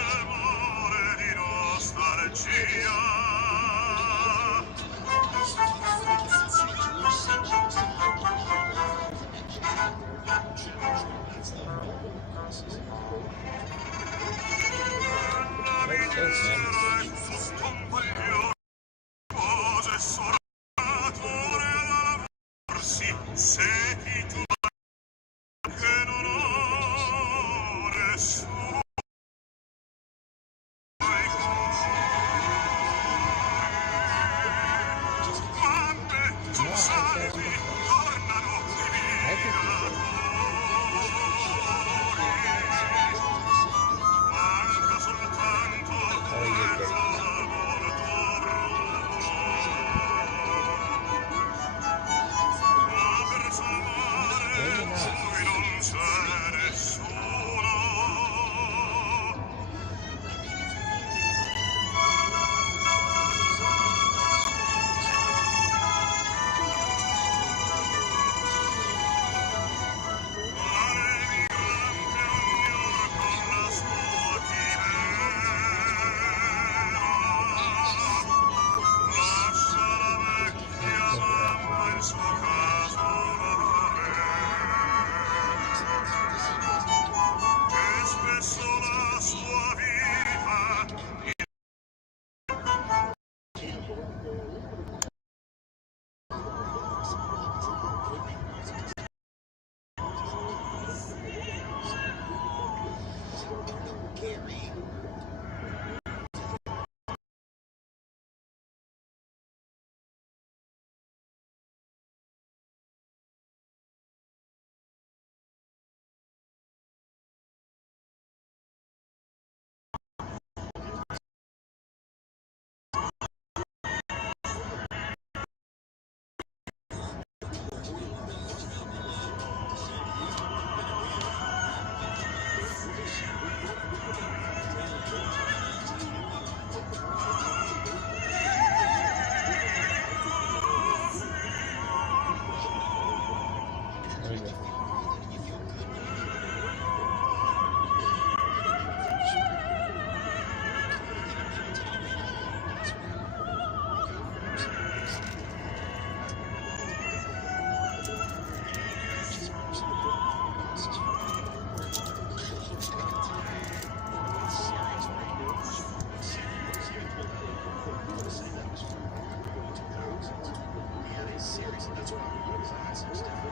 What's this, man?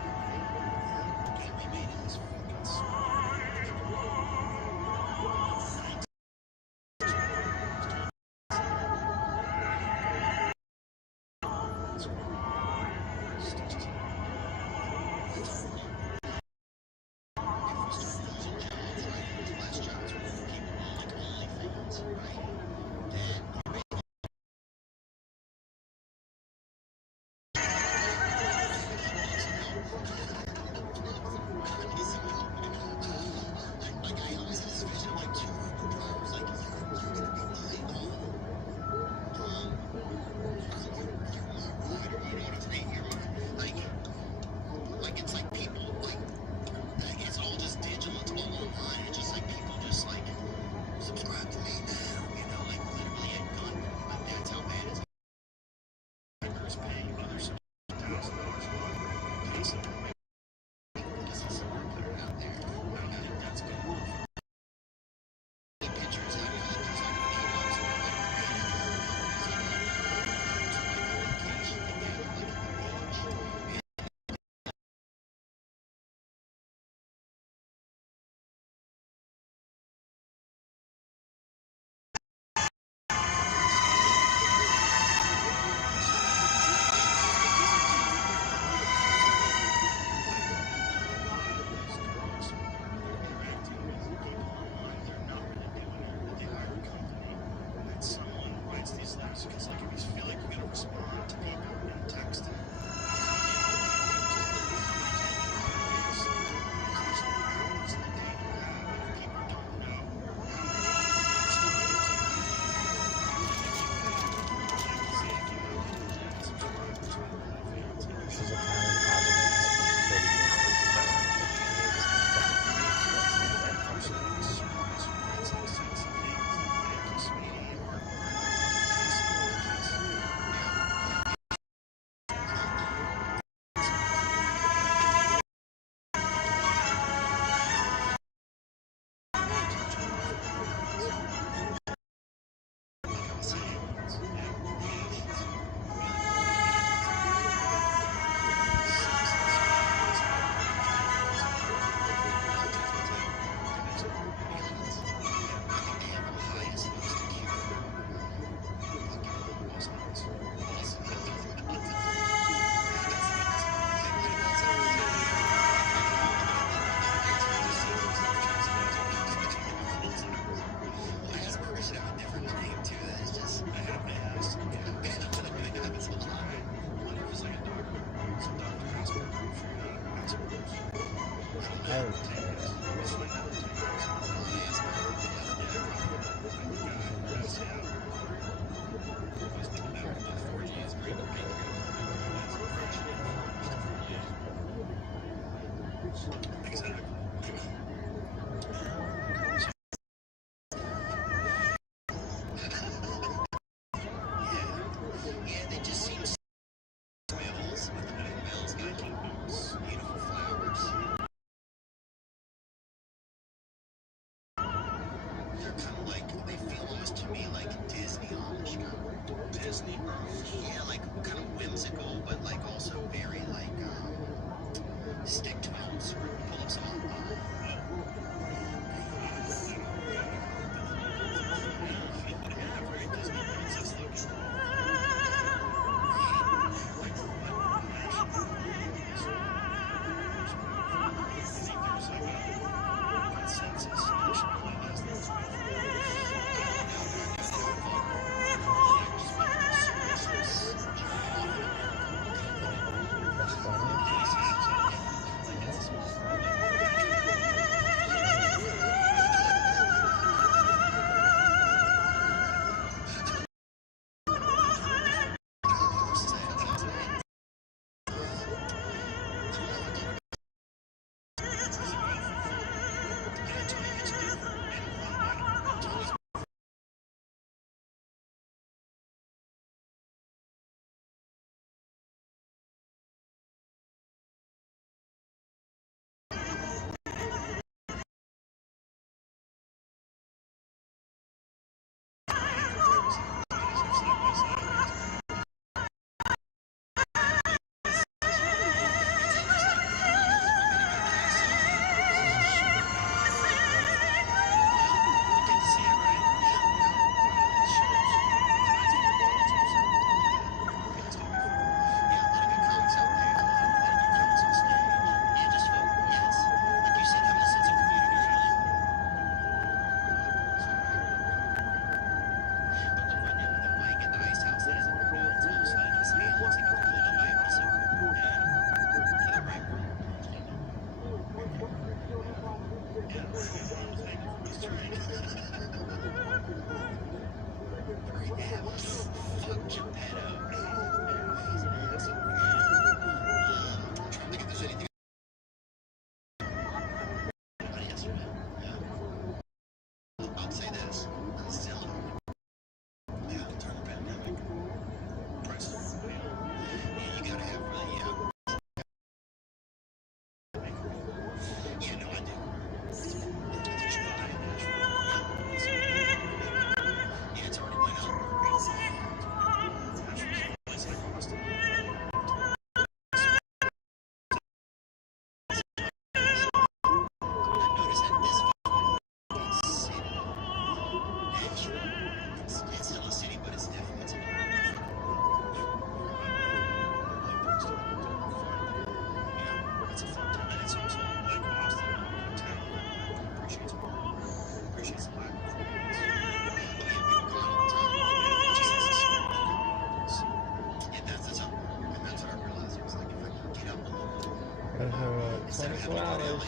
24 hours.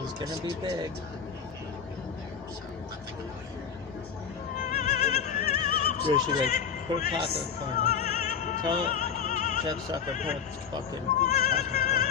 He's gonna be big. So she like put a clock in the corner. Tell Jeff Zucker put a fucking clock in the corner.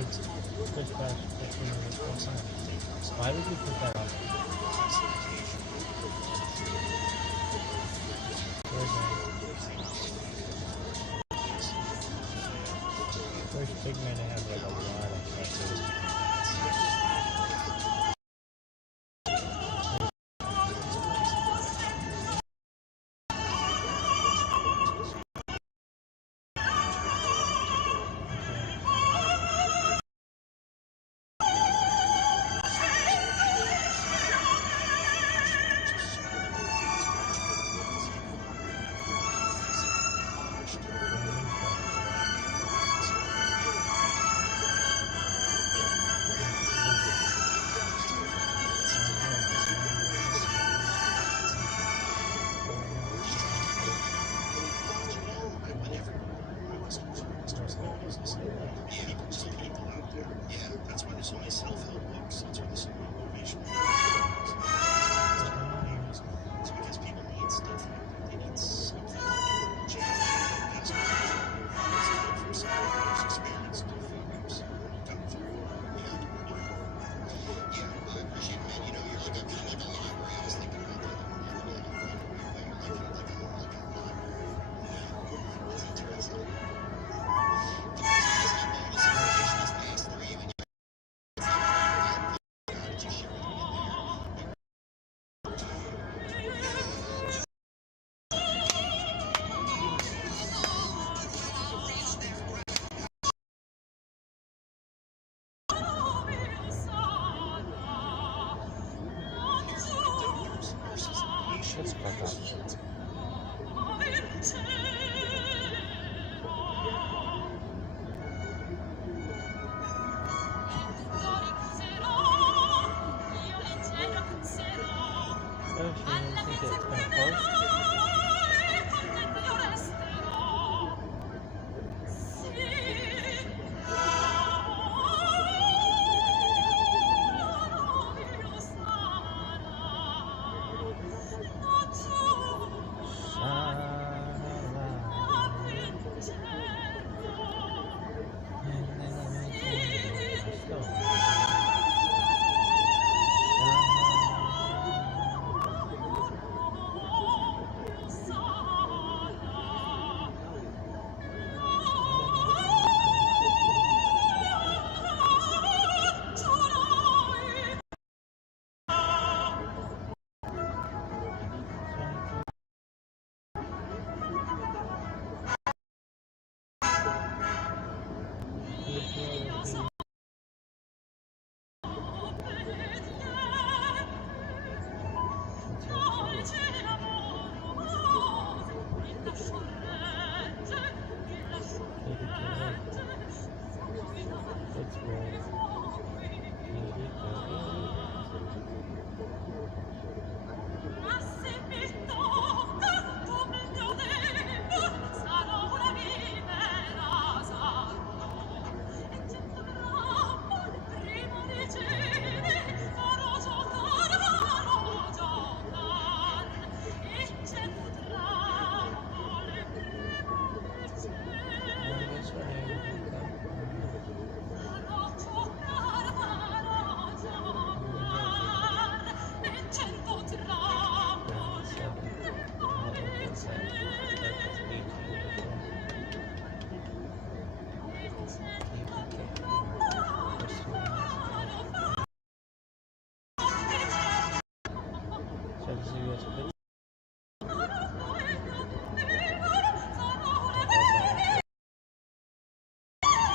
It's push back 15 minutes one time. Why would you put that on? First pigment I have like a lot of stuff. Let's cut that shit. Oh, she didn't think it's gonna post?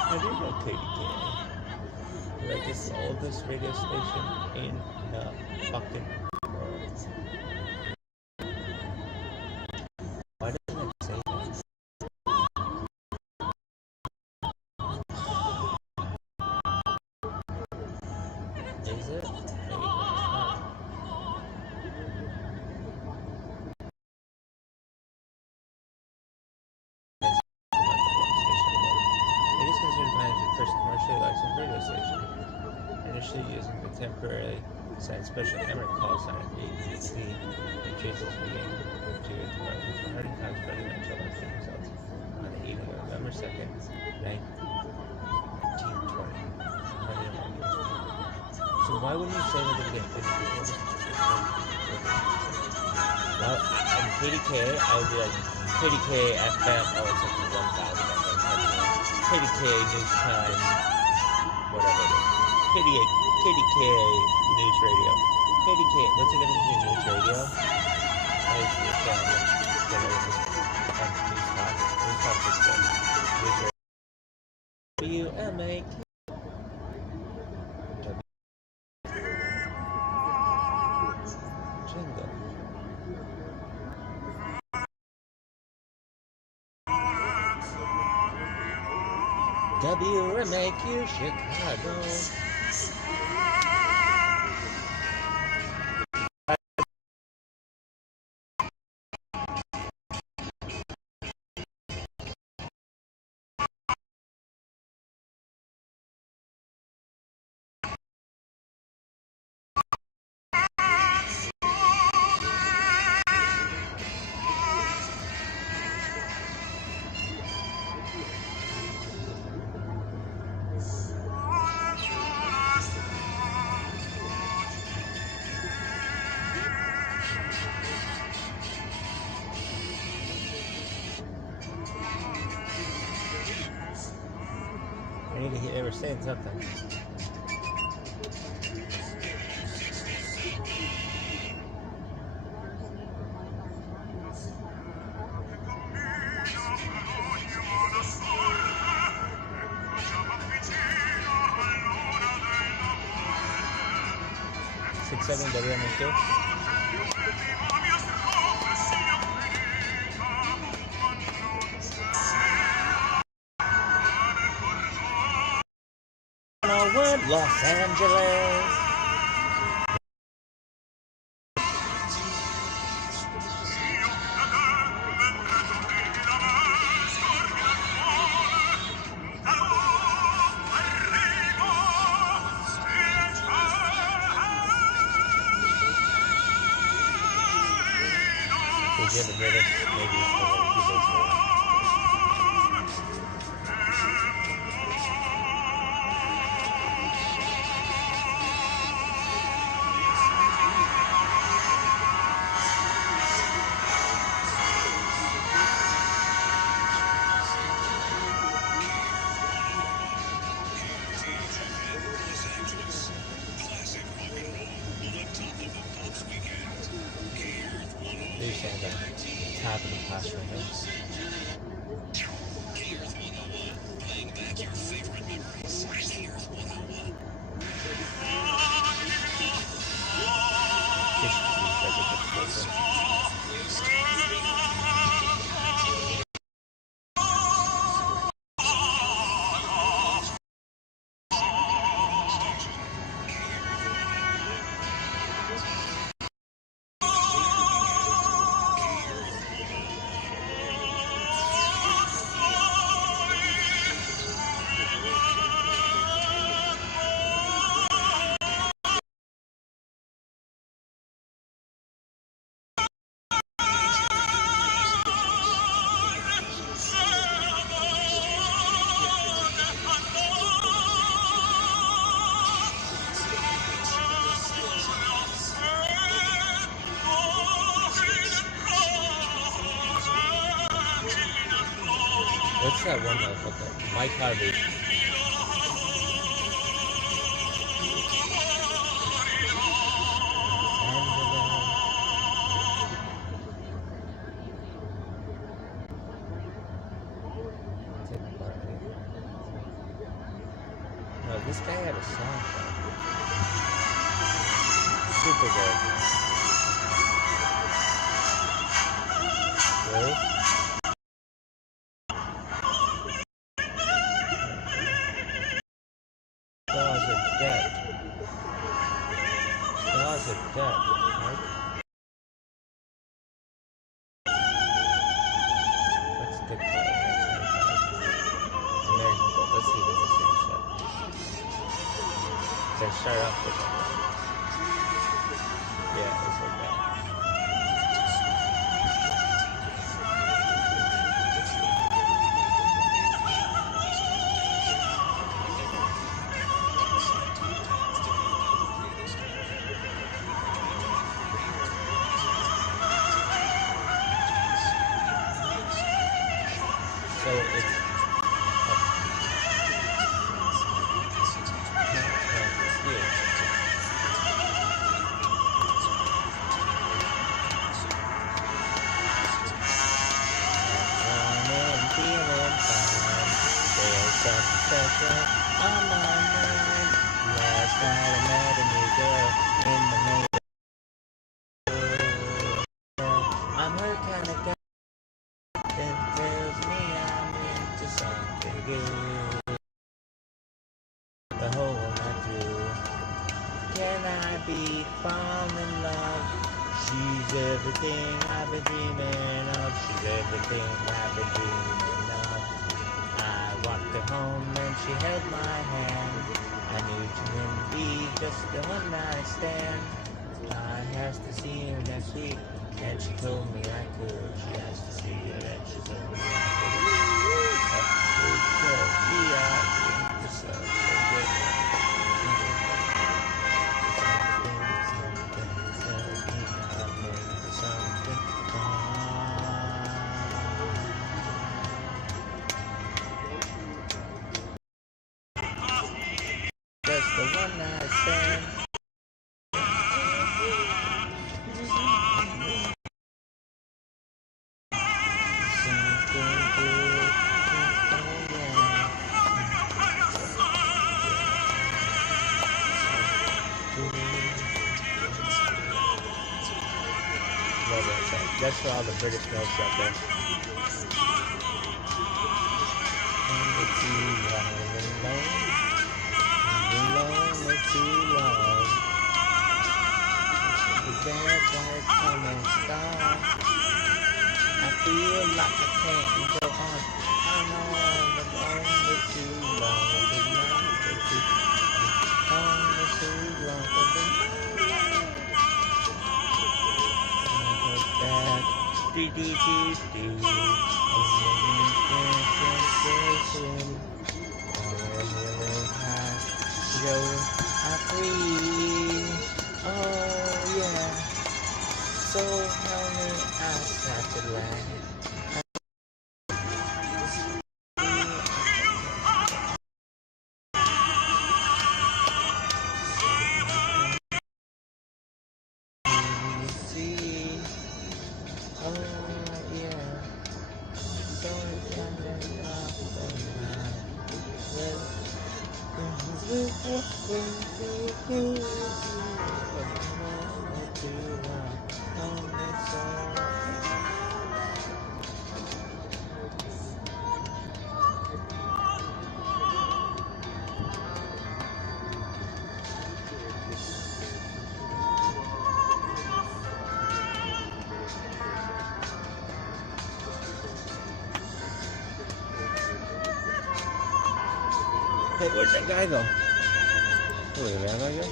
I did go KDK. Like this oldest radio station in the fucking world. Why doesn't it say that? Is it? Maybe it's not. It is considered the first commercially licensed radio station, initially using the temporarily assigned special Emirates call sign of ATC, and traces began to its department for 100 times presidential election results on the evening of November 2nd, 1920. So why wouldn't you say that at the beginning? Well, on KDK, I would be like, KDK FM, oh, it's like 1,000 FM. KDK News Time, whatever it is. KDK News Radio. KDK, what's the difference between news radio? I used to get down and News Talk. News Talk is good. News Radio. WMAQ. Jingle. WMAQ Chicago. saying something. Seven WMSQ. Los Angeles. Did you ever get it? Maybe it's the top of the class right now. Playing back your favorite memories. K-Earth 101. What's that one motherfucker? Mike Harvey. No, this guy had a song super good. Really? Start off with that. Yeah, it's like that. obsession on my mind. Last night I met a new girl in the neighborhood. I'm her kind of guy that tells me I'm into something good. The whole night through, can I be fall in love? She's everything I've been dreaming of. She's everything I've been dreaming of. I walked her home and she held my hand. I knew she wouldn't be just the one night stand. I asked to see her next week and she told me I could. She asked to see her and she told me I could. We are into something good. Just the one night stand. Love that song. That's for all the British notes out there. Too long. The bad guys come and stop. I feel like I can't go on. I know I'm only too long. The night is too long. I'm free. Oh yeah. So help me outside the line. See. Oh yeah. So help me outside the line. Hey, where'd that guy go? Where'd that guy go?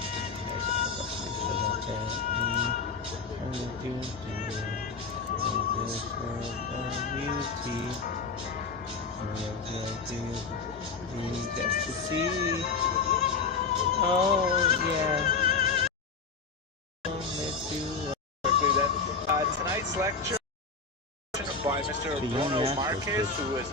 To see. Oh yeah. Tonight's lecture by Mr. Bruno Marquez, who is.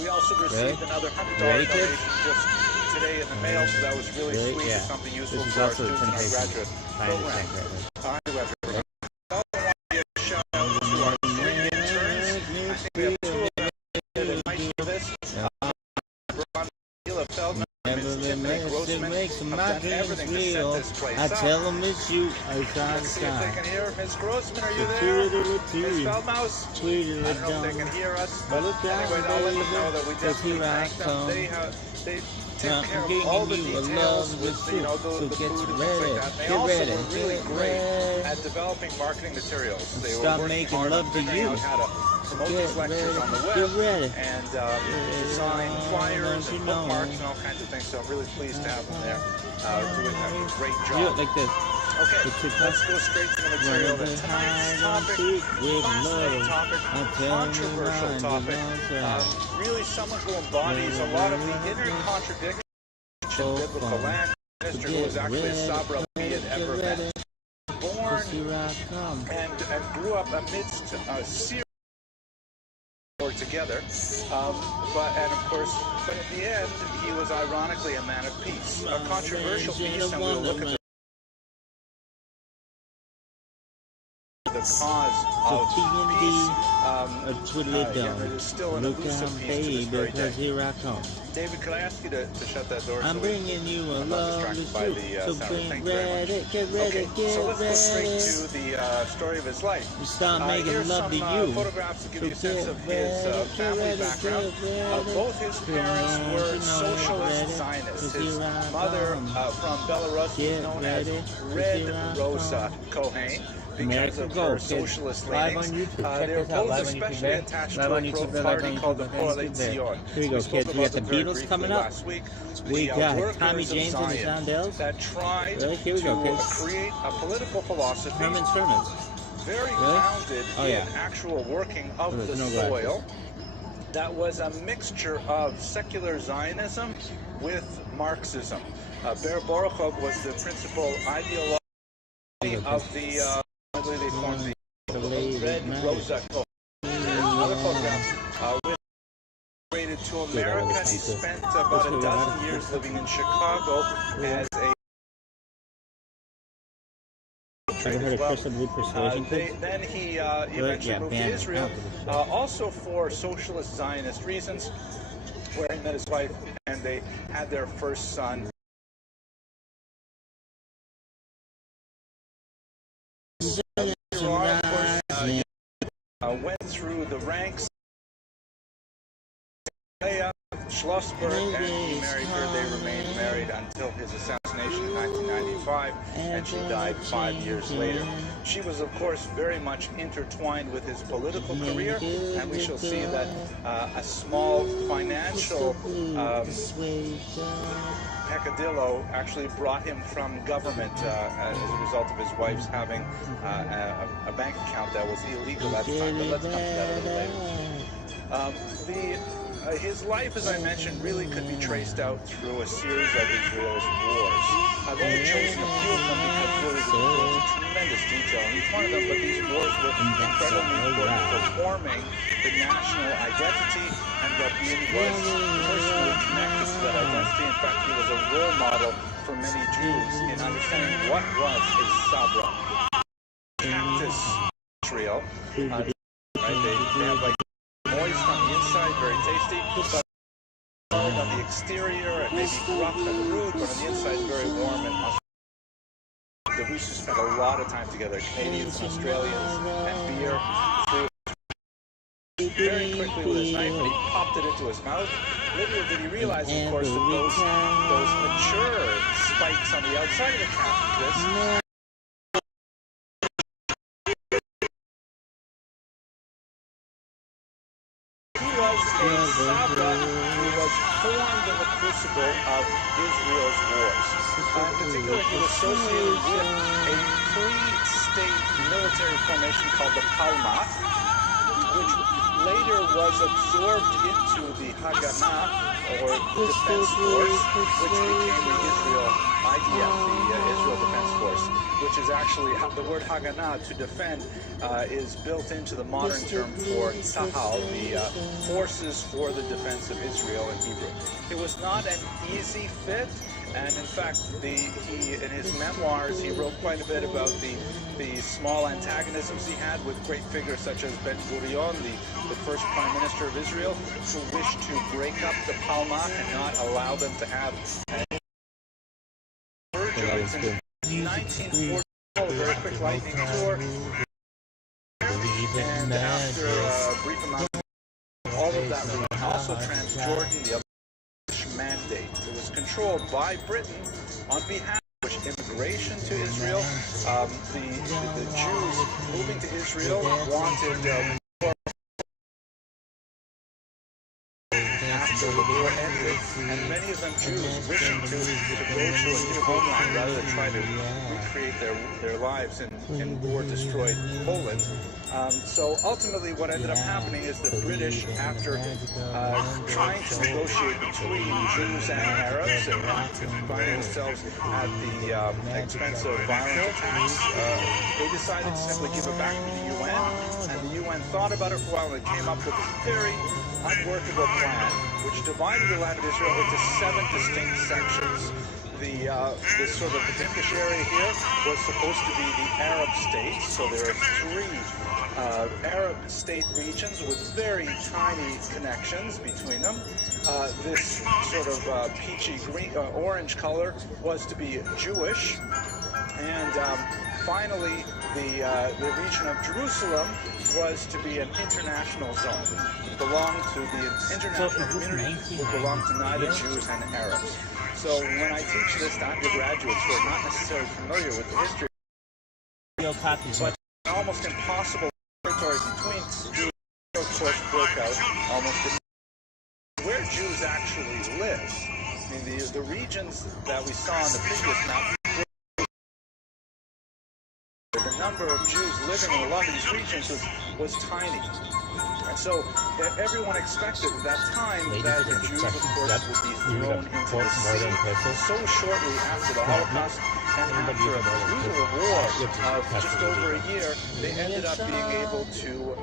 We also received another $100 donation just today in the mail, so that was really sweet. It's something useful for our students in our graduate program. However, we also want to give a shout out to our 3 interns. I think we have 2 of them that might do this. I've done everything to set this place up. I tell them it's you. Let's see if they can hear. Ms. Grossman, are you there? Ms. Feldmaus? I don't know if they can hear us. But anyway, I'll let them know that we definitely thank them. They take care of all the details with, you know, the food and things like that. They also were really great at developing marketing materials. They were working hard on figuring out how to promote these lectures on the web and design flyers and bookmarks and all kinds of things. So I'm really pleased to have them there doing a great job. Like this. Okay, let's go straight to the material. Tonight's topic, fascinating topic, controversial topic. Really someone who embodies a lot of the inner contradiction in biblical land. Minister who was actually a Sabra he had ever met. Born and grew up amidst Syria together, but in the end, he was ironically a man of peace, a controversial piece, and we'll look at the the cause of peace. It is still an elusive piece to this very day. David, could I ask you to shut that door? I'm bringing you a lovely soup, so get ready, get ready, get so let's go straight ready. to the story of his life. We start making Here's love to some you. photographs to give you a So sense get of his ready, family get background. ready. Both his parents were Ready. socialist Zionists. His Here I mother come. from Belarus was Get known ready. as Red Here I Rosa Cohen because of her socialist Live on leanings. YouTube. Check They were this out. both Live on especially YouTube. attached Live to on a YouTube. Live party on called the YouTube. Coalition. Here you go, spoke kids. We got about the them very Beatles briefly coming up. last week. We got workers Tommy of James and the Zion Shondells. that tried Really? Here we go, to kids. create a political philosophy Herman's very Really? grounded Oh, yeah. in actual working of There's the no glasses. soil. That was a mixture of secular Zionism with Marxism. Ber Borochov was the principal ideology of the, I believe they formed the Red Rosa Coalition. Another photograph with migrated to America. He spent about a dozen years living in Chicago as a then he eventually moved to Israel, also for socialist Zionist reasons, where he met his wife and they had their first son. Went through the ranks. Schlossberg, and he married her. They remained married until his assassination in 1995, and she died 5 years later. She was, of course, very much intertwined with his political career, and we shall see that a small financial peccadillo actually brought him from government as a result of his wife's having a bank account that was illegal at the time, but let's come to that a little later. His life, as I mentioned, really could be traced out through a series of Israel's wars. I've only chosen a few of them because really they go into tremendous detail in each one of them, but these wars were incredibly important for forming the national identity, and Rabin was personally connected to that identity. In fact, he was a role model for many Jews in understanding what was a sabra. Cactus Israel. Right? They have like moist on the inside, very tasty, but hard on the exterior, and maybe rough and rude, but on the inside, very warm and hospitable. We used to spend a lot of time together, Canadians and Australians, and beer. Very quickly with his knife, and he popped it into his mouth. Little did he realize, of course, that those mature spikes on the outside of the cactus. A Sabra who was formed in the crucible of Israel's wars. In particular, he was associated with a pre-state military formation called the Palmach, which later was absorbed into the Haganah, or Defense Force, which became the Israel IDF, the Israel Defense Force, which is actually, the word Haganah, to defend, is built into the modern term for Tzahal, the Forces for the Defense of Israel in Hebrew. It was not an easy fit, and in fact, in his memoirs, he wrote quite a bit about the small antagonisms he had with great figures such as Ben-Gurion, the first Prime Minister of Israel, who wished to break up the Palmach and not allow them to have mergers. In 1940, a very quick lightning tour, and after a brief amount of all of that region, also Transjordan, the mandate. It was controlled by Britain on behalf of immigration to Israel. The Jews moving to Israel wanted after the war ended, and many of them Jews wishing to go to a new homeland rather than try to recreate their lives in war-destroyed Poland. So ultimately what ended up happening is the British, after trying to negotiate between Jews and Arabs and finding themselves at the expense of violent attacks, they decided to simply give it back to the UN, and the UN thought about it for a while and came up with a very unworkable plan which divided the land of Israel into 7 distinct sections. this sort of pinkish area here was supposed to be the Arab states. So there are three Arab state regions with very tiny connections between them. This sort of peachy green, orange color was to be Jewish, and finally the region of Jerusalem was to be an international zone. It belonged to the international community, would belong to neither Jews and Arabs. So when I teach this to undergraduates who are not necessarily familiar with the history, but almost impossible territory between Jews, of course, broke out almost where Jews actually live. I mean, the regions that we saw on the previous map, the number of Jews living in a lot of these regions was tiny. And so everyone expected at that time that the Jews, of course, would be thrown into the sea. So shortly after the Holocaust and after a brutal war of just over a year, they ended up being able to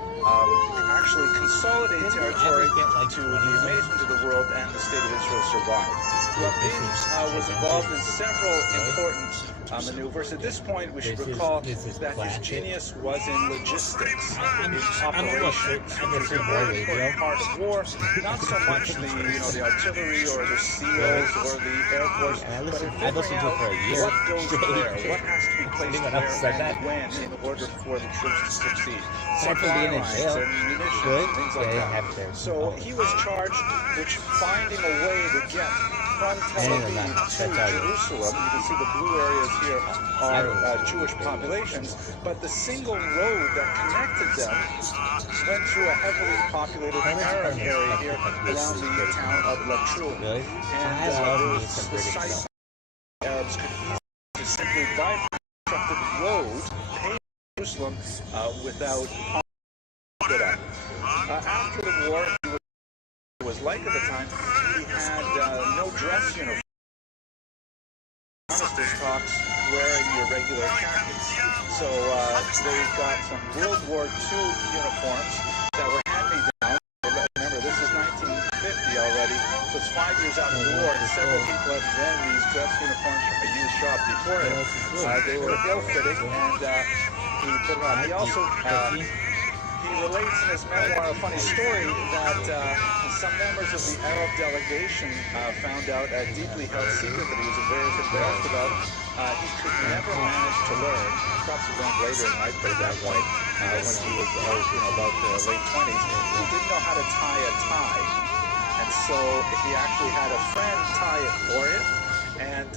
actually consolidate territory to the amazement of the world, and the state of Israel survived. Rabbi was involved in several important maneuvers. At this point, we should recall that his genius was in logistics, in operations, which is a very important part of war. Not so much the artillery or the SEALs or the Air Force, but in figuring out what goes where, what has to be placed where and when in order for the troops to succeed. Supply lines and munitions, things like that. So he was charged with finding a way to get from Tel Aviv to Jerusalem. You can see the blue areas here are Jewish populations, but the single road that connected them went through a heavily populated Arab area here around the town of Latrun. And the site Arabs could easily simply bypass the road, pay Jerusalem without harm. After the war, he was like at the time, he had no dress uniform. Armistice talks wearing your regular khakis. So they've got some World War II uniforms that were hand-me-down. Remember, this is 1950 already, so it's 5 years after the war, and several people had worn these dress uniforms from a used shop before him. They were ill-fitting, and he put them on. He also he relates in his memoir a funny story that some members of the Arab delegation found out a deeply held secret that he was very embarrassed about. He could never manage to learn. Perhaps he learned later in life, but at that point, when he was about the late 20s, he didn't know how to tie a tie. And so he actually had a friend tie it for him and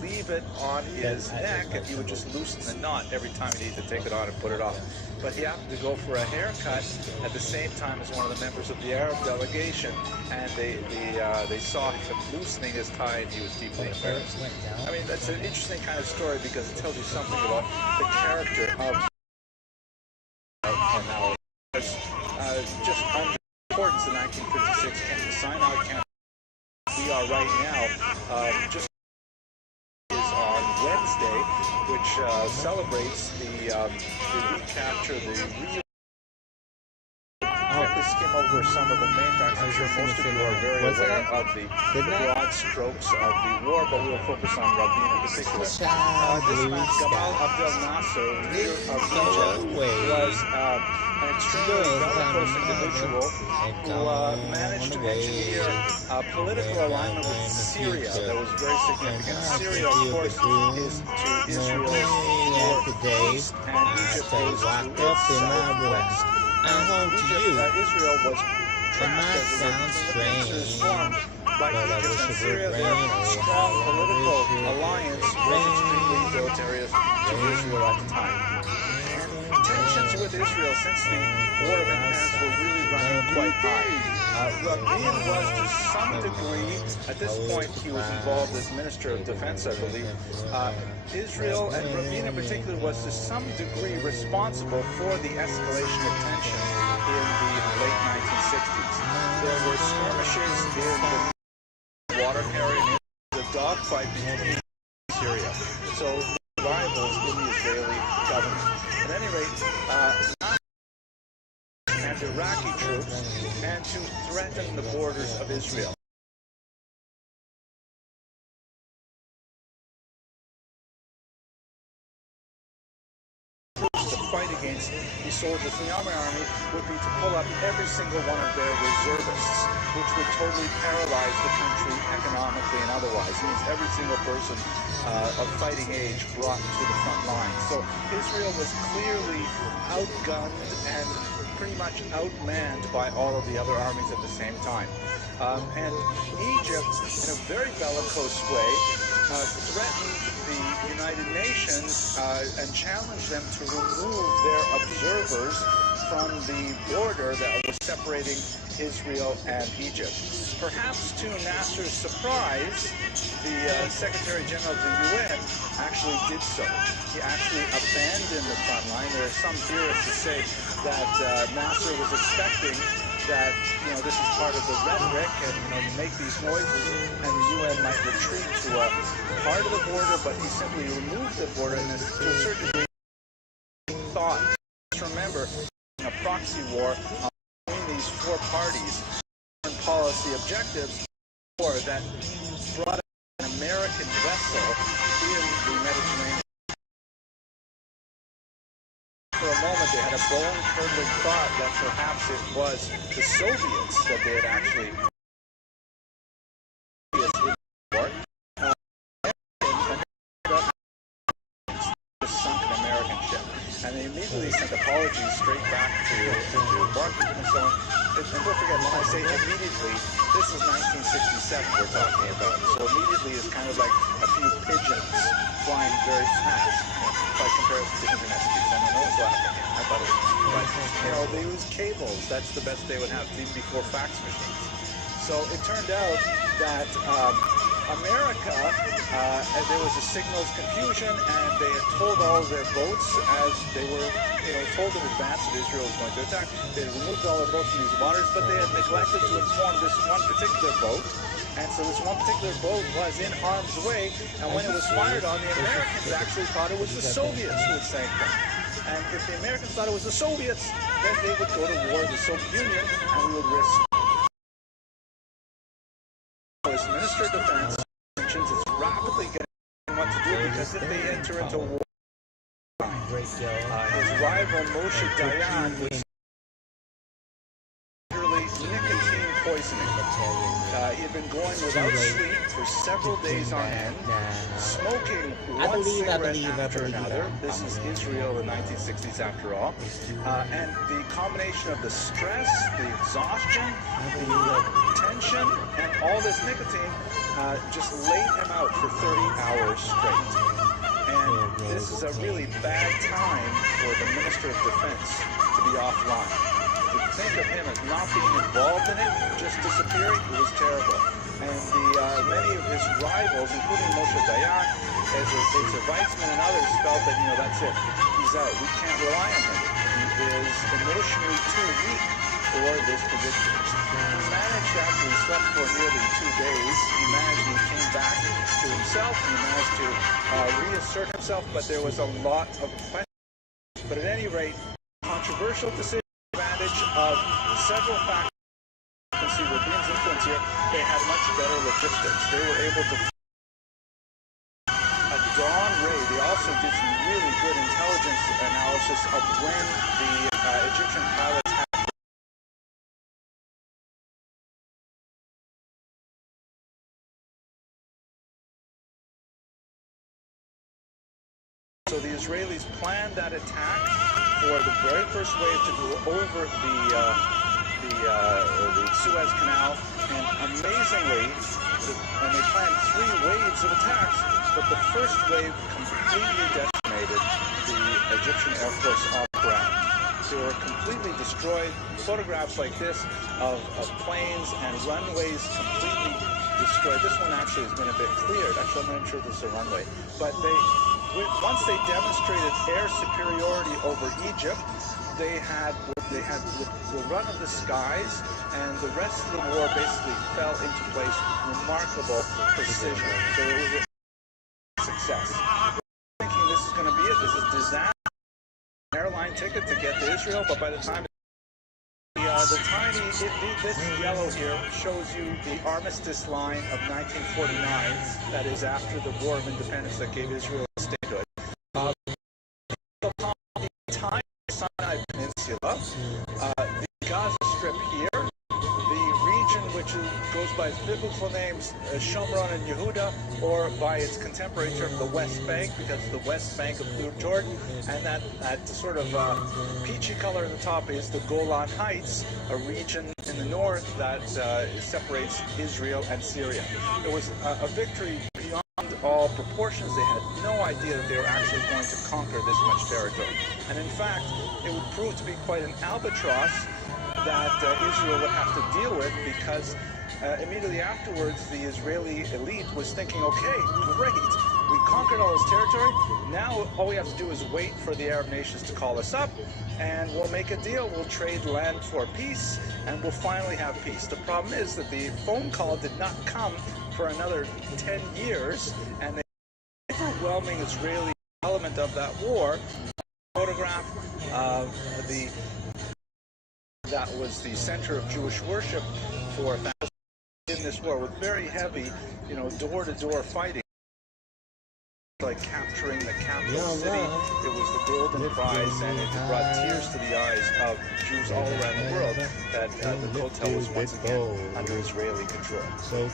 leave it on his neck, and he would just loosen the knot every time he needed to take it on and put it off. But he happened to go for a haircut at the same time as one of the members of the Arab delegation, and they saw him loosening his tie, and he was deeply embarrassed. I mean, that's an interesting kind of story because it tells you something about the character of now. Just under importance in 1956, the Sinai campaign we are right now, just is on Wednesday, which celebrates the recapture, to skim over some of the main facts. I'm sure most of you are very aware of the broad strokes of the war, but we'll focus on Rabin in particular. This man, Gamal Abdel Nasser, leader of Egypt, was an extremely bellicose individual who managed to engineer a political alignment with Syria that was very significant. Syria, of course, is to Israel's northeast, and Egypt is to its southwest. Israel was trapped as formed by Egypt and Syria. Their strong political alliance was extremely deleterious to Israel at the time. And tensions with Israel since the War of Independence were really running quite high. Rabin was to some degree, at this point he was involved as Minister of Defense, I believe. Israel, and Rabin in particular, was to some degree responsible for the escalation of tension in the late 1960s. There were skirmishes in the water area, the dogfight between Syria. So rivals in the Israeli government. At any rate, and Iraqi troops, and to threaten the borders of Israel. to fight against the soldiers in the army would be to pull up every single one of their reservists, which would totally paralyze the country economically and otherwise. It means every single person of fighting age brought to the front line. So Israel was clearly outgunned and pretty much outmanned by all of the other armies at the same time. And Egypt, in a very bellicose way, threatened the United Nations and challenged them to remove their observers from the border that was separating Israel and Egypt. Perhaps to Nasser's surprise, the Secretary General of the UN actually did so. He actually abandoned the front line. There are some theorists who say that Nasser was expecting that, this is part of the rhetoric, and, you make these noises, and the UN might retreat to a part of the border, but he simply removed the border, and to a certain degree, he thought, just remember, a proxy war between these four parties, foreign policy objectives, war that brought an American vessel in the Mediterranean. For a moment, they had a bone-curdling thought that perhaps it was the Soviets that they had actually sunk an American ship. And they immediately sent apologies straight back to Barclays and so on. And don't forget, when I say immediately, this is 1967 we're talking about. So immediately is kind of like a few pigeons flying very fast. If I compare it to the internet speeds, I know it's laughing. I thought it was, but they use cables. That's the best they would have, even before fax machines. So it turned out that America, there was a signals confusion, and they had told all of their boats as they were, told in advance that Israel was going to attack. They had removed all their boats from these waters, but they had neglected to inform this one particular boat. And so this one particular boat was in harm's way, and when it was fired on, the Americans actually thought it was the Soviets who had sank them. And if the Americans thought it was the Soviets, then they would go to war with the Soviet Union, and we would risk. As Minister of Defense mentions, it's rapidly getting what to do, because if they enter into war, his rival Moshe Dayan was literally nicotine poisoning. He had been going without sleep for several days on end, smoking one cigarette after another. This is Israel in the 1960s after all. And the combination of the stress, the exhaustion, the tension, and all this nicotine just laid him out for 30 hours straight. And this is a really bad time for the Minister of Defense to be offline. To think of him as not being involved in it, just disappearing, it was terrible. And many of his rivals, including Moshe Dayan, Ezra Weizmann and others, felt that, that's it. He's out. We can't rely on him. He is emotionally too weak for this position. He managed, after he slept for nearly 2 days, he came back to himself, he managed to reassert himself, but there was a lot of questions. But at any rate, controversial decision. Advantage of several factors. You can see Rabin's influence here. They had much better logistics. They were able to at dawn ray. They also did some really good intelligence analysis of when the Egyptian pilots had. So the Israelis planned that attack for the very first wave to go over the Suez Canal, and amazingly, and they planned 3 waves of attacks, but the first wave completely decimated the Egyptian Air Force on the ground. They were completely destroyed. Photographs like this of planes and runways completely destroyed. This one actually has been a bit cleared. Actually, I'm not sure this is a runway, but once they demonstrated air superiority over Egypt, they had the run of the skies, and the rest of the war basically fell into place with remarkable precision. So it was a success. Thinking this is going to be it. This is disaster. Airline ticket to get to Israel, but by the time this yellow here shows you the armistice line of 1949. That is after the War of Independence that gave Israel a statehood. biblical names Shomron and Yehuda, or by its contemporary term, the West Bank, because it's the west bank of Jordan, and that sort of peachy color in the top is the Golan Heights, a region in the north that separates Israel and Syria. It was a victory beyond all proportions. They had no idea that they were actually going to conquer this much territory. And in fact, it would prove to be quite an albatross that Israel would have to deal with, because immediately afterwards the Israeli elite was thinking, okay, great, we conquered all this territory, now all we have to do is wait for the Arab nations to call us up, and we'll make a deal, we'll trade land for peace, and we'll finally have peace. The problem is that the phone call did not come for another 10 years, and the overwhelming Israeli element of that war, photograph that was the center of Jewish worship for thousands in this war, with very heavy, door-to-door fighting, like capturing the capital city. It was the golden prize, and it brought tears to the eyes of Jews all around the world that the Kotel was once again under Israeli control. So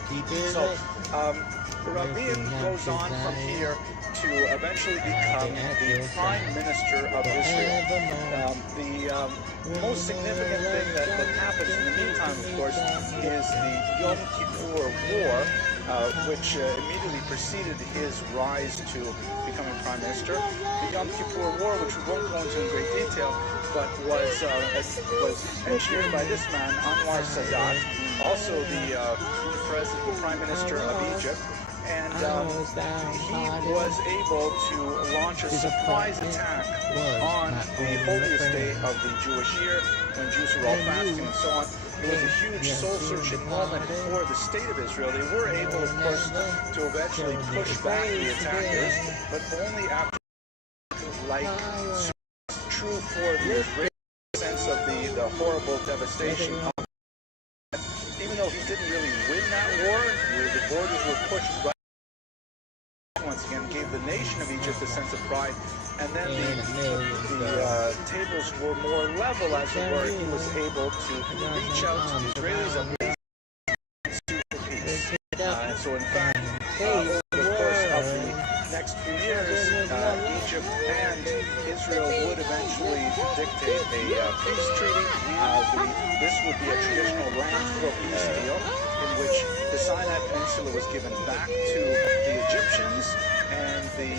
Rabin goes on from here to eventually become the Prime Minister of Israel. The most significant thing that happens in the meantime, of course, is the Yom Kippur War, which immediately preceded his rise to becoming Prime Minister. The Yom Kippur War, which we won't go into in great detail, but was engineered by this man, Anwar Sadat, also the Prime Minister of Egypt. And he was able to launch a surprise attack on the holiest day of the Jewish year, when Jews were all fasting and so on. It was a huge soul-searching moment for the state of Israel. They were able, of course, to eventually push back the attackers, but only after, like, true for the Israeli sense of the horrible devastation of it. Even though he didn't really win that war, the borders were pushed right once again, gave the nation of Egypt a sense of pride, and then the tables were more level, as it were. He was able to reach out to the Israelis and sue for peace. And so, in fact, over the course of the next few years, Egypt and Israel would eventually dictate a peace treaty. This would be a traditional land for peace deal, in which the Sinai Peninsula was given back to the Egyptians, and the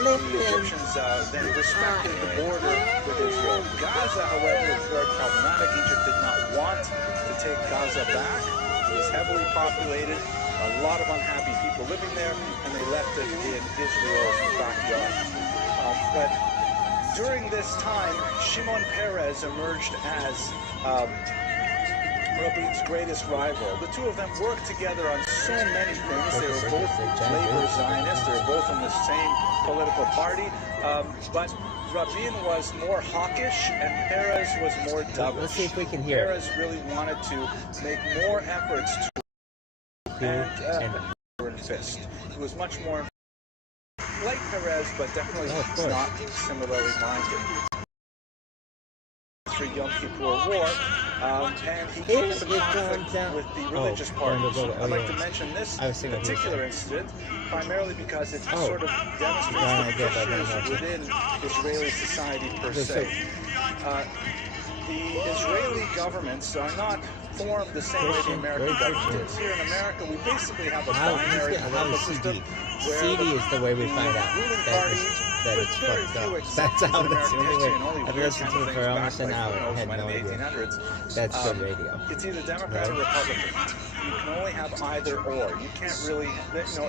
Egyptians then respected the border with Israel. Gaza, however, was very problematic. Egypt did not want to take Gaza back. It was heavily populated, a lot of unhappy people living there, and they left it in Israel's backyard. But during this time, Shimon Peres emerged as Rabin's greatest rival. The two of them worked together on so many things. They were both labor Zionists. They were both in the same political party. But Rabin was more hawkish, and Peres was more dovish. Let's see if we can hear. Peres really wanted to make more efforts to and fist. He was much more like Peres, but definitely not similarly minded. Yom Kippur War, and he came into conflict with the religious parties. I'd like to mention this particular incident primarily because it sort of demonstrates the pressures within Israeli society per se. The Israeli governments are not formed the same way the American government is. Here in America, we basically have a binary political system where CD is the way we find out that it's fucked up. That's how it's the only way. I've listened to it for almost an hour. I had no idea. That's good radio. It's either Democrat or Republican. You can only have either or. You can't really,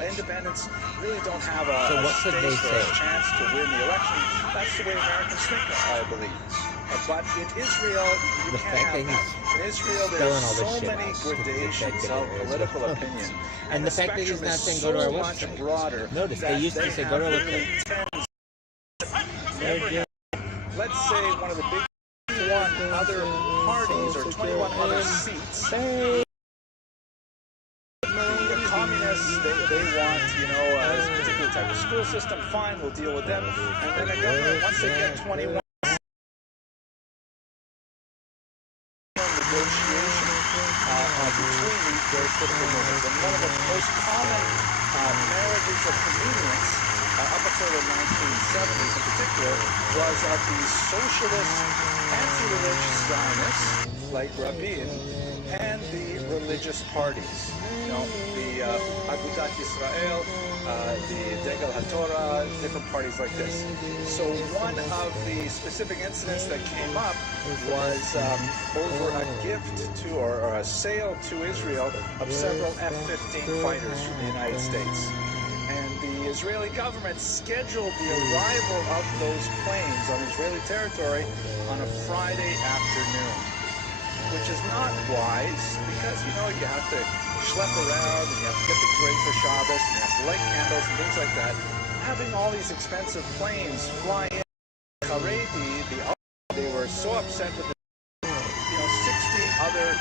independents really don't have a stake or a chance to win the election. That's the way Americans think, I believe. But in Israel, you can't have that. In Israel, there are so many gradations of political opinion. And the fact that he's not saying go to our website. Broader. Notice, they used to say go to our website. Let's say one of the big 21 other parties or 21 other seats. The communists, they want, a particular type of school system. Fine, we'll deal with them. And then the government, once they get 21, negotiation between their political movement. And one of the most common marriages of convenience up until the 1970s in particular was of the socialist, anti-religious Zionists like Rabin and the religious parties. You know, the Agudat Yisrael, the Degel HaTorah, different parties like this. So one of the specific incidents that came up was over a gift to, or a sale to Israel of several F-15 fighters from the United States. And the Israeli government scheduled the arrival of those planes on Israeli territory on a Friday afternoon, which is not wise because, you know, you have to schlep around and you have to get the grade for Shabbos and you have to light candles and things like that. Having all these expensive planes fly in Haredi, they were so upset with the, 60 other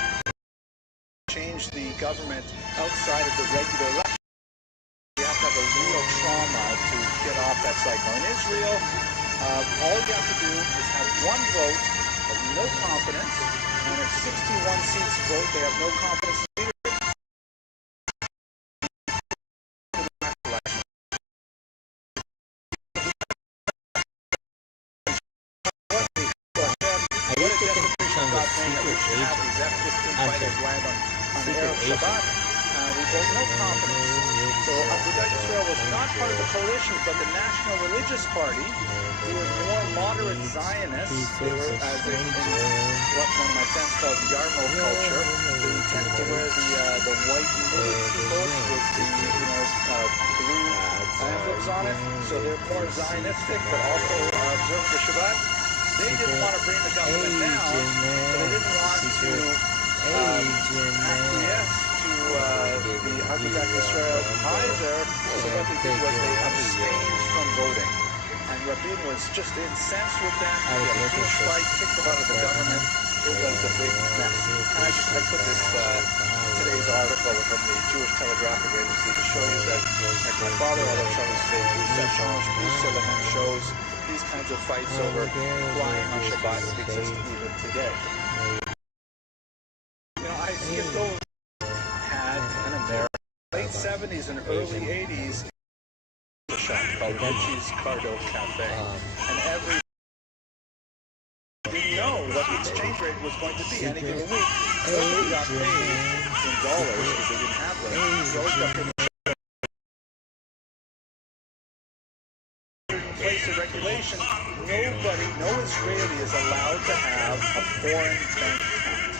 changed the government outside of the regular election. You have to have a real trauma to get off that cycle. In Israel, all you have to do is have one vote of no confidence, and if 61 seats vote, they have no confidence in leadership. What a definition about saying that we should have these F-15 fighters land on Arab Shabbat. We vote no confidence. So Agudat Yisrael was not part of the coalition, but the National Religious Party, who were more moderate Zionists. They were, as in what one of my friends called Yarmo culture. They tended to wear the white knitted kippot with the blue emblems on it. So they're more Zionistic, but also observe the Shabbat. They didn't want to bring the government down, so they didn't want to acquiesce to the Agudat Yisrael either. So what they did was they abstained from voting. And Rabin was just incensed with them. He had a huge fight, kicked them out of the government. It was a big mess. And I put this today's article from the Jewish Telegraphic Agency to show you that, like my father, although Shabbos shows these kinds of fights over flying on Shabbat exist even today. I skipped over had an American late 70s and early 80s shop called Richie's Cardo Cafe, and every didn't know what the exchange rate was going to be any given week. Nobody got paid in dollars because they didn't have them. They always got paid in place of regulation. Nobody, no Israeli is allowed to have a foreign bank account.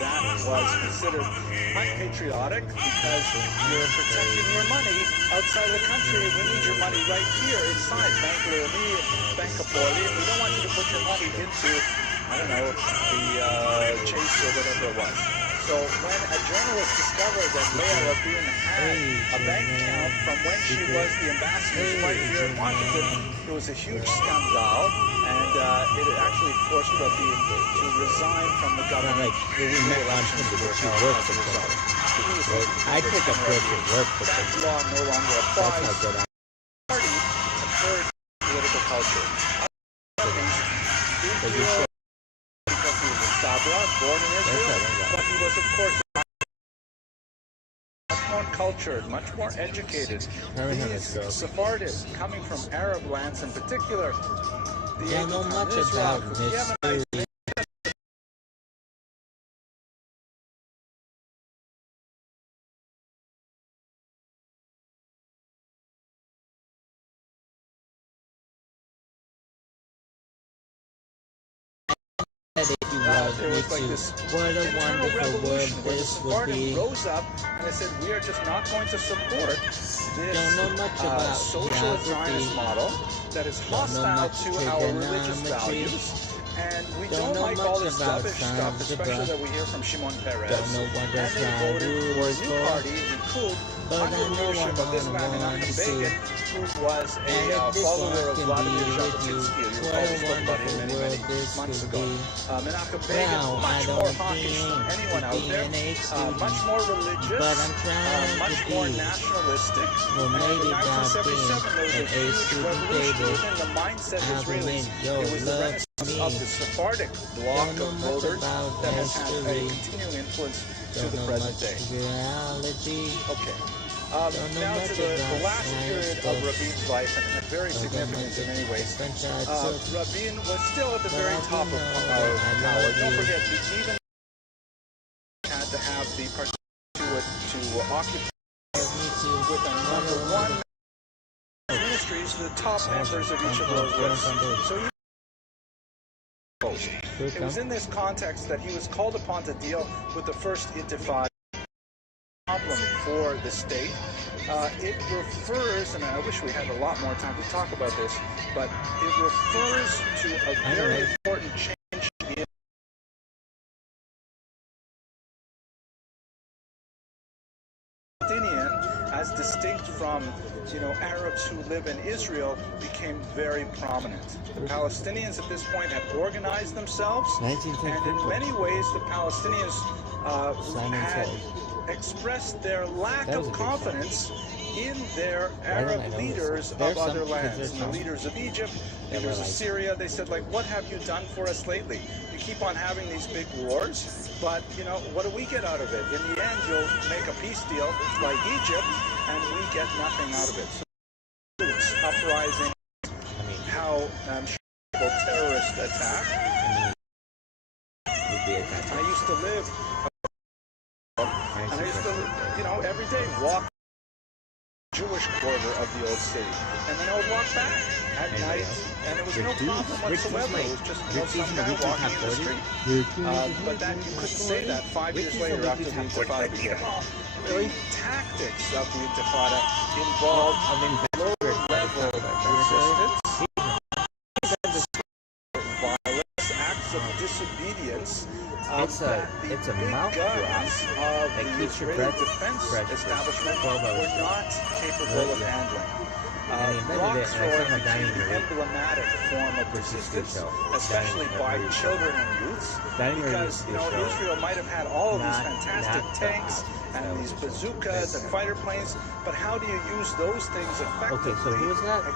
That was considered unpatriotic because you're protecting your money outside of the country. We need your money right here inside Bank Leumi, Bank Apoli. We don't want you to put your money into, I don't know, the Chase or whatever it was. So when a journalist discovered that Leah Rabin had a bank account from when she was the ambassador's wife here in Washington, it was a huge scandal, and it actually forced Rabin to resign from the government. We met on him because she worked for them. I took a break at work for them. That law no longer applies. That's how good I am. Party encouraged political culture. Because he was a Sabra, born in Israel, but he was, of course, much more cultured, much more educated. These Sephardists coming from Arab lands in particular, They know much about mystery. There was like this internal revolution where the Sephardim rose up and they said, we are just not going to support this social Zionist model that is hostile to our religious values. And we don't like all this rubbish stuff, especially that we hear from Shimon Peres. And they voted for a new party, Likud, under the leadership of this man, Menachem Begin, who was a follower of Vladimir Jabotinsky. You probably spoke about him many months ago. Menachem Begin, much more hawkish than anyone out there, much more religious, much more nationalistic. And in 1977, there was a huge revolution within the mindset of Israelis. It was the Renaissance. of the Sephardic bloc of voters that has had a continuing influence to the present day. Okay. Now to the last period of Rabin's life, and very significant in many ways. Rabin was still at the very top of power. Don't forget, he even had to have the to occupy with a number one ministries, the top members of each of those lists. So it was in this context that he was called upon to deal with the first intifada problem for the state. It refers, and I wish we had a lot more time to talk about this, but it refers to a very important change in Palestinian, as distinct from, Arabs who live in Israel, became very prominent. The Palestinians at this point had organized themselves, and in many ways the Palestinians had expressed their lack of confidence in their Arab leaders of other lands, the leaders of Egypt, leaders of Syria. They said, like, what have you done for us lately? You keep on having these big wars, but, what do we get out of it? In the end, you'll make a peace deal like Egypt, and we get nothing out of it. So, uprising, how terrorist attack. I used to live, and I used to, every day walk Jewish quarter of the old city, and then I would walk back at night, and it was no problem whatsoever. It was just some guy walking in the street. But then you couldn't say that 5 years later after the Intifada began. The tactics of the Intifada involved low-level resistance, violence, acts of disobedience. It's a mouth guns of the Israeli defense establishment were not capable of handling. Rock throwing became the emblematic form of resistance, especially by children and youths, because Israel might have had all of these fantastic tanks and these bazookas and fighter planes, but how do you use those things effectively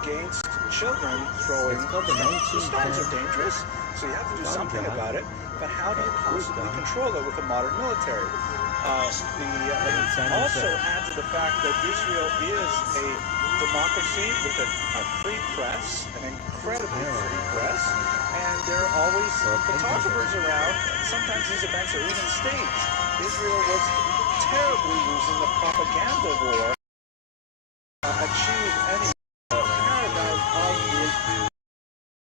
against children throwing stones? The stones are dangerous, so you have to do something about it. But how do you possibly control it with a modern military? Also add to the fact that Israel is a democracy with a free press, an incredibly free press, and there are always photographers around. Sometimes these events are even staged. Israel was terribly losing the propaganda war to achieve any paradigm of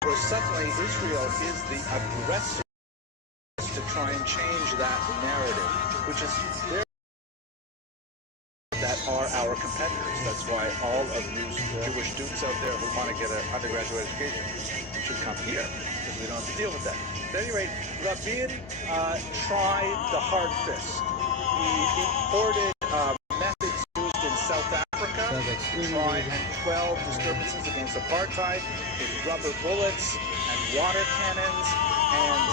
where suddenly Israel is the aggressor to try and change that narrative, which is very that are our competitors. That's why all of you Jewish students out there who want to get an undergraduate education should come here, because we don't have to deal with that. At any rate, Rabin tried the hard fist. He imported methods used in South Africa to try and quell disturbances against apartheid with rubber bullets and water cannons and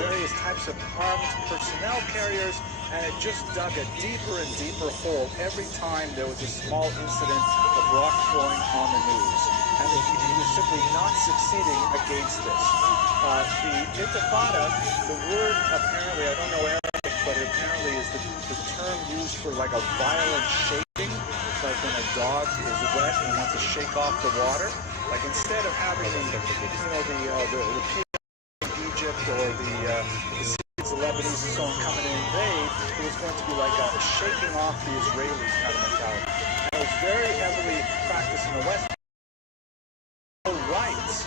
various types of armed personnel carriers, and it just dug a deeper and deeper hole every time there was a small incident of rock throwing on the news. And he was simply not succeeding against this. The Intifada, the word apparently, I don't know Arabic, but it apparently is the term used for like a violent shaking, like when a dog is wet and wants to shake off the water. Like instead of having the Egypt or the Lebanese and so on coming in invade, it was going to be like a shaking off the Israelis kind of mentality. And it was very heavily practiced in the West. Rights.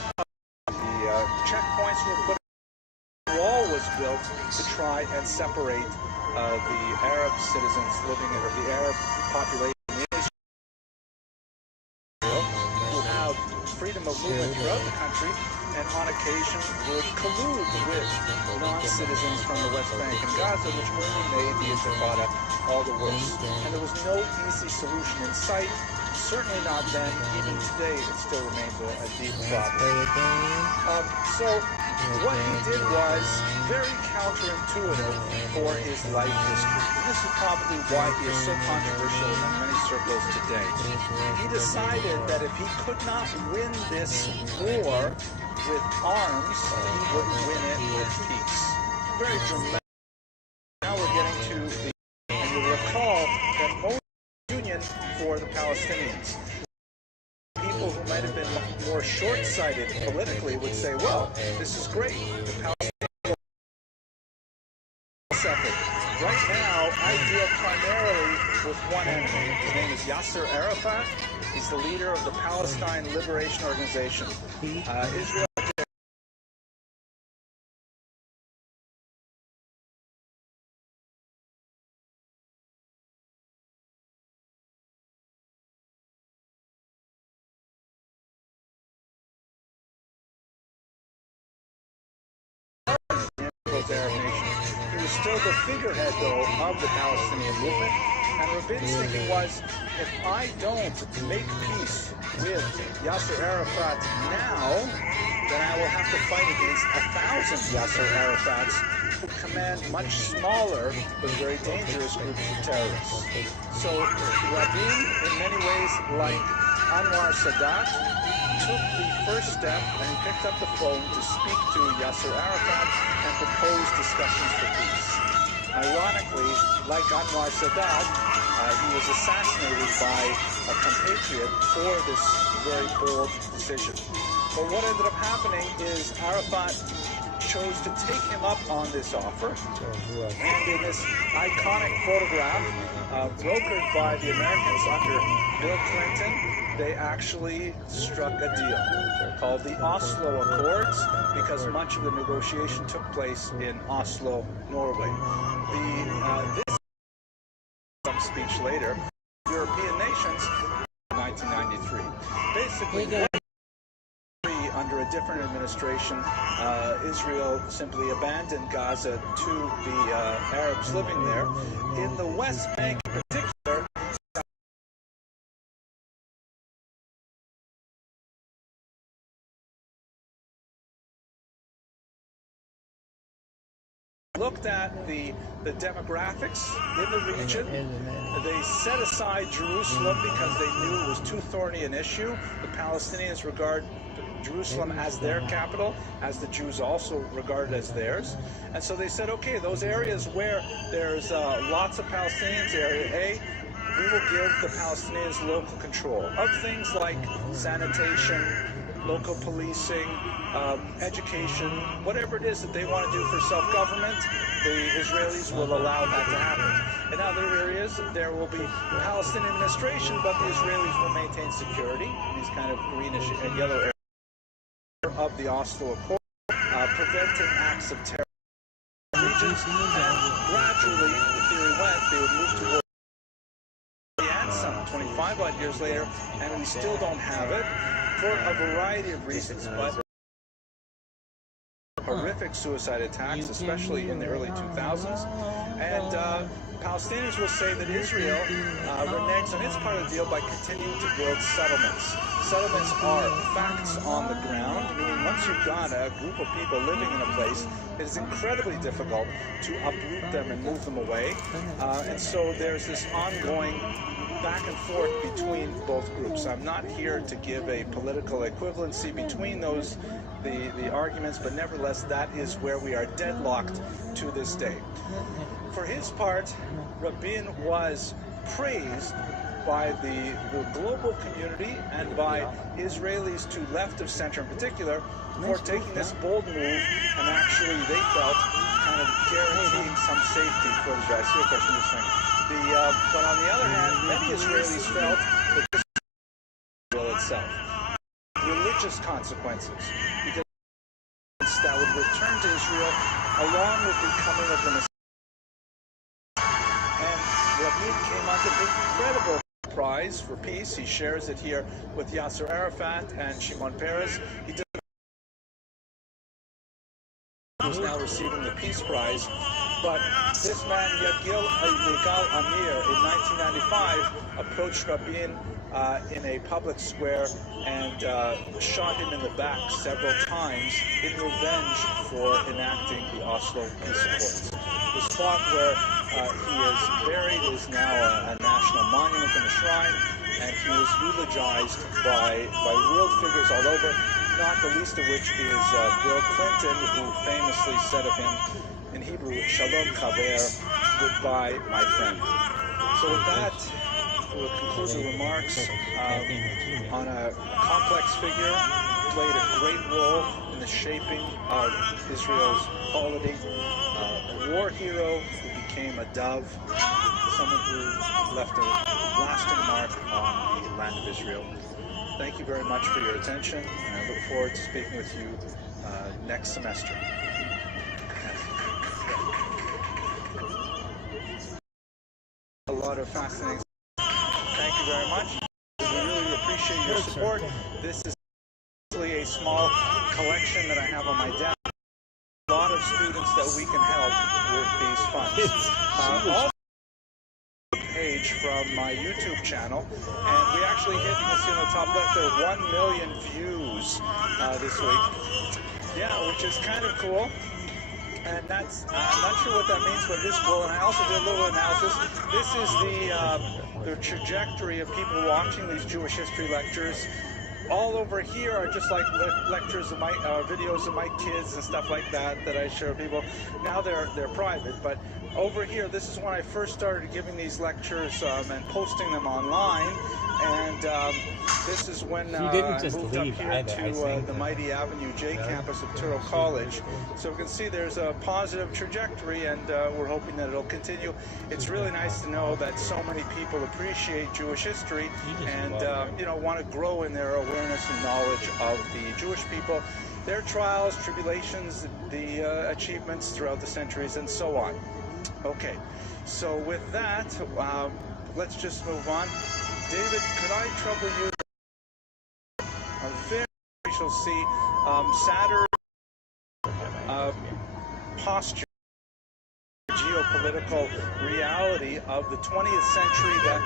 The checkpoints were put. A wall was built to try and separate the Arab citizens living in, or the Arab population in Israel, who have freedom of movement throughout the country, and on occasion would collude with non-citizens from the West Bank and Gaza, which only made the Intifada all the worse. And there was no easy solution in sight. Certainly not then. Even today, it still remains a deep problem. So what he did was very counterintuitive for his life history. This is probably why he is so controversial in many circles today. He decided that if he could not win this war, with arms, he would win it with peace. Very dramatic. Now we're getting to the, and you'll recall that most union for the Palestinians. People who might have been more short-sighted politically would say, well, this is great. The Palestinians effort. Right now, I deal primarily with one enemy. His name is Yasser Arafat. He's the leader of the Palestine Liberation Organization. Israel Arab nation. He was still the figurehead, though, of the Palestinian movement. And Rabin's thinking was, if I don't make peace with Yasser Arafat now, then I will have to fight against 1,000 Yasser Arafats who command much smaller but very dangerous groups of terrorists. So Rabin, in many ways, like Anwar Sadat, took the first step and picked up the phone to speak to Yasser Arafat and propose discussions for peace. Ironically, like Anwar Sadat, he was assassinated by a compatriot for this very bold decision. But what ended up happening is Arafat chose to take him up on this offer, and in this iconic photograph, brokered by the Americans under Bill Clinton, they actually struck a deal called the Oslo Accords, because much of the negotiation took place in Oslo, Norway. This some speech later, European nations, 1993. Basically, under a different administration, Israel simply abandoned Gaza to the Arabs living there. In the West Bank in particular, looked at the demographics in the region. They set aside Jerusalem because they knew it was too thorny an issue. The Palestinians regard Jerusalem as their capital, as the Jews also regard it as theirs. And so they said, okay, those areas where there's lots of Palestinians, area A, we will give the Palestinians local control of things like sanitation, local policing, education, whatever it is that they want to do for self-government, the Israelis will allow that to happen. In other areas, there will be Palestinian administration, but the Israelis will maintain security, these kind of greenish and yellow areas of the Oslo Accord, preventing acts of terror in regions, and gradually, the theory went, they would move towards the answer 25 odd years later, and we still don't have it for a variety of reasons, but horrific suicide attacks, especially in the early 2000s, and Palestinians will say that Israel reneges on its part of the deal by continuing to build settlements. Settlements are facts on the ground, meaning once you've got a group of people living in a place, it is incredibly difficult to uproot them and move them away, and so there's this ongoing back and forth between both groups. I'm not here to give a political equivalency between those, the arguments, but nevertheless, that is where we are deadlocked to this day. For his part, Rabin was praised by the global community and by Israelis to left of center in particular for taking this bold move and actually, they felt, kind of guaranteeing some safety for Israel. I see a question you're saying. But on the other hand, many Israelis felt that this will itself, religious consequences, because that would return to Israel along with the coming of the Messiah. And Rabin came under incredible prize for peace. He shares it here with Yasser Arafat and Shimon Peres. He who's now receiving the Peace Prize. But this man, Yigal Amir, in 1995, approached Rabin in a public square and shot him in the back several times in revenge for enacting the Oslo Peace Accords. The spot where he is buried is now a national monument and a shrine, and he was eulogized by world figures all over. not the least of which is Bill Clinton, who famously said of him in Hebrew, Shalom Chaver, goodbye, my friend. So with that, we'll conclude the remarks on a complex figure who played a great role in the shaping of Israel's polity, a war hero who became a dove, someone who left a lasting mark on the land of Israel. Thank you very much for your attention, and I look forward to speaking with you next semester. A lot of fascinating. Thank you very much. We really appreciate your support. This is actually a small collection that I have on my desk. A lot of students that we can help with these funds. Also, page from my YouTube channel, and we actually hit, you can see on the top left there, 1 million views this week. Yeah, which is kind of cool. And that's, I'm not sure what that means, but it is cool. And I also did a little analysis. This is the trajectory of people watching these Jewish history lectures. All over here are just like lectures of my videos of my kids and stuff like that I share with people. Now they're private, but over here, this is when I first started giving these lectures and posting them online. And this is when I moved up here to the Mighty Avenue J campus of Touro College. So we can see there's a positive trajectory, and we're hoping that it'll continue. It's really nice to know that so many people appreciate Jewish history and you know, want to grow in their awareness and knowledge of the Jewish people, their trials, tribulations, the achievements throughout the centuries, and so on. Okay, so with that, let's just move on. David, could I trouble you? We shall see Saturn's posture, geopolitical reality of the 20th century,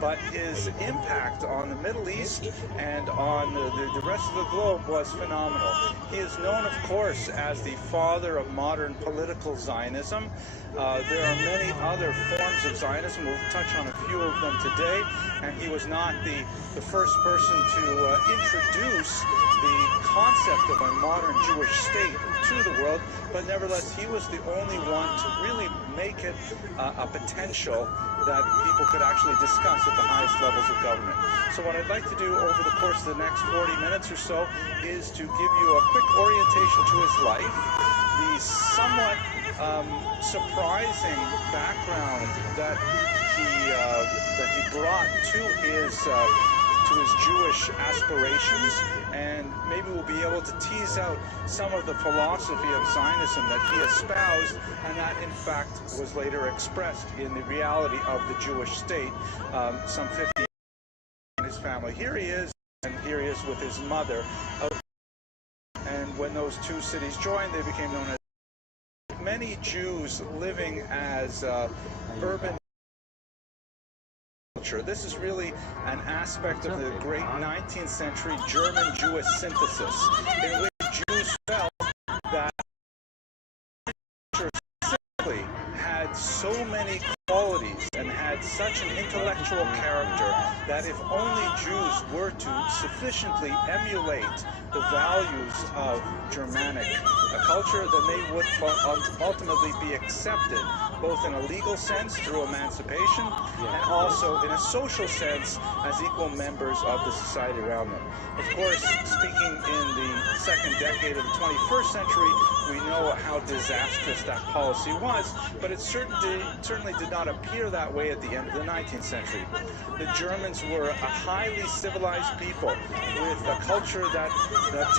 but his impact on the Middle East and on the rest of the globe was phenomenal. He is known, of course, as the father of modern political Zionism. There are many other forms of Zionism. We'll touch on a few of them today. And he was not the first person to introduce the concept of a modern Jewish state to the world, but nevertheless, he was the only one to really make it a potential that people could actually discuss at the highest levels of government. So what I'd like to do over the course of the next 40 minutes or so is to give you a quick orientation to his life, the somewhat surprising background that he brought to his Jewish aspirations, and maybe we'll be able to tease out some of the philosophy of Zionism that he espoused, and that in fact was later expressed in the reality of the Jewish state some 50 years in his family. Here he is, and here he is with his mother. And when those two cities joined, they became known as many Jews living as urban. This is really an aspect of the great 19th century German Jewish synthesis, in which Jews felt that simply had so many qualities and had such an intellectual character that if only Jews were to sufficiently emulate the values of Germanic culture, then they would ultimately be accepted, both in a legal sense through emancipation and also in a social sense as equal members of the society around them. Of course, speaking in the second decade of the 21st century, we know how disastrous that policy was, but it certainly did not appear that way at the end of the 19th century. The Germans were a highly civilized people with a culture that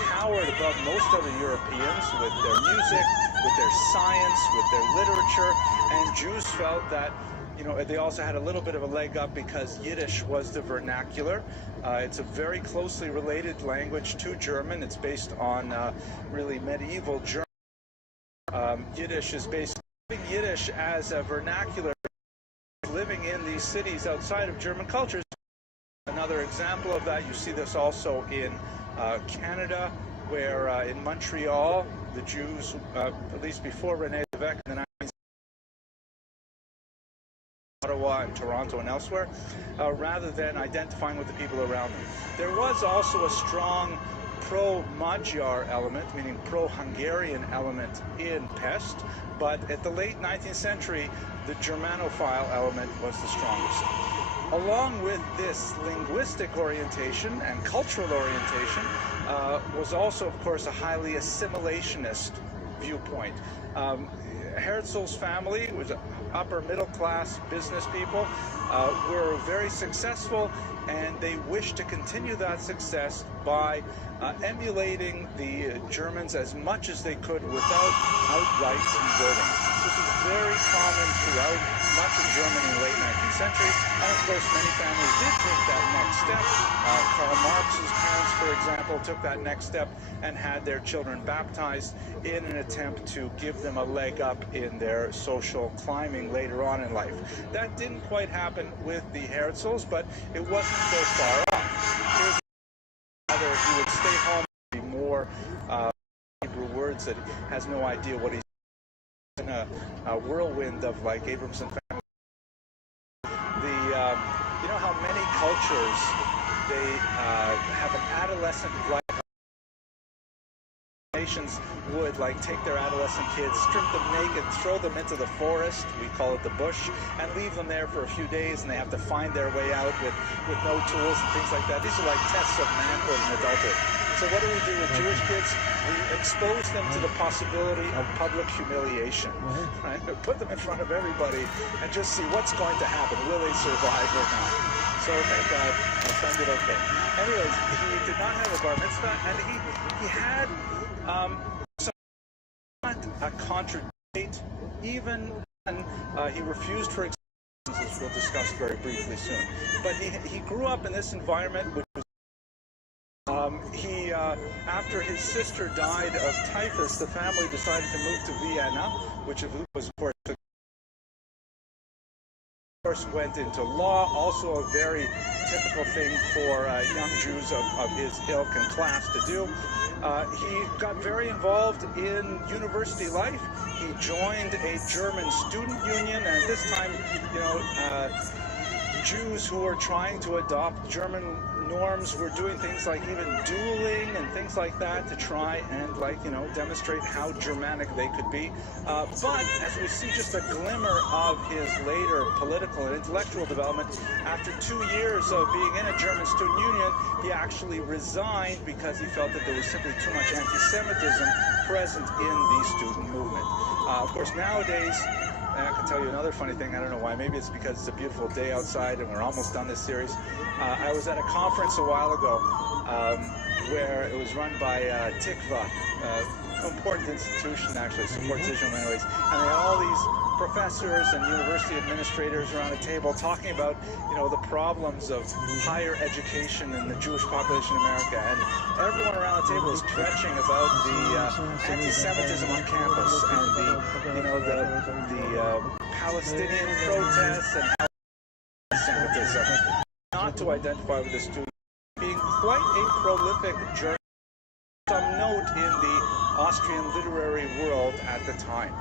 towered above most other Europeans, with their music, with their science, with their literature, and Jews felt that, you know, they also had a little bit of a leg up because Yiddish was the vernacular. It's a very closely related language to German. It's based on really medieval German. Yiddish is basically Yiddish as a vernacular, living in these cities outside of German cultures. Another example of that, you see this also in Canada, where in Montreal, the Jews, at least before René Lévesque in the Ottawa and Toronto and elsewhere, rather than identifying with the people around them. There was also a strong pro-Magyar element, meaning pro-Hungarian element in Pest, but at the late 19th century, the Germanophile element was the strongest. Along with this linguistic orientation and cultural orientation was also, of course, a highly assimilationist viewpoint. Herzl's family was upper middle class business people, were very successful, and they wished to continue that success by emulating the Germans as much as they could without outright converting. This was very common throughout much of Germany in the late 19th century, and of course many families did take that next step. Karl Marx's parents, for example, took that next step and had their children baptized in an attempt to give them a leg up in their social climbing later on in life. That didn't quite happen with the Herzls, but it wasn't so far off. Here's another, he would stay home, be more Hebrew words that has no idea what he's in a whirlwind of like Abramson family. You know how many cultures they have an adolescent life. Nations would like take their adolescent kids, strip them naked, throw them into the forest, we call it the bush, and leave them there for a few days, and they have to find their way out with no tools and things like that. These are like tests of manhood and adulthood. So what do we do with Jewish kids? We expose them to the possibility of public humiliation, right? Put them in front of everybody and just see what's going to happen. Will they survive or not? So thank God, my friend did okay. Anyways, he did not have a bar mitzvah, and he had a contradict, even when he refused, for example, as we'll discuss very briefly soon. But he grew up in this environment, which was after his sister died of typhus, the family decided to move to Vienna, which was, of course, went into law, also a very typical thing for young Jews of his ilk and class to do. He got very involved in university life. He joined a German student union, and at this time, you know, Jews who were trying to adopt German norms were doing things like even dueling and things like that to try and, like, you know, demonstrate how Germanic they could be. But as we see just a glimmer of his later political and intellectual development, after 2 years of being in a German student union, he actually resigned because he felt that there was simply too much anti-Semitism present in the student movement. Of course, nowadays, and I can tell you another funny thing, I don't know why, maybe it's because it's a beautiful day outside and we're almost done this series. I was at a conference a while ago where it was run by Tikva, important institution actually, supports Israel anyways, and they had all these professors and university administrators around a table talking about, you know, the problems of higher education in the Jewish population in America, and everyone around the table was kvetching about the anti-Semitism on campus and the, you know, the Palestinian protests and anti-Semitism. Not to identify with the student, being quite a prolific journalist, some note in the Austrian literary world at the time.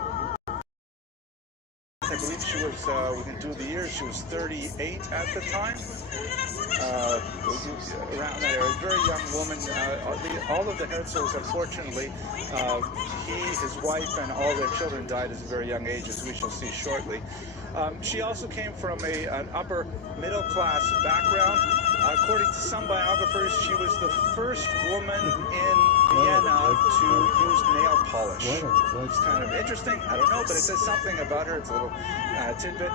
I believe she was, we can do the years, she was 38 at the time, around that area, a very young woman. All of the Herzls, unfortunately, he, his wife, and all their children died at a very young age, as we shall see shortly. She also came from an upper middle class background. According to some biographers, she was the first woman in Vienna to use nail polish. It's kind of interesting. I don't know, but it says something about her. It's a little tidbit.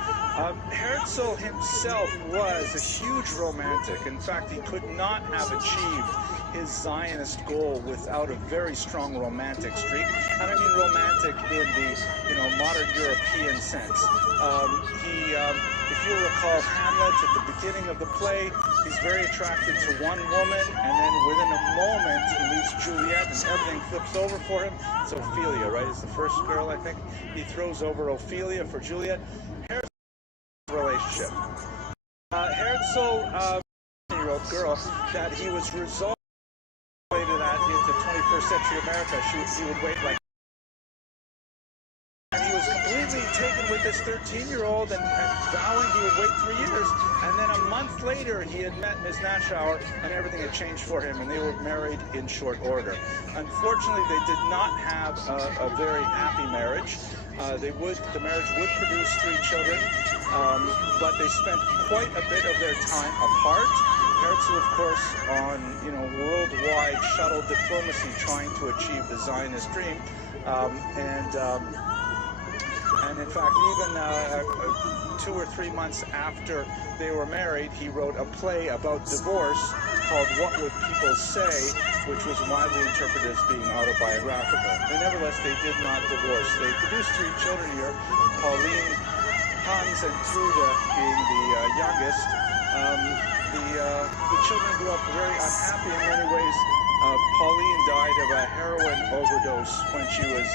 Herzl himself was a huge romantic. In fact, he could not have achieved his Zionist goal without a very strong romantic streak. And I mean romantic in the, you know, modern European sense. If you recall Hamlet at the beginning of the play, he's very attracted to one woman, and then within a moment he meets Juliet and everything flips over for him. It's Ophelia, right? It's the first girl, I think. He throws over Ophelia for Juliet. Herzl's relationship. Herzl, 10-year-old girl, that he was resolved that into 21st century America, he would wait like, and he was was completely taken with this 13-year-old and vowing he would wait 3 years. And then a month later, he had met Ms. Nassauer, and everything had changed for him, and they were married in short order. Unfortunately, they did not have a very happy marriage. The marriage would produce 3 children, but they spent quite a bit of their time apart. Herzl, of course, on worldwide shuttle diplomacy, trying to achieve the Zionist dream, and in fact, even 2 or 3 months after they were married, he wrote a play about divorce called "What Would People Say," which was widely interpreted as being autobiographical. And nevertheless, they did not divorce. They produced 3 children here, Pauline, Hans, and Trude being the youngest. The children grew up very unhappy in many ways. Pauline died of a heroin overdose when she was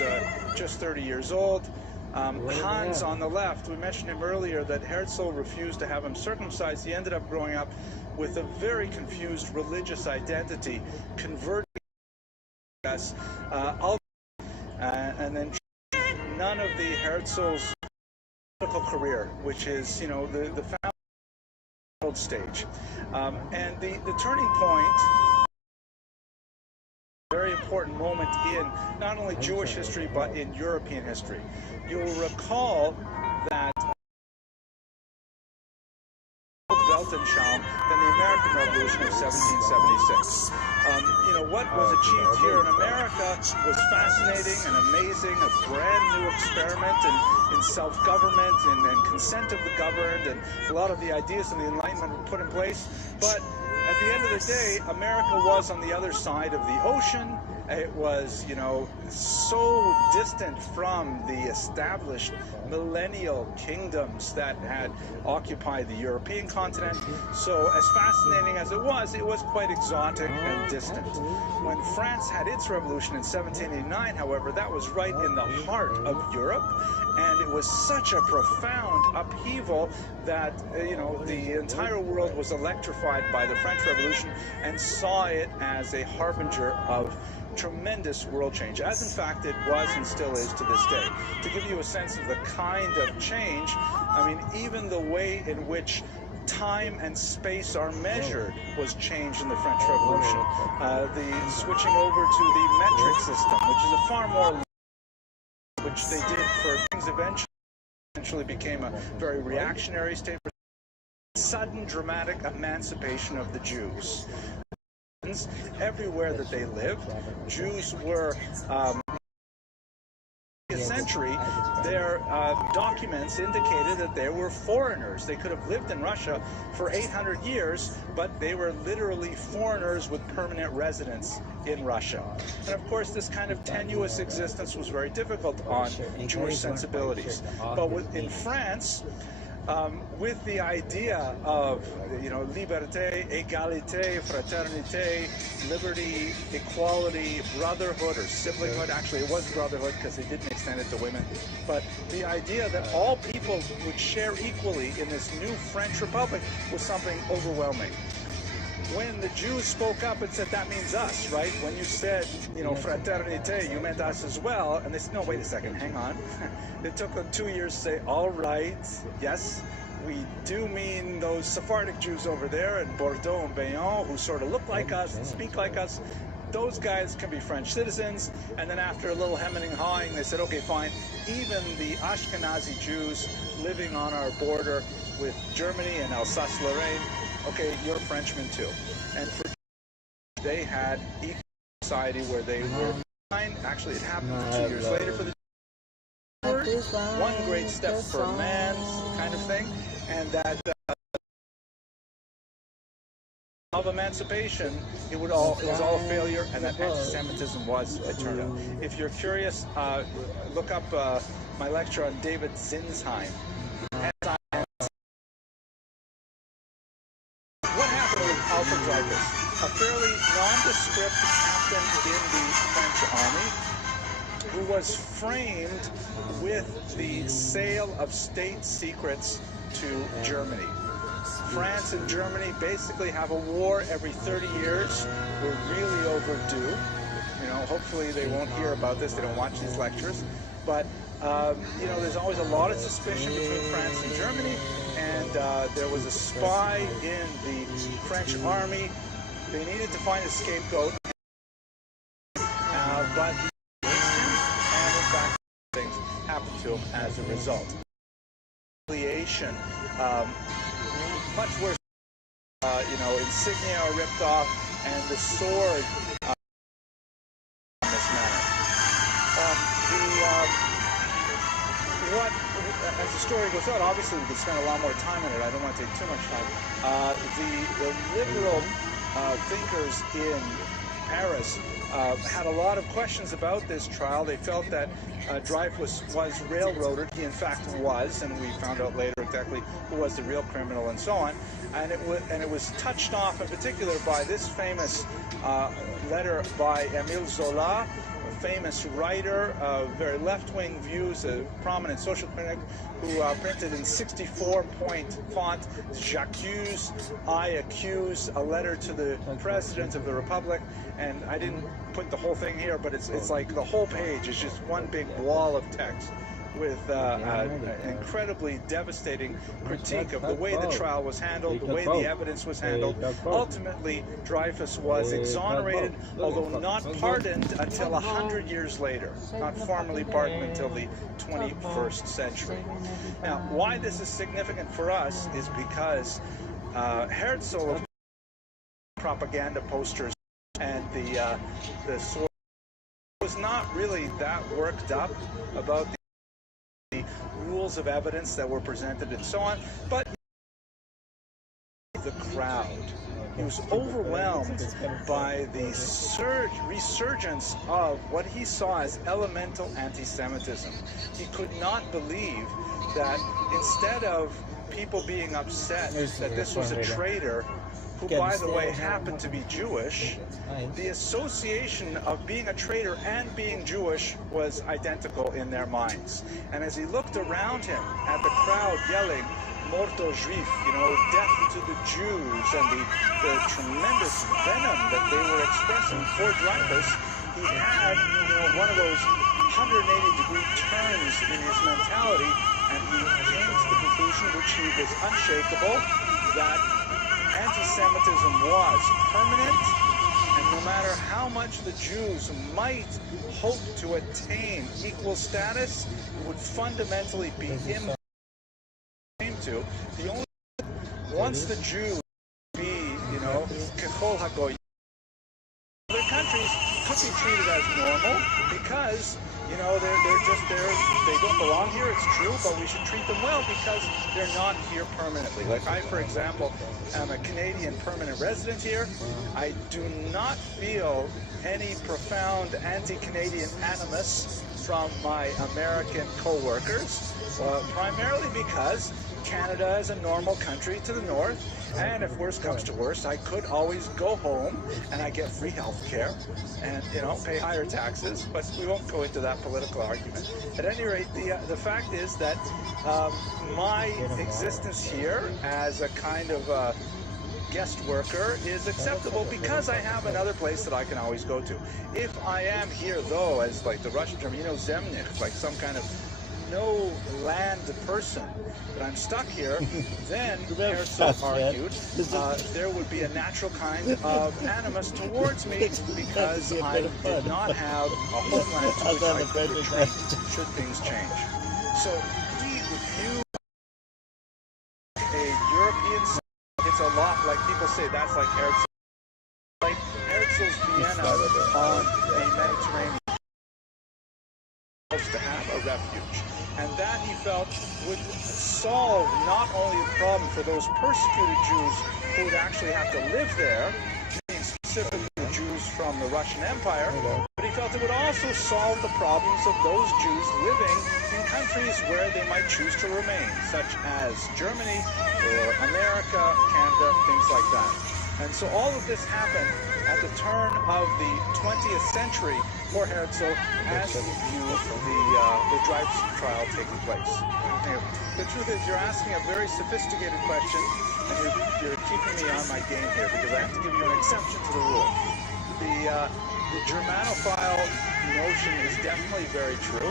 just 30 years old. Hans on the left, we mentioned him earlier that Herzl refused to have him circumcised. He ended up growing up with a very confused religious identity, converting us, and then none of the Herzl's political career, which is, the family world stage. And the turning point, very important moment in not only Jewish history, but in European history. You'll recall that Weltanschauung than the American Revolution of 1776. What was achieved here in America was fascinating and amazing, a brand new experiment in self-government and consent of the governed, and a lot of the ideas of the Enlightenment were put in place. But at the end of the day, America was on the other side of the ocean. It was, so distant from the established millennial kingdoms that had occupied the European continent. So as fascinating as it was quite exotic and distant. When France had its revolution in 1789, however, that was right in the heart of Europe. And it was such a profound upheaval that, the entire world was electrified by the French Revolution and saw it as a harbinger of tremendous world change, as in fact it was and still is to this day. To give you a sense of the kind of change, even the way in which time and space are measured was changed in the French Revolution. The switching over to the metric system, which is a far more which they did for things eventually became a very reactionary state. Sudden dramatic emancipation of the Jews. Everywhere that they lived, Jews were a century, their documents indicated that they were foreigners. They could have lived in Russia for 800 years, but they were literally foreigners with permanent residence in Russia. And of course, this kind of tenuous existence was very difficult on Jewish sensibilities. But in France, with the idea of, liberté, égalité, fraternité, liberty, equality, brotherhood or siblinghood. Actually, it was brotherhood because they didn't extend it to women. But the idea that all people would share equally in this new French Republic was something overwhelming. When the Jews spoke up and said, that means us, right? When you said, fraternité, you meant us as well. And they said, no, wait a second, hang on. It took them 2 years to say, all right, yes, we do mean those Sephardic Jews over there in Bordeaux and Bayonne who sort of look like us and speak like us. Those guys can be French citizens. And then after a little hemming and hawing, they said, okay, fine. Even the Ashkenazi Jews living on our border with Germany and Alsace-Lorraine, okay, you're Frenchmen too. And for they had equal society where they were fine. Actually, it happened 2 years later for the one great step for man kind of thing. And that of emancipation, it was all a failure, and that anti-Semitism was eternal. If you're curious, look up my lecture on David Zinsheim. What happened with Alfred Dreyfus? A fairly nondescript captain in the French army who was framed with the sale of state secrets to Germany. France and Germany basically have a war every 30 years. We're really overdue. Hopefully they won't hear about this. They don't watch these lectures. But You know, there's always a lot of suspicion between France and Germany, and there was a spy in the French army. They needed to find a scapegoat, but and in fact, things happened to him as a result. Humiliation, much worse. You know, insignia are ripped off, and the sword in this manner. What, as the story goes on, obviously we could spend a lot more time on it. I don't want to take too much time. The liberal thinkers in Paris had a lot of questions about this trial. They felt that Dreyfus was railroaded. He in fact was, and we found out later exactly who was the real criminal and so on. And it was touched off in particular by this famous letter by Émile Zola, a famous writer, very left-wing views, a prominent social critic, who printed in 64-point font, "J'accuse, I accuse," a letter to the President of the Republic. And I didn't put the whole thing here, but it's like the whole page is just one big wall of text with an incredibly devastating critique of the way the trial was handled, the way the evidence was handled. Ultimately, Dreyfus was exonerated, although not pardoned until 100 years later, not formally pardoned until the 21st century. Now, why this is significant for us is because Herzl, propaganda posters, and the sword was not really that worked up about the rules of evidence that were presented and so on, but the crowd. He was overwhelmed by the resurgence of what he saw as elemental anti-Semitism. He could not believe that instead of people being upset that this was a traitor, who, by the way, happened to be Jewish, the association of being a traitor and being Jewish was identical in their minds. And as he looked around him at the crowd yelling, "Morto Juif," you know, death to the Jews, and the tremendous venom that they were expressing for Dreyfus, he had, you know, one of those 180-degree turns in his mentality, and he came to the conclusion, which he was unshakable, that anti-Semitism was permanent, and no matter how much the Jews might hope to attain equal status, it would fundamentally be impossible to. The only once the Jews be, you know, kechol hagoyim, other countries could be treated as normal because, you know, they're just there. They don't belong here, it's true, but we should treat them well because they're not here permanently. Like I, for example, am a Canadian permanent resident here. I do not feel any profound anti-Canadian animus from my American co-workers, primarily because Canada is a normal country to the north, and if worse comes to worse, I could always go home and I get free health care and, you know, pay higher taxes, but we won't go into that political argument. At any rate, the fact is that my existence here as a kind of guest worker is acceptable because I have another place that I can always go to. If I am here, though, as like the Russian term, you know, zemnych, like some kind of no land person, that I'm stuck here, then Herzl argued there would be a natural kind of animus towards me because I did not have a homeland to which I could retreat should things change. So he viewed a European, it's a lot like people say that's like Herzl. Like Herzl's Vienna on the Mediterranean, to have a refuge. And that, he felt, would solve not only the problem for those persecuted Jews who would actually have to live there, being specifically the Jews from the Russian Empire, but he felt it would also solve the problems of those Jews living in countries where they might choose to remain, such as Germany or America, Canada, things like that. And so all of this happened at the turn of the 20th century for Herzl as he viewed the Dreyfus trial taking place. Anyway, the truth is, you're asking a very sophisticated question, and you're keeping me on my game here because I have to give you an exception to the rule. The Germanophile notion is definitely very true.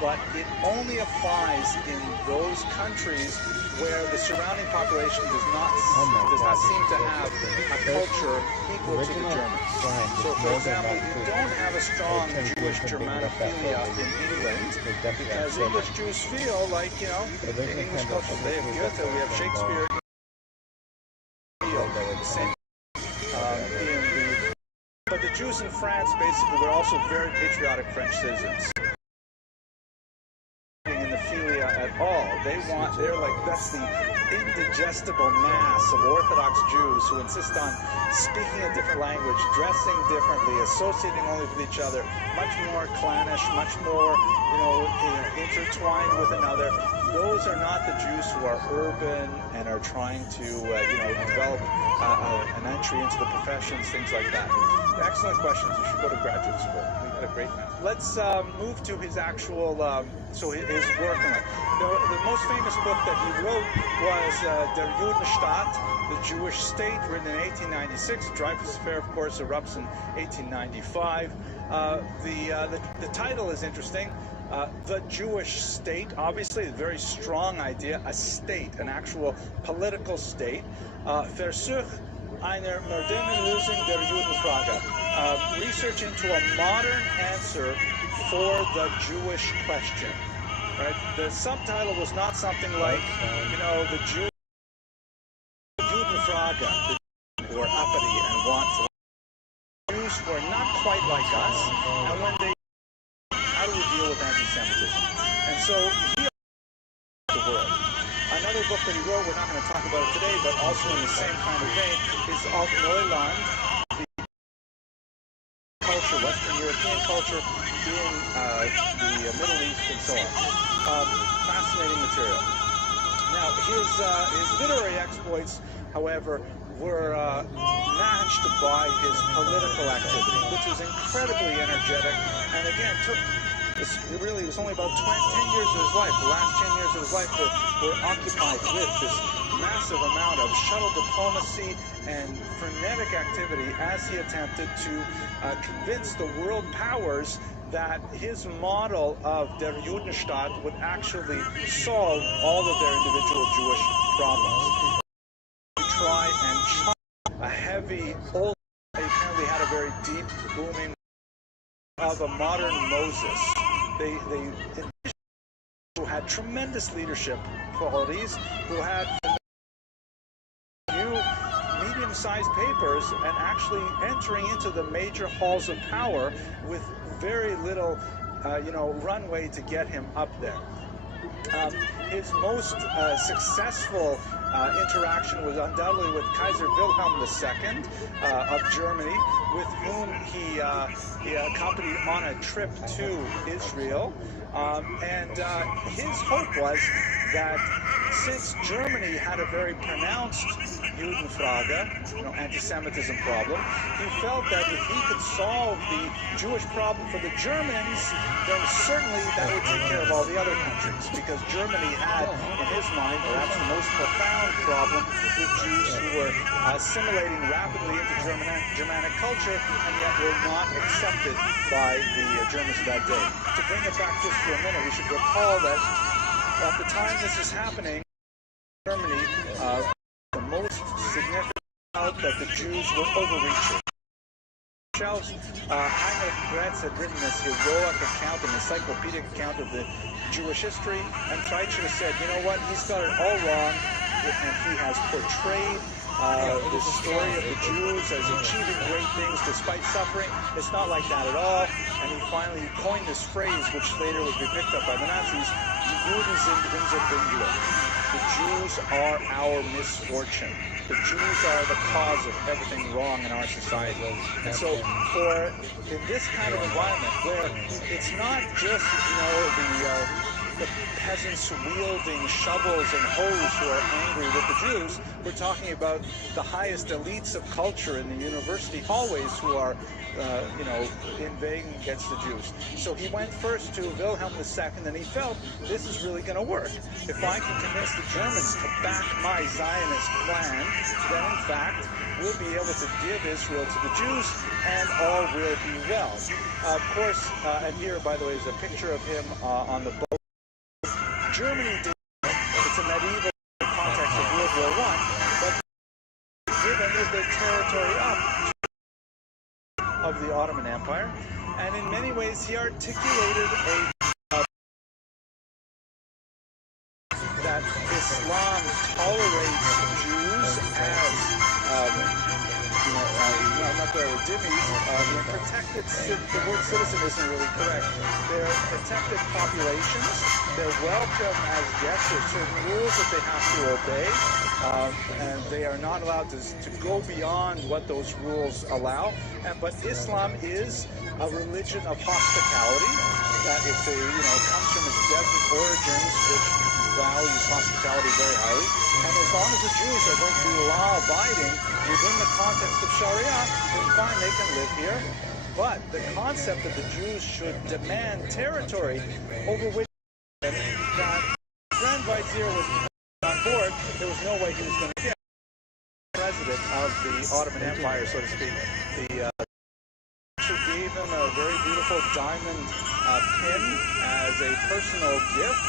but it only applies in those countries where the surrounding population does not seem to have a culture equal to the Germans. So, for example, you don't have a strong Jewish Germanophilia in England because English Jews feel like, you know, in English culture, they have Goethe, we have Shakespeare. But the Jews in France basically were also very patriotic French citizens. In the philia at all, they're like, that's the indigestible mass of Orthodox Jews who insist on speaking a different language, dressing differently, associating only with each other, much more clannish, much more, intertwined with another. Those are not the Jews who are urban and are trying to, develop an entry into the professions, things like that. Excellent questions. You should go to graduate school. We've got a great man. Let's move to his actual, his work. The most famous book that he wrote was Der Judenstaat, The Jewish State, written in 1896. The Dreyfus Affair, of course, erupts in 1895. The title is interesting. The Jewish state, obviously a very strong idea, a state, an actual political state. Versuch einer modernen Lösung der Judenfrage. Research into a modern answer for the Jewish question. Right? The subtitle was not something like, the Judenfrage, who are uppity and want to. Jews who are not quite like us, and when they, how do we deal with anti-Semitism? And so he the world. Another book that he wrote, we're not going to talk about it today, but also in the same kind of vein, is Alt Neuland, the culture, Western European culture in the Middle East and so on. Fascinating material. Now, his literary exploits, however, were matched by his political activity, which was incredibly energetic, and again, it was only about 10 years of his life. The last 10 years of his life were occupied with this massive amount of shuttle diplomacy and frenetic activity as he attempted to convince the world powers that his model of Der Judenstaat would actually solve all of their individual Jewish problems. Try and chart a heavy, old, they apparently had a very deep, booming of a modern Moses. They who had tremendous leadership qualities, who had new medium-sized papers and actually entering into the major halls of power with very little, runway to get him up there. His most successful interaction was undoubtedly with Kaiser Wilhelm II of Germany, with whom he accompanied on a trip to Israel. And his hope was that since Germany had a very pronounced Judenfrage, anti-Semitism problem, he felt that if he could solve the Jewish problem for the Germans, then certainly that would take care of all the other countries, because Germany had, in his mind, perhaps the most profound problem with Jews who were assimilating rapidly into Germanic culture and yet were not accepted by the Germans of that day. To bring it back just for a minute, we should recall that at the time this is happening, Germany, the most significant out that the Jews were overreaching. Heinrich Gretz had written this heroic account, an encyclopedic account of the Jewish history, and Treitcher said, you know what, he's got it all wrong, and he has portrayed the story of the Jews as achieving great things despite suffering. It's not like that at all. And he finally coined this phrase, which later would be picked up by the Nazis, Juden sind unser Unglück. The Jews are our misfortune. The Jews are the cause of everything wrong in our society. And so in this kind of environment where it's not just, the peasants wielding shovels and hoes who are angry with the Jews. We're talking about the highest elites of culture in the university hallways who are, inveighing against the Jews. So he went first to Wilhelm II, and he felt this is really going to work. If I can convince the Germans to back my Zionist plan, then in fact we'll be able to give Israel to the Jews, and all will be well. Of course, and here, by the way, is a picture of him on the boat. Germany did it. It's a medieval context of World War I, but give any of their territory up of the Ottoman Empire, and in many ways he articulated that Islam tolerates Jews as not the dhimmis, protected. The word citizen isn't really correct. They're protected populations. They're welcome as guests. There's certain rules that they have to obey, and they are not allowed to go beyond what those rules allow. But Islam is a religion of hospitality. That is comes from its desert origins, which values hospitality very highly. And as long as the Jews are going to be law-abiding within the context of Sharia, then fine, they can live here. But the concept that the Jews should demand territory over which that Grand Vizier was on board, there was no way he was going to get president of the Ottoman Empire, so to speak. The gave him a very beautiful diamond pin as a personal gift.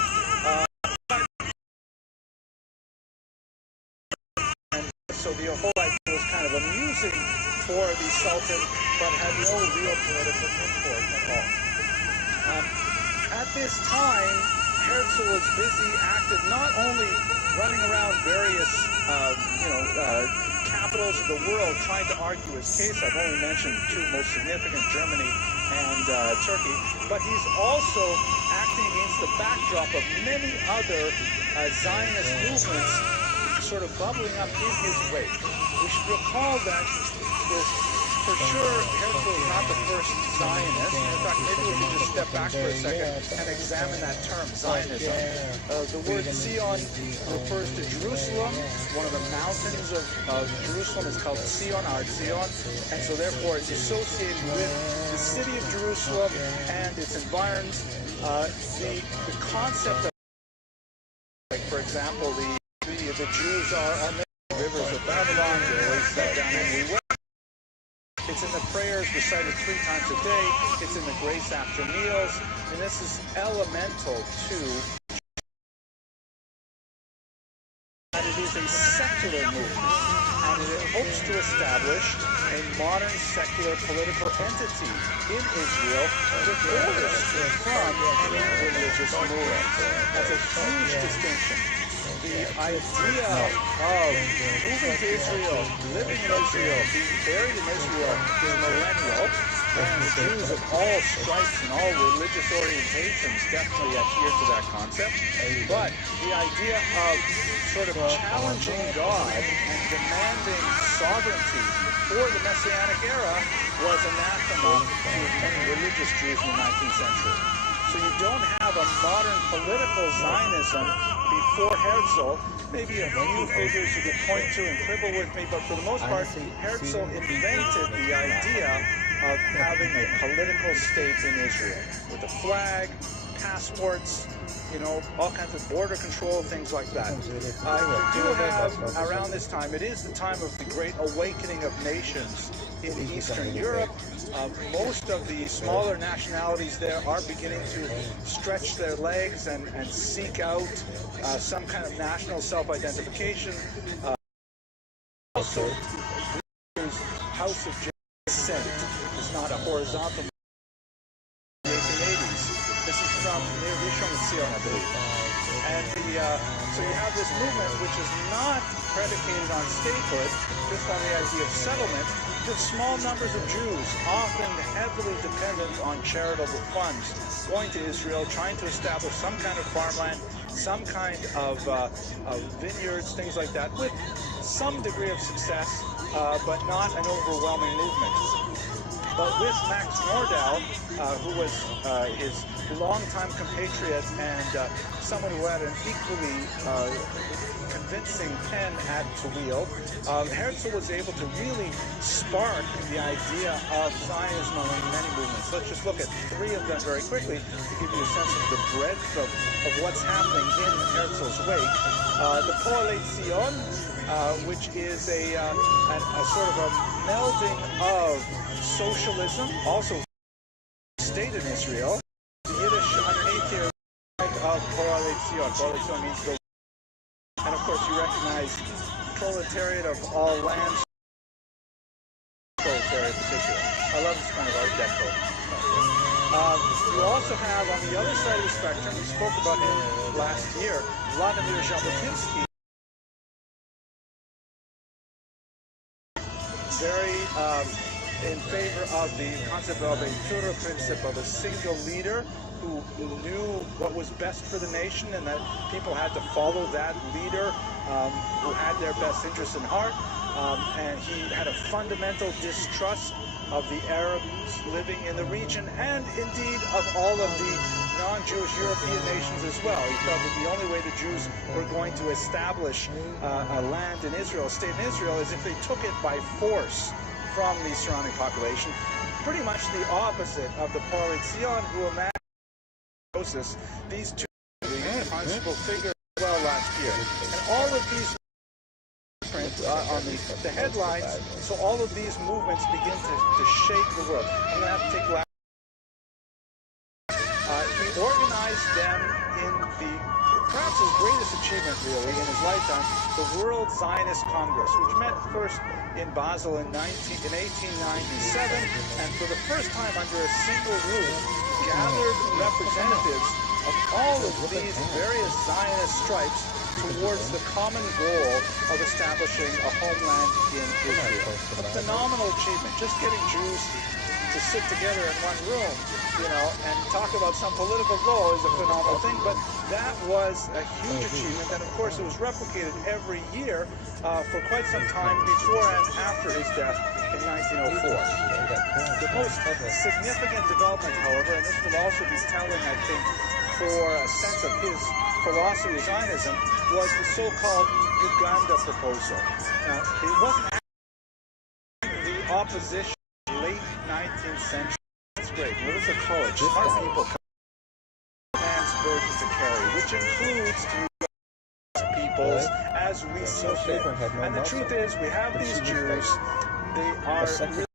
So the whole idea was kind of amusing for the Sultan, but had no real political import at all. At this time, Herzl was busy, active, not only running around various, capitals of the world trying to argue his case. I've only mentioned the two most significant, Germany and Turkey, but he's also acting against the backdrop of many other Zionist movements sort of bubbling up in his wake. We should recall that for sure Herzl is not the first Zionist. In fact, maybe we can just step back for a second and examine that term, Zionism. The word Zion refers to Jerusalem. One of the mountains of Jerusalem is called Zion, Har Zion, and so therefore it's associated with the city of Jerusalem and its environs. The concept of, like, for example, the Jews are on the rivers of Babylon. They always sat down and we wept. It's in the prayers recited 3 times a day. It's in the grace after meals. And this is elemental to that it is a secular movement. And it hopes to establish a modern secular political entity in Israel divorced from any religious movement. That's a huge distinction. The idea of moving to Israel, living in Israel, being buried in Israel is millennial, and the Jews of all stripes and all religious orientations definitely adhere to that concept. But the idea of sort of challenging God and demanding sovereignty for the Messianic era was anathema to many religious Jews in the 19th century. So you don't have a modern political Zionism before Herzl. Maybe a few figures you could point to and quibble with me, but for the most part, Herzl invented the idea of having a political state in Israel with a flag, passports, all kinds of border control, things like that. You do have, around this time, it is the time of the Great Awakening of Nations in Eastern Europe. Most of the smaller nationalities there are beginning to stretch their legs and seek out some kind of national self-identification. Also, House of Descent is not a horizontal. In the 1880s. This is from near Rishon LeZion, I believe. And so you have this movement which is not predicated on statehood, just on the idea of settlement. You have small numbers of Jews, often heavily dependent on charitable funds, going to Israel, trying to establish some kind of farmland, some kind of vineyards, things like that, with some degree of success, but not an overwhelming movement. but with Max Nordau, who was his longtime compatriot and someone who had an equally convincing pen at the wheel, Herzl was able to really spark the idea of Zionism among many movements. Let's just look at three of them very quickly to give you a sense of the breadth of what's happening in Herzl's wake. The Poale Zion, which is a sort of a melding of socialism, also state in Israel. The Yiddish underneath here of Poale Zion. Poale Zion means the, and of course you recognize proletariat of all lands, proletariat in particular. I love this kind of art deco. You also have on the other side of the spectrum, we spoke about him last year, Vladimir Jabotinsky. Very in favor of the concept of a Führer principle, of a single leader who knew what was best for the nation and that people had to follow that leader who had their best interests in heart. And he had a fundamental distrust of the Arabs living in the region and indeed of all of the non-Jewish European nations as well. He felt that the only way the Jews were going to establish a land in Israel, a state in Israel, is if they took it by force from the surrounding population. Pretty much the opposite of the Poale Zion, who imagined these two principal figures well last year. And all of these on the headlines, so all of these movements begin to shake the world. I'm going to have to take last. He organized them in the, perhaps his greatest achievement really in his lifetime, the World Zionist Congress, which met first in Basel in 1897, and for the first time under a single roof, gathered representatives of all of these various Zionist stripes towards the common goal of establishing a homeland in Israel. A phenomenal achievement. Just getting Jews to sit together in one room, you know, and talk about some political goal is a phenomenal thing, but that was a huge achievement, and of course it was replicated every year for quite some time before and after his death in 1904. The most significant development, however, and this will also be telling, I think, for a sense of his philosophy of Zionism, was the so-called Uganda proposal. Now, it wasn't the opposition in the late 19th century. That's great. What is a college? Smart people man's burden to carry, which includes the peoples as we see fit. And the truth is, we have these Jews. They are really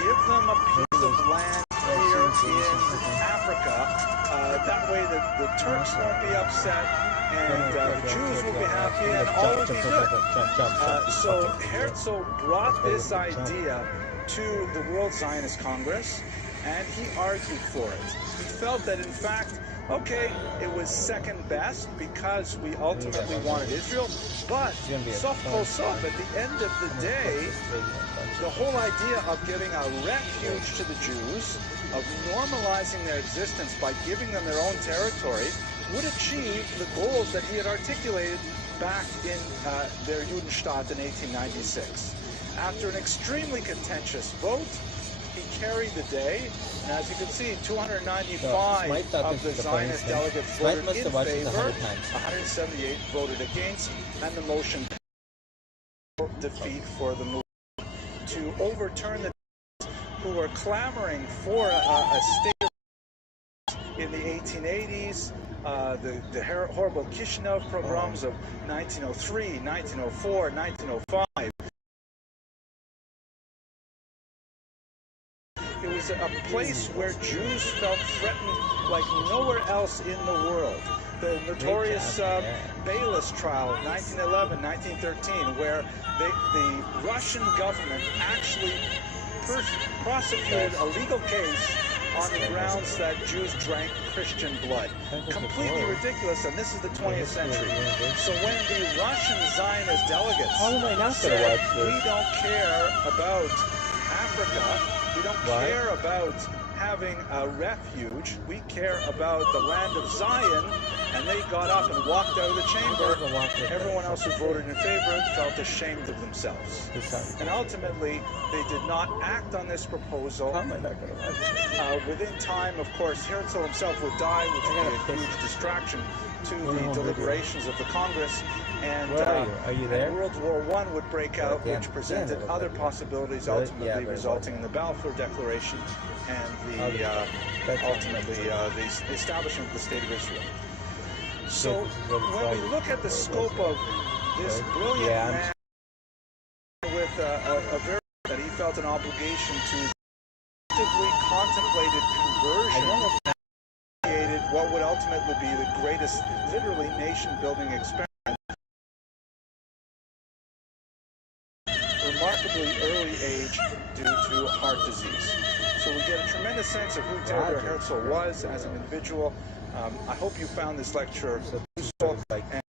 give them a piece of land here in Africa. That way the Turks won't be upset and the Jews will be happy and all will be good. So Herzl brought this idea to the World Zionist Congress and he argued for it. He felt that in fact, okay, it was second best because we ultimately wanted Israel, but sof kol sof, at the end of the day, the whole idea of giving a refuge to the Jews, of normalizing their existence by giving them their own territory, would achieve the goals that he had articulated back in their Judenstaat in 1896. After an extremely contentious vote, he carried the day, and as you can see, 295 of the Zionist delegates voted in favor, 178 voted against, and the motion defeat for the movement to overturn the who were clamoring for a state in the 1880s, the horrible Kishinev pogroms of 1903, 1904, 1905. It was a place where Jews felt threatened like nowhere else in the world. The notorious Bayless trial of 1911, 1913, where the Russian government actually prosecuted a legal case on the grounds that Jews drank Christian blood. Completely ridiculous, and this is the 20th century. So when the Russian Zionist delegates said, we don't care about Africa, we don't care about having a refuge. We care about the land of Zion. And they got up and walked out of the chamber. Everyone else who voted in favor felt ashamed of themselves. And ultimately, they did not act on this proposal. Within time, of course, Herzl himself would die, which would be a huge distraction to the deliberations of the Congress. And are you there? World War I would break out, which presented other possibilities, ultimately resulting in the Balfour Declaration and ultimately the establishment of the State of Israel. So when we look at the scope of this brilliant man with a very that he felt an obligation to actively contemplated conversion, created what would ultimately be the greatest, literally nation-building experiment. Remarkably early age due to heart disease. So we get a tremendous sense of who Theodor Herzl was as an individual. I hope you found this lecture useful. And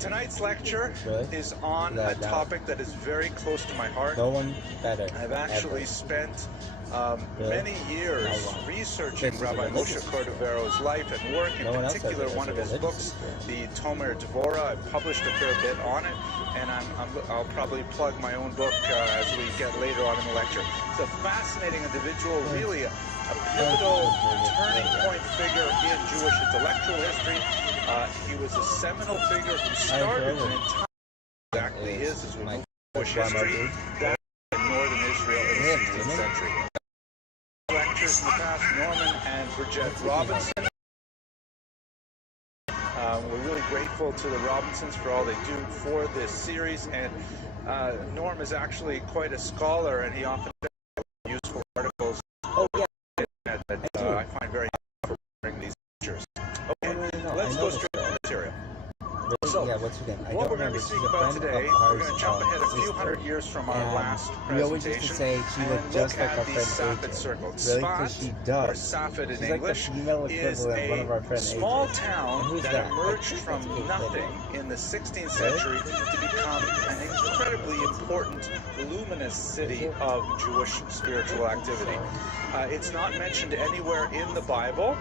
tonight's lecture is on a topic that is very close to my heart. No one better. I've actually spent many years researching Rabbi Moshe Cordovero's life and work, in particular one of his books, the Tomer Dvorah. I've published a fair bit on it, and I'll probably plug my own book as we get later on in the lecture. It's a fascinating individual, really a pivotal turning point figure in Jewish intellectual history. He was a seminal figure who started an entire exactly is as we move Jewish history back in northern Israel in the 16th century. Lectures in the past, Norman and Bridget Robinson. We're really grateful to the Robinsons for all they do for this series, and Norm is actually quite a scholar, and he often does useful articles that I find very helpful for these lectures. Okay, let's go straight to the material. So, what we're going to be speaking about today, we're going to jump ahead a few hundred years from our last presentation and look at the Safed circle. Sfat, or Safed in English, is a small town that emerged from nothing in the 16th century to become an incredibly important, luminous city of Jewish spiritual activity. It's not mentioned anywhere in the Bible,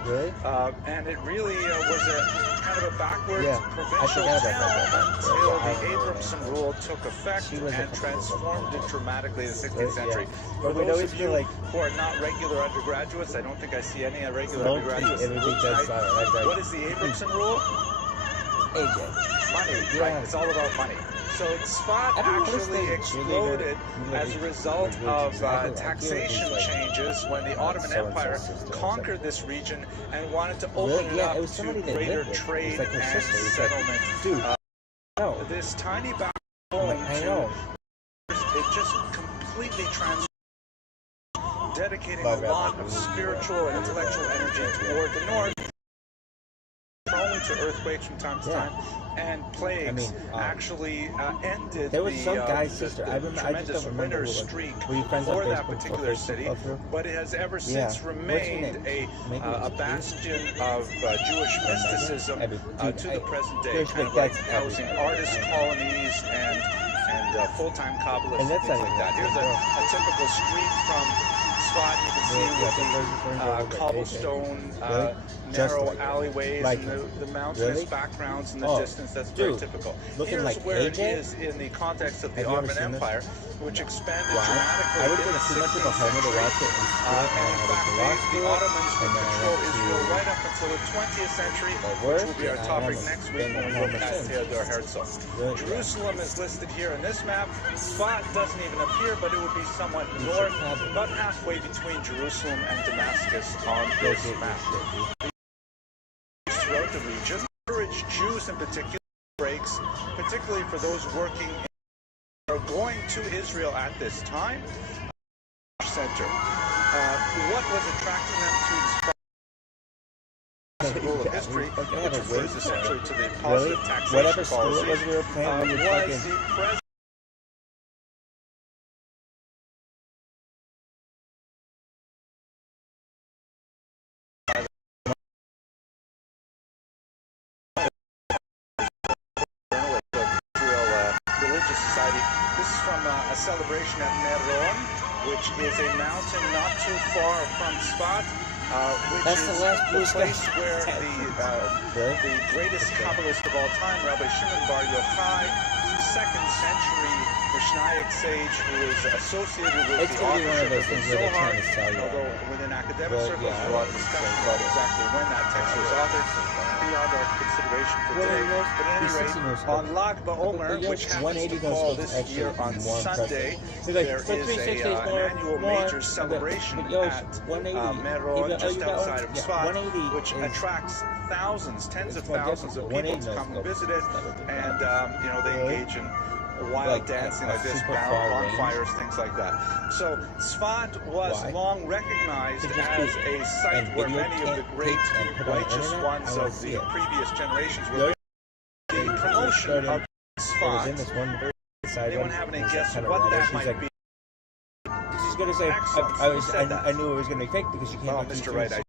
and it really was a kind of a backward provincial town until the Abramson rule took effect and transformed it dramatically in the 16th century. For those of you who are not regular undergraduates, I don't think I see any regular undergraduates tonight. What is the Abramson rule? Money, right? It's all about money. So Tzfat actually exploded as a result of taxation changes when the Ottoman Empire conquered this region and wanted to open it up to greater trade and settlement. This tiny backbone it just completely transformed, dedicating a lot of spiritual and intellectual energy toward the north, prone to earthquakes from time to time, and plagues actually ended the tremendous winter streak for that particular city, but it has ever since remained a bastion of Jewish mysticism to the present day, kind of like housing artist colonies and full-time Kabbalists and things like that. Here's a typical street from Tzfat. You can see with the cobblestone narrow alleyways and the mountainous backgrounds in the distance. That's very typical. Here's where it is in the context of the Ottoman Empire, which expanded dramatically in the 16th century. And in fact, the Ottomans would control Israel right up until the 20th century, which will be our topic next week when we look at Theodor Herzl. Jerusalem is listed here in this map. Tzfat doesn't even appear, but it would be somewhat north, about halfway between Jerusalem and Damascus on this map. Throughout the region, encourage Jews in particular breaks, particularly for those working or going to Israel at this time. Center. What was attracting them to the rule of history, which refers essentially to the positive taxation policy, was the present religious society. This is from a celebration at Meron, which is a mountain not too far from Sfat, which That's is the last blue the place sky. where the greatest Kabbalist of all time, Rabbi Shimon Bar Yochai, 2nd century Mishnaic sage who is associated with It's the gonna be one of authorship those of the things where they're Zohar, trying to sell you. although within academic Well, circles yeah, there's a lot of discussion about exactly when that text was authored, beyond our consideration for Well, today. it was- But at any it's rate, 16 years on ago. Lag BaOmer, But which happens 180 to goes fall to this actually year on more Sunday, impressive. Like, there for is 360 an annual major celebration but yours, at 180. Meron, You just got one? outside of Yeah, Sfat, 180 which is- attracts thousands, tens of it's more thousands of difficult. people to 180 come and knows visit it, and you know, they Really? engage in wild Like, dancing a like this, super far range? bonfires, things like that. So Sfat was Why? long recognized To just as be- a site and where video many of the tape great and put on the righteous internet? ones I wanna of see the it. previous generations were. Yours- The promotion of It was in Sfat. this one side Anyone one, have any and guess kind of what red. that She's might like, be? she's gonna say, Excellent. I Who said that? I knew it was gonna be fake because you can't. Oh, look these Mr. Wright, things.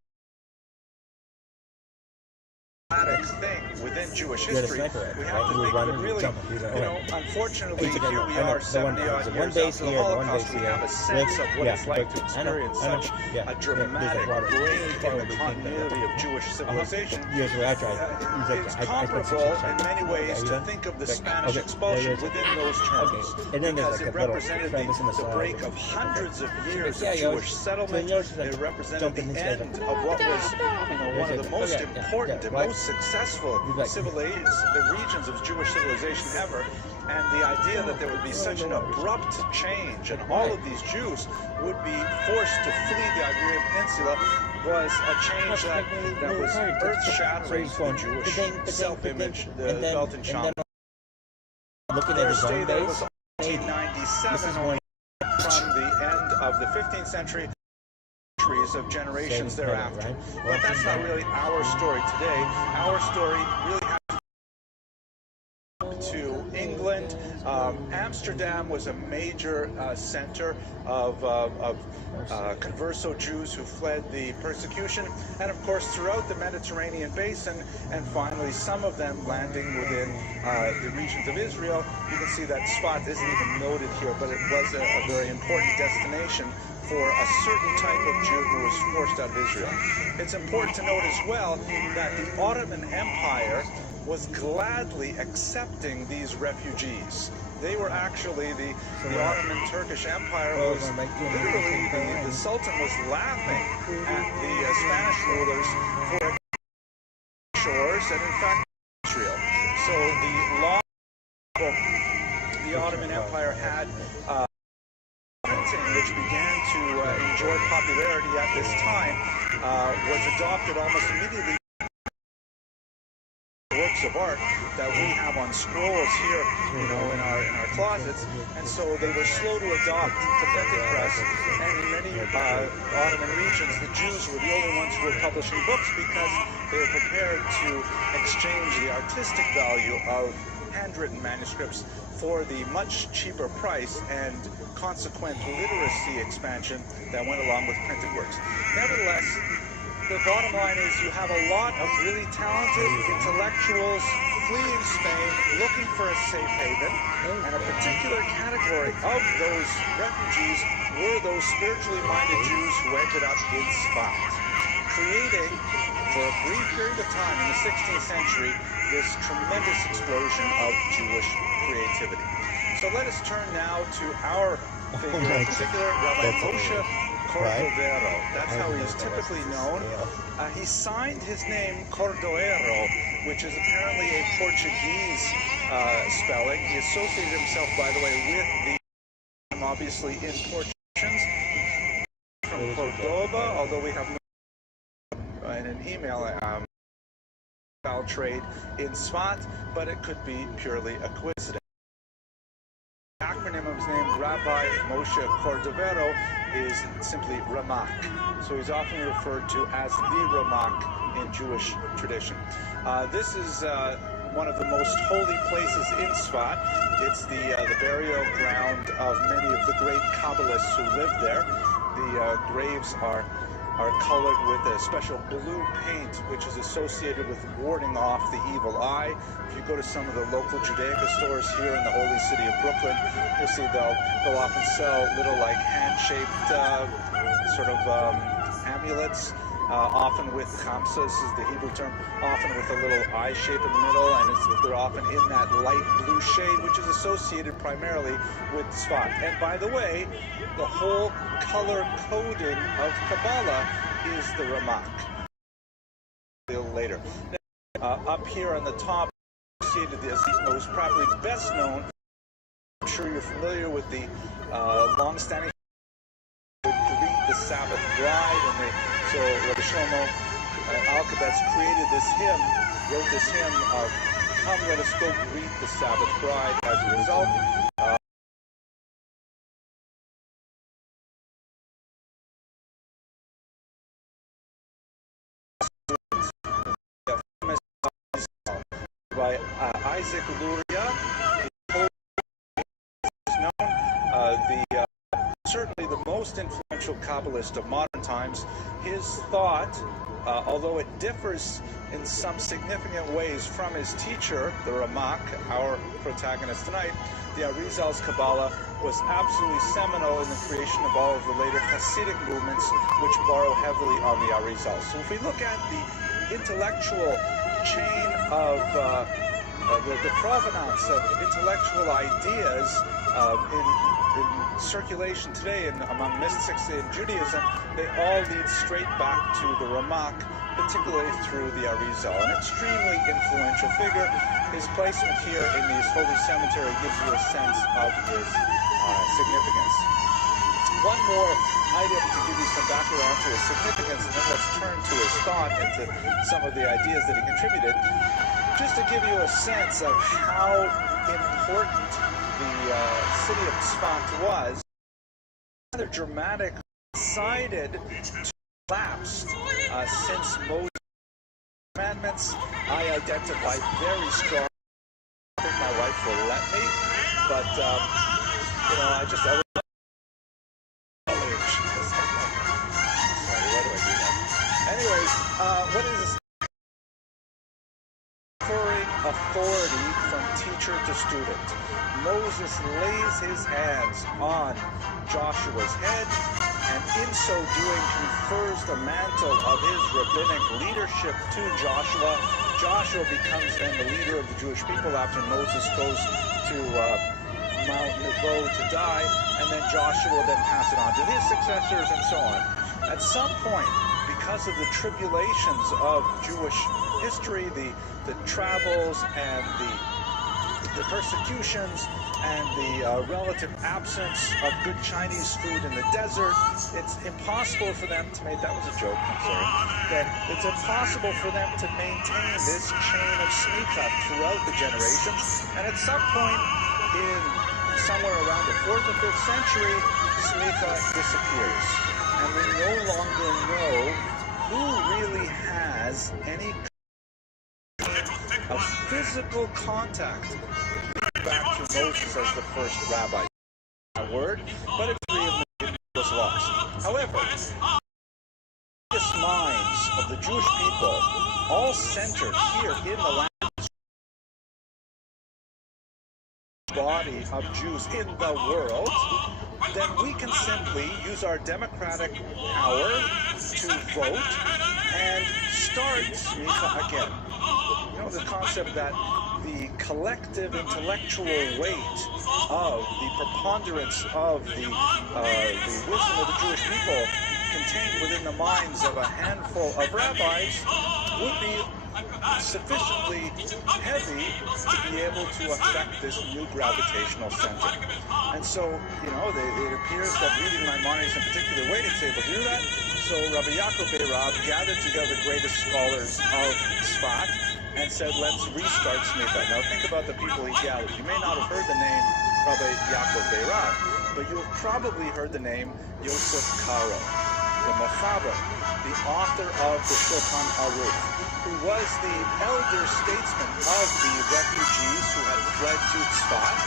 thing within Jewish You had a history, sniper rifle, we right? have to You would think run of it and really, jump. He's like, you know, alright. unfortunately, It's okay, here we I know, are the 70 one- odd the years one base after the here, the one Holocaust, base we here. have a sense of what Yeah, it's like but to experience I know, such yeah, a there's dramatic like water. break It's in all the big thing, continuity of Jewish civilization. Here's what I tried. He's like, It's I put comparable 6 in many ways to think of the Spanish expulsion within those terms, And then there's because like it a little represented crevice in the the side. break of hundreds of years Yeah, of yours- Jewish so settlement. yours is like It represented jumping the instead end of- of what was, you know, one of the most important and most successful the regions of Jewish civilization ever, and the idea that there would be such an abrupt change and all of these Jews would be forced to flee the Iberian Peninsula was a change that was earth-shattering to the Jewish self-image, the Weltanschauung. Looking at Their his stay own there base, was 1897, only from the end of the 15th century, of generations thereafter. But that's not really our story today. Our story really has to England. Amsterdam was a major center of converso Jews who fled the persecution, and of course throughout the Mediterranean basin, and finally some of them landing within the regions of Israel. You can see that Sfat isn't even noted here, but it was a very important destination for a certain type of Jew who was forced out of Israel. It's important to note as well that the Ottoman Empire was gladly accepting these refugees. They were actually, the Ottoman Turkish Empire was literally, the Sultan was laughing at the Spanish rulers for shores and in fact Israel. So the law the Ottoman Empire had which began to enjoy popularity at this time, was adopted almost immediately. Works of art that we have on scrolls here, you know, in our closets, and so they were slow to adopt the printing press. And in many Ottoman regions, the Jews were the only ones who were publishing books because they were prepared to exchange the artistic value of handwritten manuscripts for the much cheaper price and consequent literacy expansion that went along with printed works. Nevertheless, the bottom line is you have a lot of really talented intellectuals fleeing Spain, looking for a safe haven, and a particular category of those refugees were those spiritually minded Jews who ended up in Sfat, creating, for a brief period of time in the 16th century, this tremendous explosion of Jewish creativity. So let us turn now to our figure, in particular, Rabbi Moshe Cordovero. That's how he is typically known. He signed his name Cordoero, which is apparently a Portuguese spelling. He associated himself, by the way, with the obviously in Portuguese from Cordoba, although we have no in an email trade in Sfat, but it could be purely a coincidence. The acronym of his name, Rabbi Moshe Cordovero, is simply Ramak. So he's often referred to as the Ramak in Jewish tradition. This is one of the most holy places in Sfat. It's the burial ground of many of the great Kabbalists who lived there. The graves are are colored with a special blue paint, which is associated with warding off the evil eye. If you go to some of the local Judaica stores here in the holy city of Brooklyn, you'll see they'll often sell little like hand-shaped sort of amulets, often with kamsas is the Hebrew term, often with a little eye shape in the middle, and they're often in that light blue shade, which is associated primarily with the spot. And by the way, the whole color coding of Kabbalah is the Ramak. A little later. Up here on the top, associated as the most probably best known, I'm sure you're familiar with the long-standing greet the Sabbath bride, and so Rabbi Shlomo Alkabetz created this hymn, wrote this hymn of "Come, let us go greet the Sabbath bride." As a result, by Isaac Luria, is known, certainly the most influential Kabbalist of modern times. His thought, although it differs in some significant ways from his teacher, the Ramak, our protagonist tonight, the Arizal's Kabbalah was absolutely seminal in the creation of all of the later Hasidic movements, which borrow heavily on the Arizal. So if we look at the intellectual chain of the provenance of intellectual ideas in circulation today and among mystics in Judaism, they all lead straight back to the Ramak, particularly through the Arizal, an extremely influential figure. His placement here in this holy cemetery gives you a sense of his significance. One more item to give you some background to his significance, and then let's turn to his thought and to some of the ideas that he contributed, just to give you a sense of how important the city of Tzfat was. Rather dramatic, decided to collapse since Moses' commandments. I identify very strong. I think my wife will let me, but you know, I would. Sorry, why do I do that? Anyways, what is this? Conferring authority from teacher to student. Moses lays his hands on Joshua's head, and in so doing confers the mantle of his rabbinic leadership to Joshua. Joshua becomes then the leader of the Jewish people after Moses goes to Mount Nebo to die, and then Joshua will then pass it on to his successors and so on. At some point, because of the tribulations of Jewish history, the travels and the persecutions and the relative absence of good Chinese food in the desert, it's impossible for them to make, that was a joke, I'm sorry, that it's impossible for them to maintain this chain of smicha throughout the generations, and at some point in somewhere around the 4th or 5th century, smicha disappears, and we no longer know who really has any of physical contact back to Moses as the first rabbi. A word, but it's was lost. However, the minds of the Jewish people all centered here in the land body of Jews in the world, then we can simply use our democratic power to vote and start smicha again. You know, the concept that the collective intellectual weight of the preponderance of the wisdom of the Jewish people contained within the minds of a handful of rabbis would be sufficiently heavy to be able to affect this new gravitational center. And so, you know, it appears that reading Maimonides in a particular way is able to do that. So Rabbi ShareToBeAttrillionaire gathered together the greatest scholars of Tzfat and said, let's restart smicha. Now think about the people he gathered. You may not have heard the name Rabbi ShareToBeAttrillionaire, but you have probably heard the name Yosef Karo, the Mechaber, the author of the Shulchan Aruch, who was the elder statesman of the refugees who had fled to Tzfat.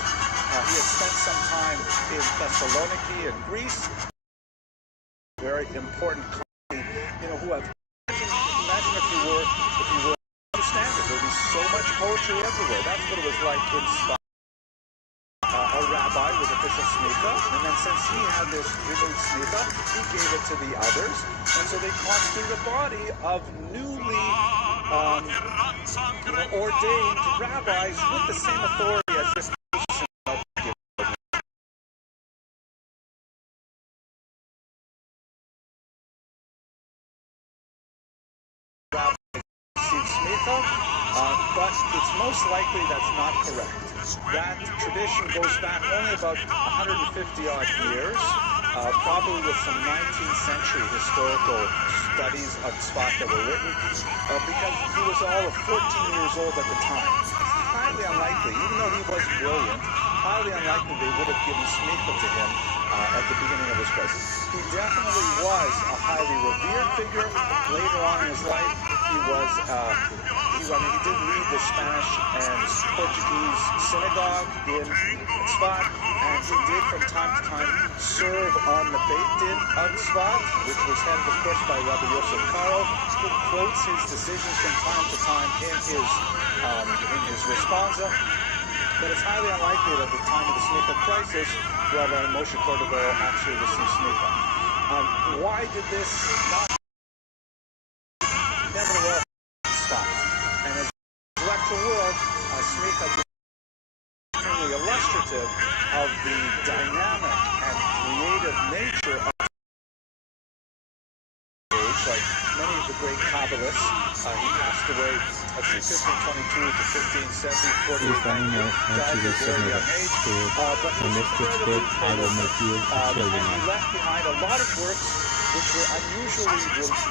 He had spent some time in Thessaloniki in Greece, very important colony who have, imagine if you were understand it, there'd be so much poetry everywhere. That's what it was like in Spa. A rabbi with official smicha, and then since he had this renewed smicha, he gave it to the others, and so they constituted a body of newly ordained rabbis with the same authority as this person of rabbi received smicha, but it's most likely that's not correct. That tradition goes back only about 150 odd years, probably with some 19th century historical studies of Tzfat that were written, because he was all of 14 years old at the time. Highly unlikely, even though he was brilliant, highly unlikely they would have given smicha to him at the beginning of his crisis. He definitely was a highly revered figure. Later on in his life, he did lead the Spanish and Portuguese synagogue in Tzfat, and he did from time to time serve on the Beit Din of Tzfat, which was headed, of course, by Rabbi Yosef Karo, who quotes his decisions from time to time in his responsa. But it's highly unlikely that at the time of the smicha crisis, Rabbi Moshe Cordovero actually received smicha. Why did this not? Nevertheless, Tzfat. And as the intellectual world, smicha is extremely illustrative of the dynamic and creative nature of the age. Like many of the great Kabbalists, he passed away, let's see, 1522 to 1570, 48, died at a very young age. But he was incredibly prolific. He left behind a lot of works which were unusually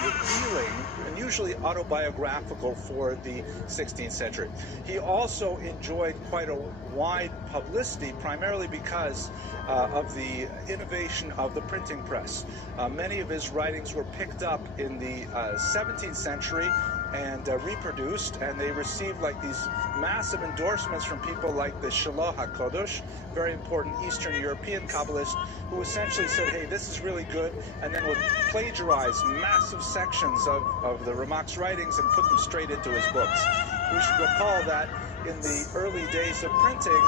revealing and usually autobiographical for the 16th century. He also enjoyed quite a wide publicity, primarily because of the innovation of the printing press. Many of his writings were picked up in the 17th century and reproduced, and they received like these massive endorsements from people like the Shiloh HaKodesh, very important Eastern European Kabbalist, who essentially said, hey, this is really good, and then would plagiarize massive sections of the Ramak's writings and put them straight into his books. We should recall that in the early days of printing,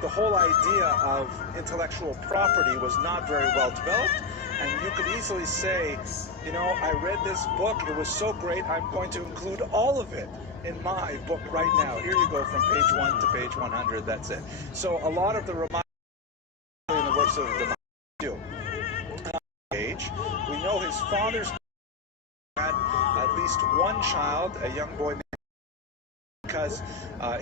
the whole idea of intellectual property was not very well developed, and you could easily say, you know, I read this book, it was so great, I'm going to include all of it in my book right now. Here you go, from page 1 to page 100, that's it. So a lot of the Ramak in the works of the age, we know his father's had at least one child, a young boy named, because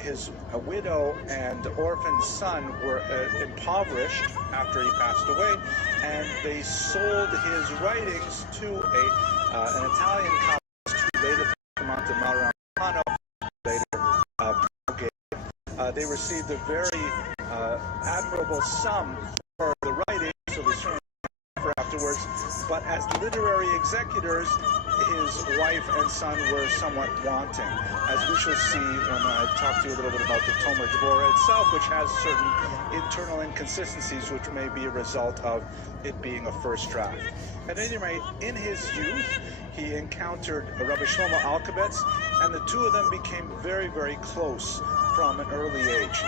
his widow and orphan son were impoverished after he passed away, and they sold his writings to an Italian Kabbalist who later came on to Maurano, later they received a very admirable sum for the writings, so they certainly for afterwards, but as literary executors, his wife and son were somewhat wanting, as we shall see when I talk to you a little bit about the Tomer Devorah itself, which has certain internal inconsistencies which may be a result of it being a first draft. At any rate, in his youth, he encountered Rabbi Shlomo Alkabetz, and the two of them became very, very close from an early age.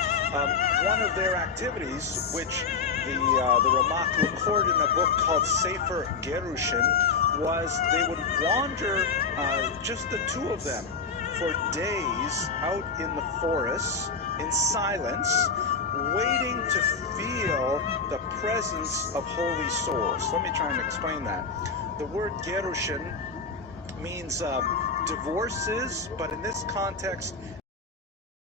One of their activities, which the Ramak recorded in a book called Sefer Gerushin, was they would wander, just the two of them, for days out in the forests in silence, waiting to feel the presence of holy souls. Let me try and explain that. The word Gerushin means divorces, but in this context,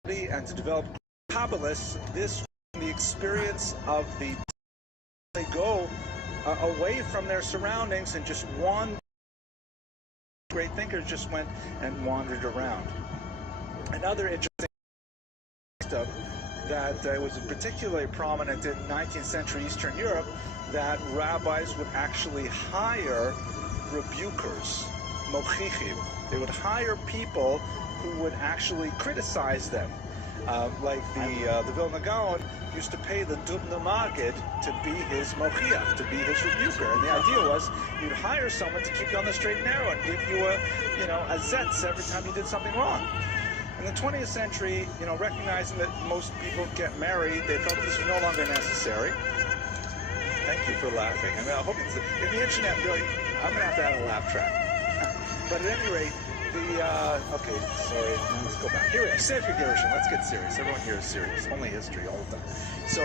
and to develop Kabbalists, this was the experience of they go away from their surroundings and just wander. Great thinkers just went and wandered around. Another interesting stuff that was particularly prominent in 19th century Eastern Europe, that rabbis would actually hire rebukers, mochichim. They would hire people who would actually criticize them. Like the Vilna Gaon used to pay the Dubna Magid to be his mochiach, to be his rebuker. And the idea was you'd hire someone to keep you on the straight and narrow and give you a zetz every time you did something wrong. In the 20th century, recognizing that most people get married, they felt this was no longer necessary. Thank you for laughing. I mean, I hope it's if the internet really, I'm going to have to add a laugh track. But at any rate, okay, sorry, let's go back. Here we are, Sefer Gerushin. Let's get serious. Everyone here is serious. Only history all the time. So,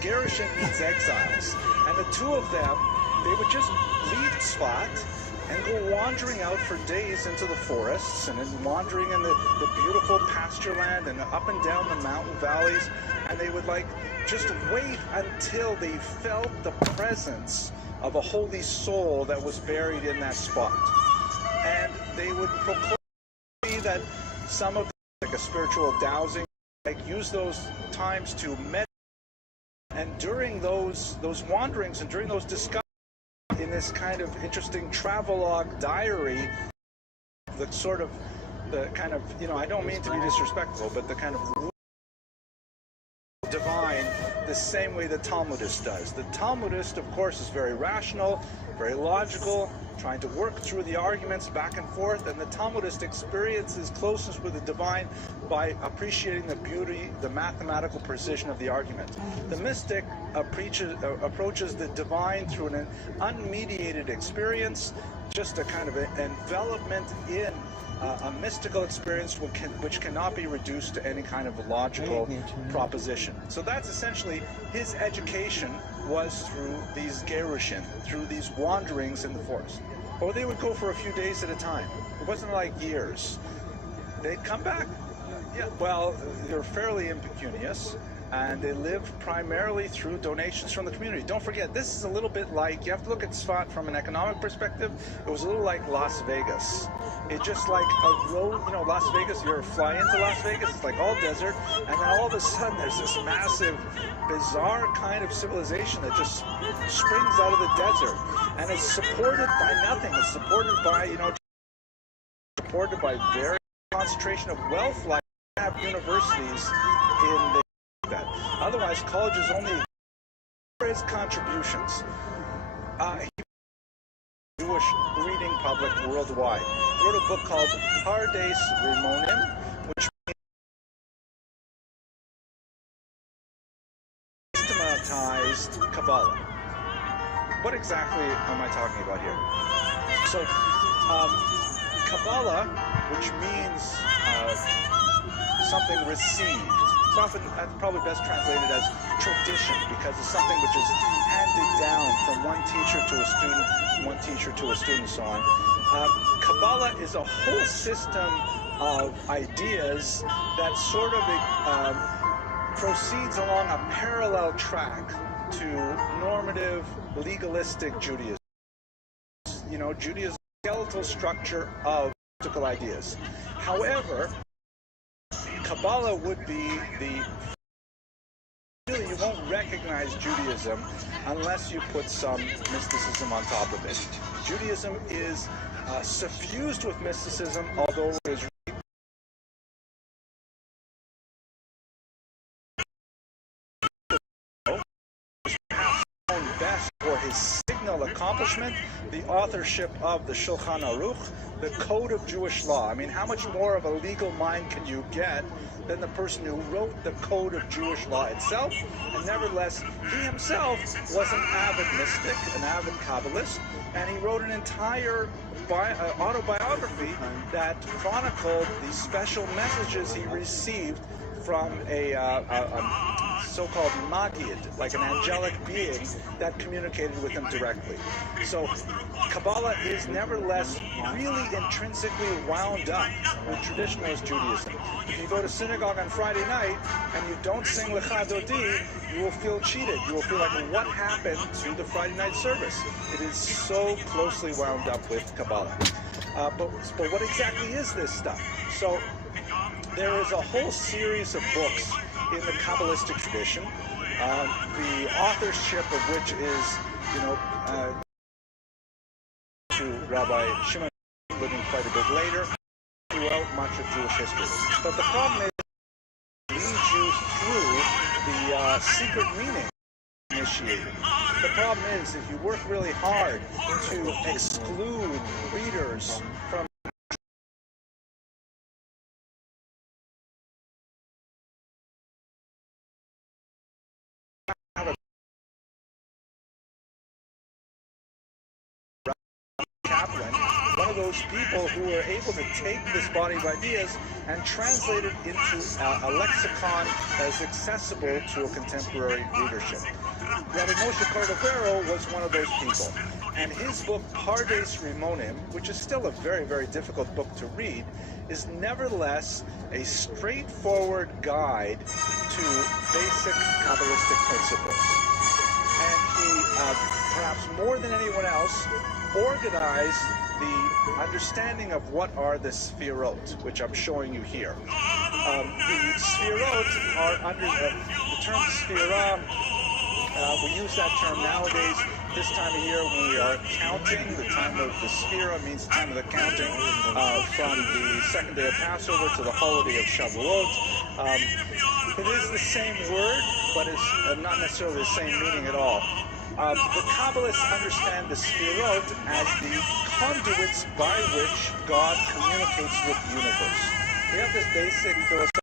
Gerushin means exiles. And the two of them, they would just leave Tzfat and go wandering out for days into the forests and then wandering in the beautiful pasture land and up and down the mountain valleys. And they would just wait until they felt the presence of a holy soul that was buried in that spot. And they would proclaim that some of them, like a spiritual dowsing, use those times to meditate. And during those wanderings and during those discussions, in this kind of interesting travelogue diary, the kind of, I don't mean to be disrespectful, but the kind of divine, the same way the Talmudist does. The Talmudist, of course, is very rational, very logical, trying to work through the arguments back and forth, and the Talmudist experiences closeness with the divine by appreciating the beauty, the mathematical precision of the argument. The mystic approaches the divine through an unmediated experience, just a kind of envelopment in a mystical experience which cannot be reduced to any kind of logical proposition. So that's essentially his education was through these gerushin, through these wanderings in the forest. Or they would go for a few days at a time. It wasn't like years. They'd come back. Yeah, well, they're fairly impecunious, and they lived primarily through donations from the community. Don't forget, this is a little bit like, you have to look at Tzfat from an economic perspective. It was a little like Las Vegas. It's just like a road, Las Vegas, you fly into Las Vegas, it's like all desert, and then all of a sudden there's this massive, bizarre kind of civilization that just springs out of the desert, and it's supported by nothing. It's supported by very concentration of wealth, like have universities in the that. Otherwise, colleges only his contributions. Jewish reading public worldwide. He wrote a book called Pardes Rimonim, which means systematized Kabbalah. What exactly am I talking about here? So, Kabbalah, which means something received. It's often probably best translated as tradition, because it's something which is handed down from one teacher to a student, so on. Kabbalah is a whole system of ideas that sort of proceeds along a parallel track to normative, legalistic Judaism. Judaism's skeletal structure of mystical ideas. However, Kabbalah would be you won't recognize Judaism unless you put some mysticism on top of it. Judaism is suffused with mysticism, although it is known best for his signal accomplishment, the authorship of the Shulchan Aruch, the Code of Jewish Law. I mean, how much more of a legal mind can you get than the person who wrote the Code of Jewish Law itself? And nevertheless, he himself was an avid mystic, an avid Kabbalist, and he wrote an entire autobiography that chronicled the special messages he received from a so-called Magid, like an angelic being that communicated with him directly. So Kabbalah is nevertheless really intrinsically wound up with traditionalist Judaism. If you go to synagogue on Friday night and you don't sing Lecha Dodi, you will feel cheated. You will feel like, what happened to the Friday night service? It is so closely wound up with Kabbalah. But what exactly is this stuff? So there is a whole series of books in the Kabbalistic tradition, the authorship of which is, to Rabbi Shimon, living quite a bit later, throughout much of Jewish history. But the problem is, these you through the secret meaning initiated. The problem is, if you work really hard to exclude readers from one of those people who were able to take this body of ideas and translate it into a lexicon that is accessible to a contemporary readership. Rabbi Moshe Cordovero was one of those people, and his book Pardes Rimonim, which is still a very, very difficult book to read, is nevertheless a straightforward guide to basic Kabbalistic principles. And he, perhaps more than anyone else, organized the understanding of what are the Sfirot, which I'm showing you here. The Sfirot are under the term Sfira. We use that term nowadays, this time of year when we are counting. The time of the Sfira means the time of the counting from the second day of Passover to the holiday of Shavuot. It is the same word, but it's not necessarily the same meaning at all. The Kabbalists understand the Sfirot as the conduits by which God communicates with the universe. We have this basic philosophical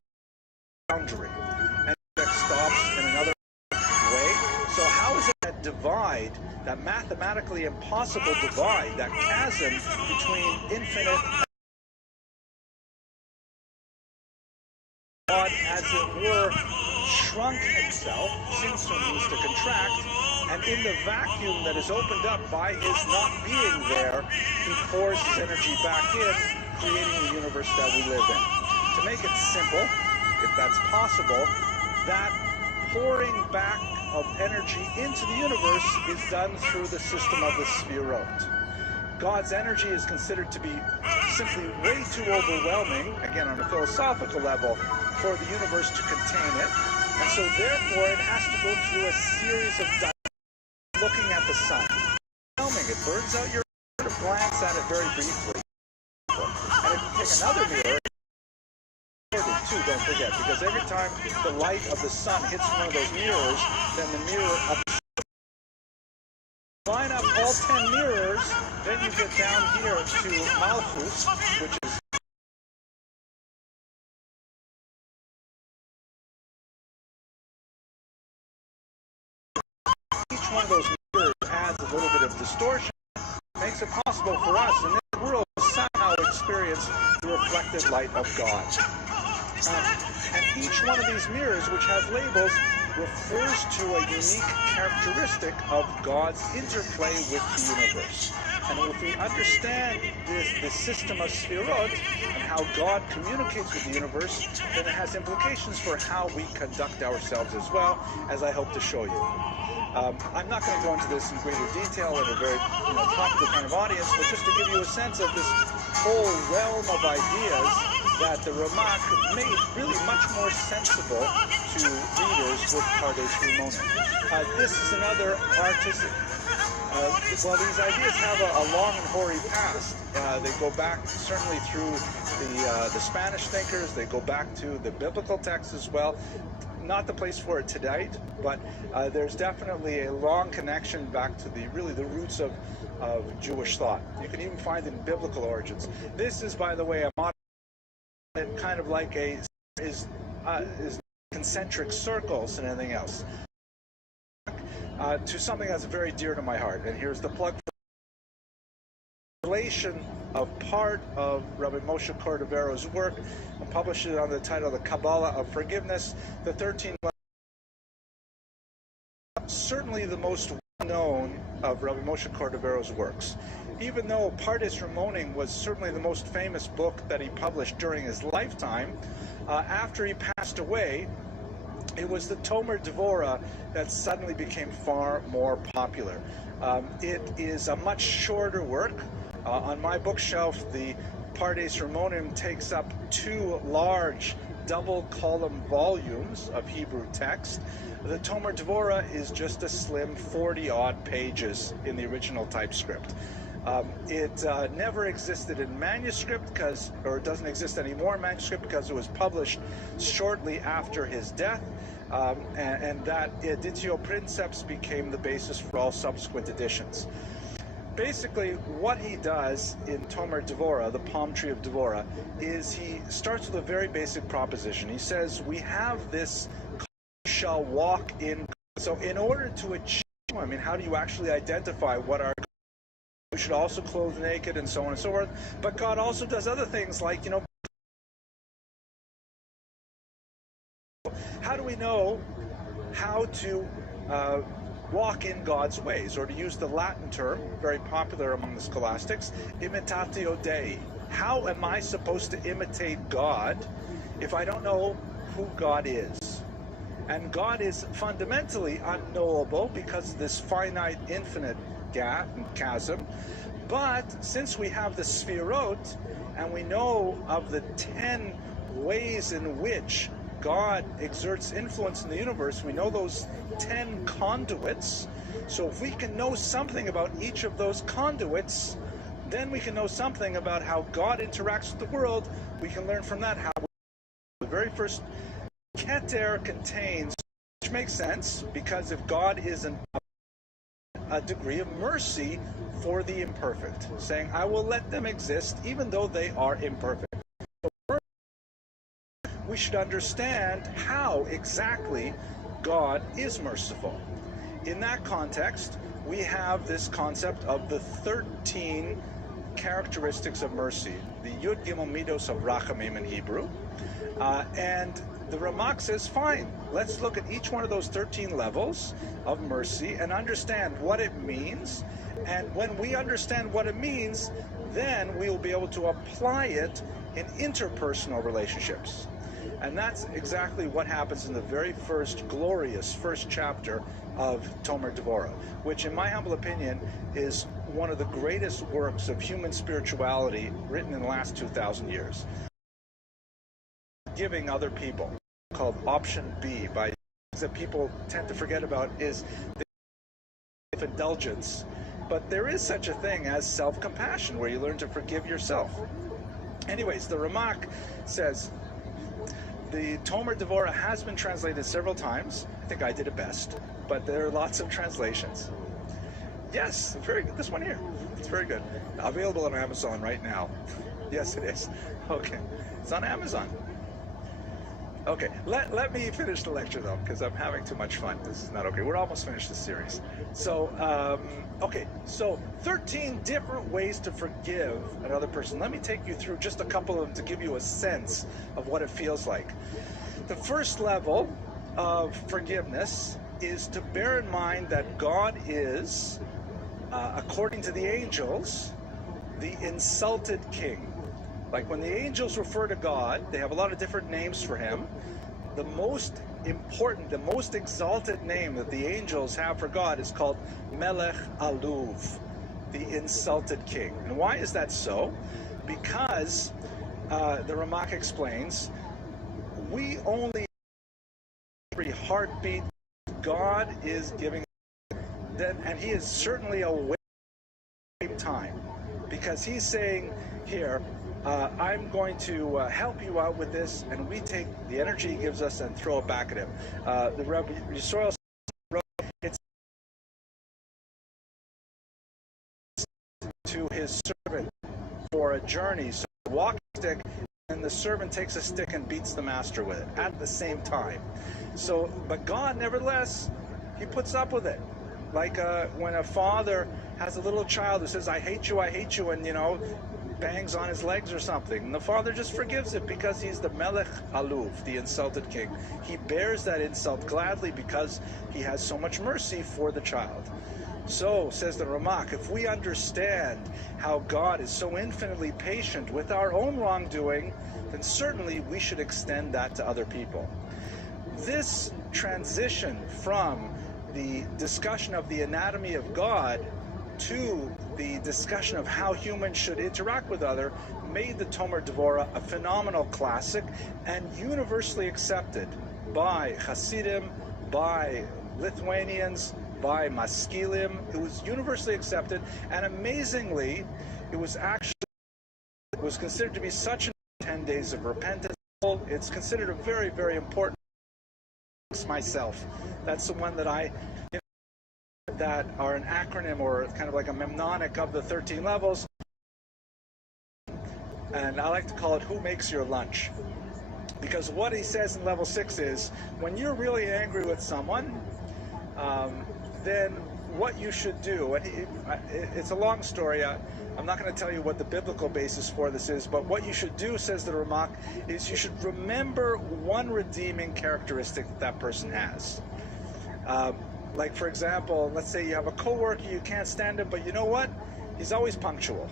boundary, and that stops in another way. So how is it that divide, that mathematically impossible divide, that chasm between infinite and God, as it were, shrunk himself, seems to mean to contract, and in the vacuum that is opened up by his not being there, he pours his energy back in, creating the universe that we live in. To make it simple, if that's possible, that pouring back of energy into the universe is done through the system of the Sfirot. God's energy is considered to be simply way too overwhelming, again on a philosophical level, for the universe to contain it, and so therefore it has to go through a series of looking at the sun. It burns out your to glance at it very briefly. And if you take another mirror, too, don't forget, because every time the light of the sun hits one of those mirrors, then the mirror line up all 10 mirrors, then you get down here to Malchus, which is each one of those mirrors adds a little bit of distortion, makes it possible for us in this world to somehow experience the reflected light of God. And each one of these mirrors, which has labels, refers to a unique characteristic of God's interplay with the universe. And if we understand this system of Sfirot and how God communicates with the universe, then it has implications for how we conduct ourselves as well, as I hope to show you. I'm not going to go into this in greater detail in a very popular kind of audience, but just to give you a sense of this whole realm of ideas that the Ramak made really much more sensible to readers with Pardes Rimonim. This is another artistic. Well, these ideas have a long and hoary past. They go back certainly through the Spanish thinkers. They go back to the biblical texts as well. Not the place for it today, but there's definitely a long connection back to the roots of Jewish thought. You can even find it in biblical origins. This is, by the way, a modern kind of like is concentric circles and anything else. To something that's very dear to my heart, and here's the plug for the relation of part of Rabbi Moshe Cordovero's work. I published it under the title The Kabbalah of Forgiveness, the 13 certainly the most known of Rabbi Moshe Cordovero's works. Even though Pardes Rimonim was certainly the most famous book that he published during his lifetime, after he passed away, it was the Tomer Devorah that suddenly became far more popular. It is a much shorter work. On my bookshelf, the Pardes Rimonim takes up 2 large double-column volumes of Hebrew text. The Tomer Devorah is just a slim 40-odd pages in the original typescript. It never existed in manuscript or it doesn't exist anymore in manuscript because it was published shortly after his death, and that editio princeps became the basis for all subsequent editions. Basically, what he does in Tomer Devorah, the palm tree of Devorah, is he starts with a very basic proposition. He says, we have this shall walk in. So in order to achieve, I mean, how do you actually identify what our we should also clothe naked and so on and so forth. But God also does other things like, you know, how do we know how to walk in God's ways, or to use the Latin term, very popular among the scholastics, imitatio Dei. How am I supposed to imitate God if I don't know who God is? And God is fundamentally unknowable because of this finite, infinite gap and chasm. But since we have the Sphirot, and we know of the 10 ways in which God exerts influence in the universe, we know those 10 conduits. So if we can know something about each of those conduits, then we can know something about how God interacts with the world. We can learn from that how the very first Keter contains, which makes sense, because if God is a degree of mercy for the imperfect, saying, I will let them exist even though they are imperfect. So we should understand how exactly God is merciful. In that context, we have this concept of the 13 characteristics of mercy, the Yud Gimel Midos of Rachamim in Hebrew, and the Ramak says, fine, let's look at each one of those 13 levels of mercy and understand what it means. And when we understand what it means, then we will be able to apply it in interpersonal relationships. And that's exactly what happens in the very glorious first chapter of Tomer Devorah, which in my humble opinion is one of the greatest works of human spirituality written in the last 2,000 years. Giving other people, called option B, by things that people tend to forget about is indulgence. But there is such a thing as self-compassion, where you learn to forgive yourself. Anyways, the Ramak says, the Tomer Devorah has been translated several times. I think I did it best, but there are lots of translations. Yes, very good. This one here, it's very good. Available on Amazon right now. Yes, it is. Okay, it's on Amazon. Okay, let me finish the lecture though, because I'm having too much fun. This is not okay. We're almost finished the series. So, okay, so 13 different ways to forgive another person. Let me take you through just a couple of them to give you a sense of what it feels like. The first level of forgiveness is to bear in mind that God is, according to the angels, the insulted king. Like when the angels refer to God, they have a lot of different names for him. The most important, the most exalted name that the angels have for God is called Melech Aluv, the insulted king. And why is that so? Because, the Ramak explains, we only every heartbeat God is giving, and he is certainly aware at the same time, because he's saying here, I'm going to help you out with this, and we take the energy he gives us and throw it back at him. The Rabbi Yisrael wrote, it's to his servant for a journey, so a walking stick, and the servant takes a stick and beats the master with it at the same time. So, but God, nevertheless, he puts up with it. Like when a father has a little child who says, I hate you, and, you know, bangs on his legs or something, and the father just forgives it because he's the Melech Aluv, the insulted king. He bears that insult gladly because he has so much mercy for the child. So, says the Ramak, if we understand how God is so infinitely patient with our own wrongdoing, then certainly we should extend that to other people. This transition from the discussion of the anatomy of God to the discussion of how humans should interact with others made the Tomer Devorah a phenomenal classic and universally accepted by Hasidim, by Lithuanians, by Maskilim. It was universally accepted, and amazingly, it was considered to be such 10 days of repentance. It's considered a very, very important myself. That's the one that that are an acronym or kind of like a mnemonic of the 13 levels. And I like to call it Who Makes Your Lunch? Because what he says in level 6 is, when you're really angry with someone, then what you should do, and it's a long story, I'm not going to tell you what the biblical basis for this is, but what you should do, says the Ramak, is you should remember one redeeming characteristic that person has. Like, for example, let's say you have a coworker, you can't stand him, but you know what? He's always punctual.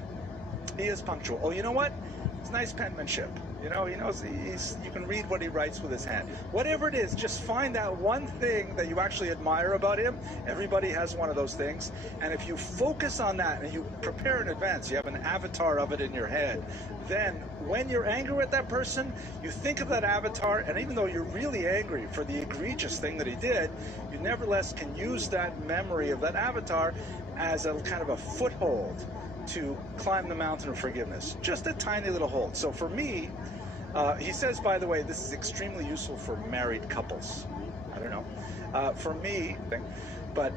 He is punctual. Oh, you know what? It's nice penmanship. You know, he knows you can read what he writes with his hand. Whatever it is, just find that one thing that you actually admire about him. Everybody has one of those things. And if you focus on that and you prepare in advance, you have an avatar of it in your head, then when you're angry with that person, you think of that avatar, and even though you're really angry for the egregious thing that he did, you nevertheless can use that memory of that avatar as a kind of a foothold to climb the mountain of forgiveness. Just a tiny little hold. So for me, he says, by the way, this is extremely useful for married couples. I don't know. For me, but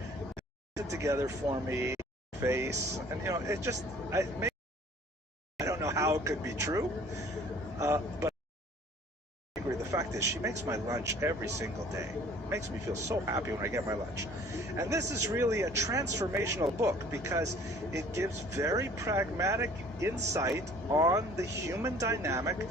put it together for me, face, and you know, it just, I don't know how it could be true, but the fact is, she makes my lunch every single day. It makes me feel so happy when I get my lunch. And this is really a transformational book because it gives very pragmatic insight on the human dynamic.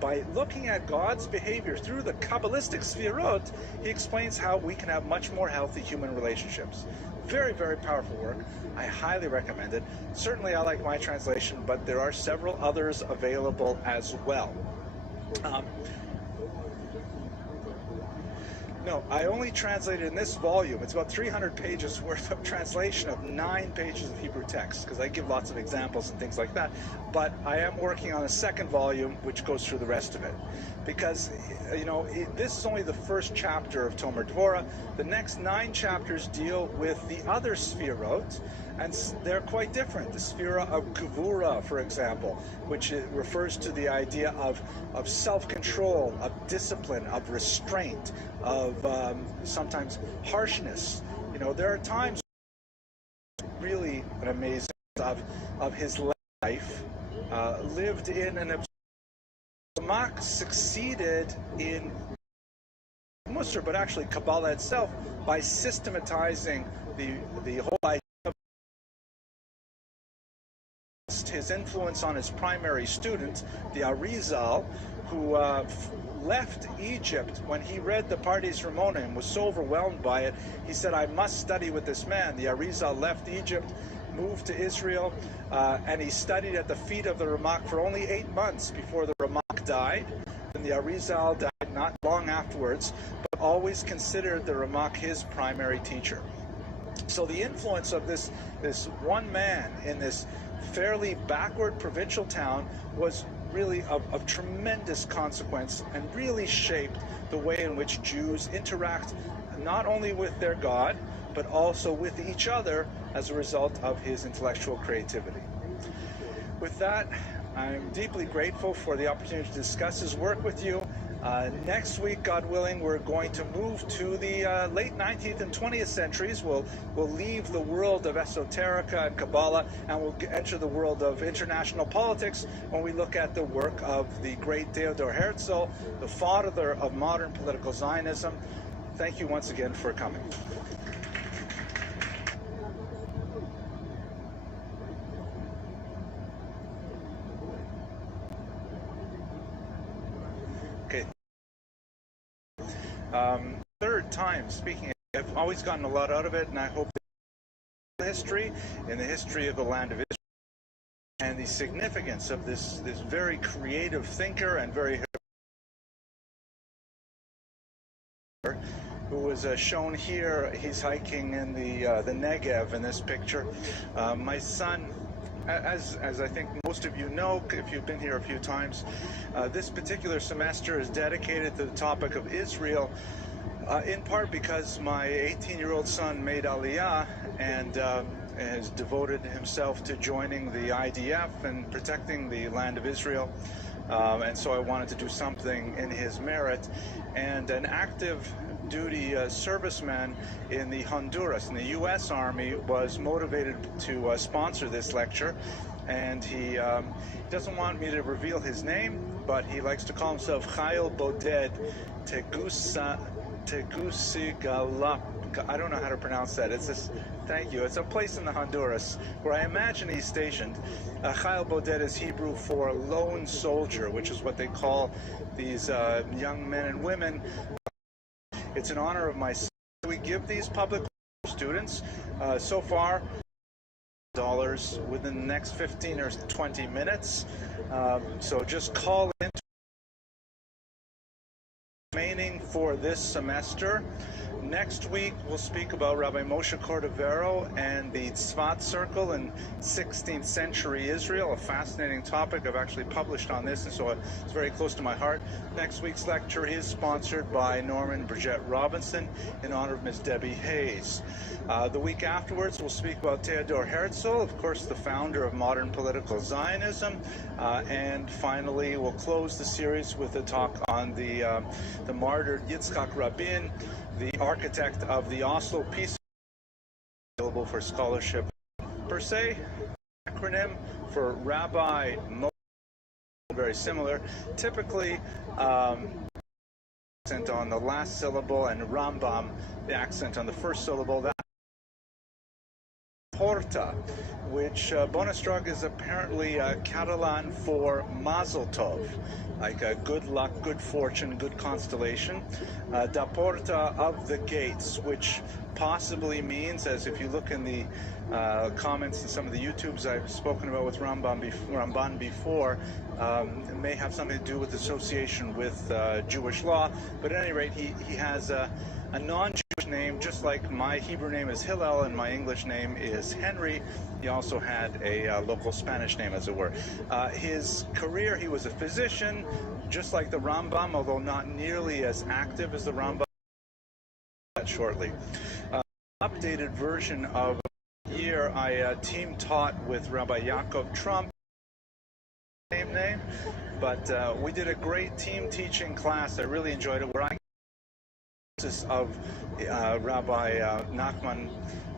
By looking at God's behavior through the Kabbalistic Sfirot, he explains how we can have much more healthy human relationships. Very, very powerful work. I highly recommend it. Certainly I like my translation, but there are several others available as well. No, I only translated in this volume. It's about 300 pages worth of translation of 9 pages of Hebrew text, because I give lots of examples and things like that. But I am working on a second volume, which goes through the rest of it. Because, you know, this is only the first chapter of Tomer Dvorah. The next 9 chapters deal with the other Sfirot, and they're quite different. The Sphira of Gevura, for example, which refers to the idea of self-control, of discipline, of restraint, of sometimes harshness. You know, there are times really an amazing of his life lived in an Ramak succeeded in Musar, but actually Kabbalah itself, by systematizing the whole idea of his influence on his primary student, the Arizal, who left Egypt when he read the Pardes Ramonim and was so overwhelmed by it, he said, I must study with this man. The Arizal left Egypt, moved to Israel, and he studied at the feet of the Ramak for only 8 months before the Ramak died. And the Arizal died not long afterwards, but always considered the Ramak his primary teacher. So the influence of this one man in this fairly backward provincial town was really of tremendous consequence, and really shaped the way in which Jews interact not only with their God, but also with each other as a result of his intellectual creativity. With that, I'm deeply grateful for the opportunity to discuss his work with you. Next week, God willing, we're going to move to the late 19th and 20th centuries. We'll leave the world of esoterica and Kabbalah, and we'll enter the world of international politics when we look at the work of the great Theodor Herzl, the father of modern political Zionism. Thank you once again for coming. Okay. Third time speaking, I've always gotten a lot out of it, and I hope that history, in the history of the land of Israel, and the significance of this very creative thinker and very who was shown here. He's hiking in the Negev in this picture. My son, as I think most of you know, if you've been here a few times, this particular semester is dedicated to the topic of Israel, In part because my 18-year-old son made Aliyah and has devoted himself to joining the IDF and protecting the land of Israel. And so I wanted to do something in his merit. And an active duty serviceman in the Honduras, in the U.S. Army, was motivated to sponsor this lecture. And he doesn't want me to reveal his name, but he likes to call himself Chayil Boded Tegucigalpa. I don't know how to pronounce that. It's this. Thank you. It's a place in the Honduras where I imagine he's stationed. Chayil Boded is Hebrew for lone soldier, which is what they call these young men and women. It's in honor of my son. We give these public students so far $1 within the next 15 or 20 minutes. So just call in. Remaining for this semester. Next week, we'll speak about Rabbi Moshe Cordovero and the Tzvat Circle in 16th century Israel, a fascinating topic. I've actually published on this, and so it's very close to my heart. Next week's lecture is sponsored by Norman Bridget Robinson in honor of Ms. Debbie Hayes. The week afterwards, we'll speak about Theodor Herzl, of course, the founder of modern political Zionism. And finally, we'll close the series with a talk on the martyred Yitzhak Rabin, the architect of the Oslo Peace, available for scholarship. Per se, acronym for Rabbi Moshe, very similar. Typically, accent on the last syllable, and Rambam, the accent on the first syllable. That Porta, which bonus drug is apparently Catalan for Mazel Tov, like good luck, good fortune, good constellation. Da Porta, of the gates, which possibly means, as if you look in the comments in some of the YouTubes I've spoken about with Ramban before, it may have something to do with association with Jewish law, but at any rate, he has a non-Jewish name, just like my Hebrew name is Hillel and my English name is Henry. He also had a local Spanish name, as it were. His career, he was a physician, just like the Rambam, although not nearly as active as the Rambam. That shortly. Updated version of year, I team taught with Rabbi Yaakov Trump, name, but we did a great team teaching class. I really enjoyed it, where I of Rabbi Nachman,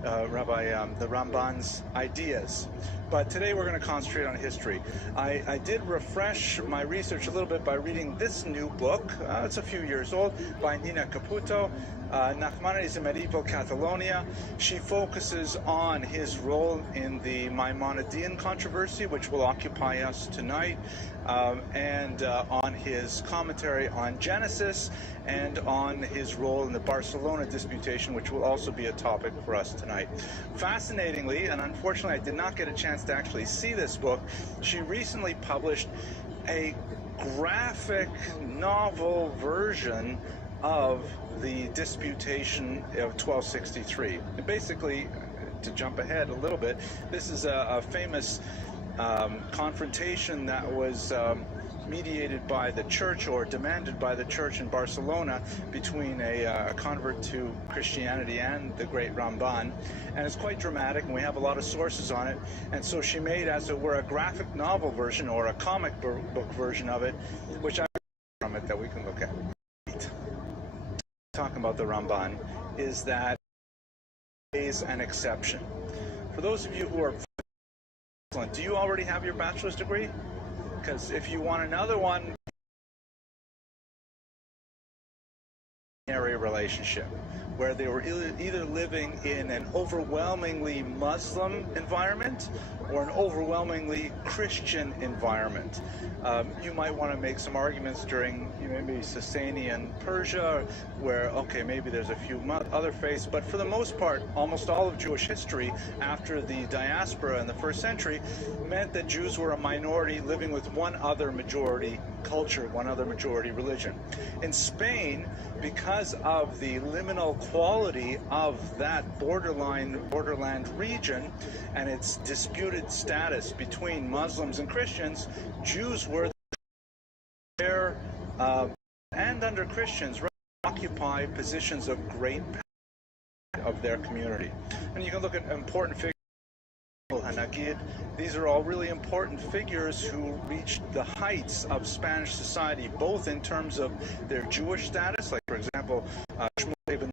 the Ramban's ideas. But today we're going to concentrate on history. I did refresh my research a little bit by reading this new book. It's a few years old, by Nina Caputo, Nachmanides in Medieval Catalonia. She focuses on his role in the Maimonidean controversy, which will occupy us tonight, and on his commentary on Genesis, and on his role in the Barcelona disputation, which will also be a topic for us tonight. Fascinatingly, and unfortunately I did not get a chance to actually see this book, she recently published a graphic novel version of the disputation of 1263. And basically, to jump ahead a little bit, this is a famous confrontation that was mediated by the church, or demanded by the church in Barcelona, between a convert to Christianity and the great Ramban. And it's quite dramatic, and we have a lot of sources on it. And so she made, as it were, a graphic novel version, or a comic book version of it, which I from it that we can look at. Talking about the Ramban is that is an exception. For those of you who are excellent, do you already have your bachelor's degree? Because if you want another one, area relationship, where they were either living in an overwhelmingly Muslim environment or an overwhelmingly Christian environment. You might want to make some arguments during maybe Sasanian Persia, where, okay, maybe there's a few other faiths, but for the most part, almost all of Jewish history after the diaspora in the first century meant that Jews were a minority living with one other majority culture, one other majority religion. In Spain, because of the liminal quality of that borderland region and its disputed status between Muslims and Christians, Jews were there, and under Christians, occupy positions of great power of their community. And you can look at important figures. These are all really important figures who reached the heights of Spanish society, both in terms of their Jewish status, like, for example, Shmuel ibn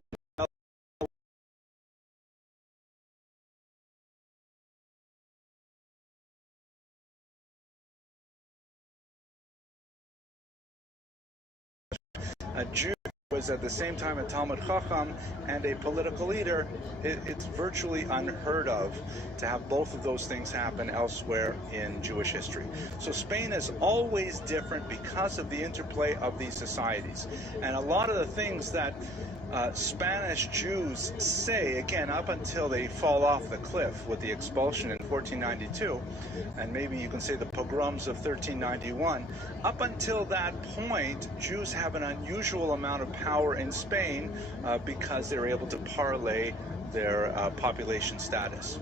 a Jew was at the same time a Talmud Chacham and a political leader. It's virtually unheard of to have both of those things happen elsewhere in Jewish history. So Spain is always different because of the interplay of these societies. And a lot of the things that Spanish Jews say, again, up until they fall off the cliff with the expulsion in 1492, and maybe you can say the pogroms of 1391, up until that point, Jews have an unusual amount of power in Spain because they're able to parlay their population status.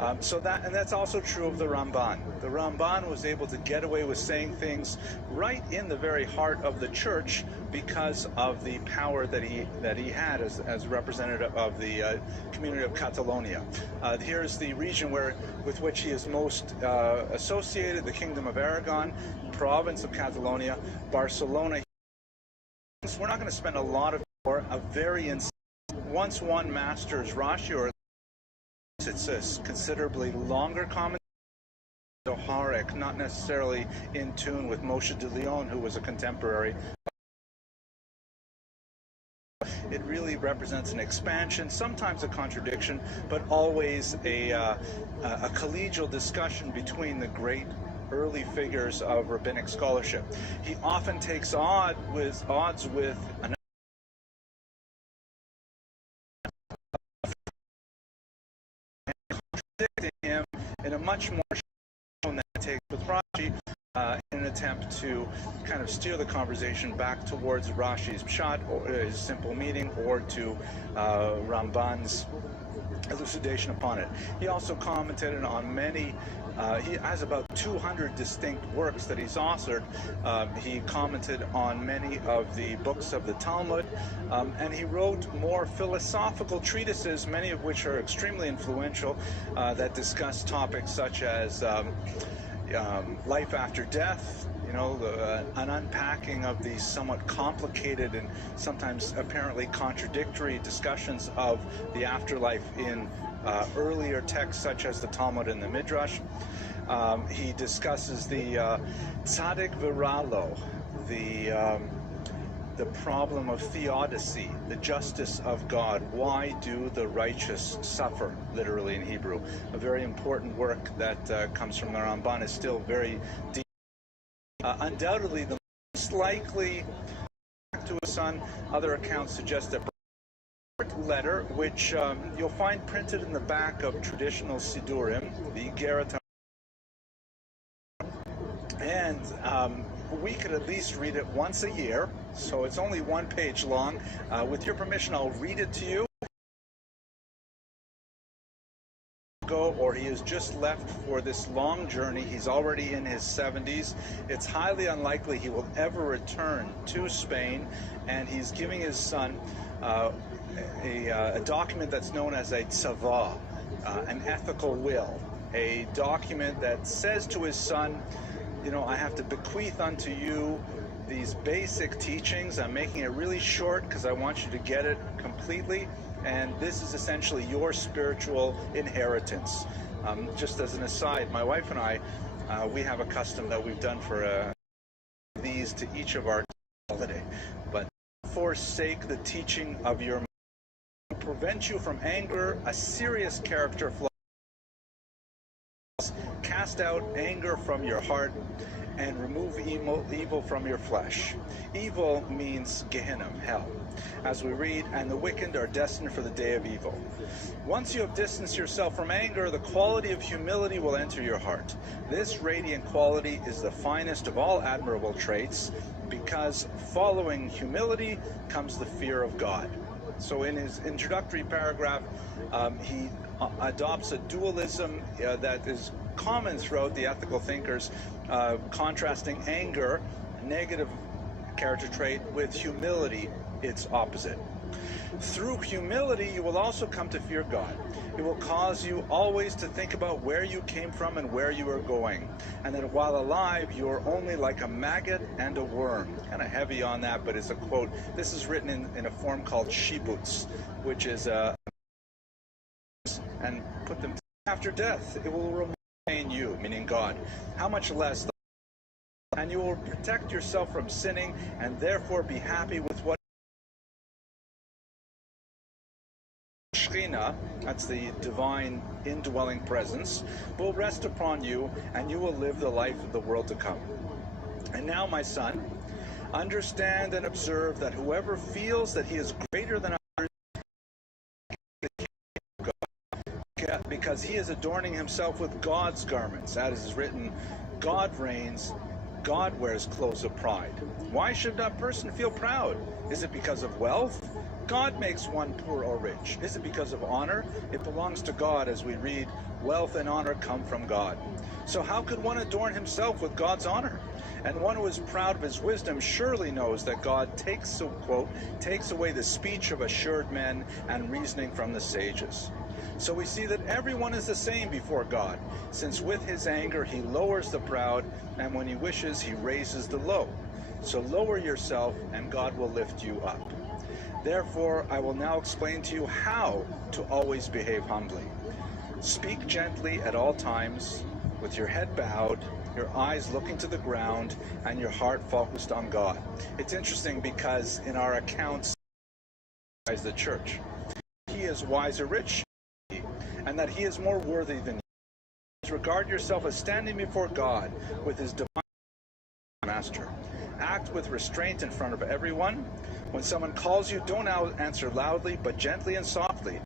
And that's also true of the Ramban. The Ramban was able to get away with saying things right in the very heart of the church because of the power that he had as representative of the community of Catalonia. Here's the region with which he is most associated: the Kingdom of Aragon, province of Catalonia, Barcelona. We're not going to spend a lot of time. A very once one masters Rashi, or it's a considerably longer comment, Zoharic, not necessarily in tune with Moshe de Leon, who was a contemporary. It really represents an expansion, sometimes a contradiction, but always a collegial discussion between the great early figures of rabbinic scholarship. He often takes odds with another contradicting him in a much more shown than it takes with Rashi, in an attempt to kind of steer the conversation back towards Rashi's pshat, or his simple meaning, or to Ramban's elucidation upon it. He also commented on many. He has about 200 distinct works that he's authored. He commented on many of the books of the Talmud, and he wrote more philosophical treatises, many of which are extremely influential, that discuss topics such as life after death, an unpacking of these somewhat complicated and sometimes apparently contradictory discussions of the afterlife in earlier texts such as the Talmud and the Midrash. He discusses the tzaddik viralo, the problem of theodicy, the justice of God. Why do the righteous suffer, literally in Hebrew? A very important work that comes from the Ramban, is still very deep. Undoubtedly, the most likely to his son, other accounts suggest that letter, which you'll find printed in the back of traditional Sidurim, the Gerata, and we could at least read it once a year, so it's only one page long. With your permission, I'll read it to you. Or he has just left for this long journey. He's already in his 70s. It's highly unlikely he will ever return to Spain, and he's giving his son a document that's known as a tzava, an ethical will, a document that says to his son, I have to bequeath unto you these basic teachings. I'm making it really short because I want you to get it completely, and this is essentially your spiritual inheritance. Just as an aside, my wife and I, we have a custom that we've done for these to each of our holiday. But forsake the teaching of your mind, prevent you from anger, a serious character flaw. Cast out anger from your heart and remove evil from your flesh. Evil means Gehenna, hell. As we read, and the wicked are destined for the day of evil. Once you have distanced yourself from anger, the quality of humility will enter your heart. This radiant quality is the finest of all admirable traits, because following humility comes the fear of God. So in his introductory paragraph, he adopts a dualism that is common throughout the ethical thinkers, contrasting anger, a negative character trait, with humility, its opposite. Through humility, you will also come to fear God. It will cause you always to think about where you came from and where you are going, and that while alive, you are only like a maggot and a worm. Kind of heavy on that, but it's a quote. This is written in a form called shibuts, which is and put them after death. It will remain you, meaning God. How much less, and you will protect yourself from sinning, and therefore be happy with what Shekhinah, that's the divine indwelling presence, will rest upon you, and you will live the life of the world to come. And now, my son, understand and observe that whoever feels that he is greater than others, because he is adorning himself with God's garments. As is written, God reigns, God wears clothes of pride. Why should that person feel proud? Is it because of wealth? God makes one poor or rich. Is it because of honor? It belongs to God, as we read, wealth and honor come from God. So how could one adorn himself with God's honor? And one who is proud of his wisdom surely knows that God takes, quote, takes away the speech of assured men and reasoning from the sages. So we see that everyone is the same before God, since with his anger he lowers the proud, and when he wishes he raises the low. So lower yourself, and God will lift you up. Therefore, I will now explain to you how to always behave humbly. Speak gently at all times, with your head bowed, your eyes looking to the ground, and your heart focused on God. It's interesting because in our accounts, as the church, he is wise or rich, and that he is more worthy than you. Regard yourself as standing before God with his divine master. Act with restraint in front of everyone. When someone calls you, don't answer loudly, but gently and softly.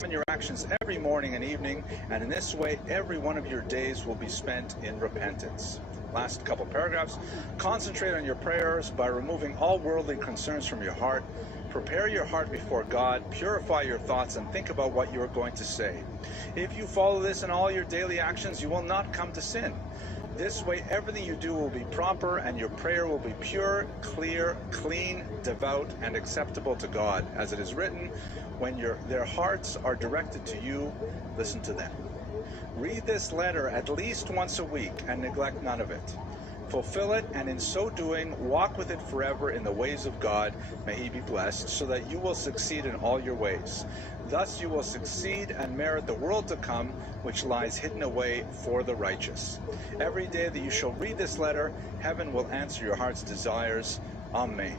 Examine your actions every morning and evening, and in this way, every one of your days will be spent in repentance. Last couple paragraphs. Concentrate on your prayers by removing all worldly concerns from your heart. Prepare your heart before God, purify your thoughts, and think about what you are going to say. If you follow this in all your daily actions, you will not come to sin. This way, everything you do will be proper, and your prayer will be pure, clear, clean, devout, and acceptable to God. As it is written, when their hearts are directed to you, listen to them. Read this letter at least once a week and neglect none of it. Fulfill it, and in so doing, walk with it forever in the ways of God. May he be blessed, so that you will succeed in all your ways. Thus you will succeed and merit the world to come, which lies hidden away for the righteous. Every day that you shall read this letter, heaven will answer your heart's desires. Amen.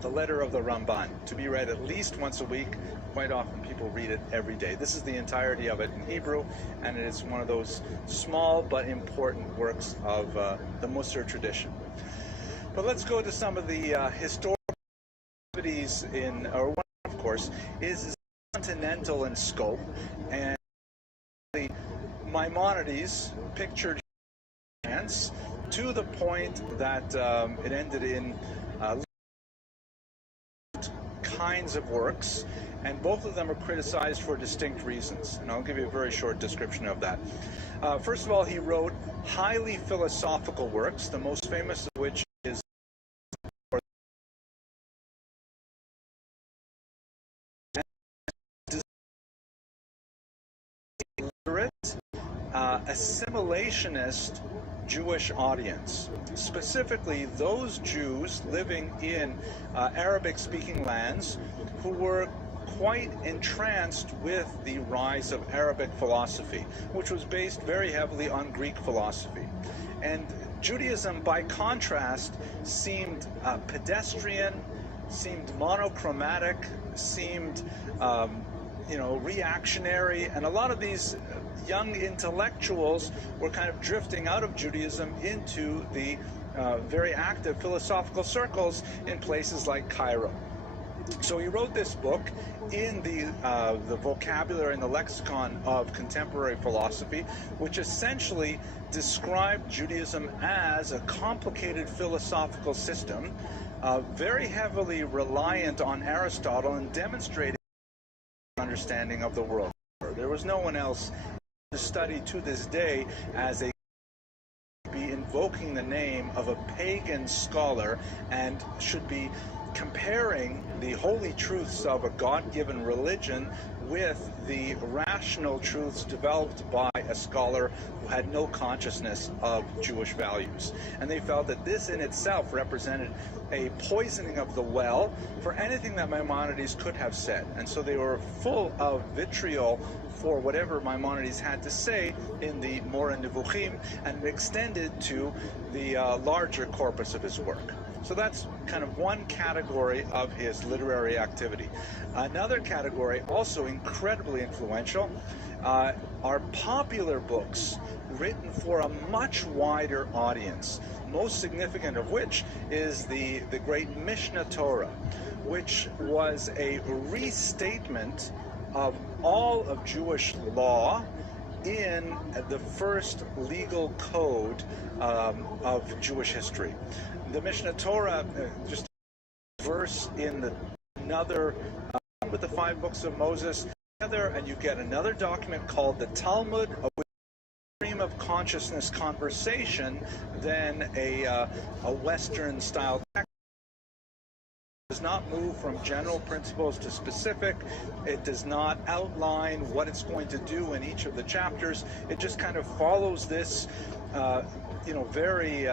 The letter of the Ramban, to be read at least once a week. Quite often people read it every day. This is the entirety of it in Hebrew, and it is one of those small but important works of the Musar tradition. But let's go to some of the historical activities or one, of course, is continental in scope, and the Maimonides pictured France to the point that it ended in kinds of works, and both of them are criticized for distinct reasons, and I'll give you a very short description of that. First of all, he wrote highly philosophical works, the most famous of which is assimilationist Jewish audience, specifically those Jews living in Arabic-speaking lands who were quite entranced with the rise of Arabic philosophy, which was based very heavily on Greek philosophy. And Judaism, by contrast, seemed pedestrian, seemed monochromatic, seemed reactionary, and a lot of these young intellectuals were kind of drifting out of Judaism into the very active philosophical circles in places like Cairo. So he wrote this book in the vocabulary and the lexicon of contemporary philosophy, which essentially described Judaism as a complicated philosophical system, very heavily reliant on Aristotle and demonstrating understanding of the world. There was no one else to study to this day as a be invoking the name of a pagan scholar and should be comparing the holy truths of a God-given religion with the rational truths developed by a scholar who had no consciousness of Jewish values. And they felt that this in itself represented a poisoning of the well for anything that Maimonides could have said. And so they were full of vitriol for whatever Maimonides had to say in the Mora Nevuchim, and extended to the larger corpus of his work. So that's kind of one category of his literary activity. Another category, also incredibly influential, are popular books written for a much wider audience, most significant of which is the great Mishnah Torah, which was a restatement of all of Jewish law in the first legal code of Jewish history. The Mishnah Torah, just a verse in another, with the 5 books of Moses together, and you get another document called the Talmud, a stream of consciousness conversation than a Western-style text. Does not move from general principles to specific. It does not outline what it's going to do in each of the chapters. It just kind of follows this, very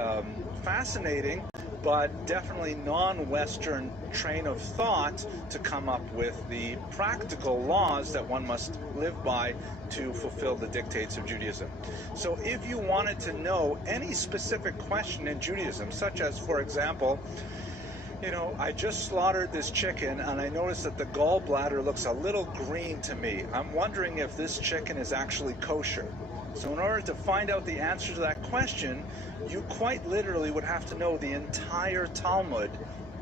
fascinating, but definitely non-Western train of thought to come up with the practical laws that one must live by to fulfill the dictates of Judaism. So if you wanted to know any specific question in Judaism, such as, for example, I just slaughtered this chicken and I noticed that the gallbladder looks a little green to me. I'm wondering if this chicken is actually kosher. So in order to find out the answer to that question, you quite literally would have to know the entire Talmud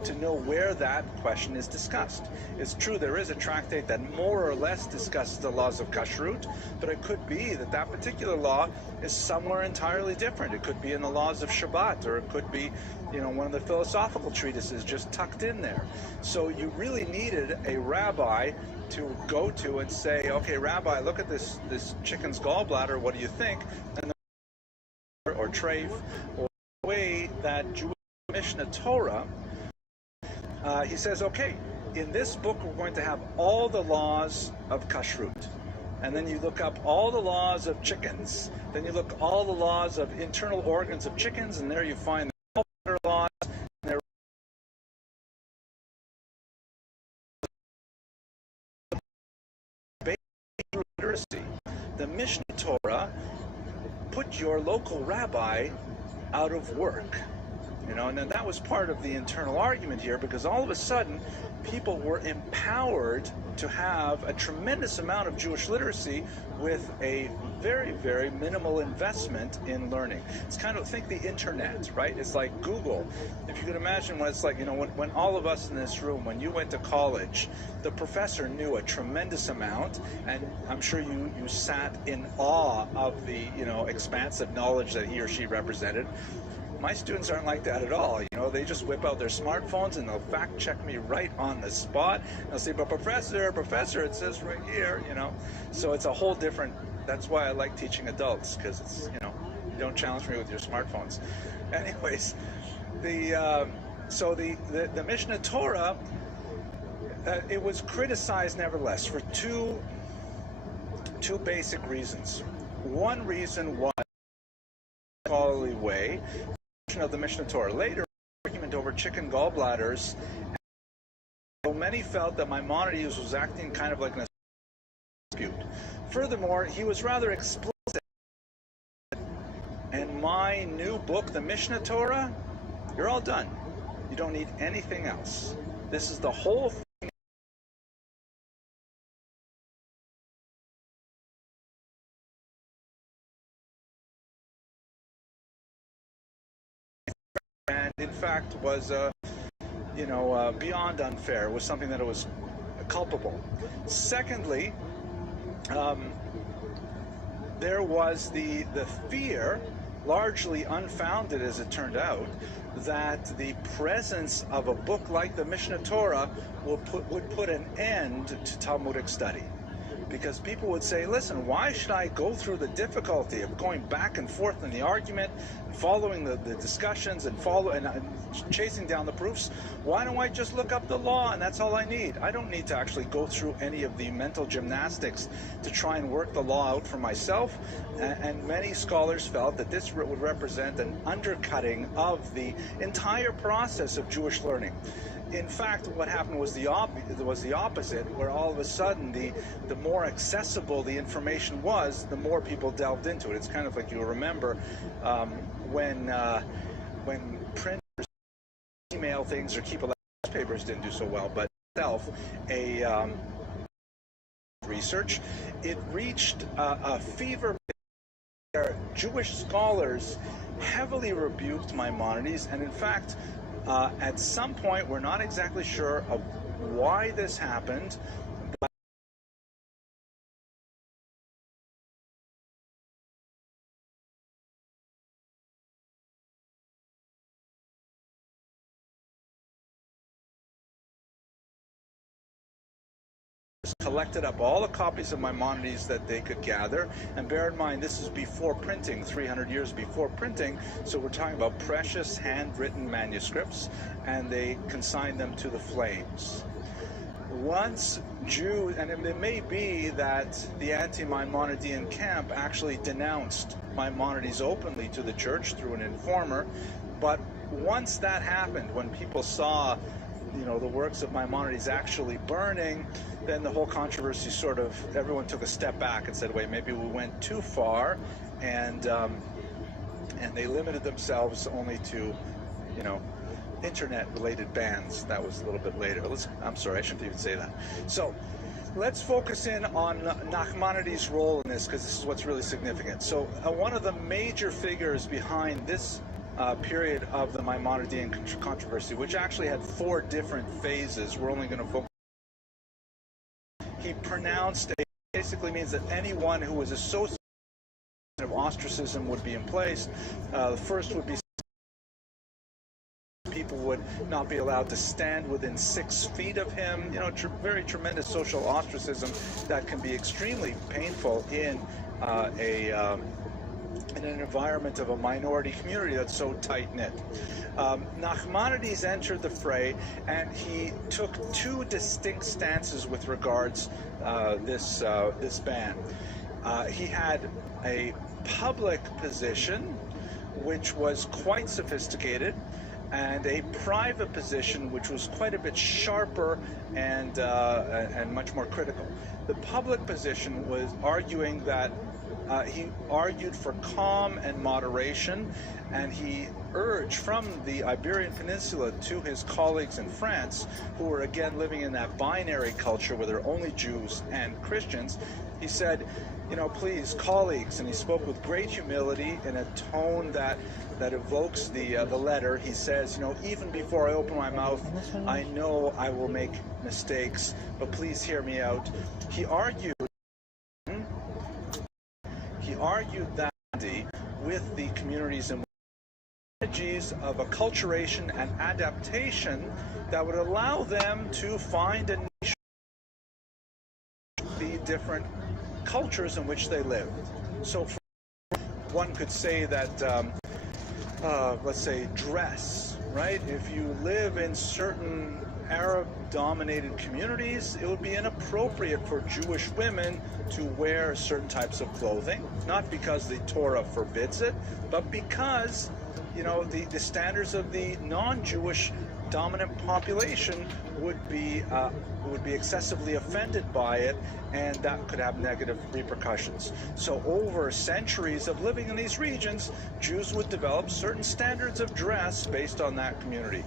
to know where that question is discussed. It's true there is a tractate that more or less discusses the laws of kashrut, but it could be that that particular law is somewhere entirely different. It could be in the laws of Shabbat, or it could be, one of the philosophical treatises just tucked in there. So you really needed a rabbi to go to and say, okay, Rabbi, look at this chicken's gallbladder, what do you think? And or treif, or the way that Jewish Mishnah Torah, he says, okay, in this book we're going to have all the laws of kashrut. And then you look up all the laws of chickens. Then you look all the laws of internal organs of chickens, and there you find the gallbladder laws. And basic literacy. The Mishnah Torah put your local rabbi out of work. And then that was part of the internal argument here, because all of a sudden people were empowered to have a tremendous amount of Jewish literacy with a very, very minimal investment in learning. It's kind of, think the internet, right? It's like Google. If you could imagine what it's like, when all of us in this room, when you went to college, the professor knew a tremendous amount, and I'm sure you sat in awe of the, expansive knowledge that he or she represented. My students aren't like that at all. They just whip out their smartphones and they'll fact check me right on the spot. They'll say, but professor, it says right here, So it's a whole different, that's why I like teaching adults, because it's, you don't challenge me with your smartphones. Anyways, the Mishnah Torah, it was criticized nevertheless for two basic reasons. One reason was the scholarly way of the Mishnah Torah. Later, argument over chicken gallbladders, so many felt that Maimonides was acting kind of like an dispute. Furthermore, he was rather explicit. And my new book, the Mishnah Torah, you're all done. You don't need anything else. This is the whole thing. And in fact was you know, beyond unfair. It was something that was culpable. Secondly, there was the fear, largely unfounded as it turned out, that the presence of a book like the Mishneh Torah would put an end to Talmudic study. Because people would say, listen, why should I go through the difficulty of going back and forth in the argument, following the discussions and chasing down the proofs? Why don't I just look up the law and that's all I need? I don't need to actually go through any of the mental gymnastics to try and work the law out for myself. And many scholars felt that this would represent an undercutting of the entire process of Jewish learning. In fact, what happened was the opposite, where all of a sudden the more accessible the information was, the more people delved into it. It's kind of like, you'll remember when printers email things or keep newspapers didn't do so well, but itself research, it reached a fever where Jewish scholars heavily rebuked Maimonides, and in fact, at some point, we're not exactly sure of why this happened, but collected up all the copies of Maimonides that they could gather. And bear in mind, this is before printing, 300 years before printing, so we're talking about precious handwritten manuscripts, and they consigned them to the flames. Once Jews, and it may be that the anti-Maimonidean camp actually denounced Maimonides openly to the church through an informer, but once that happened, when people saw, you know, the works of Maimonides actually burning, then the whole controversy sort of, everyone took a step back and said, wait, maybe we went too far, and they limited themselves only to, you know, internet-related bans. That was a little bit later. I'm sorry, I shouldn't even say that. So let's focus in on Nachmanides' role in this, because this is what's really significant. So one of the major figures behind this period of the Maimonidean controversy, which actually had 4 different phases, we're only going to focus. He pronounced, basically means that anyone who was associated with ostracism would be in place. The first would be people would not be allowed to stand within 6 feet of him. You know, very tremendous social ostracism that can be extremely painful in in an environment of a minority community that's so tight-knit. Nachmanides entered the fray, and he took 2 distinct stances with regards this ban. He had a public position, which was quite sophisticated, and a private position, which was quite a bit sharper and much more critical. The public position was arguing that he argued for calm and moderation, and he urged from the Iberian Peninsula to his colleagues in France, who were again living in that binary culture where there are only Jews and Christians. He said, you know, please, colleagues, and he spoke with great humility in a tone that evokes the letter. He says, you know, even before I open my mouth, I know I will make mistakes, but please hear me out. He argued that with the communities and strategies of acculturation and adaptation that would allow them to find a niche the different cultures in which they lived. So one could say that let's say dress, right? If you live in certain Arab-dominated communities, it would be inappropriate for Jewish women to wear certain types of clothing, not because the Torah forbids it, but because, you know, the standards of the non-Jewish dominant population would be excessively offended by it, and that could have negative repercussions. So over centuries of living in these regions, Jews would develop certain standards of dress based on that community,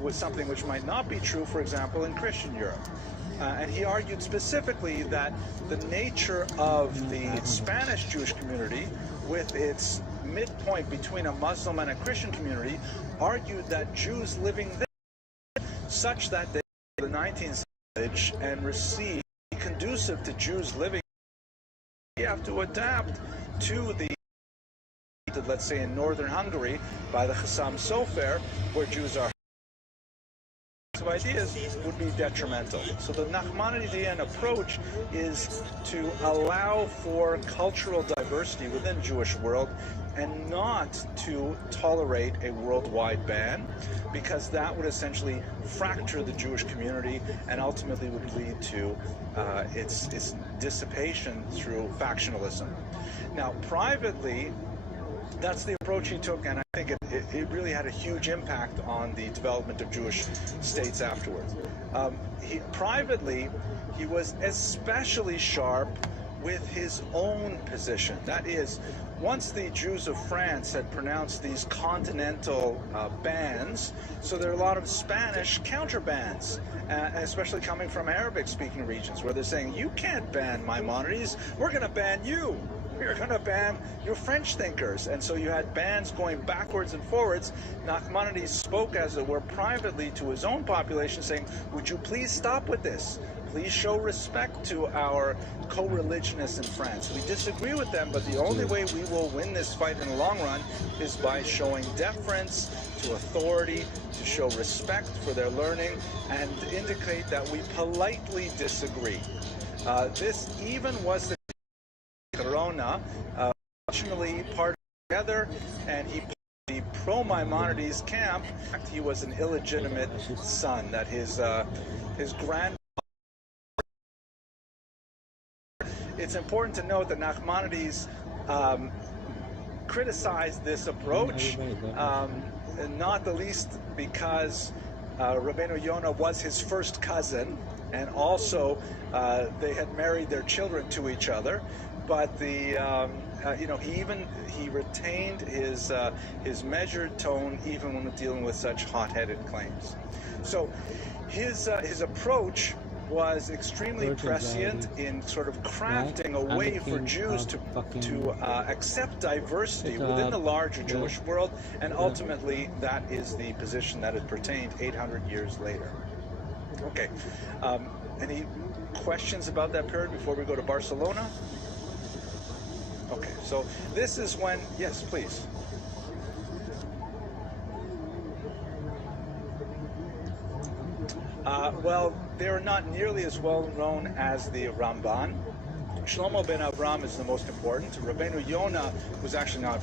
was something which might not be true, for example, in Christian Europe. And he argued specifically that the nature of the Spanish Jewish community, with its midpoint between a Muslim and a Christian community, argued that Jews living there such that they the 19th century and receive conducive to Jews living. You have to adapt to the, let's say, in northern Hungary by the Chassam Sofer, where Jews are. So ideas would be detrimental. So the Nachmanidean approach is to allow for cultural diversity within the Jewish world and not to tolerate a worldwide ban, because that would essentially fracture the Jewish community and ultimately would lead to its dissipation through factionalism. Now, privately, that's the approach he took, and I think it really had a huge impact on the development of Jewish states afterwards. Privately, he was especially sharp with his own position. That is, once the Jews of France had pronounced these continental bans, so there are a lot of Spanish counter-bans, especially coming from Arabic-speaking regions, where they're saying, you can't ban Maimonides, we're going to ban you. We're going to ban your French thinkers. And so you had bans going backwards and forwards. Nachmanides spoke, as it were, privately to his own population, saying, would you please stop with this? Please show respect to our co-religionists in France. We disagree with them, but the only way we will win this fight in the long run is by showing deference to authority, to show respect for their learning, and indicate that we politely disagree. This even was the Corona, fortunately partnered together, and he the pro-Maimonides camp. In fact, he was an illegitimate son, that his grand. It's important to note that Nachmanides criticized this approach, not the least because Rabbeinu Yonah was his first cousin, and also they had married their children to each other. But the he retained his measured tone even when dealing with such hot-headed claims. So his approach was extremely prescient in sort of crafting a way for Jews to accept diversity within the larger Jewish world, and ultimately that is the position that it pertained 800 years later. Okay, any questions about that period before we go to Barcelona? Okay, so this is when, yes, please. Well, they're not nearly as well known as the Ramban. Shlomo ben Avram is the most important. Rabbeinu Yonah was actually not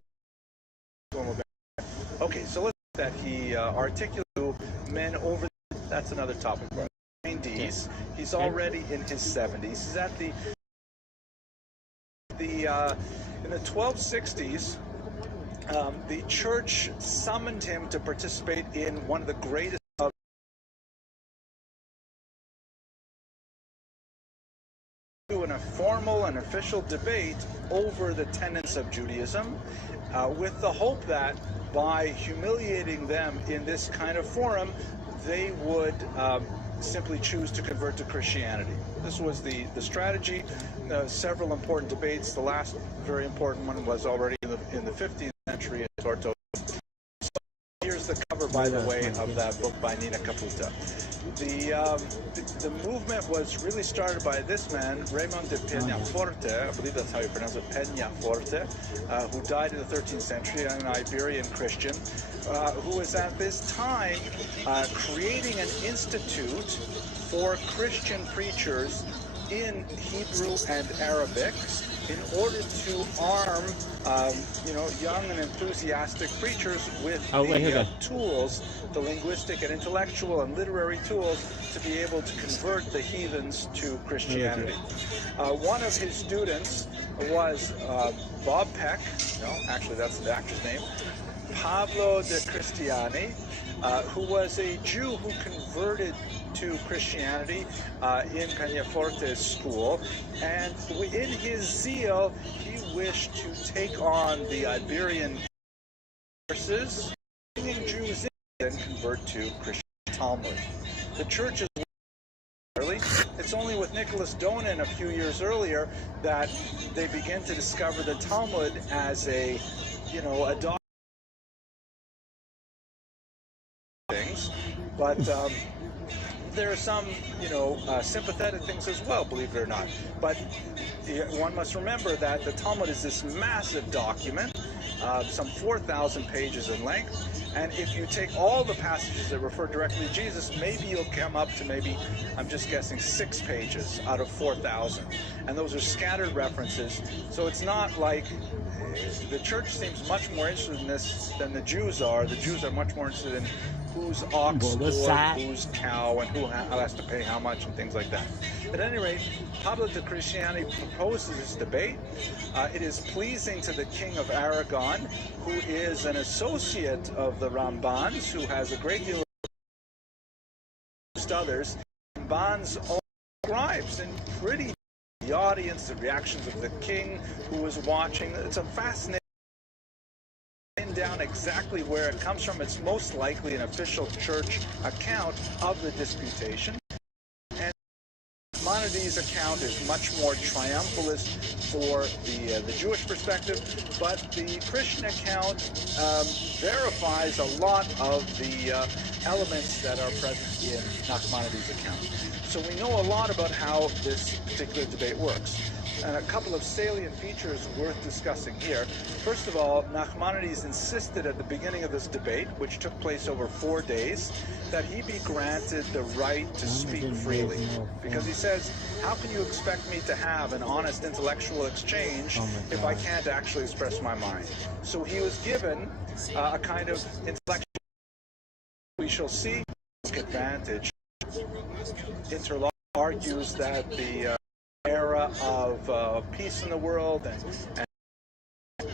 Shlomo ben. Okay, so let's look at that. He articulated men over. That's another topic. 90s. He's already in his 70s. He's at in the 1260s. The church summoned him to participate in one of the greatest in a formal and official debate over the tenets of Judaism, with the hope that by humiliating them in this kind of forum, they would simply choose to convert to Christianity. This was the strategy. Several important debates. The last very important one was already in the 15th century in Torto. Here's the cover, by the way, of that book by Nina Caputa. The movement was really started by this man, Raymond de Peñaforte, I believe that's how you pronounce it, Peñaforte, who died in the 13th century, an Iberian Christian, who was at this time creating an institute for Christian preachers in Hebrew and Arabic in order to arm young and enthusiastic preachers with the tools, the linguistic and intellectual and literary tools, to be able to convert the heathens to Christianity. One of his students was Bob Peck, no, actually that's the actor's name, Pablo de Cristiani, who was a Jew who converted to Christianity in Peñaforte's school, and in his zeal he wished to take on the Iberian forces, bringing Jews in and convert to Christian Talmud. The church is early. It's only with Nicholas Donin a few years earlier that they begin to discover the Talmud as a things, but there are some, sympathetic things as well, believe it or not. But one must remember that the Talmud is this massive document, some 4,000 pages in length. And if you take all the passages that refer directly to Jesus, maybe you'll come up to maybe, I'm just guessing, 6 pages out of 4,000. And those are scattered references. So it's not like the church seems much more interested in this than the Jews are. The Jews are much more interested in whose ox or whose cow and who has to pay how much and things like that. At any rate, Public to Christianity proposes this debate. It is pleasing to the King of Aragon, who is an associate of the Rambans, who has a great deal of others. Ramban's own scribes and pretty the audience, the reactions of the king who was watching. It's a fascinating down exactly where it comes from. It's most likely an official church account of the disputation. And Maimonides' account is much more triumphalist for the Jewish perspective, but the Christian account verifies a lot of the elements that are present in Nachmanides' account. So we know a lot about how this particular debate works. And a couple of salient features worth discussing here. First of all, Nachmanides insisted at the beginning of this debate, which took place over 4 days, that he be granted the right to speak freely. Because he says, how can you expect me to have an honest intellectual exchange if I can't actually express my mind? So he was given a kind of intellectual, we shall see, advantage. Interlaw argues that the era of peace in the world and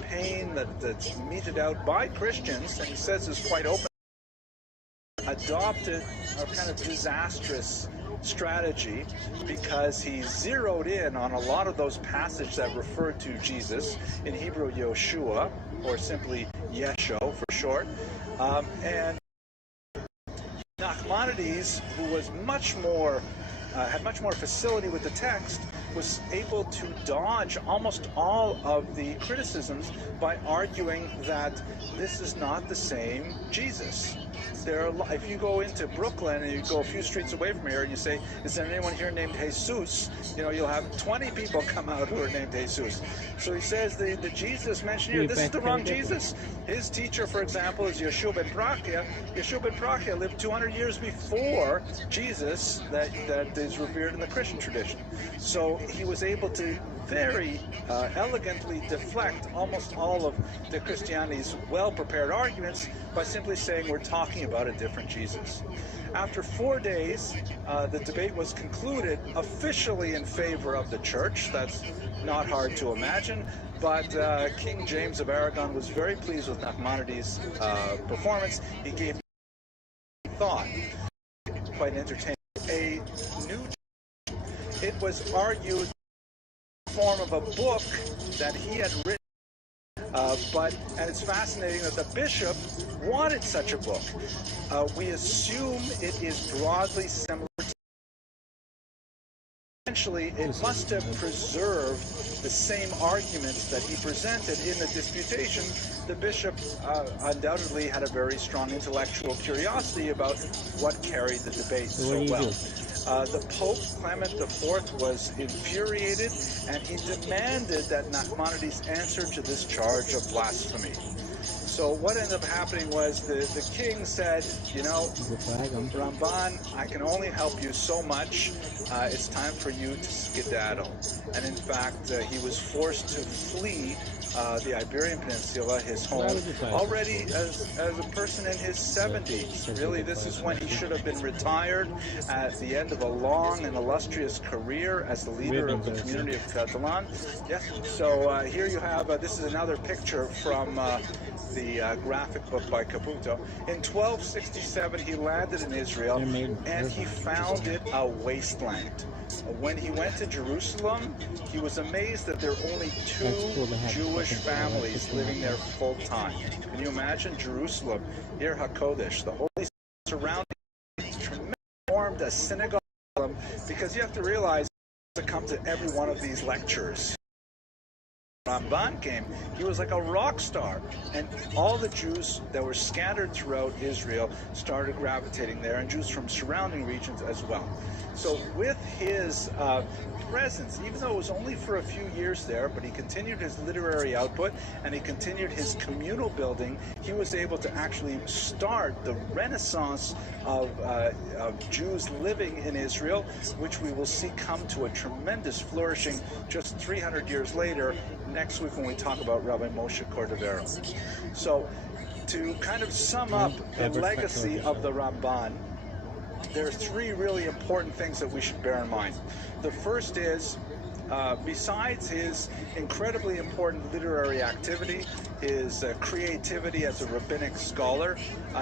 pain that's meted out by Christians, and he says is quite open, adopted a kind of disastrous strategy because he zeroed in on a lot of those passages that refer to Jesus, in Hebrew Yoshua, or simply Yesho for short, and Nachmanides, who was much more had much more facility with the text, was able to dodge almost all of the criticisms by arguing that this is not the same Jesus. If you go into Brooklyn and you go a few streets away from here and you say, is there anyone here named Jesus? You'll have 20 people come out who are named Jesus. So he says the Jesus mentioned here, this is the wrong Jesus. His teacher, for example, is Yeshua ben Prachia. Yeshua ben Prachia lived 200 years before Jesus that is revered in the Christian tradition. So he was able to very elegantly deflect almost all of the Christianity's well-prepared arguments by simply saying we're talking about a different Jesus. After 4 days, the debate was concluded officially in favor of the church. That's not hard to imagine, but King James of Aragon was very pleased with Nachmanides' performance. He gave thought, quite entertaining, a new. It was argued form of a book that he had written, and it's fascinating that the bishop wanted such a book. We assume it is broadly similar to, essentially it must have preserved the same arguments that he presented in the disputation. The bishop undoubtedly had a very strong intellectual curiosity about what carried the debate so well. The Pope, Clement IV, was infuriated, and he demanded that Nachmanides answer to this charge of blasphemy. So what ended up happening was the king said, Ramban, I can only help you so much. It's time for you to skedaddle. And in fact, he was forced to flee the Iberian Peninsula, his home, already as a person in his 70s. Really, this is when he should have been retired at the end of a long and illustrious career as the leader of the community of Catalan. Yes. So here you have, this is another picture from the graphic book by Caputo. In 1267, he landed in Israel, and he found it a wasteland. When he went to Jerusalem, he was amazed that there are only 2 Jewish families living there full time. Can you imagine Jerusalem, Ir HaKodesh, the holy surrounding, formed a synagogue, because you have to realize to come to every one of these lectures. Ramban came, he was like a rock star, and all the Jews that were scattered throughout Israel started gravitating there, and Jews from surrounding regions as well. So with his presence, even though it was only for a few years there, but he continued his literary output and he continued his communal building, he was able to actually start the renaissance of Jews living in Israel, which we will see come to a tremendous flourishing just 300 years later, next week when we talk about Rabbi Moshe Cordovero. So to kind of sum up the legacy of the Ramban, there are three really important things that we should bear in mind. The first is, besides his incredibly important literary activity, his creativity as a rabbinic scholar,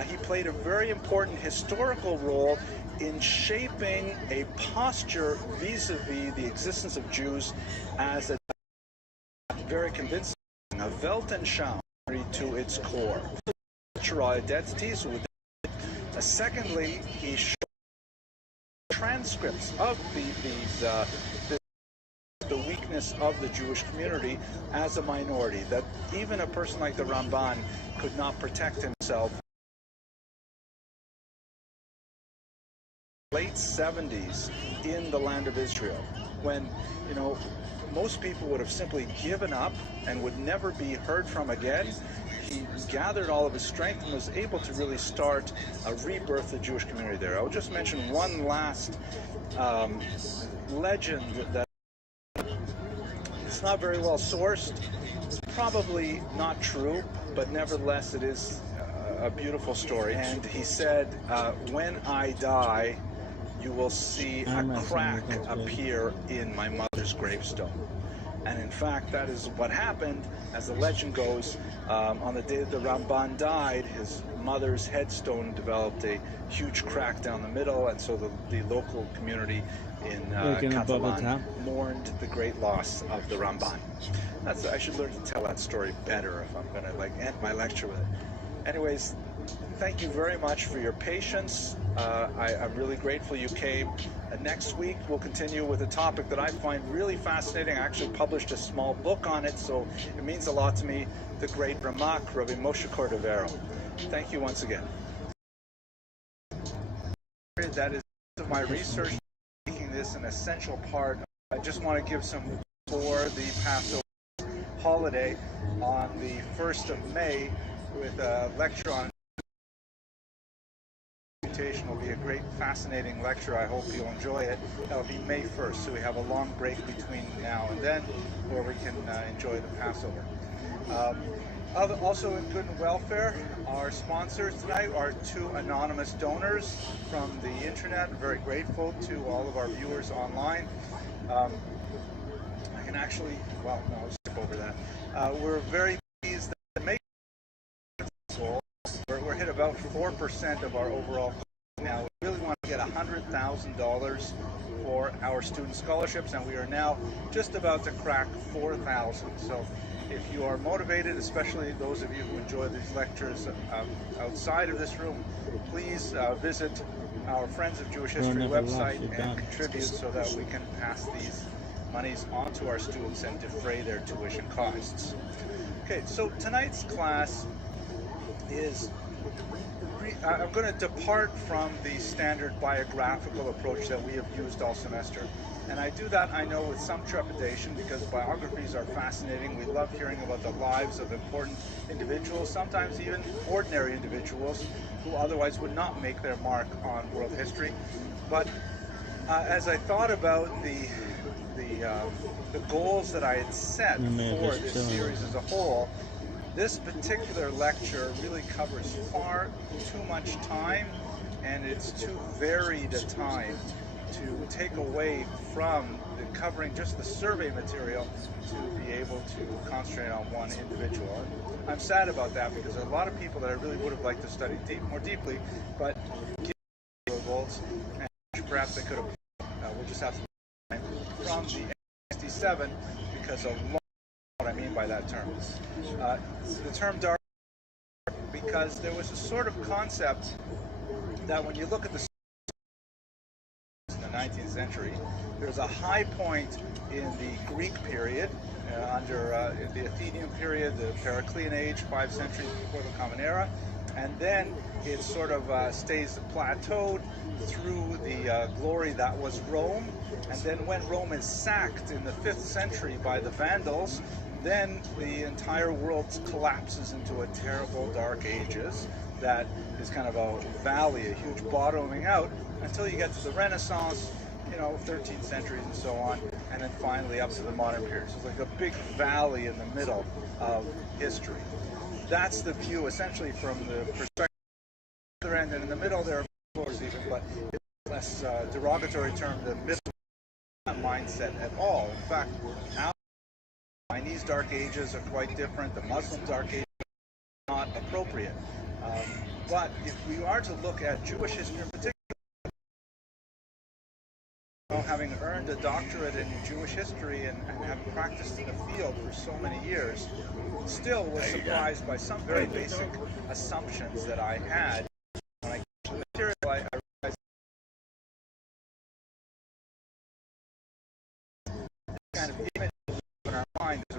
he played a very important historical role in shaping a posture vis-a-vis the existence of Jews as a very convincing, a Weltanschauung to its core. Secondly, he showed transcripts of the weakness of the Jewish community as a minority, that even a person like the Ramban could not protect himself. Late 70s in the land of Israel, when, you know, most people would have simply given up and would never be heard from again, he gathered all of his strength and was able to really start a rebirth of the Jewish community there. I'll just mention one last legend that it's not very well sourced. It's probably not true, but nevertheless it is a beautiful story. And he said, when I die, you will see a crack appear in my mother's gravestone. And in fact, that is what happened. As the legend goes, on the day that the Ramban died, his mother's headstone developed a huge crack down the middle, and so the local community in Catalan mourned the great loss of the Ramban. I should learn to tell that story better if I'm going to end my lecture with it. Anyways, thank you very much for your patience. I'm really grateful you came. Next week we'll continue with a topic that I find really fascinating. I actually published a small book on it, so it means a lot to me. The great Ramak, Rabbi Moshe Cordovero. Thank you once again. That is my research, making this an essential part. I just want to give some for the Passover holiday on the 1st of May with a lecture on will be a great, fascinating lecture. I hope you'll enjoy it. That'll be May 1st, so we have a long break between now and then where we can enjoy the Passover. Also in Good and Welfare, our sponsors tonight are two anonymous donors from the internet. I'm very grateful to all of our viewers online. I can actually, well, no, I'll skip over that. We're very pleased that make we're hit about 4% of our overall goal now. We really want to get $100,000 for our student scholarships, and we are now just about to crack 4,000. So if you are motivated, especially those of you who enjoy these lectures outside of this room, please visit our Friends of Jewish History website and contribute so that we can pass these monies on to our students and defray their tuition costs. Okay, so tonight's class is, I'm going to depart from the standard biographical approach that we have used all semester. And I do that, I know, with some trepidation, because biographies are fascinating. We love hearing about the lives of important individuals, sometimes even ordinary individuals who otherwise would not make their mark on world history. But as I thought about the goals that I had set for this series as a whole, this particular lecture really covers far too much time, and it's too varied a time to take away from covering just the survey material to be able to concentrate on one individual. And I'm sad about that, because there are a lot of people that I really would have liked to study more deeply, but given the results, and perhaps they could have, we'll just have to from the 67, because of what I mean by that term. The term dark, because there was a sort of concept that when you look at the in the 19th century, There's a high point in the Greek period, under the Athenian period, the Periclean age, 5 centuries before the Common Era, and then it sort of stays plateaued through the glory that was Rome. And then when Rome is sacked in the 5th century by the Vandals, then the entire world collapses into a terrible dark ages that is kind of a valley, a huge bottoming out, until you get to the Renaissance, 13th centuries and so on, and then finally up to the modern period. So it's like a big valley in the middle of history. That's the view essentially from the perspective of the other end, and in the middle there are floors even, but it's less derogatory term than middle mindset at all. In fact, our Chinese dark ages are quite different. The Muslim dark ages are not appropriate. But if we are to look at Jewish history in particular, having earned a doctorate in Jewish history and having practiced in the field for so many years, still was surprised by some very basic assumptions that I had. When I came to the material, I realized this kind of image in our mind is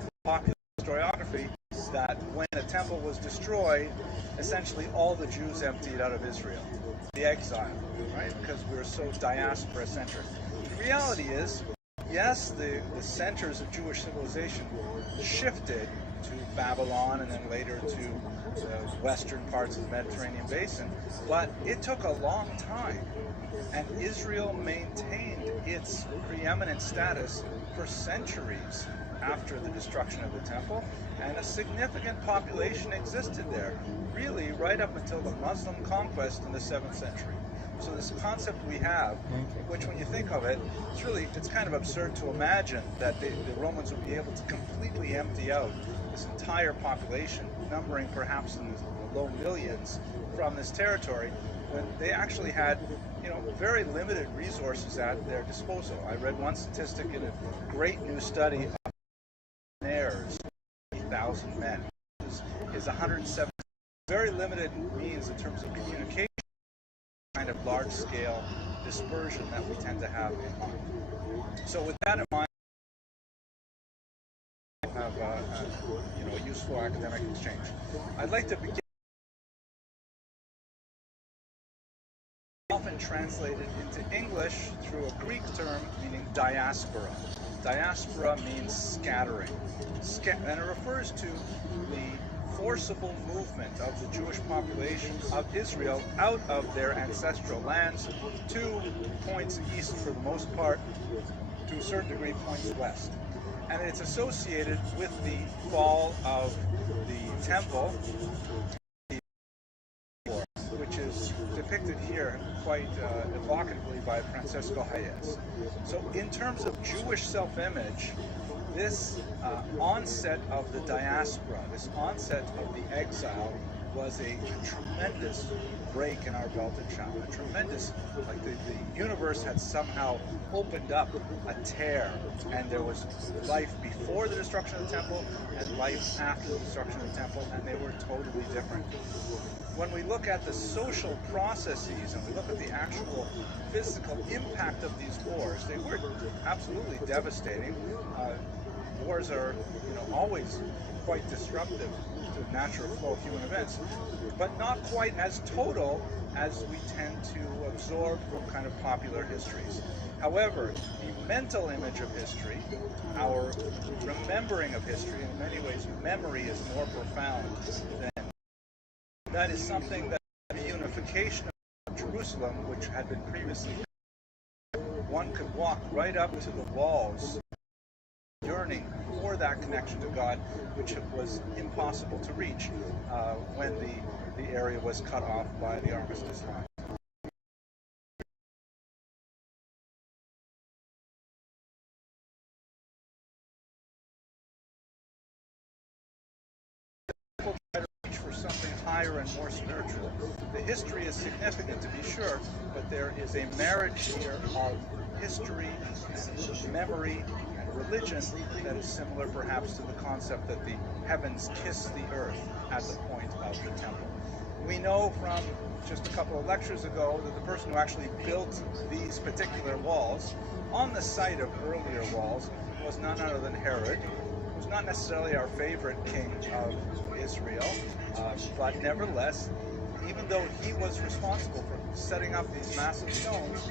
a popular historiography that when a temple was destroyed, essentially all the Jews emptied out of Israel. The exile, right? Because we're so diaspora-centric. The reality is, yes, the centers of Jewish civilization shifted to Babylon and then later to the western parts of the Mediterranean basin, but it took a long time, and Israel maintained its preeminent status for centuries after the destruction of the temple, and a significant population existed there, really right up until the Muslim conquest in the 7th century. So this concept we have, which when you think of it, it's kind of absurd to imagine that the Romans would be able to completely empty out this entire population, numbering perhaps in the low millions, from this territory, when they actually had very limited resources at their disposal. I read one statistic in a great new study of 1,000 men is 107. Very limited means in terms of communication, kind of large-scale dispersion that we tend to have in mind. So with that in mind, I have a useful academic exchange. I'd like to begin. Often translated into English through a Greek term meaning diaspora. Diaspora means scattering, and it refers to the forcible movement of the Jewish population of Israel out of their ancestral lands to points east for the most part, to a certain degree points west. And it's associated with the fall of the temple, which is depicted here quite evocatively by Francesco Hayez. So in terms of Jewish self-image, this onset of the diaspora, this onset of the exile, was a tremendous break in our belted channel. A tremendous, like the universe had somehow opened up a tear, and there was life before the destruction of the temple and life after the destruction of the temple, and they were totally different. When we look at the social processes and we look at the actual physical impact of these wars, they were absolutely devastating. Wars are, always quite disruptive to the natural flow of human events, but not quite as total as we tend to absorb from kind of popular histories. However, the mental image of history, our remembering of history, in many ways memory is more profound than that is something that the unification of Jerusalem, which had been previously, one could walk right up to the walls, yearning for that connection to God, which was impossible to reach when the area was cut off by the armistice line. Something higher and more spiritual. The history is significant, to be sure, but there is a marriage here of history and memory and religion that is similar perhaps to the concept that the heavens kiss the earth at the point of the temple. We know from just a couple of lectures ago that the person who actually built these particular walls on the site of earlier walls was none other than Herod, who was not necessarily our favorite king of Israel, but nevertheless, even though he was responsible for setting up these massive stones,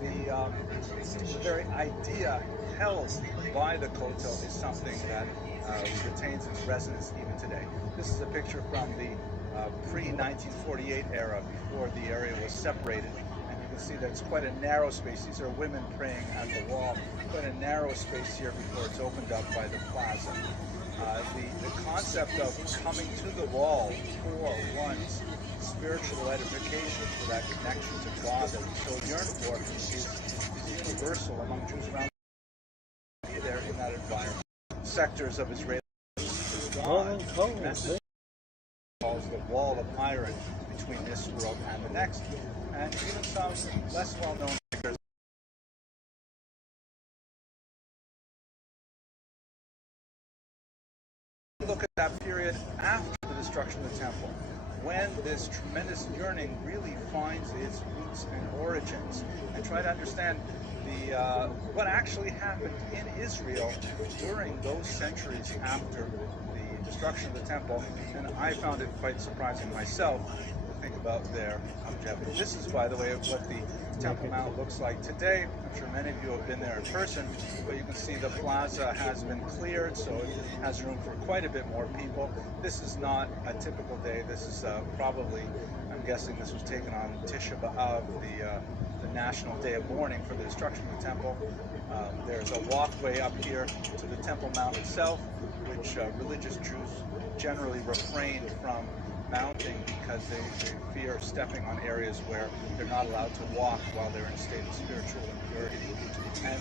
the very idea held by the Kotel is something that retains its resonance even today. This is a picture from the pre-1948 era, before the area was separated, and you can see that it's quite a narrow space. These are women praying at the wall. Quite a narrow space here before it's opened up by the plaza. The concept of coming to the wall for one's spiritual edification, for that connection to God that we so yearn for, is universal among Jews around there in that environment. Sectors of Israel calls the wall of iron between this world and the next, and even some less well-known figures. Look at that period after the destruction of the temple, when this tremendous yearning really finds its roots and origins, and try to understand what actually happened in Israel during those centuries after the destruction of the temple. And I found it quite surprising myself to think about their longevity. This is, by the way, what the Temple Mount looks like today. I'm sure many of you have been there in person, but you can see the plaza has been cleared, so it has room for quite a bit more people. This is not a typical day. This is probably, I'm guessing this was taken on Tisha B'Av, the national day of mourning for the destruction of the temple. There's a walkway up here to the Temple Mount itself, which religious Jews generally refrain from mounting because they fear stepping on areas where they're not allowed to walk while they're in a state of spiritual impurity. And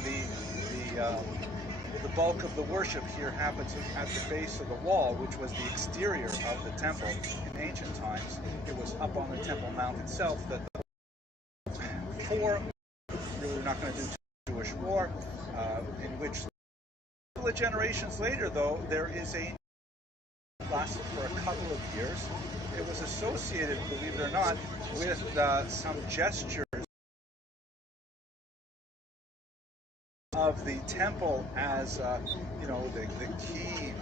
the bulk of the worship here happens at the base of the wall, which was the exterior of the temple in ancient times. It was up on the Temple Mount itself that we're not going to do Jewish war, in which a couple of generations later, though, there is a lasted for a couple of years. It was associated, believe it or not, with some gestures of the temple as the key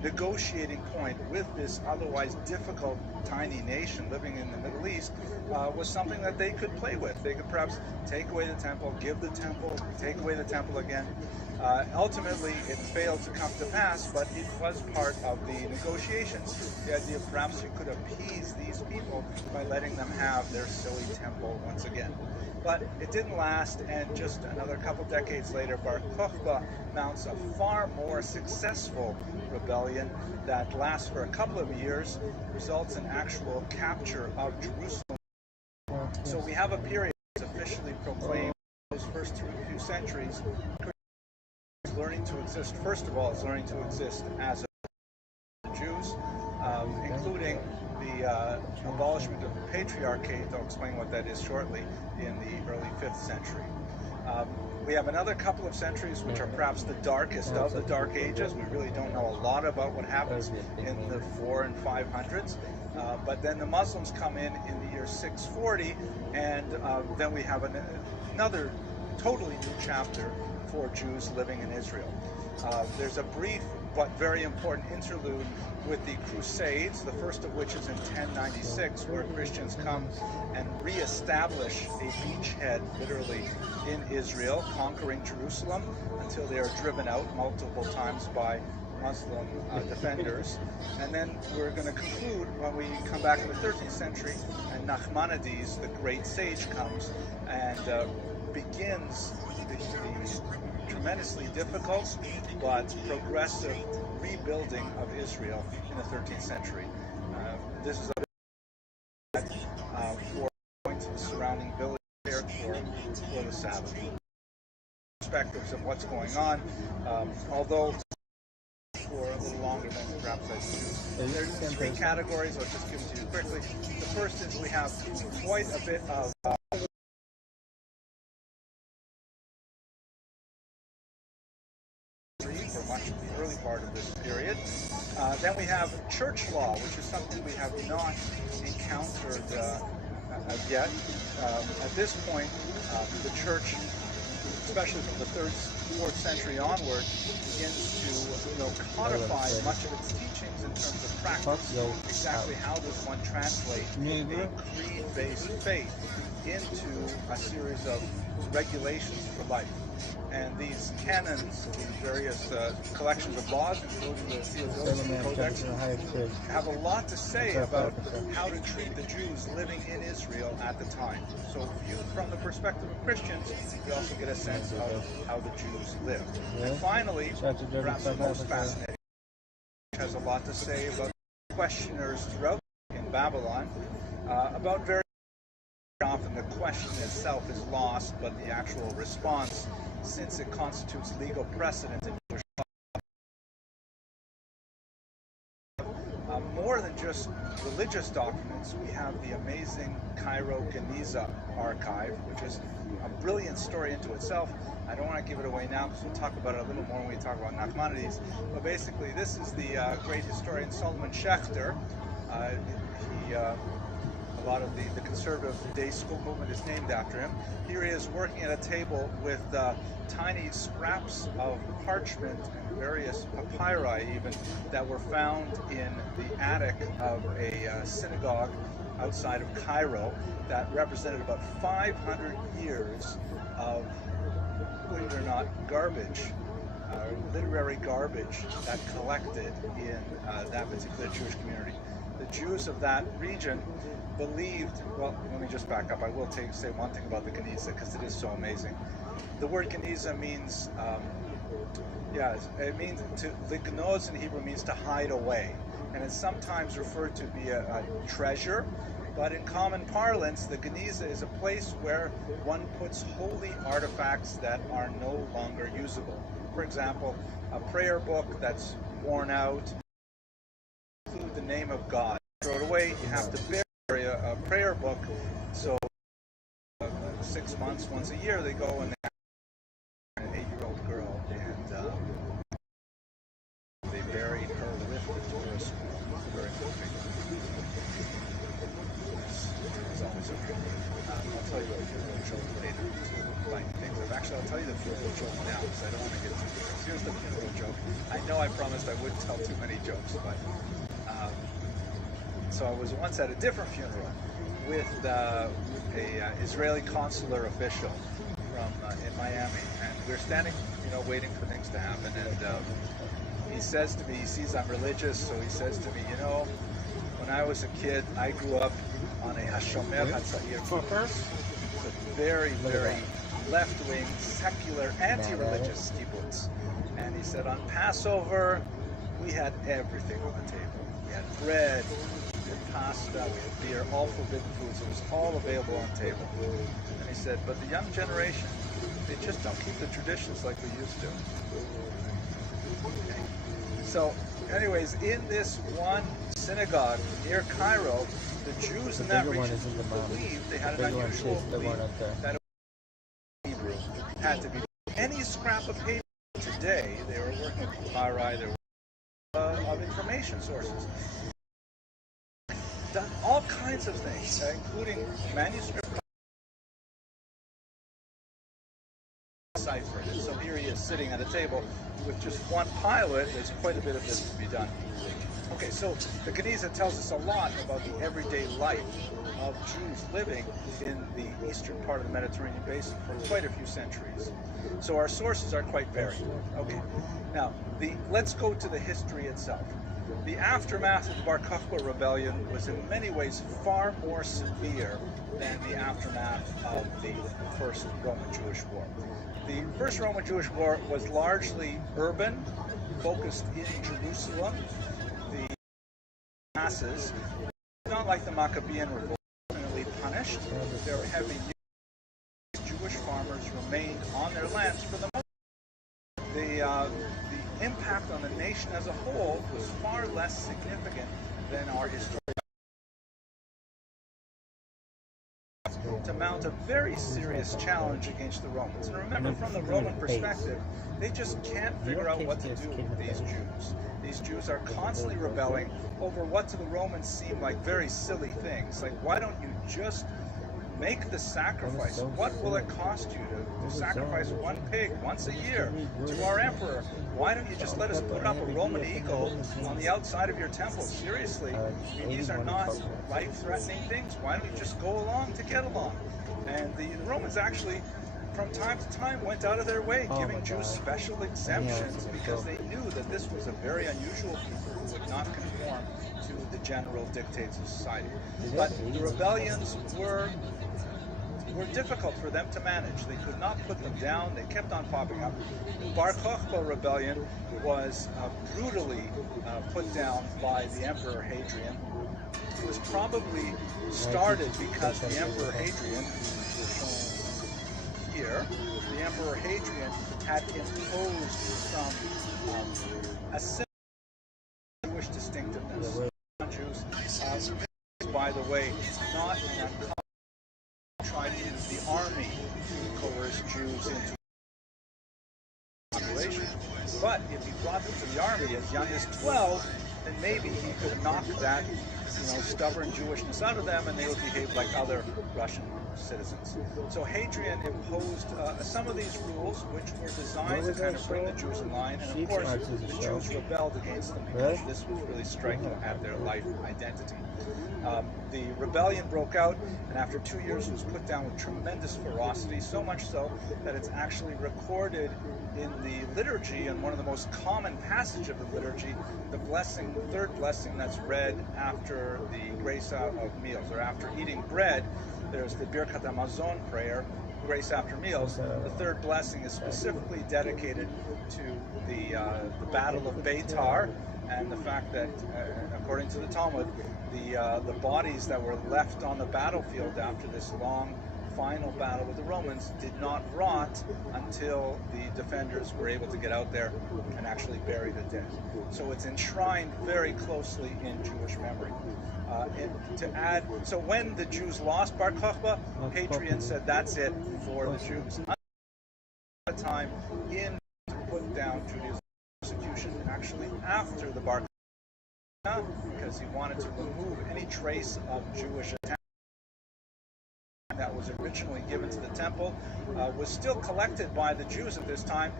negotiating point with this otherwise difficult tiny nation living in the Middle East, was something that they could play with. They could perhaps take away the temple, give the temple, take away the temple again. Ultimately, it failed to come to pass, but it was part of the negotiations. The idea perhaps you could appease these people by letting them have their silly temple once again. But it didn't last, and just another couple decades later, Bar Kokhba mounts a far more successful rebellion that lasts for a couple of years, results in actual capture of Jerusalem. So we have a period that's officially proclaimed those first few centuries. Learning to exist, first of all, is learning to exist as Jews, including the abolishment of the patriarchate. I'll explain what that is shortly, in the early 5th century. We have another couple of centuries which are perhaps the darkest of the Dark Ages. We really don't know a lot about what happens in the 400s and 500s. But then the Muslims come in the year 640, and then we have another totally new chapter for Jews living in Israel. There's a brief but very important interlude with the Crusades, the first of which is in 1096, where Christians come and re-establish a beachhead, literally, in Israel, conquering Jerusalem until they are driven out multiple times by Muslim defenders. And then we're going to conclude when we come back in the 13th century, and Nachmanides, the great sage, comes and begins the tremendously difficult but progressive rebuilding of Israel in the 13th century. This is for going to the surrounding village there for the Sabbath. Perspectives of what's going on, although for a little longer than perhaps I should. There's three categories. I'll just give them to you quickly. The first is we have quite a bit of for much of the early part of this period. Then we have church law, which is something we have not encountered as yet. At this point, the church, especially from the 3rd, 4th century onward, begins to codify much of its teachings in terms of practice. Exactly how does one translate a creed-based faith into a series of regulations for life? And these canons, these various collections of laws, including the Theodosian Codex, have a lot to say about how to treat the Jews living in Israel at the time. So viewed from the perspective of Christians, we also get a sense of how the Jews lived. And finally, perhaps the most fascinating, which has a lot to say about questioners throughout in Babylon, about very often the question itself is lost, but the actual response, since it constitutes legal precedent in Jewish law. More than just religious documents, we have the amazing Cairo Geniza archive, which is a brilliant story into itself. I don't want to give it away now because we'll talk about it a little more when we talk about Nachmanides. But basically, this is the great historian Solomon Schechter. A lot of the conservative day school movement is named after him. Here he is working at a table with tiny scraps of parchment and various papyri even that were found in the attic of a synagogue outside of Cairo that represented about 500 years of, believe it or not, garbage, literary garbage that collected in that particular Jewish community. The Jews of that region believed, well, let me just back up. I will say one thing about the Geniza because it is so amazing. The word Geniza means, it means to, lignoz in Hebrew means to hide away. And it's sometimes referred to be a treasure, but in common parlance, the Geniza is a place where one puts holy artifacts that are no longer usable. For example, a prayer book that's worn out, include the name of God. Throw it away, you have to bury a prayer book, so 6 months, once a year, they go and they have an 8-year-old girl, and they buried her with the Torah scroll. It's very moving. It's always okay. I'll tell you a funeral joke later to lighten things up. Actually, I'll tell you the funeral joke now because I don't want to get too serious. Here's the funeral joke. I know I promised I wouldn't tell too many jokes, but so I was once at a different funeral with a Israeli consular official from in Miami, and we're standing, waiting for things to happen. And he says to me, he sees I'm religious, so he says to me, when I was a kid, I grew up on a Hashomer Hatzair kibbutz, a very, very left-wing, secular, anti-religious kibbutz. And he said, on Passover, we had everything on the table. We had bread, we had pasta, we had beer, all forbidden foods. It was all available on the table. And he said, but the young generation, they just don't keep the traditions like we used to. Okay. So, anyways, in this one synagogue near Cairo, the Jews in that region believed they had an unusual belief that Hebrew had to be. Any scrap of paper today, they were working with papyri, they were of information sources. Done all kinds of things, including manuscript cipher. And so here he is sitting at a table with just one pile of it. There's quite a bit of this to be done. Okay, so the Geniza tells us a lot about the everyday life of Jews living in the eastern part of the Mediterranean basin for quite a few centuries. So our sources are quite varied. Okay, now let's go to the history itself. The aftermath of the Bar Kokhba rebellion was in many ways far more severe than the aftermath of the First Roman-Jewish War. The First Roman-Jewish War was largely urban, focused in Jerusalem. The masses, not like the Maccabean revolt, permanently punished. There were heavy Jewish farmers remained on their lands for the most part. The impact on the nation as a whole was far less significant than our historical. to mount a very serious challenge against the Romans. And remember, from the Roman perspective, they just can't figure out what to do with these Jews. These Jews are constantly rebelling over what to the Romans seem like very silly things. Like, why don't you just make the sacrifice? What will it cost you to sacrifice one pig once a year to our emperor? Why don't you just let us put up a Roman eagle on the outside of your temple? Seriously, I mean, these are not life-threatening things. Why don't you just go along to get along? And the Romans actually, from time to time, went out of their way giving Jews special exemptions because they knew that this was a very unusual people who would not conform to the general dictates of society. But the rebellions were difficult for them to manage. They could not put them down. They kept on popping up. Bar Kokhba rebellion was brutally put down by the Emperor Hadrian. It was probably started because the Emperor Hadrian, shown here, the Emperor Hadrian had imposed some Jewish distinctiveness on Jews. By the way, not an uncommon try to use the army to coerce Jews into the population. But if he brought them to the army as young as 12, then maybe he could knock that, stubborn Jewishness out of them, and they would behave like other Russian citizens. So Hadrian imposed some of these rules, which were designed to kind of bring the Jews in line, and of course the Jews rebelled against them because this was really striking at their life identity. The rebellion broke out, and after 2 years was put down with tremendous ferocity, so much so that it's actually recorded in the liturgy, and one of the most common passages of the liturgy, the blessing, the third blessing that's read after the grace of meals, or after eating bread. There's the Birkat Hamazon prayer, grace after meals. The third blessing is specifically dedicated to the Battle of Beitar, and the fact that, according to the Talmud, the bodies that were left on the battlefield after this long final battle with the Romans did not rot until the defenders were able to get out there and actually bury the dead. So it's enshrined very closely in Jewish memory. So when the Jews lost Bar Kokhba, Hadrian said that's it for the Jews. At the time, in put down Judaism persecution actually after the Bar Kokhba, because he wanted to remove any trace of Jewish attack that was originally given to the temple, was still collected by the Jews at this time.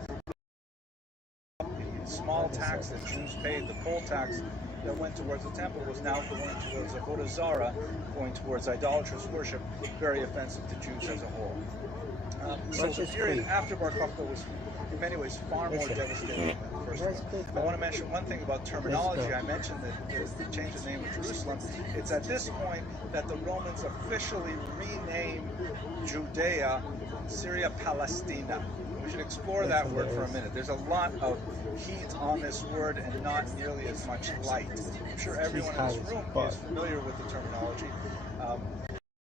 The small tax that Jews paid, the poll tax that went towards the temple, was now going towards Avodah Zarah, going towards idolatrous worship, very offensive to Jews as a whole. So the period after Bar Kokhba was in many ways far more devastating than the first one. I want to mention one thing about terminology. I mentioned that the change of name of Jerusalem. It's at this point that the Romans officially rename Judea Syria Palestina. We should explore that word for a minute. There's a lot of heat on this word and not nearly as much light. I'm sure everyone in this room is familiar with the terminology.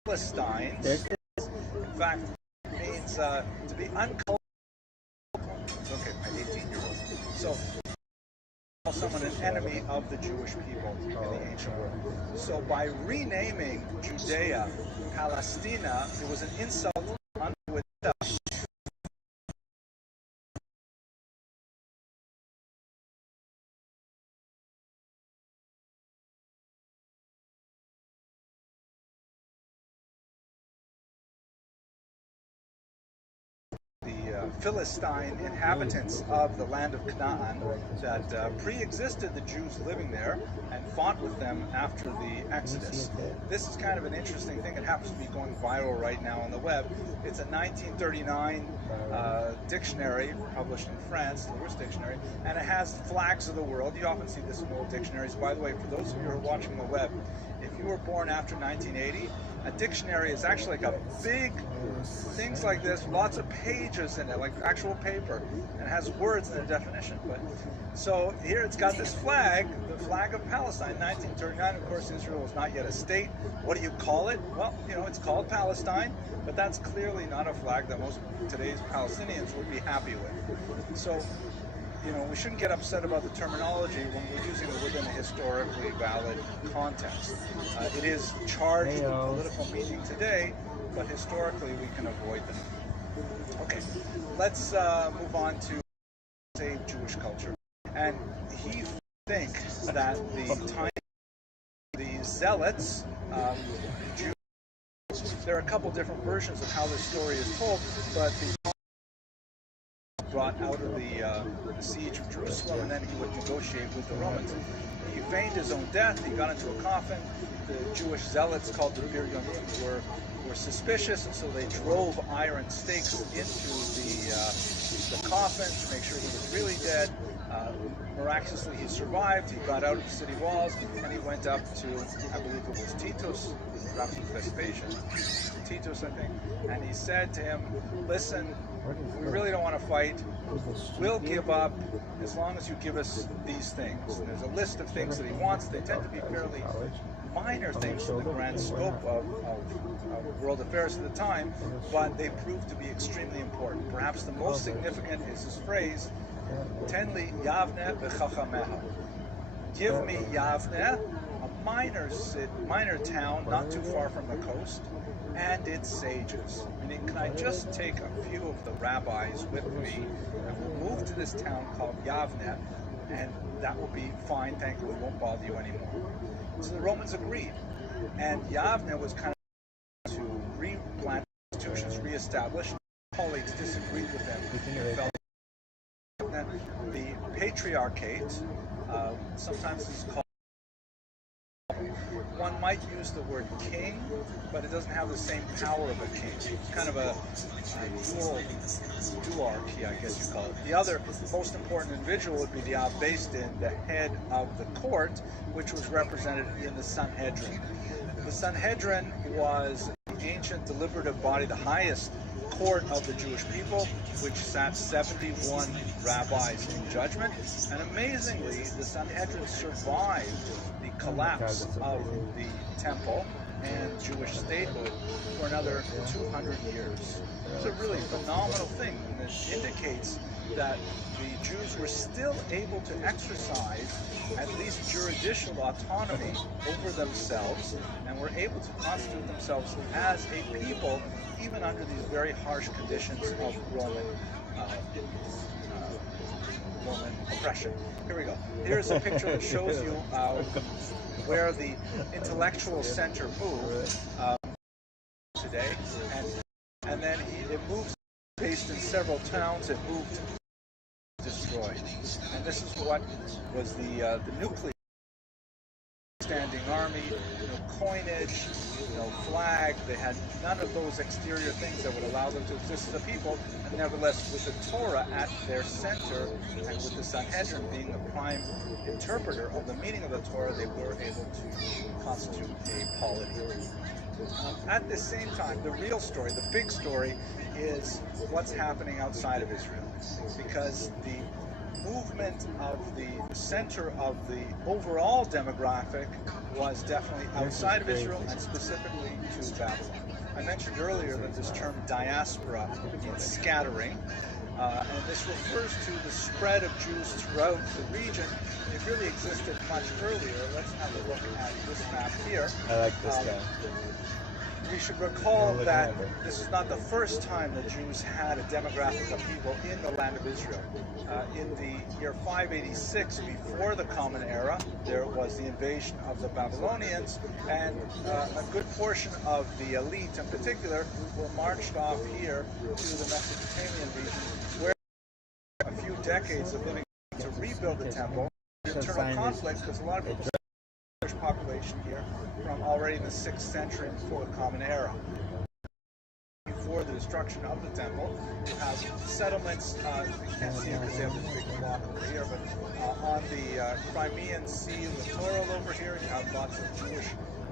Palestine, in fact, means to be uncultured. Okay, my 18-year-old. So, call someone an enemy of the Jewish people in the ancient world. So by renaming Judea Palestina, it was an insult unto itself. Philistine inhabitants of the land of Canaan that pre-existed the Jews living there and fought with them after the Exodus. This is kind of an interesting thing. It happens to be going viral right now on the web. It's a 1939 dictionary published in France, the Lewis Dictionary, and it has flags of the world. You often see this in old dictionaries. By the way, for those of you who are watching the web, if you were born after 1980, a dictionary is actually like a big, things like this, lots of pages in it, like actual paper, and it has words and a definition. But so here it's got this flag, the flag of Palestine, 1939. Of course, Israel is not yet a state. What do you call it? Well, it's called Palestine, but that's clearly not a flag that most today's Palestinians would be happy with. So, we shouldn't get upset about the terminology when we're using it within a historically valid context. It is charged with political meaning today, but historically we can avoid them. Okay, let's move on to save Jewish culture. And he thinks that the zealots, Jews, there are a couple different versions of how this story is told, but the brought out of the siege of Jerusalem, and then he would negotiate with the Romans. He feigned his own death. He got into a coffin. The Jewish zealots, called the ViralRabbi, were suspicious, and so they drove iron stakes into the coffin to make sure he was really dead. Miraculously, he survived. He got out of the city walls, and he went up to, I believe it was Titus, perhaps it was Vespasian, Titus, I think, and he said to him, "Listen, we really don't want to fight. We'll give up as long as you give us these things." And there's a list of things that he wants. They tend to be fairly minor things in the grand scope of world affairs at the time, but they prove to be extremely important. Perhaps the most significant is this phrase, "Ten li Yavne v'chachameha." Give me Yavne, a minor town not too far from the coast, and its sages. Meaning, can I just take a few of the rabbis with me, and we'll move to this town called Yavne, and that will be fine, thankfully, won't bother you anymore. So the Romans agreed, and Yavne was kind of to replant institutions, reestablish. Colleagues disagreed with them. They felt the patriarchate, sometimes it's called, one might use the word king, but it doesn't have the same power of a king. It's kind of a duarchy, I guess you call it. The other most important individual would be the Abbeistin, the head of the court, which was represented in the Sanhedrin. The Sanhedrin was the ancient deliberative body, the highest court of the Jewish people, which sat 71 rabbis in judgment. And amazingly, the Sanhedrin survived the collapse of the temple and Jewish statehood for another 200 years. It's a really phenomenal thing, and it indicates that the Jews were still able to exercise at least juridical autonomy over themselves, and were able to constitute themselves as a people, even under these very harsh conditions of Roman oppression. Here we go. Here's a picture that shows you where the intellectual center moved today, and then it moves based in several towns. It moved destroyed, and this is what was the nucleus. Standing army, no coinage, no flag. They had none of those exterior things that would allow them to exist as a people, and nevertheless, with the Torah at their center, and with the Sanhedrin being the prime interpreter of the meaning of the Torah, they were able to constitute a polity. At the same time, the real story, the big story, is what's happening outside of Israel, because the movement of the center of the overall demographic was definitely outside of Israel, and specifically to Babylon. I mentioned earlier that this term diaspora means scattering, and this refers to the spread of Jews throughout the region. It really existed much earlier. Let's have a look at this map here. I like this guy. We should recall that this is not the first time the Jews had a demographic of people in the land of Israel. In the year 586, before the Common Era, there was the invasion of the Babylonians, and a good portion of the elite in particular were marched off here to the Mesopotamian region, where a few decades of living to rebuild the temple, internal conflict, because a lot of people population here from already the 6th century before the Common Era. Before the destruction of the temple, you have settlements, you can't see it because they have this big block over here, but on the Crimean Sea littoral over here, you have lots of Jewish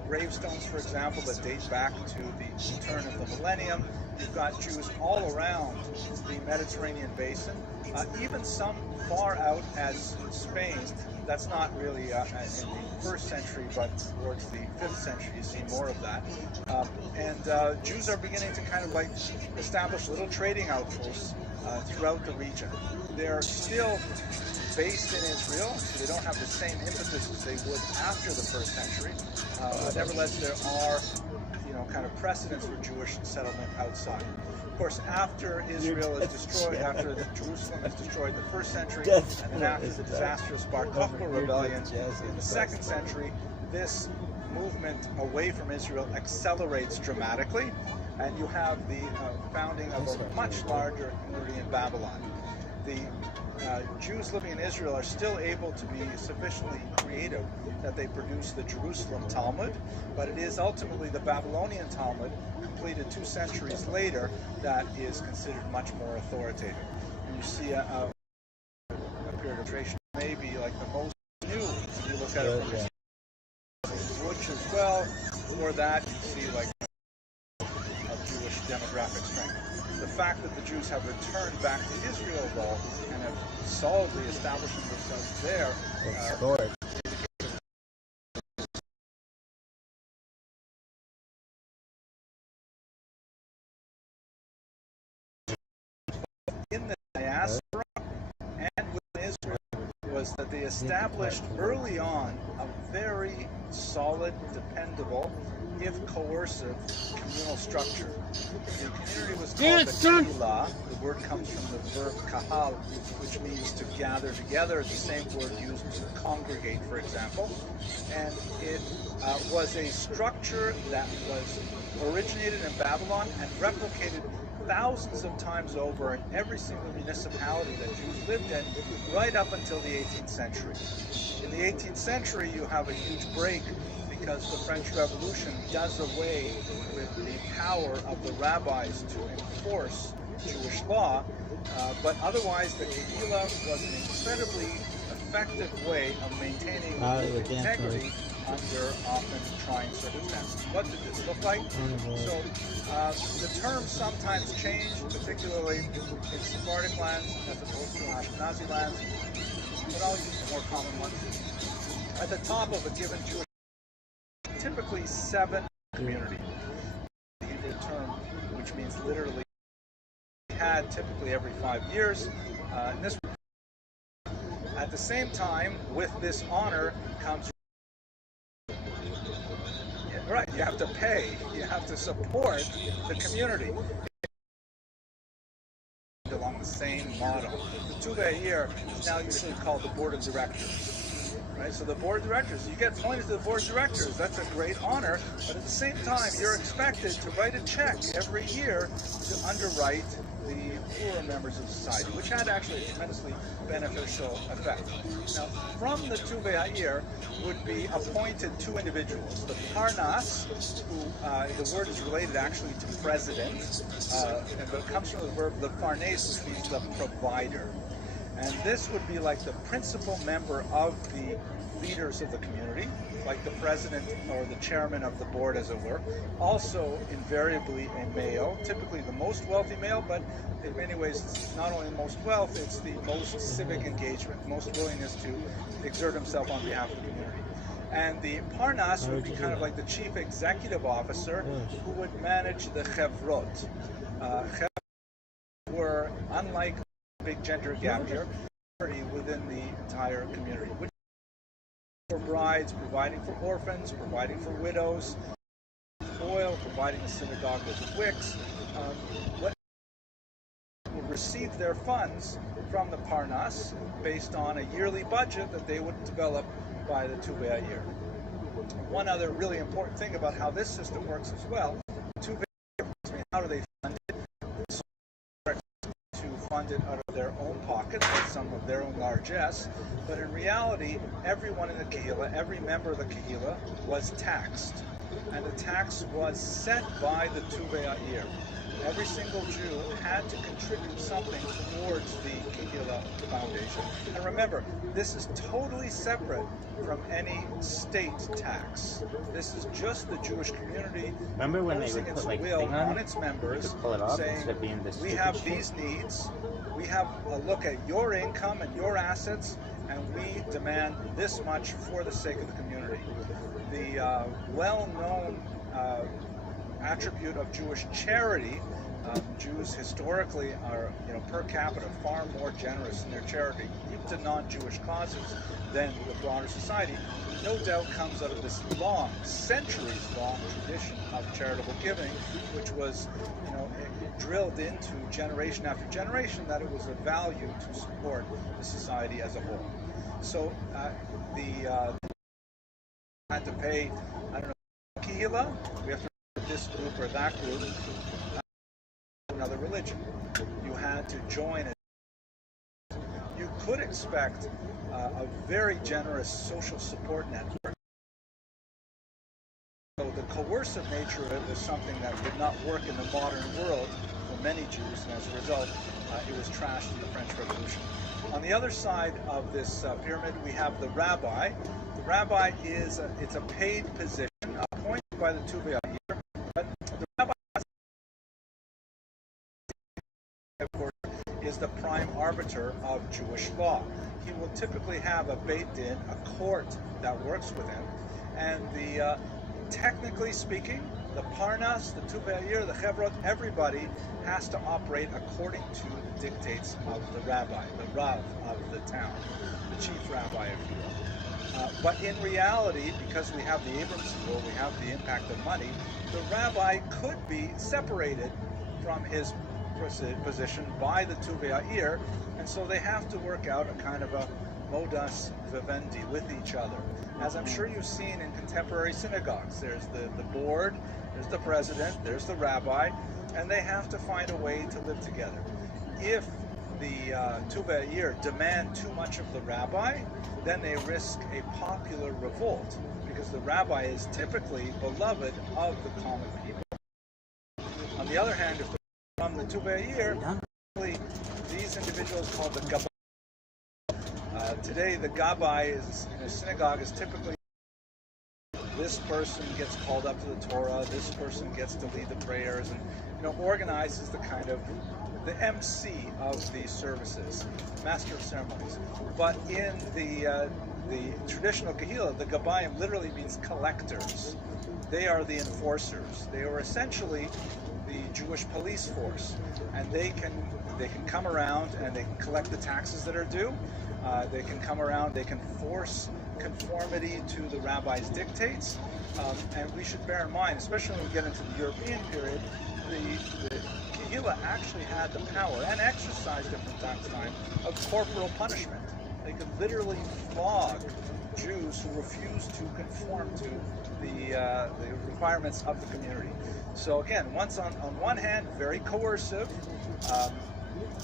gravestones, for example, that date back to the turn of the millennium. You've got Jews all around the Mediterranean basin, even some far out as Spain. That's not really in the 1st century, but towards the 5th century you see more of that. And Jews are beginning to kind of like establish little trading outposts throughout the region. They're still based in Israel, so they don't have the same impetus as they would after the first century. But nevertheless, there are, kind of precedents for Jewish settlement outside. Of course, after Israel is destroyed, after Jerusalem is destroyed in the first century, and then after the disastrous Bar Kokhba rebellion in the second century, this movement away from Israel accelerates dramatically, and you have the founding of a much larger community in Babylon. The Jews living in Israel are still able to be sufficiently creative that they produce the Jerusalem Talmud, but it is ultimately the Babylonian Talmud, completed 2 centuries later, that is considered much more authoritative. And you see a period of tradition maybe like the most new, if you look at it from which as well, for that you see like a Jewish demographic strength. The fact that the Jews have returned back to Israel, though, and have solidly established themselves there, in the diaspora and within Israel, was that they established early on a very solid, dependable, if coercive, communal structure. The community was called the Kehillah. The word comes from the verb kahal, which means to gather together. It's the same word used to congregate, for example. And it was a structure that was originated in Babylon and replicated thousands of times over in every single municipality that Jews lived in, right up until the 18th century. In the 18th century, you have a huge break because the French Revolution does away with the power of the rabbis to enforce Jewish law, but otherwise the Kehillah was an incredibly effective way of maintaining integrity under often trying circumstances. What did this look like? So the terms sometimes change, particularly in Sephardic lands as opposed to Ashkenazi lands, but I'll use the more common ones. At the top of a given Jewish, typically 7 community. The Hebrew term, which means literally had typically every 5 years. And this, at the same time, with this honor comes, right, you have to pay, you have to support the community along the same model. The ViralRabbi is now usually called the board of directors. Right, so the board of directors, you get appointed to the board of directors, that's a great honor, but at the same time, you're expected to write a check every year to underwrite the poorer members of society, which had actually a tremendously beneficial effect. Now, from the ViralRabbi would be appointed 2 individuals. The Parnas, who the word is related actually to president, but it comes from the verb the Parnes, which means the provider. And this would be like the principal member of the leaders of the community, like the president or the chairman of the board, as it were. Also, invariably a male, typically the most wealthy male, but in many ways it's not only the most wealth, it's the most civic engagement, most willingness to exert himself on behalf of the community. And the Parnas would be kind of like the chief executive officer who would manage the Chevrot. Chevrot were, unlike big gender gap here, within the entire community, which for brides, providing for orphans, providing for widows, oil, providing a synagogue with wicks, what would receive their funds from the Parnas based on a yearly budget that they would develop by the ViralRabbi. One other really important thing about how this system works as well, how do they fund it? Fund it out of their own pockets with some of their own largesse, but in reality, everyone in the Kehillah, every member of the Kehillah was taxed, and the tax was set by the ViralRabbi. Every single Jew had to contribute something towards the Kehillah foundation. And remember, this is totally separate from any state tax. This is just the Jewish community imposing its will on its members, saying, we have these needs, we have a look at your income and your assets, and we demand this much for the sake of the community. The well-known attribute of Jewish charity Jews historically are, per capita far more generous in their charity, even to non-Jewish causes, than the broader society. No doubt comes out of this long, centuries-long tradition of charitable giving, which was, drilled into generation after generation that it was a value to support the society as a whole. So had to pay, I don't know, kihila. We have to this group or that group. Another religion. You had to join it. You could expect a very generous social support network. So the coercive nature of it was something that would not work in the modern world for many Jews, and as a result, it was trashed in the French Revolution. On the other side of this pyramid, we have the rabbi. The rabbi is it's a paid position appointed by the TuVe'Ayir, but the rabbi, of course, is the prime arbiter of Jewish law. He will typically have a Beit Din, a court that works with him, and the technically speaking, the Parnas, the TuVe'Ayir, the Chevrot, everybody has to operate according to the dictates of the rabbi, the Rav of the town, the chief rabbi, if you will. But in reality, because we have the Abramson rule, we have the impact of money, the rabbi could be separated from his position by the TuVe'Ayir, and so they have to work out a kind of a modus vivendi with each other. As I'm sure you've seen in contemporary synagogues, there's the board, there's the president, there's the rabbi, and they have to find a way to live together. If the TuVe'Ayir demand too much of the rabbi, then they risk a popular revolt, because the rabbi is typically beloved of the common people. On the other hand, if they're from the TuVe'Ayir, these individuals called the Gabbai. Today, the Gabbai is in a synagogue is typically this person gets called up to the Torah, this person gets to lead the prayers, and organizes the kind of the MC of these services, master of ceremonies. But in the traditional Kehillah, the Gabbayim literally means collectors. They are the enforcers. They are essentially the Jewish police force, and they can come around and they can collect the taxes that are due. They can come around, they can force conformity to the rabbi's dictates, and we should bear in mind, especially when we get into the European period, the Kehillah actually had the power and exercised it from time to time of corporal punishment. They could literally flog Jews who refused to conform to the requirements of the community. So again, on one hand, very coercive,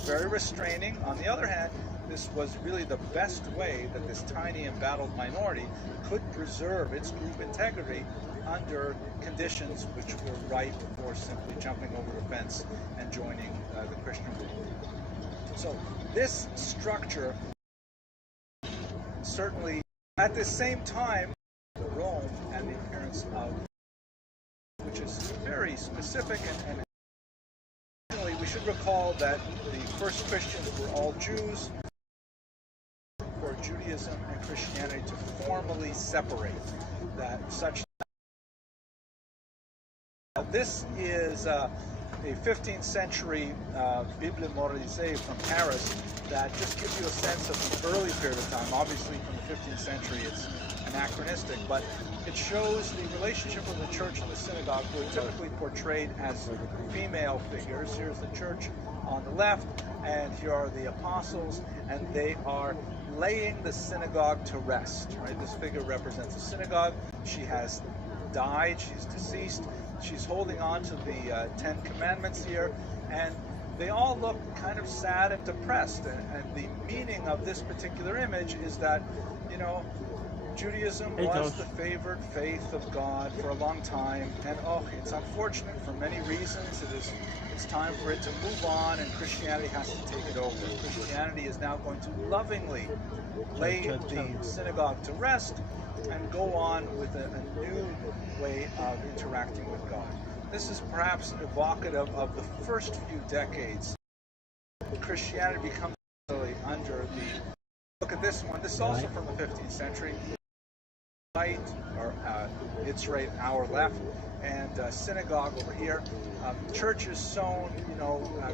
very restraining. On the other hand, this was really the best way that this tiny embattled minority could preserve its group integrity under conditions which were ripe for simply jumping over the fence and joining the Christian group. So this structure certainly, at the same time, Rome and the appearance of, which is very specific, and we should recall that the first Christians were all Jews. For Judaism and Christianity to formally separate that such. This is a 15th century Bible Morisée from Paris that just gives you a sense of the early period of time. Obviously, from the 15th century, it's anachronistic, but it shows the relationship of the church and the synagogue, who are typically portrayed as female figures. Here's the church on the left, and here are the apostles, and they are laying the synagogue to rest. Right? This figure represents a synagogue. She has died. She's deceased. She's holding on to the Ten Commandments here, and they all look kind of sad and depressed. And the meaning of this particular image is that, Judaism was the favored faith of God for a long time, and it's unfortunate for many reasons. It's time for it to move on, and Christianity has to take it over. Christianity is now going to lovingly lay the synagogue to rest and go on with a new way of interacting with God. This is perhaps evocative of the first few decades. Christianity becomes really under the. Look at this one. This is also from the 15th century. right, or its right, our left, and synagogue over here. Church is sewn,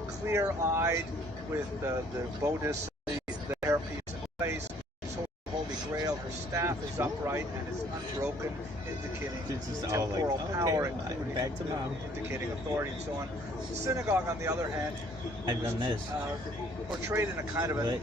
clear-eyed with the bodice, the hairpiece in place. Holy Grail, her staff is upright and is unbroken, indicating temporal power, indicating authority, and so on. The synagogue, on the other hand, I've done this. Portrayed in a kind of a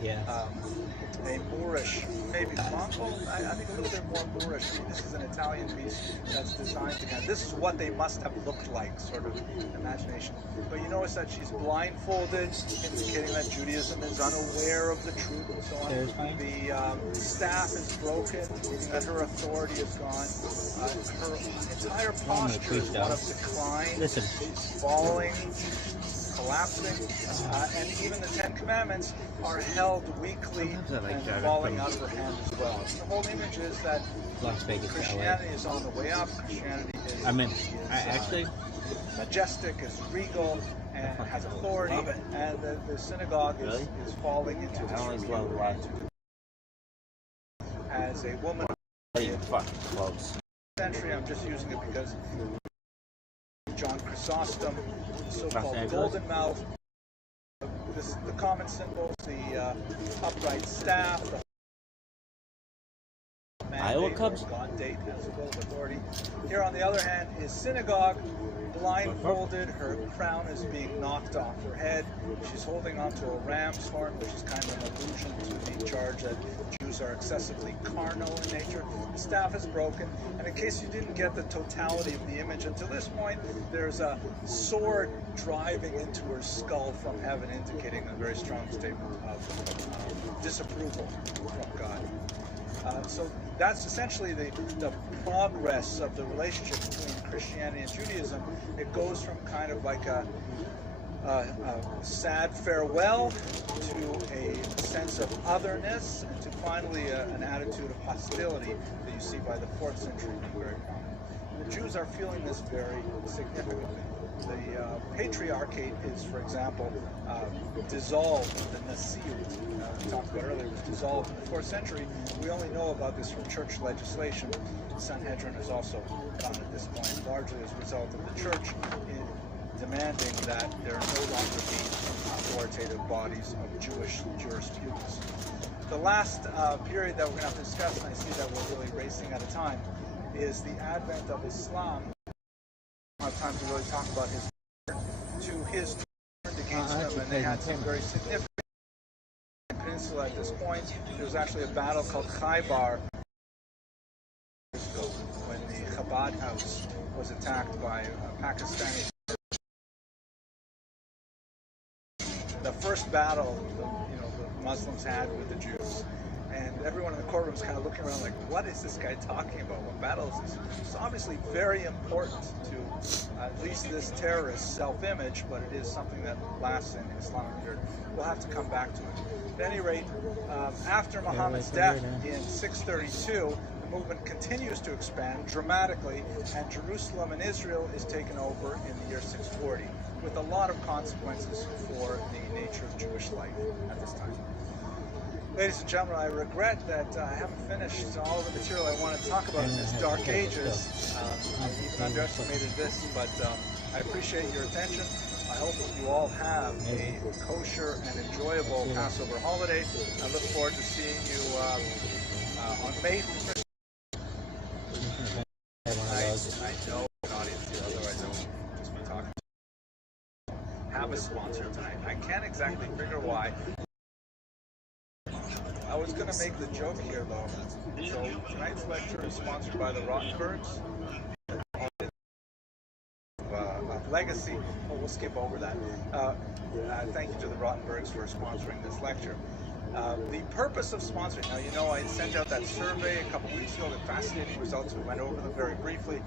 Moorish, maybe Mongol, I think a little bit more Moorish. This is an Italian piece that's designed to this is what they must have looked like, sort of imagination. But you notice that she's blindfolded, indicating that Judaism is unaware of the truth and so on. The staff is broken, meaning that her authority is gone. Her entire posture is one of decline. She's falling, collapsing, and even the Ten Commandments are held weakly and falling out of her hand as well. The whole image is that Christianity is on the way up. Christianity is, majestic, is regal, and has authority, and the synagogue is falling into disrepute. As a woman century, I'm just using it because John Chrysostom, so-called golden mouth, the common symbols, the upright staff, the mandate has a vote of authority. Here, on the other hand, is synagogue, blindfolded. Her crown is being knocked off her head. She's holding onto a ram's horn, which is kind of an allusion to the charge that Jews are excessively carnal in nature. The staff is broken, and in case you didn't get the totality of the image until this point, there's a sword driving into her skull from heaven, indicating a very strong statement of disapproval from God. So that's essentially the progress of the relationship between Christianity and Judaism. It goes from kind of like a sad farewell to a sense of otherness, and to finally an attitude of hostility that you see by the 4th century being very common. The Jews are feeling this very significantly. The patriarchate is, for example, dissolved. The Nasiut, we talked about earlier, was dissolved in the 4th century. We only know about this from church legislation. The Sanhedrin is also gone at this point, largely as a result of the church in demanding that there no longer be authoritative bodies of Jewish jurisprudence. The last period that we're going to have to discuss, and I see that we're really racing out of time, is the advent of Islam. I don't have time to really talk about his turn against them, and they had some very significant peninsula at this point. There was actually a battle called Khaybar when the Chabad house was attacked by Pakistani. The first battle the Muslims had with the Jews. And everyone in the courtroom is kind of looking around like, what is this guy talking about? What battle is this? It's obviously very important to at least this terrorist self-image, but it is something that lasts in Islamic period. We'll have to come back to it. At any rate, after Muhammad's death in 632, the movement continues to expand dramatically, and Jerusalem and Israel is taken over in the year 640, with a lot of consequences for the nature of Jewish life at this time. Ladies and gentlemen, I regret that I haven't finished all the material I want to talk about in this Dark Ages. I even underestimated this, but I appreciate your attention. I hope you all have a kosher and enjoyable Passover holiday. I look forward to seeing you on May 1st. I know an audience here, otherwise I won't just be talking. Have a sponsor tonight. I can't exactly figure why. I was going to make the joke here, though. So tonight's lecture is sponsored by the Rottenbergs. Legacy. Well, we'll skip over that. Thank you to the Rottenbergs for sponsoring this lecture. The purpose of sponsoring, now I sent out that survey a couple weeks ago, the fascinating results. We went over them very briefly.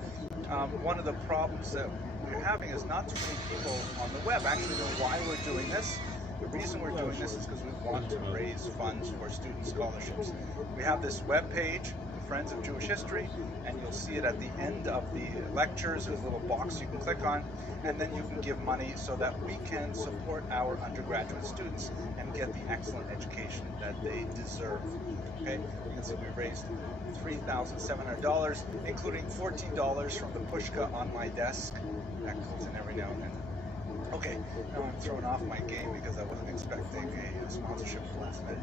One of the problems that we're having is not too many people on the web actually know why we're doing this. The reason we're doing this is because we want to raise funds for student scholarships. We have this web page, Friends of Jewish History, and you'll see it at the end of the lectures. There's a little box you can click on, and then you can give money so that we can support our undergraduate students and get the excellent education that they deserve. Okay, you can see we raised $3,700, including $14 from the pushka on my desk. That comes in every now and then. Okay, now I'm throwing off my game because I wasn't expecting a sponsorship at the last minute.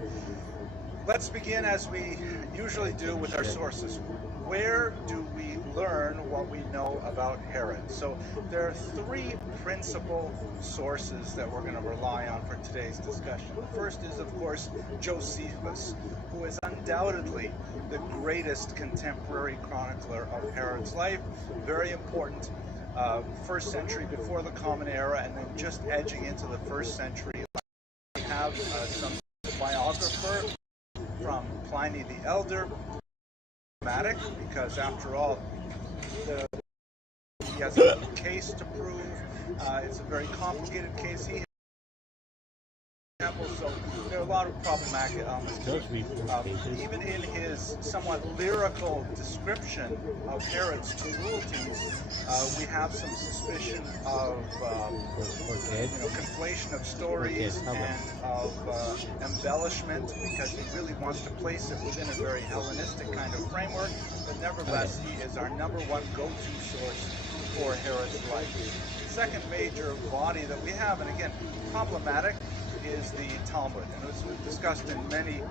Let's begin as we usually do with our sources. Where do we learn what we know about Herod? So there are three principal sources that we're going to rely on for today's discussion. The first is, of course, Josephus, who is undoubtedly the greatest contemporary chronicler of Herod's life. Very important. First century before the Common Era, and then just edging into the first century. We have some biographer from Pliny the Elder, dramatic, because after all, he has a case to prove. It's a very complicated case. He so there are a lot of problematic elements. Even in his somewhat lyrical description of Herod's cruelties, we have some suspicion of conflation of stories and of embellishment, because he really wants to place it within a very Hellenistic kind of framework, but nevertheless he is our number one go-to source for Herod's life. The second major body that we have, and again problematic, is the Talmud, and as we've discussed in many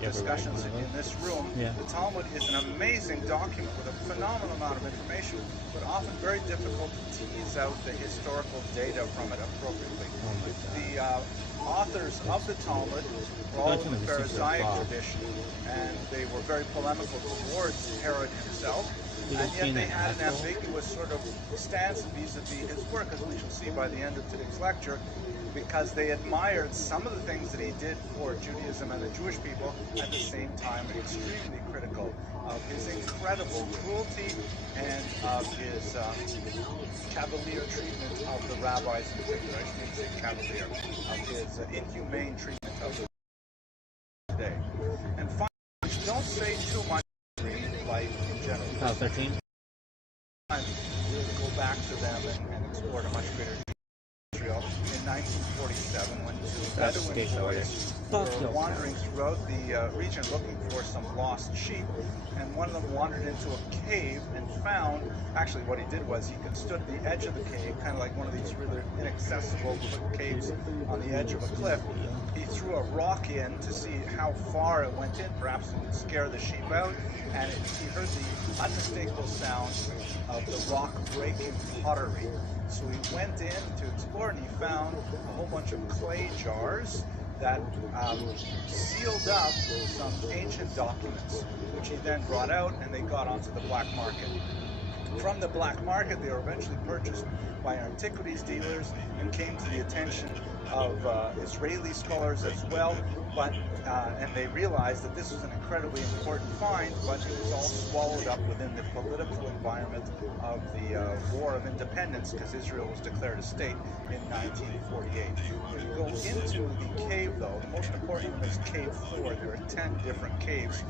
discussions in this room, the Talmud is an amazing document with a phenomenal amount of information, but often very difficult to tease out the historical data from it appropriately. The authors of the Talmud were all in the Pharisaic tradition, and they were very polemical towards Herod himself, and yet they had an ambiguous sort of stance vis-a-vis his work, as we shall see by the end of today's lecture, because they admired some of the things that he did for Judaism and the Jewish people, at the same time extremely critical of his incredible cruelty and of his cavalier treatment of the rabbis in particular. I shouldn't say cavalier, of his inhumane treatment of the day. And finally, don't say too much about life in general. 13. We'll go back to them and explore a much greater in 1947, when two Bedouin boys were wandering throughout the region looking for some lost sheep, and one of them wandered into a cave and found, actually what he did was he stood at the edge of the cave, kind of like one of these really inaccessible caves on the edge of a cliff. He threw a rock in to see how far it went in, perhaps it would scare the sheep out, and he heard the unmistakable sound of the rock breaking pottery. So he went in to explore, and he found a whole bunch of clay jars that sealed up some ancient documents, which he then brought out, and they got onto the black market. From the black market, they were eventually purchased by antiquities dealers and came to the attention of Israeli scholars as well, and they realized that this was an incredibly important find, but it was all swallowed up within the political environment of the War of Independence, because Israel was declared a state in 1948. When you go into the cave, though, the most important one is Cave 4. There are 10 different caves.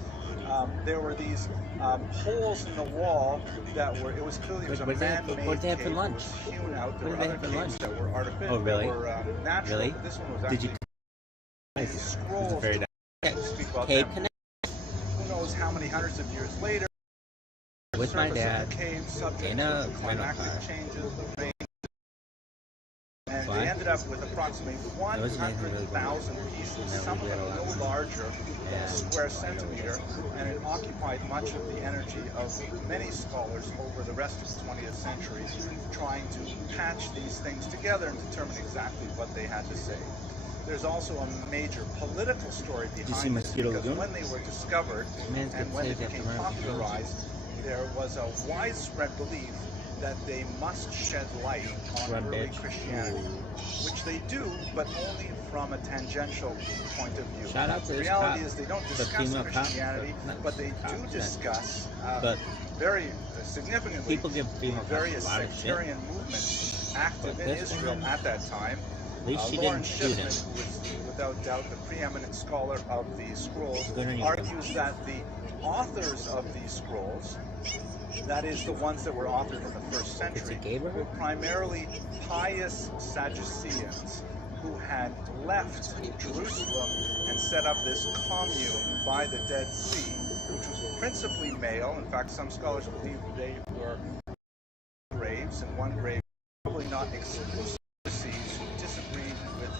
There were these holes in the wall that were, it was clearly a man-made cave. What did they have for lunch? Hewn out. There were other caves that were artificial. Oh, really? That were natural. Really? But this one was Did you? actually scrolls Very to speak about Cave them. Who knows how many hundreds of years later, with my dad the cave subject in to a climactic changes of rain, and they ended up with approximately 100,000 pieces, some of them no larger than a square centimeter, and it occupied much of the energy of many scholars over the rest of the 20th century, trying to patch these things together and determine exactly what they had to say. There's also a major political story behind this, because when they were discovered and when they became popularized, there was a widespread belief that they must shed light on early Christianity, which they do, but only from a tangential point of view. Shout out to the reality is they don't discuss Christianity, but they do discuss very significantly the various sectarian movements active in Israel at that time. Lawrence Shipman, who is without doubt the preeminent scholar of the scrolls, argues that the authors of these scrolls, that is the ones that were authored in the first century, were primarily pious Sadduceans who had left Jerusalem and set up this commune by the Dead Sea, which was principally male. In fact, some scholars believe they were graves, and one grave probably not exclusive Sadducees who disagreed with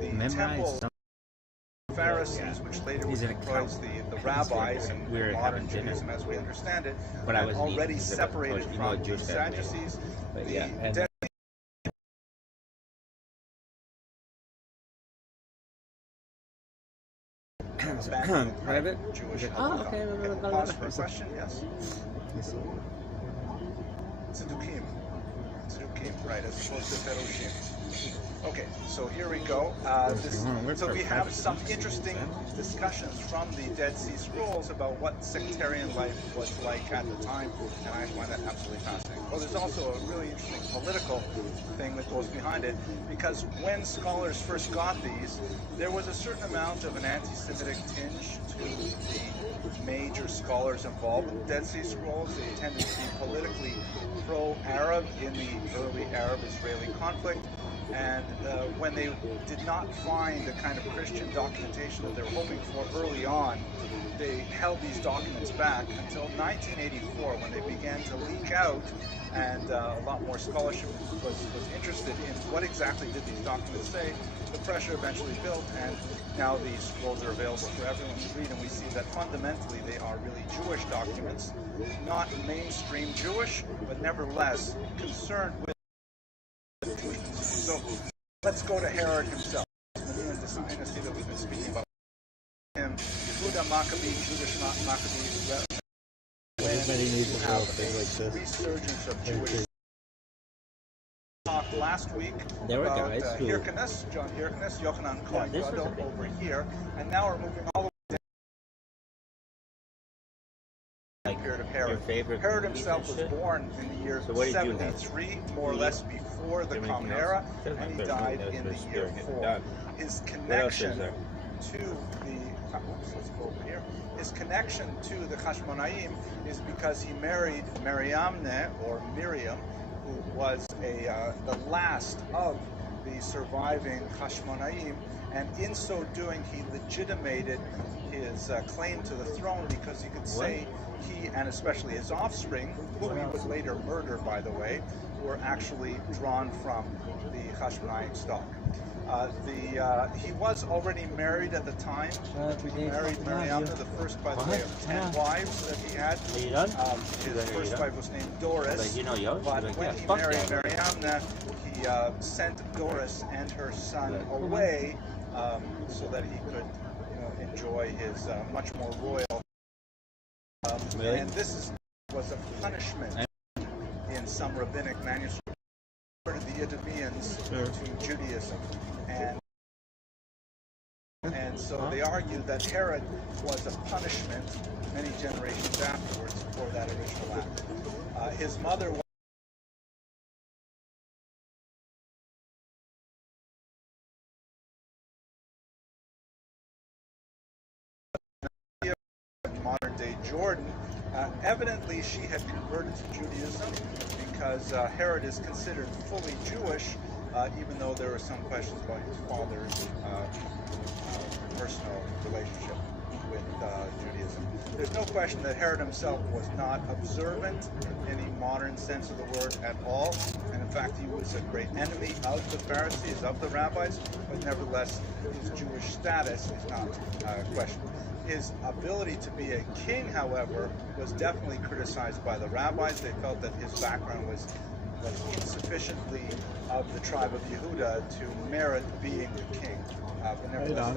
the temple Pharisees, which later would comprise the rabbis and modern Judaism as we understand it, but already separated from the Sadducees. Private? Jewish. Okay. Pause for a question. Yes. Tzedukim, right, as opposed to Perushim. Okay, so here we go. So we have some interesting discussions from the Dead Sea Scrolls about what sectarian life was like at the time, and I find that absolutely fascinating. Well, there's also a really interesting political thing that goes behind it, because when scholars first got these, there was a certain amount of an anti-Semitic tinge to the major scholars involved with the Dead Sea Scrolls. They tended to be politically pro-Arab in the early Arab-Israeli conflict. And when they did not find the kind of Christian documentation that they were hoping for early on, they held these documents back until 1984, when they began to leak out, and a lot more scholarship was interested in what exactly did these documents say. The pressure eventually built, and now these scrolls are available for everyone to read, and we see that fundamentally they are really Jewish documents, not mainstream Jewish, but nevertheless concerned with. So let's go to Herod himself. The dynasty that we've been speaking about him, Yehuda Maccabee, Judas Maccabee. Everybody needs to have a resurgence of Jewish. Talked last week about Hyrcanus, John Hyrcanus, Yochanan Cohen Gadol over here, and now we're moving all the way down. Period of Herod. Herod himself was born in the year 73, more or less before the Common Era, and he died in the year 4. His connection to the His connection to the Hashmonaim is because he married Mariamne, or Miriam, who was the last of the surviving Hashmonaim, and in so doing he legitimated his claim to the throne, because he could say he, and especially his offspring, who he would later murder, by the way, were actually drawn from the Hashmonaim stock. He was already married at the time. He married Mariamne, the first, by the way, of 10 wives that he had. His first wife was named Doris, but when he married Mariamne, he sent Doris and her son away so that he could enjoy his much more royal. And this was a punishment in some rabbinic manuscripts for the Edomians to Judaism. And so they argued that Herod was a punishment many generations afterwards for that original act. His mother was modern-day Jordan. Evidently, she had converted to Judaism because Herod is considered fully Jewish, even though there are some questions about his father's personal relationship with Judaism. There's no question that Herod himself was not observant in any modern sense of the word at all, and in fact he was a great enemy of the Pharisees, of the rabbis, but nevertheless his Jewish status is not questioned. His ability to be a king, however, was definitely criticized by the rabbis. They felt that his background was insufficiently of the tribe of Yehuda to merit being the king. But nevertheless,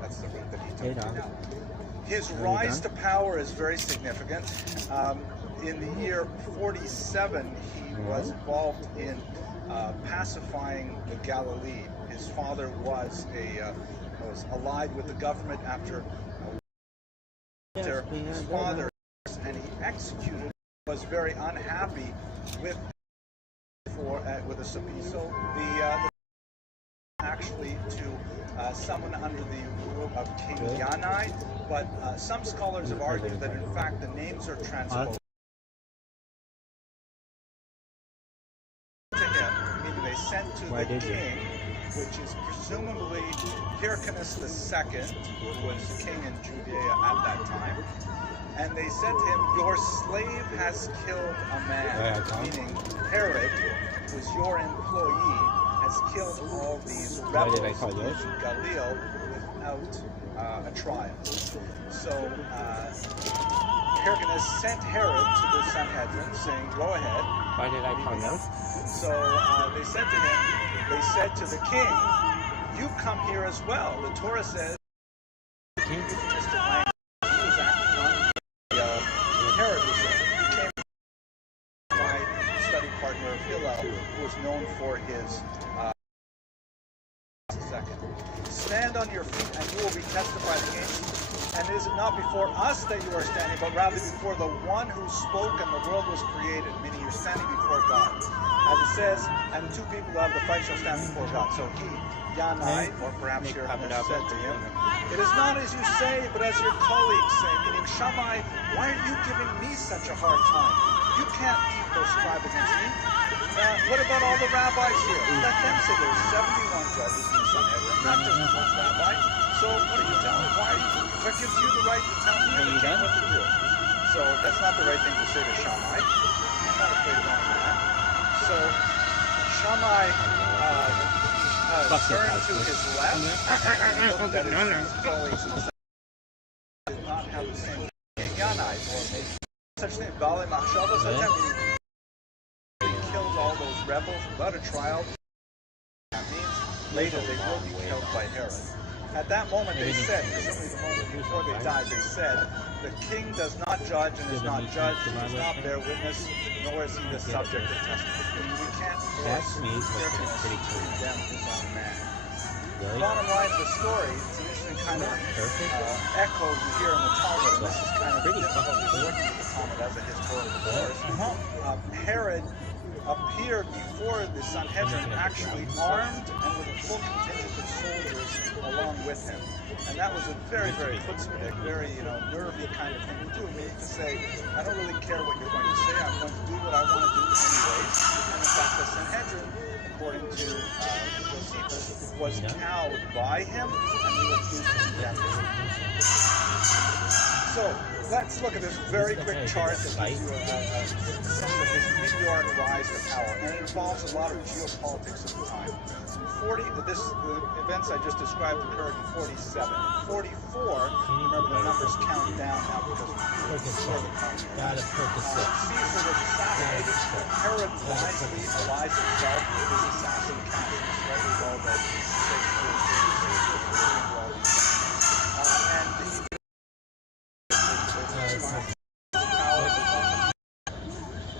that's the route that he took. His rise to power is very significant. In the year 47, he was involved in pacifying the Galilee. His father was allied with the government after his father, and he executed, was very unhappy with a subpoena. The actually to someone under the rule of King Yanai, but some scholars have argued that in fact the names are transposed to him, meaning they sent to the king, which is presumably Hyrcanus II, who was king in Judea at that time. And they said to him, your slave has killed a man, meaning Herod, who was your employee, has killed all these rebels in Galilee without a trial. So Hyrcanus sent Herod to the Sanhedrin saying, go ahead. Why did I call those? So they said to him, they said to the king, you come here as well. The Torah says, the king was acting on Herod was there. He came my study partner Hillel, who was known for his second. Stand on your feet and you will be testified against. And is it not before us that you are standing, but rather before the one who spoke and the world was created, meaning you're standing before God. As it says, and two people who have the fight shall stand before God. So he, Yanai, or perhaps your said to him, it is not as you say, but as your colleagues say, meaning Shammai, why are you giving me such a hard time? You can't prescribe against me. What about all the rabbis here? Let them say there's 71 judges in the Sanhedrin, not just one rabbi. So what are you telling me? What gives you the right to tell me what to do? So that's not the right thing to say to Shammai. I'm not afraid of any of that. So Shammai turned to his left and looked at his colleagues and said, did not have the same Yanai or such thing. Bali Machshavas attempt. He killed all those rebels without a trial. That means later they will be killed by Herod. At that moment they said, presumably the moment before they died, they said, the king does not judge and is not judged, he does not bear witness, nor is he the subject of testimony. We can't force Hyrcanus to condemn his own man. The bottom line of the story, it's an interesting kind of echo you hear in the Talmud, and this is kind of difficult to look at the Talmud as a historical source. Herod appeared before the Sanhedrin actually armed and with a full contingent of soldiers along with him. And that was a very, very chutzpah, very, nervy kind of thing to do. Meaning to say, I don't really care what you're going to say, I'm going to do what I want to do anyways. And in fact, the Sanhedrin, according to Josephus, was cowed by him and he refused to condemn him. So, let's look at this very quick chart that gives you a sense of his meteoric rise to power, and it involves a lot of geopolitics at the time. The events I just described occurred in 47. In 44, remember the numbers count down now because before the count. Caesar was assassinated. Herod wisely allies himself with his assassin Cassius. Right? We know that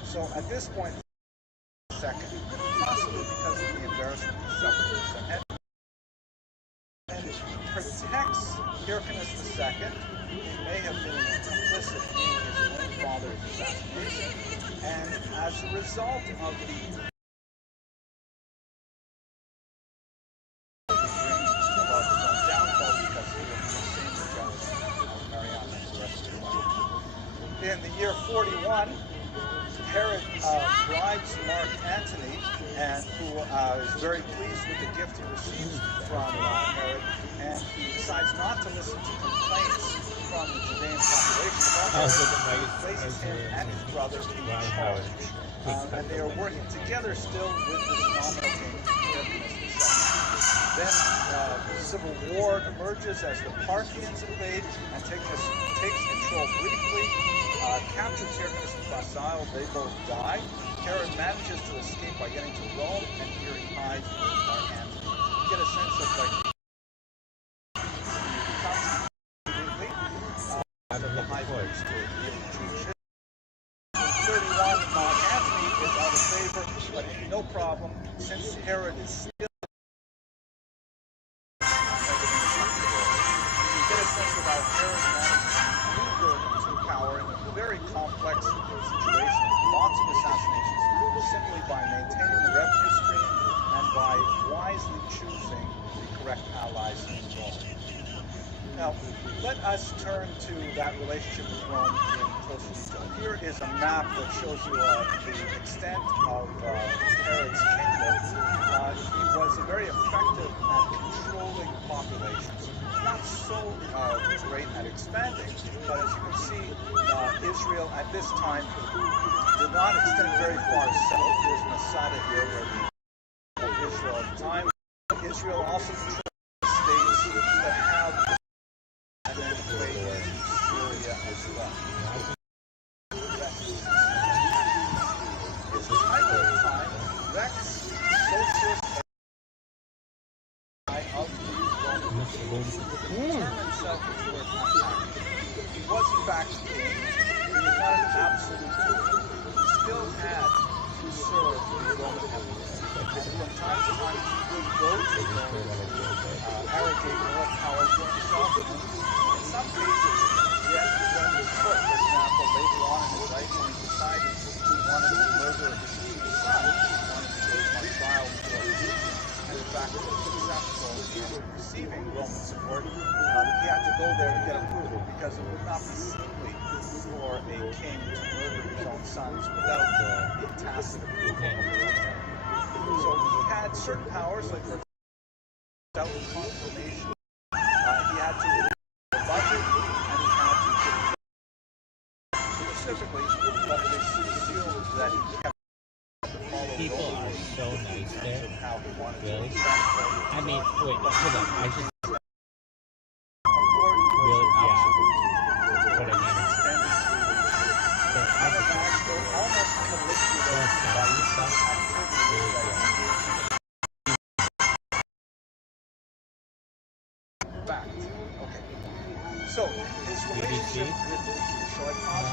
so at this point, second, possibly because of the embarrassment he suffered in Sanhedrin, and protects Hyrcanus II, who may have been complicit in his own father's assassination, and as a result of the in the year 41, Herod bribes Mark Antony, and who is very pleased with the gift he receives from Herod, and he decides not to listen to complaints from the Judean population about Herod, and places him and his brother in charge. And they are working together still with this nominal king, Hyrcanus II. Then civil war emerges as the Parthians invade and takes control briefly. Captures Hyrcanus and Facile, they both die. Herod manages to escape by getting to Rome, and here he hides with Mark Antony. You get a sense of out of the high place to Jewish. In 31, Mark Antony is out of favor, but no problem, since Herod is still. You get a sense of how Herod manages to maneuver into power in a very complex situation, lots of assassinations, simply by maintaining the revenue stream and by wisely choosing the correct allies in Rome. Now, let us turn to that relationship with Rome in closer detail. Here is a map that shows you the extent of Herod's kingdom. He was very effective at controlling populations. Not so great at expanding, but as you can see, Israel at this time did not extend very far south. There's Masada here, where the Israel at the time. Israel also controlled states that have and then Syria as well. His title at the time, Rex Socius of the Romans, term itself is worth unpacking. He was in fact king. He was not an absolute king. He still had to serve the Roman Empire. And from time to time, he would go to Rome, arrogate more power to himself. In some cases, he had to defend his foot. For example, later on in his life, when he decided he wanted to murder his two sons, he wanted to go on trial for him. And in fact, he was successful in receiving Roman support. He had to go there to get approval because it would not be seemly for a king to murder his own sons without the tacit approval of the Roman. So he had certain powers, like without confirmation. He had to the budget, and he had to specifically, but it is sealed that he kept the follow. People are so nice there. How he wanted Really? to I mean, wait, hold on. I should. really, yeah. What I mean is, almost fact. Okay. So his relationship with the Jews. So I paused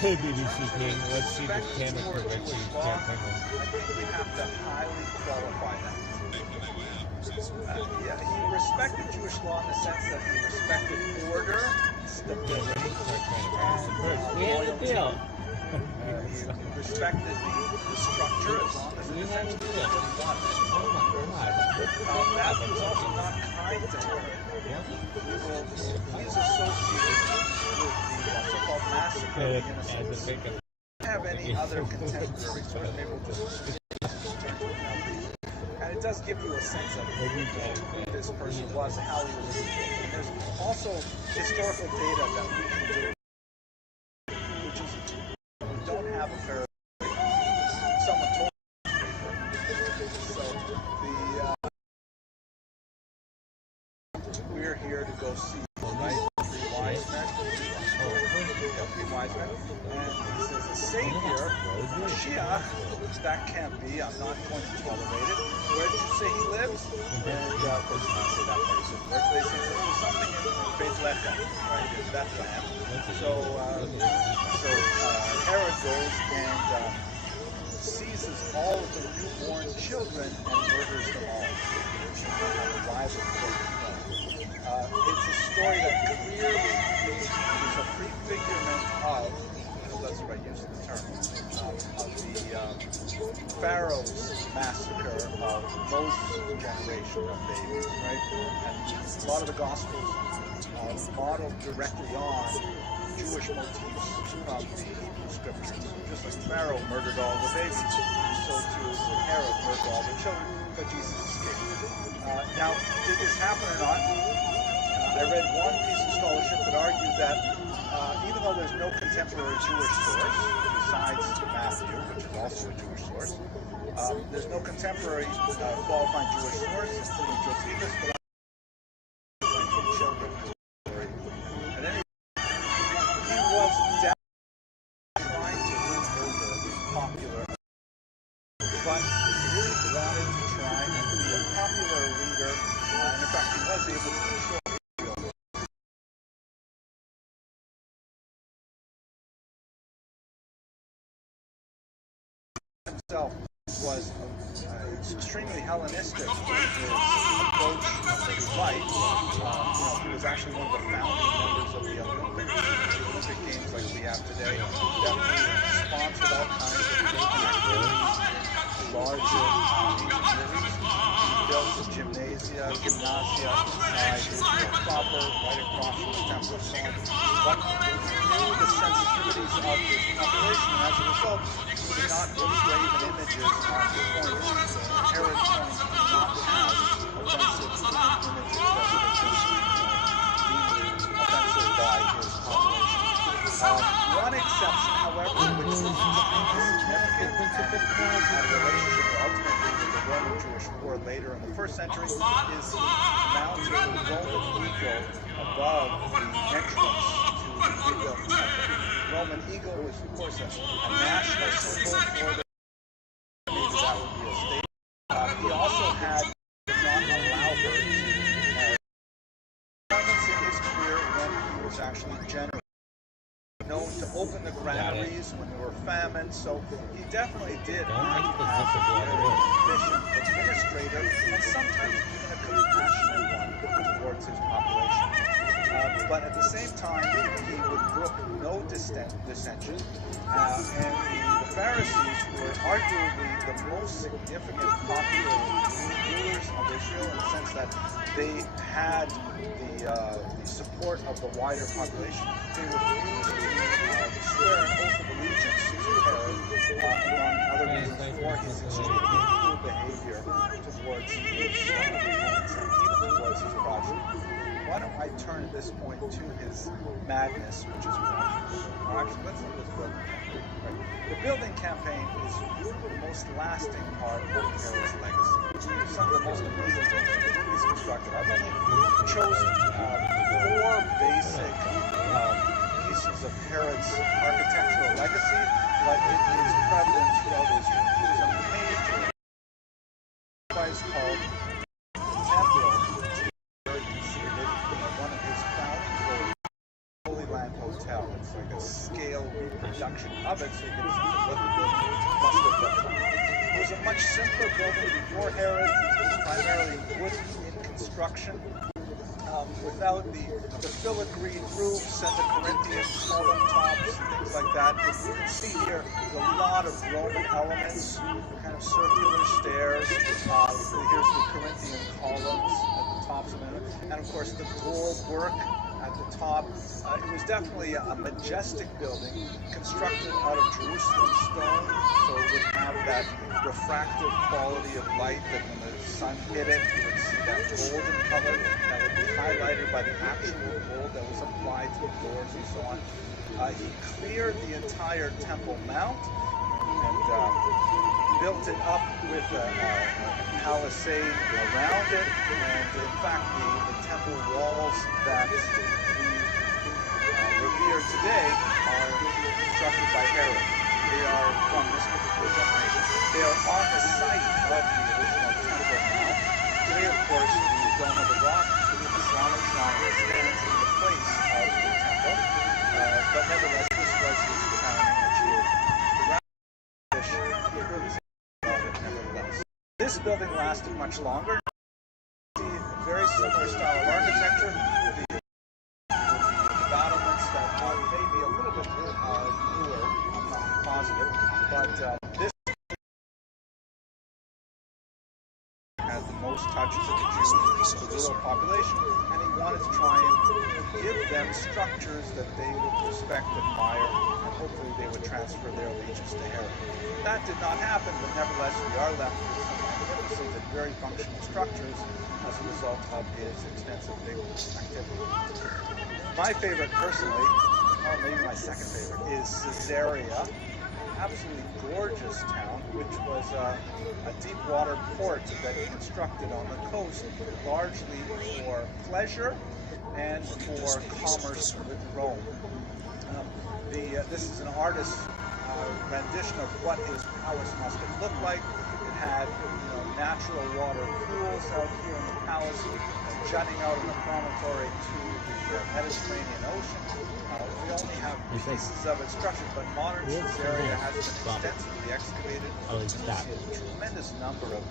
BBC King, let's see the camera for Richie. I think we have to highly qualify that. Yeah, he respected Jewish law in the sense that he respected order, stability, and loyalty. He respected the structure as long as it essentially did what he wanted. That was also not kind to Herod. He's associated with the so-called massacre of the innocents. We don't have any other contemporaries, so maybe we'll just and it does give you a sense of who this person was, how he was. And there's also historical data that we can do, which is we don't have a fair. Someone told so we're here to go see right three wise men. Three wise men, and he says the Savior, Mashiach, that can't be. I'm not going to tolerate it. Where did you say he lives? And of course, you say that part. So birthplace is something in Bethlehem, right? In Bethlehem. So Herod goes and seizes all of the newborn children and murders them all. Have a rival for the throne. It's a story that clearly is a prefigurement of, that's the right use of the term, of the Pharaoh's massacre of Moses' generation of babies, right? And a lot of the Gospels model directly on Jewish motifs from the Hebrew Scriptures. Just like Pharaoh murdered all the babies, so too Herod murdered all the children, but Jesus escaped. Now, did this happen or not? I read one piece of scholarship that argued that even though there's no contemporary Jewish source, besides Matthew, which is also a Jewish source, there's no contemporary qualifying Jewish source, including Josephus, but children. At any rate, he was trying to win over popular, but he really wanted to try and be a popular leader, and in fact he was able to control himself was extremely Hellenistic in his approach to life. He was actually one of the founding members of the Olympic Games like we have today. Definitely sponsored all kinds of crazy activities in larger Asian cities. He built the gymnasia inside Israel proper, right across from the temple and so on. But he knew the sensitivities of his population, and as a result, he would not put graven images on points. Herod points did not have offensive images that would have been offensive by his population. One exception, however, which was significant and had a relationship ultimately with the Roman-Jewish War later in the 1st century, is the mounted Roman eagle above the entrance to the rebuilt temple. The Roman eagle was, of course, a national symbol for the maybe that would be a state. He also had not allowed her to moments in his career when he was actually generous. Known to open the granaries when there were famines, so he definitely did act as a very efficient administrator and sometimes even a compassionate one towards his population. But at the same time, he would brook no dissension, and the Pharisees were arguably the most significant popular rulers of Israel in the sense that they had the support of the wider population. They refused to swear an oath of allegiance to Herod, among other reasons, for his extremely cruel behavior towards his opponents and even towards his progeny. Why don't I turn at this point to his madness, which is actually, let's look at this building campaign. Right. The building campaign is the most lasting part of Herod's legacy. Some of the most amazing things he's constructed. I've only chosen 4 basic pieces of Herod's architectural legacy, but it is prevalent throughout Israel. There's a major device called Temple. One of his founding goals, Holy Land Hotel. It's like a scale reproduction of it, so you get a sense of what the building must have looked like. It was a much simpler building before Herod. It was primarily wooden in construction, without the filigree roofs and the Corinthian column tops and things like that. You can see here there's a lot of Roman elements, kind of circular stairs. Here's the Corinthian columns at the tops of it, and of course the gold work at the top. It was definitely a majestic building constructed out of Jerusalem stone, so it would have that refractive quality of light that when the sun hit it, you would see that golden color that would be highlighted by the actual gold that was applied to the doors and so on. He cleared the entire Temple Mount and built it up with a palisade around it, and in fact the temple walls that we revere today are constructed by Herod. They are from this particular generation. They are on the site of the original Temple Mount. Today, of course, the Dome of the Rock, the Islamic shrine, stands in the place of the temple, but nevertheless, this was his crowning achievement. This building lasted much longer. Very similar style of architecture. The battlements that may be a little bit newer, I'm not positive, but this had the most touch to the Jews, the rural population, and he wanted to try and give them structures that they would respect, admire, and hopefully they would transfer their allegiance to Herod. That did not happen, but nevertheless we are left with some magnificent and very functional structures as a result of his extensive legal activity. My favorite personally, or maybe my second favorite, is Caesarea. Absolutely gorgeous town, which was a deep water port that he constructed on the coast, largely for pleasure and for commerce with Rome. This is an artist's rendition of what his palace must have looked like. It had natural water pools out here in the palace, jutting out in the promontory to the Mediterranean Ocean. We only have pieces of it structured, but modern Caesarea has been extensively excavated. You see a tremendous number of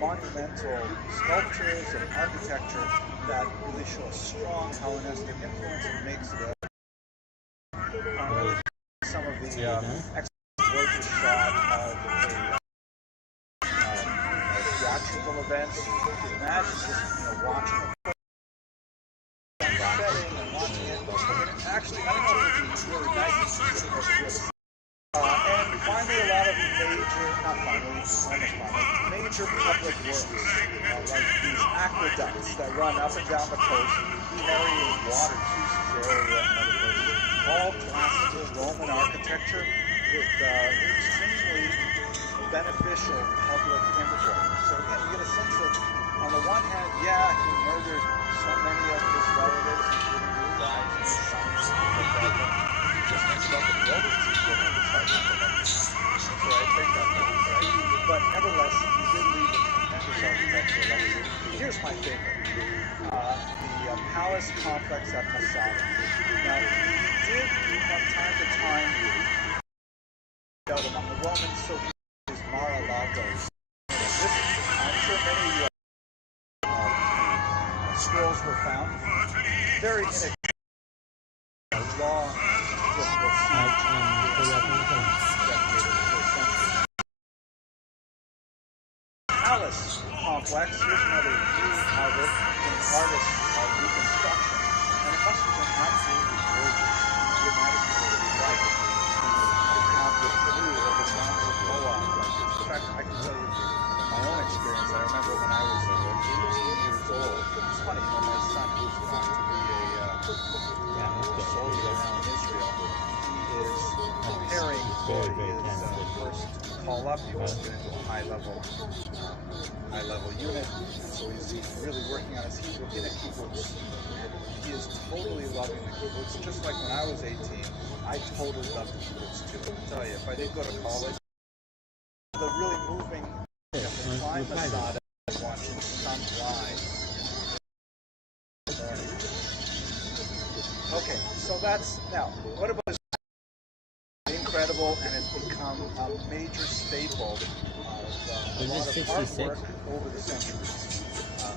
monumental sculptures and architecture that really show a strong Hellenistic influence and makes the some of the gorgeous shot of theatrical events. You can imagine just watching a setting and watching it. Actually, I don't know if it's really nice. And finally, a lot of major public works, like these aqueducts that run up and down the coast, carrying water to Caesarea and other places. All classical Roman architecture with extremely beneficial public infrastructure. So again, you get a sense of, on the one hand, yeah, he murdered so many of his relatives, including his wives and his sons, but just think about the buildings he put on the site of the so I think that right? But nevertheless, he did leave a tremendous architectural legacy. Here's my favorite, the palace complex at Masada. Now, he did, from time to time, out among the Romans, so he used Mar-a-Lagos. I'm sure many of you scrolls were found. Very inexpensive. Long, difficult Palace complex. Here's another view of it in artist reconstruction, and it must have been absolutely gorgeous. You imagine what it would be like to have the view of the mountains of Moab like this. In fact, I can tell you from my own experience. I remember when I was 18 years old. It's funny, my son who's going to be a soldier now in Israel. He is preparing for his first call up. He was into a high level unit, and so he's really working on his Hebrew in a kibbutz. And he is totally loving the kibbutz, just like when I was 18. I totally loved the kibbutz too. I'll tell you, if I didn't go to college, the really moving climb Masada and watching the sun rise. Okay, so that's now. What about this? Incredible, and it's become a major staple of a lot of artwork over the centuries.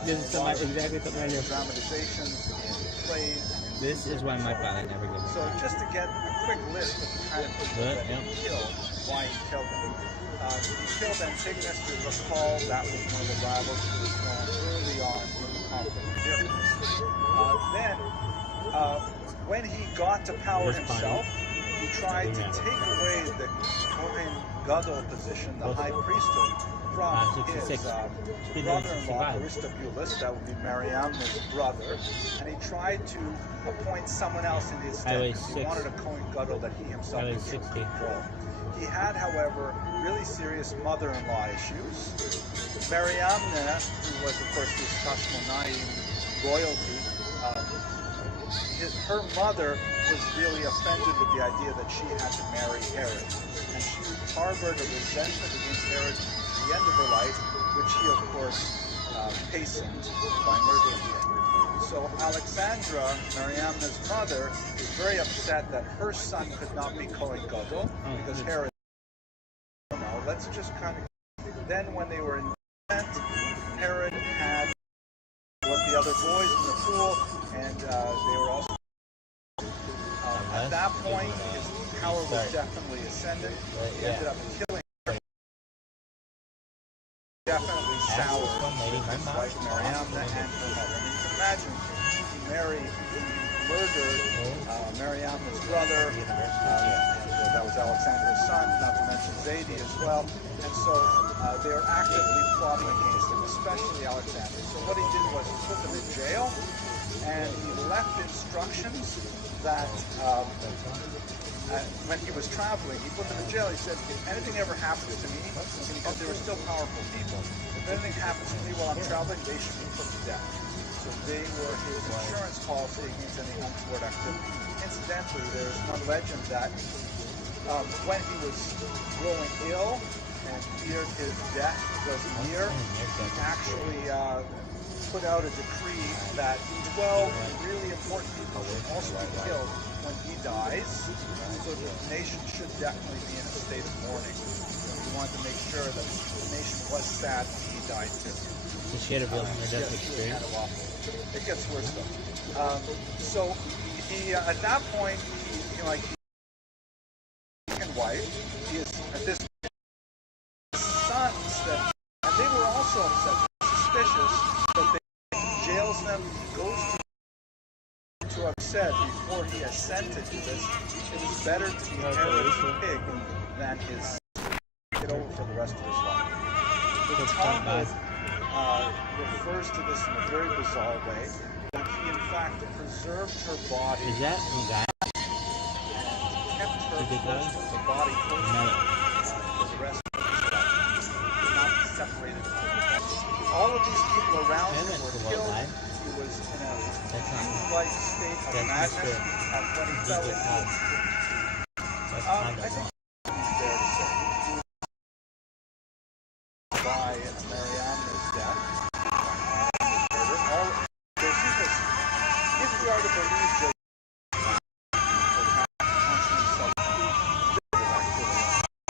This is exactly something I do. Dramatizations and plays. This is why my father never gave me. So just to get a quick list of the kind of people that he killed, why he killed them. He killed Antigonus to recall that was one of the rivals who was known early on in the conflict. Then, when he got to power himself, he tried to take away the Kohen Gadol position, the high priesthood, from his brother-in-law, Aristobulus, that would be Mariamne's brother, and he tried to appoint someone else in his stead because he wanted a Kohen Gadol that he himself could control. He had, however, really serious mother-in-law issues. Mariamne, who was, of course, his Hashmonaim royalty, her mother was really offended with the idea that she had to marry Herod, and she harbored a resentment against Herod to the end of her life, which he, of course, hastened by murdering him. So Alexandra, Mariamne's mother, is very upset that her son could not be Kohen Gadol because Herod. Let's just kind of. Then, when they were in Lent, Herod had the other boys in the pool, and they were also. At that point, his power was definitely ascendant. He ended up killing her. Definitely soured his wife Mariamne and her mother. I mean, you can imagine he murdered Mariamne's brother, and that was Alexander's son, not to mention Zaidi as well. And so they are actively plotting against him, especially Alexander. So what he did was he put them in jail, and he left instructions that when he was traveling, he put them in jail. He said, if anything ever happens to me, because they were still powerful people, if anything happens to me while I'm traveling, they should be put to death. So they were his insurance policy against any untoward activity. Incidentally, there's one legend that when he was growing ill and feared his death was near, he actually put out a decree that 12 really important people should also be killed when he dies, so the nation should definitely be in a state of mourning. He wanted to make sure that the nation was sad when he died too. So she had a real near-death experience. Kind of awful. It gets worse though. So he at that point, he like and wife, he is at this sons that, and they were also suspicious that they jails them, goes to have said before he assented to this, it was better to be Herod's pig than his get over for the rest of his life. The Talmud refers to this in a very bizarre way, that he in fact preserved her body. Is that guy? Kept her close to the body close to for the rest of his life. Not separated from the body. All of these people around him were killed. He was in a like state of madness when he fell into I think it's fair to say by Mariamne's death and murder. All the people, if we are to believe Joe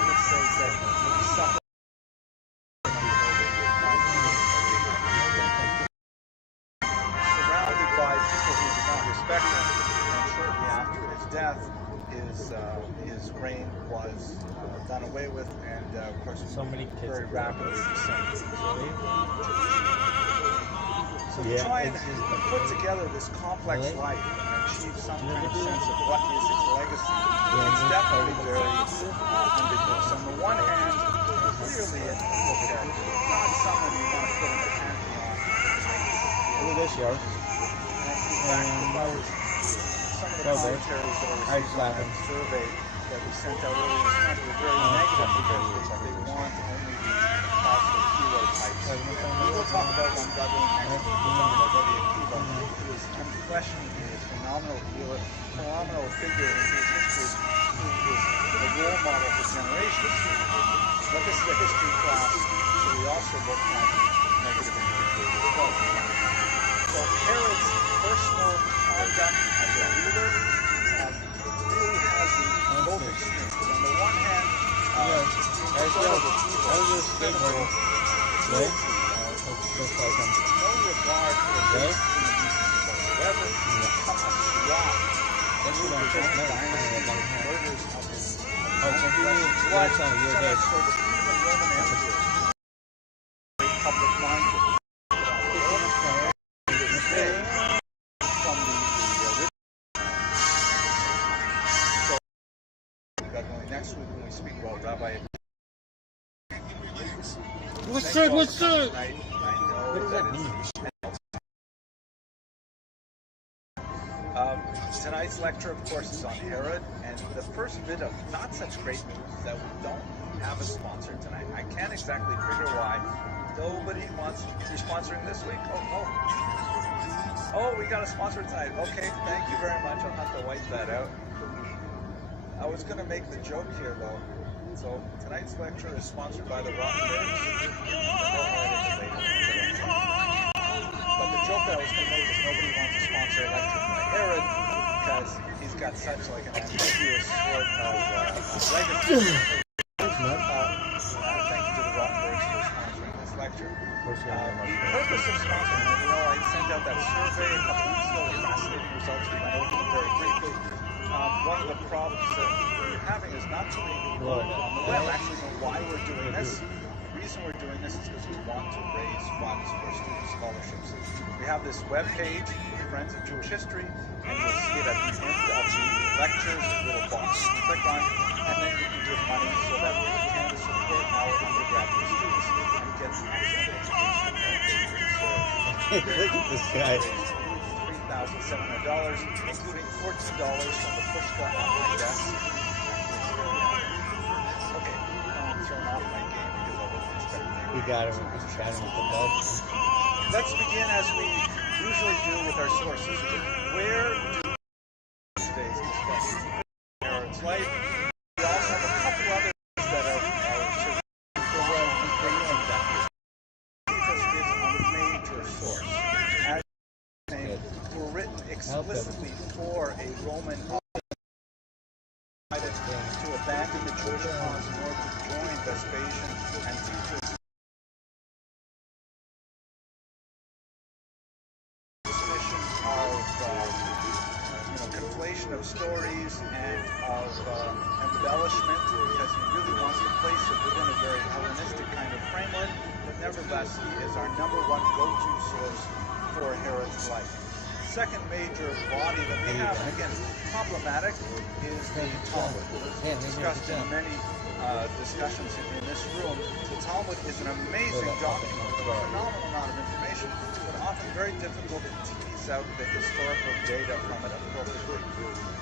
would say that he suffered surrounded by people who did not respect him, and shortly after his death, his reign was done away with, and of course, very rapidly descended. So to try and put together this complex life and achieve some kind of sense of what is his legacy, it's definitely very ambiguous. On the one hand, clearly a noble character, not someone you want to put in the pantheon. Look at this, yo. And in fact, some of the commentaries that I received on a survey that we sent out earlier this month were very negative because they want only the positive hero types. We will talk about one Dudley next week. We'll talk about Dudley Akiva, who is unquestionably a phenomenal figure in his history, who is a role model for generations. But this is a history class, so we also look at negative individuals as well. So Herod's personal conduct as a leader really has both extremes. On the one hand, sort of evil, cynical, cruelty, no regard for the whatsoever, Hamas, that's what I'm talking about. Murders of his blood, so much so that even the Roman emperor, public-minded, from the original. So, next week when we speak about Rabbi. What's up? What's up? I know what does that mean? Tonight's lecture, of course, is on Herod, and the first bit of not such great news is that we don't have a sponsor tonight. I can't exactly figure why. Nobody wants to be sponsoring this week. Oh, we got a sponsor tonight. Okay, thank you very much. I'll have to wipe that out. I was going to make the joke here, though. So tonight's lecture is sponsored by the Rottenbergs. But the joke that I was going to make is nobody wants to sponsor a lecture by Herod because he's got such like an ambiguous sort of legacy. Thank you to the Rottenbergs for sponsoring this lecture. The purpose of sponsoring, I sent out that survey a couple weeks ago with fascinating results. We went over them very briefly. One of the problems that we're having is not too many people on the web actually know why we're doing this. The reason we're doing this is because we want to raise funds for student scholarships. We have this web page, Friends of Jewish History, and you'll see it at the end of the lectures, a little box you can click on, and then you can give money so that we can support our undergraduate students and get an excellent education that they deserve. Look at this guy. $3,700, including $14 from the Pushka on my desk. Okay, I'm throwing off my game because I wasn't expecting. You got him with the ball. Let's begin as we usually do with our sources. Where do today's discussion? Herod's life. We also have a couple others that are because it is a major source. As were written explicitly for a Roman to abandon the Jewish cause in order to join Vespasian and teach accumulation of stories and of embellishment, because he really wants to place it within a very Hellenistic kind of framework, but nevertheless he is our #1 go-to source for Herod's life. Second major body that we have, and again, problematic, is the Talmud. It was discussed in many discussions in this room. The Talmud is an amazing document with a phenomenal amount of information, but often very difficult to tease out the historical data from it appropriately.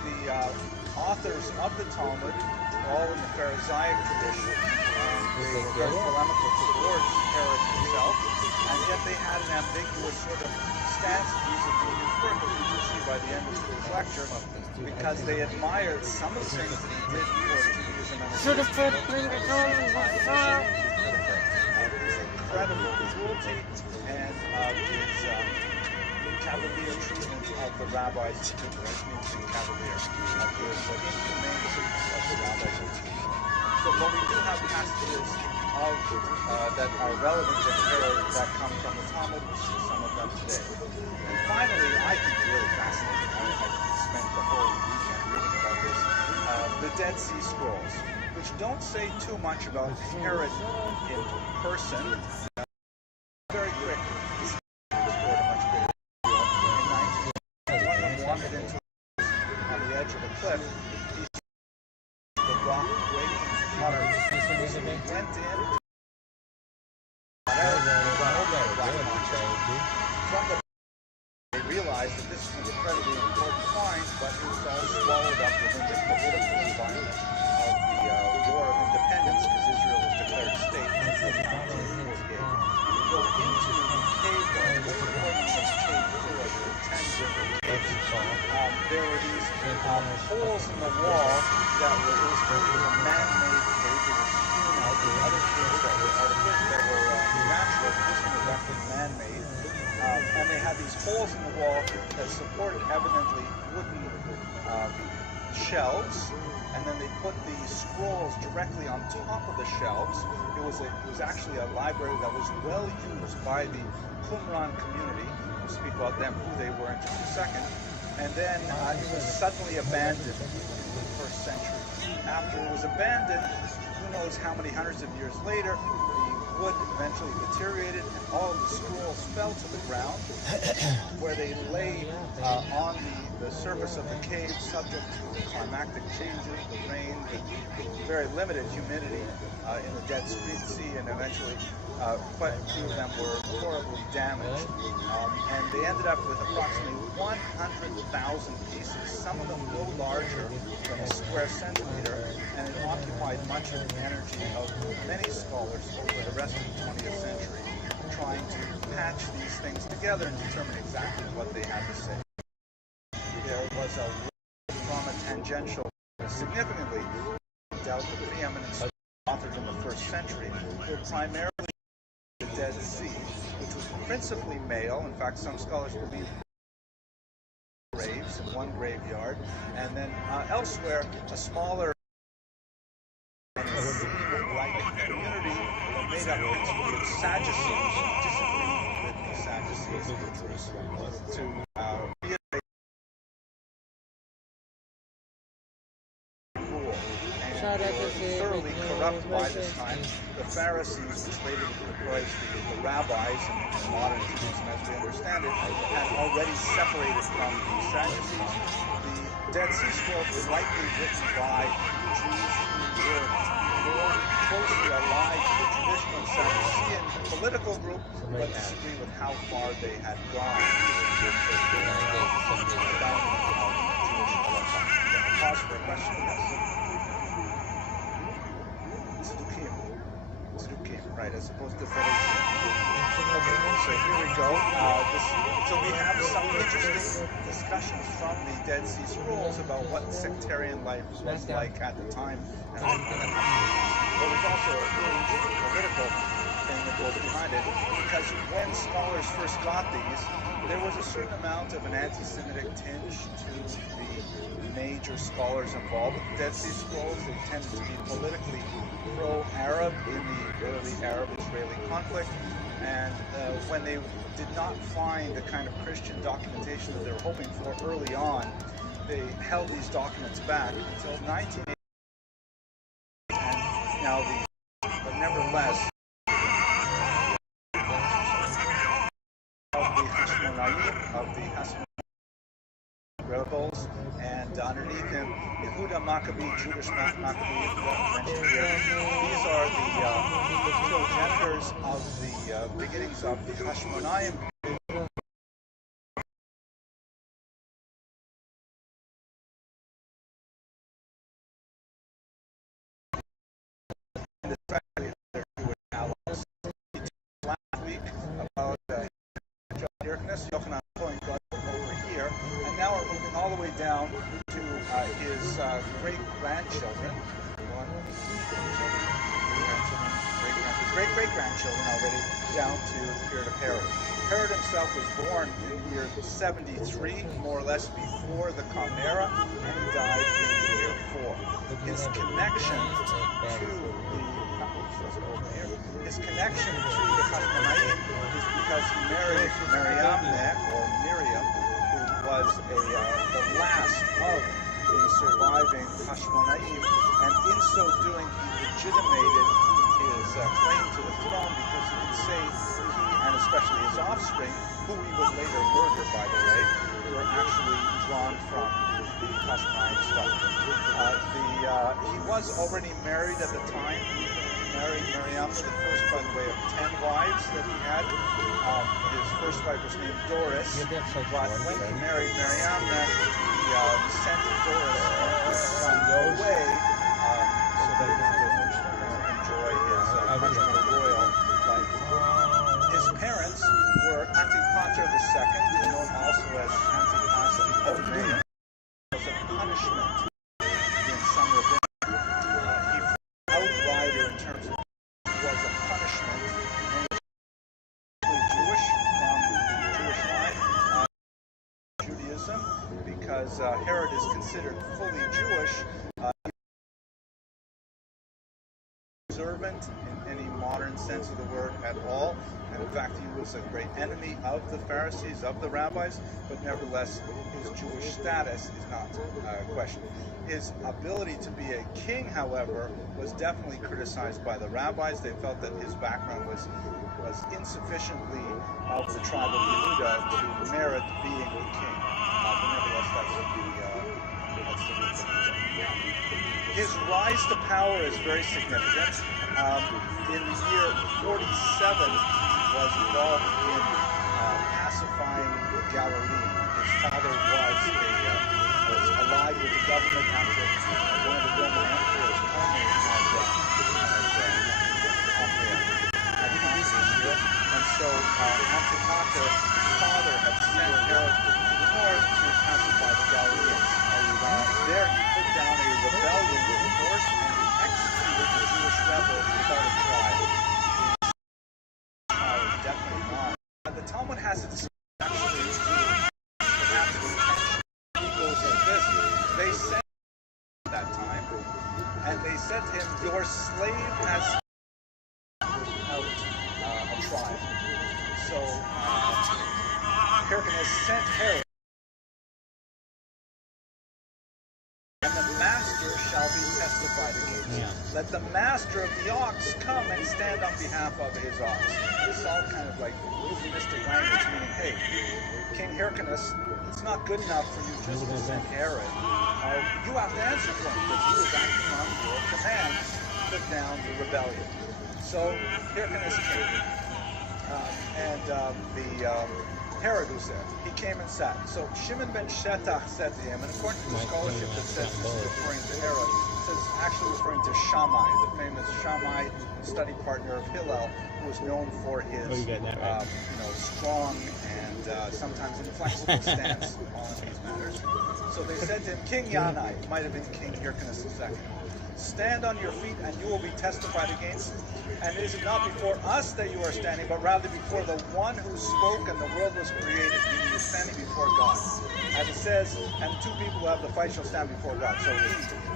The authors of the Talmud were all in the Pharisaic tradition, and they were very polemical towards Herod himself, and yet they had an ambiguous sort of stance vis-a-vis his work, as you can see by the end of today's lecture, because they admired some of the things that he did for Judaism and his incredible cruelty and his cavalier treatment of the rabbis, cavalier, of his inhumane treatment of the rabbis. So, but we do have passages that are relevant to Herod that come from the Talmud. We'll see some of them today. And finally, I think really fascinating, I spent the whole weekend reading about this, the Dead Sea Scrolls, which don't say too much about Herod in person. Very quick, he scored a much bigger deal. In 19, one of them wandered into on the edge of a cliff. He saw the rock breaking water. So he went in, they realized that this was an incredibly important find, but it was all swallowed up within the political environment of the War of Independence, because Israel was declared a state in 1948. You go into the cave, what's the point of this cave tour? There were 10 different caves. There were these holes in the wall that were, it was a man-made cave. It was hewn out. The other caves that were artificial, that were natural. This one was actually man-made. And they had these holes in the wall that supported evidently wooden shelves, and then they put the scrolls directly on top of the shelves. It was actually a library that was well used by the Qumran community. We'll speak about them, who they were in just a second. And then it was suddenly abandoned in the 1st century. After it was abandoned, who knows how many hundreds of years later, wood eventually deteriorated and all of the scrolls fell to the ground, where they lay on the surface of the cave, subject to climactic changes, the rain, the very limited humidity in the Dead Sea, and eventually quite a few of them were horribly damaged. And they ended up with approximately 100,000 pieces, some of them no larger than a square centimeter, and it occupied much of the energy of many scholars over the rest of the 20th century, trying to patch these things together and determine exactly what they had to say. There was a from a tangential, significantly, doubt the preeminent authors in the 1st century were primarily the Dead Sea, which was principally male. In fact, some scholars believe graves in one graveyard, and then elsewhere a smaller like community made up principally of Sadducees who disagreed with the Sadducees of Jerusalem to reiterate rule. And they were thoroughly corrupt by this time. The Pharisees, which later replaced the rabbis in modern Judaism as we understand it, had already separated from the Sadducees. The Dead Sea Scrolls were likely written by Jews who were more closely allied to the traditional Sadducean political group, but disagree with how far they had gone. Pause for a question, yes? Right, as opposed to Federation. Okay, so here we go. So we have some interesting discussions from the Dead Sea Scrolls about what sectarian life was like at the time. But there's also a really interesting political thing that goes behind it, because when scholars first got these, there was a certain amount of an anti-Semitic tinge to the major scholars involved with the Dead Sea Scrolls. They tended to be politically pro-Arab in the early Arab-Israeli conflict, and when they did not find the kind of Christian documentation that they were hoping for early on, they held these documents back until 1980, and now but nevertheless, of the Hashmonaim rebels, and underneath him, Yehuda Maccabee, Judas Maccabee, mentioned here. These are the progenitors of the beginnings of the Hashmonaim. Last week about Yochanan Cohen over here, and now we're moving all the way down to his great-grandchildren. Great-great-grandchildren already, down to the period of Herod. Herod himself was born in the year 73, more or less before the Common Era, and he died in the year 4. His connection to the Hashmonaim is because he married Miriam, who was the last of the surviving Hashmonaim, and in so doing he legitimated his claim to the throne, because you could say he, and especially his offspring, who he would later murder, by the way, were actually drawn from the Hashmonaim stock. He was already married at the time. He married Miriam, the first, by the way, of 10 wives that he had. His first wife was named Doris, but when he married Miriam, then he sent Doris and his son away so that he could enjoy his much more royal life. His parents were Antipater II, known also as Antipas the Old. As a punishment in some rabbinic, he outrider in terms of was a punishment, and Jewish from the Jewish line, Judaism, because Herod is considered fully Jewish, observant in any modern sense of the word at all, and in fact he was a great enemy of the Pharisees, of the rabbis, but nevertheless his Jewish status is not questioned. His ability to be a king, however, was definitely criticized by the rabbis. They felt that his background was insufficiently of the tribe of Yehuda to merit being a king. But nevertheless, that's the reason. His rise to power is very significant. In the year 47, he was involved in pacifying Galilee. His father was allied with the government after one of the Roman emperors, and so Antipater, his father, had sent Herod to the north to pacify the Galileans. There he put down a rebellion with force, and he executed the Jewish rebels without a trial. Definitely not. The Talmud has it actually perhaps it goes like this. They said at that time, and they said to him, "Your slave has out a trial." So Hyrcanus sent Herod, and the master shall be testified against. Yeah. Let the master of the ox come and stand on behalf of his ox. This is all kind of like euphemistic language, meaning, hey, King Hyrcanus, it's not good enough for you just to send Herod. You have to answer for him, because he was acting on your command to put down the rebellion. So Hyrcanus came, and Herod was there. He came and sat. So Shimon ben Shetach said to him, and according to the scholarship that says this is referring to Herod, this is actually referring to Shammai, the famous Shammai, study partner of Hillel, who was known for his strong and sometimes inflexible stance on these matters. So they said to him, King Yanai, might have been King Hyrcanus II, stand on your feet and you will be testified against. And is it not before us that you are standing, but rather before the one who spoke and the world was created, meaning you're standing before God. As it says, and two people who have the fight shall stand before God. So he,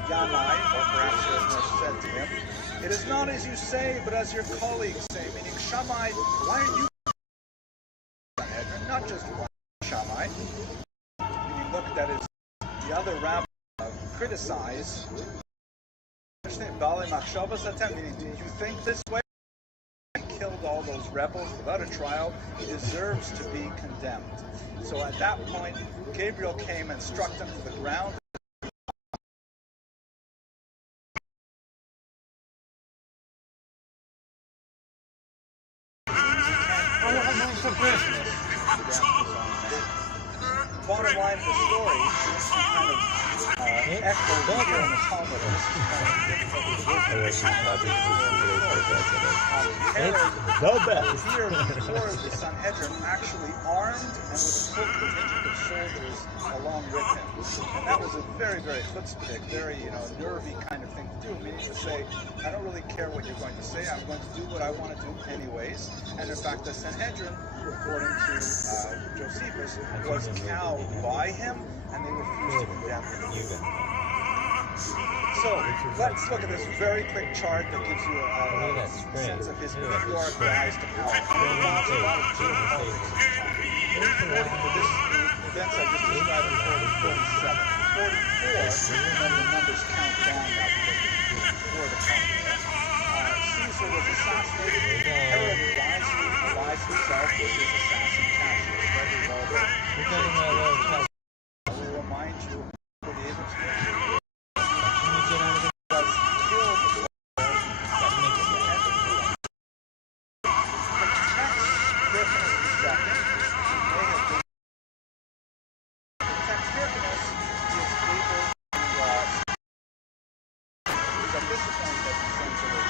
Yanai, or perhaps Hyrcanus, said to him, it is not as you say, but as your colleagues say, meaning Shammai, why are you Sanhedrin, not just one Shammai? Meaning look, that is the another rabbi criticized, meaning, do you think this way? He killed all those rebels without a trial. He deserves to be condemned. So at that point, Gabriel came and struck them to the ground. Bottom line of the story, this kind of echoed here in the Talmud. Here before the Sanhedrin, actually armed and with a full contingent of soldiers along with him. And that was a very, very chutzpah, very, nervy kind of thing to do, meaning to say, I don't really care what you're going to say, I'm going to do what I want to do anyways. And in fact, the Sanhedrin, according to Josephus, was cowed by him, and they refused to condemn him. So, let's look at this very quick chart that gives you a sense of his meteoric rise to power. And it involves a lot of geopolitics. According to this events I just described in 47. 44, remember the numbers count down now before the calendar. Caesar was assassinated. Herod dies, alive himself with his assassin Cassius. Very well done. I will remind you of the age of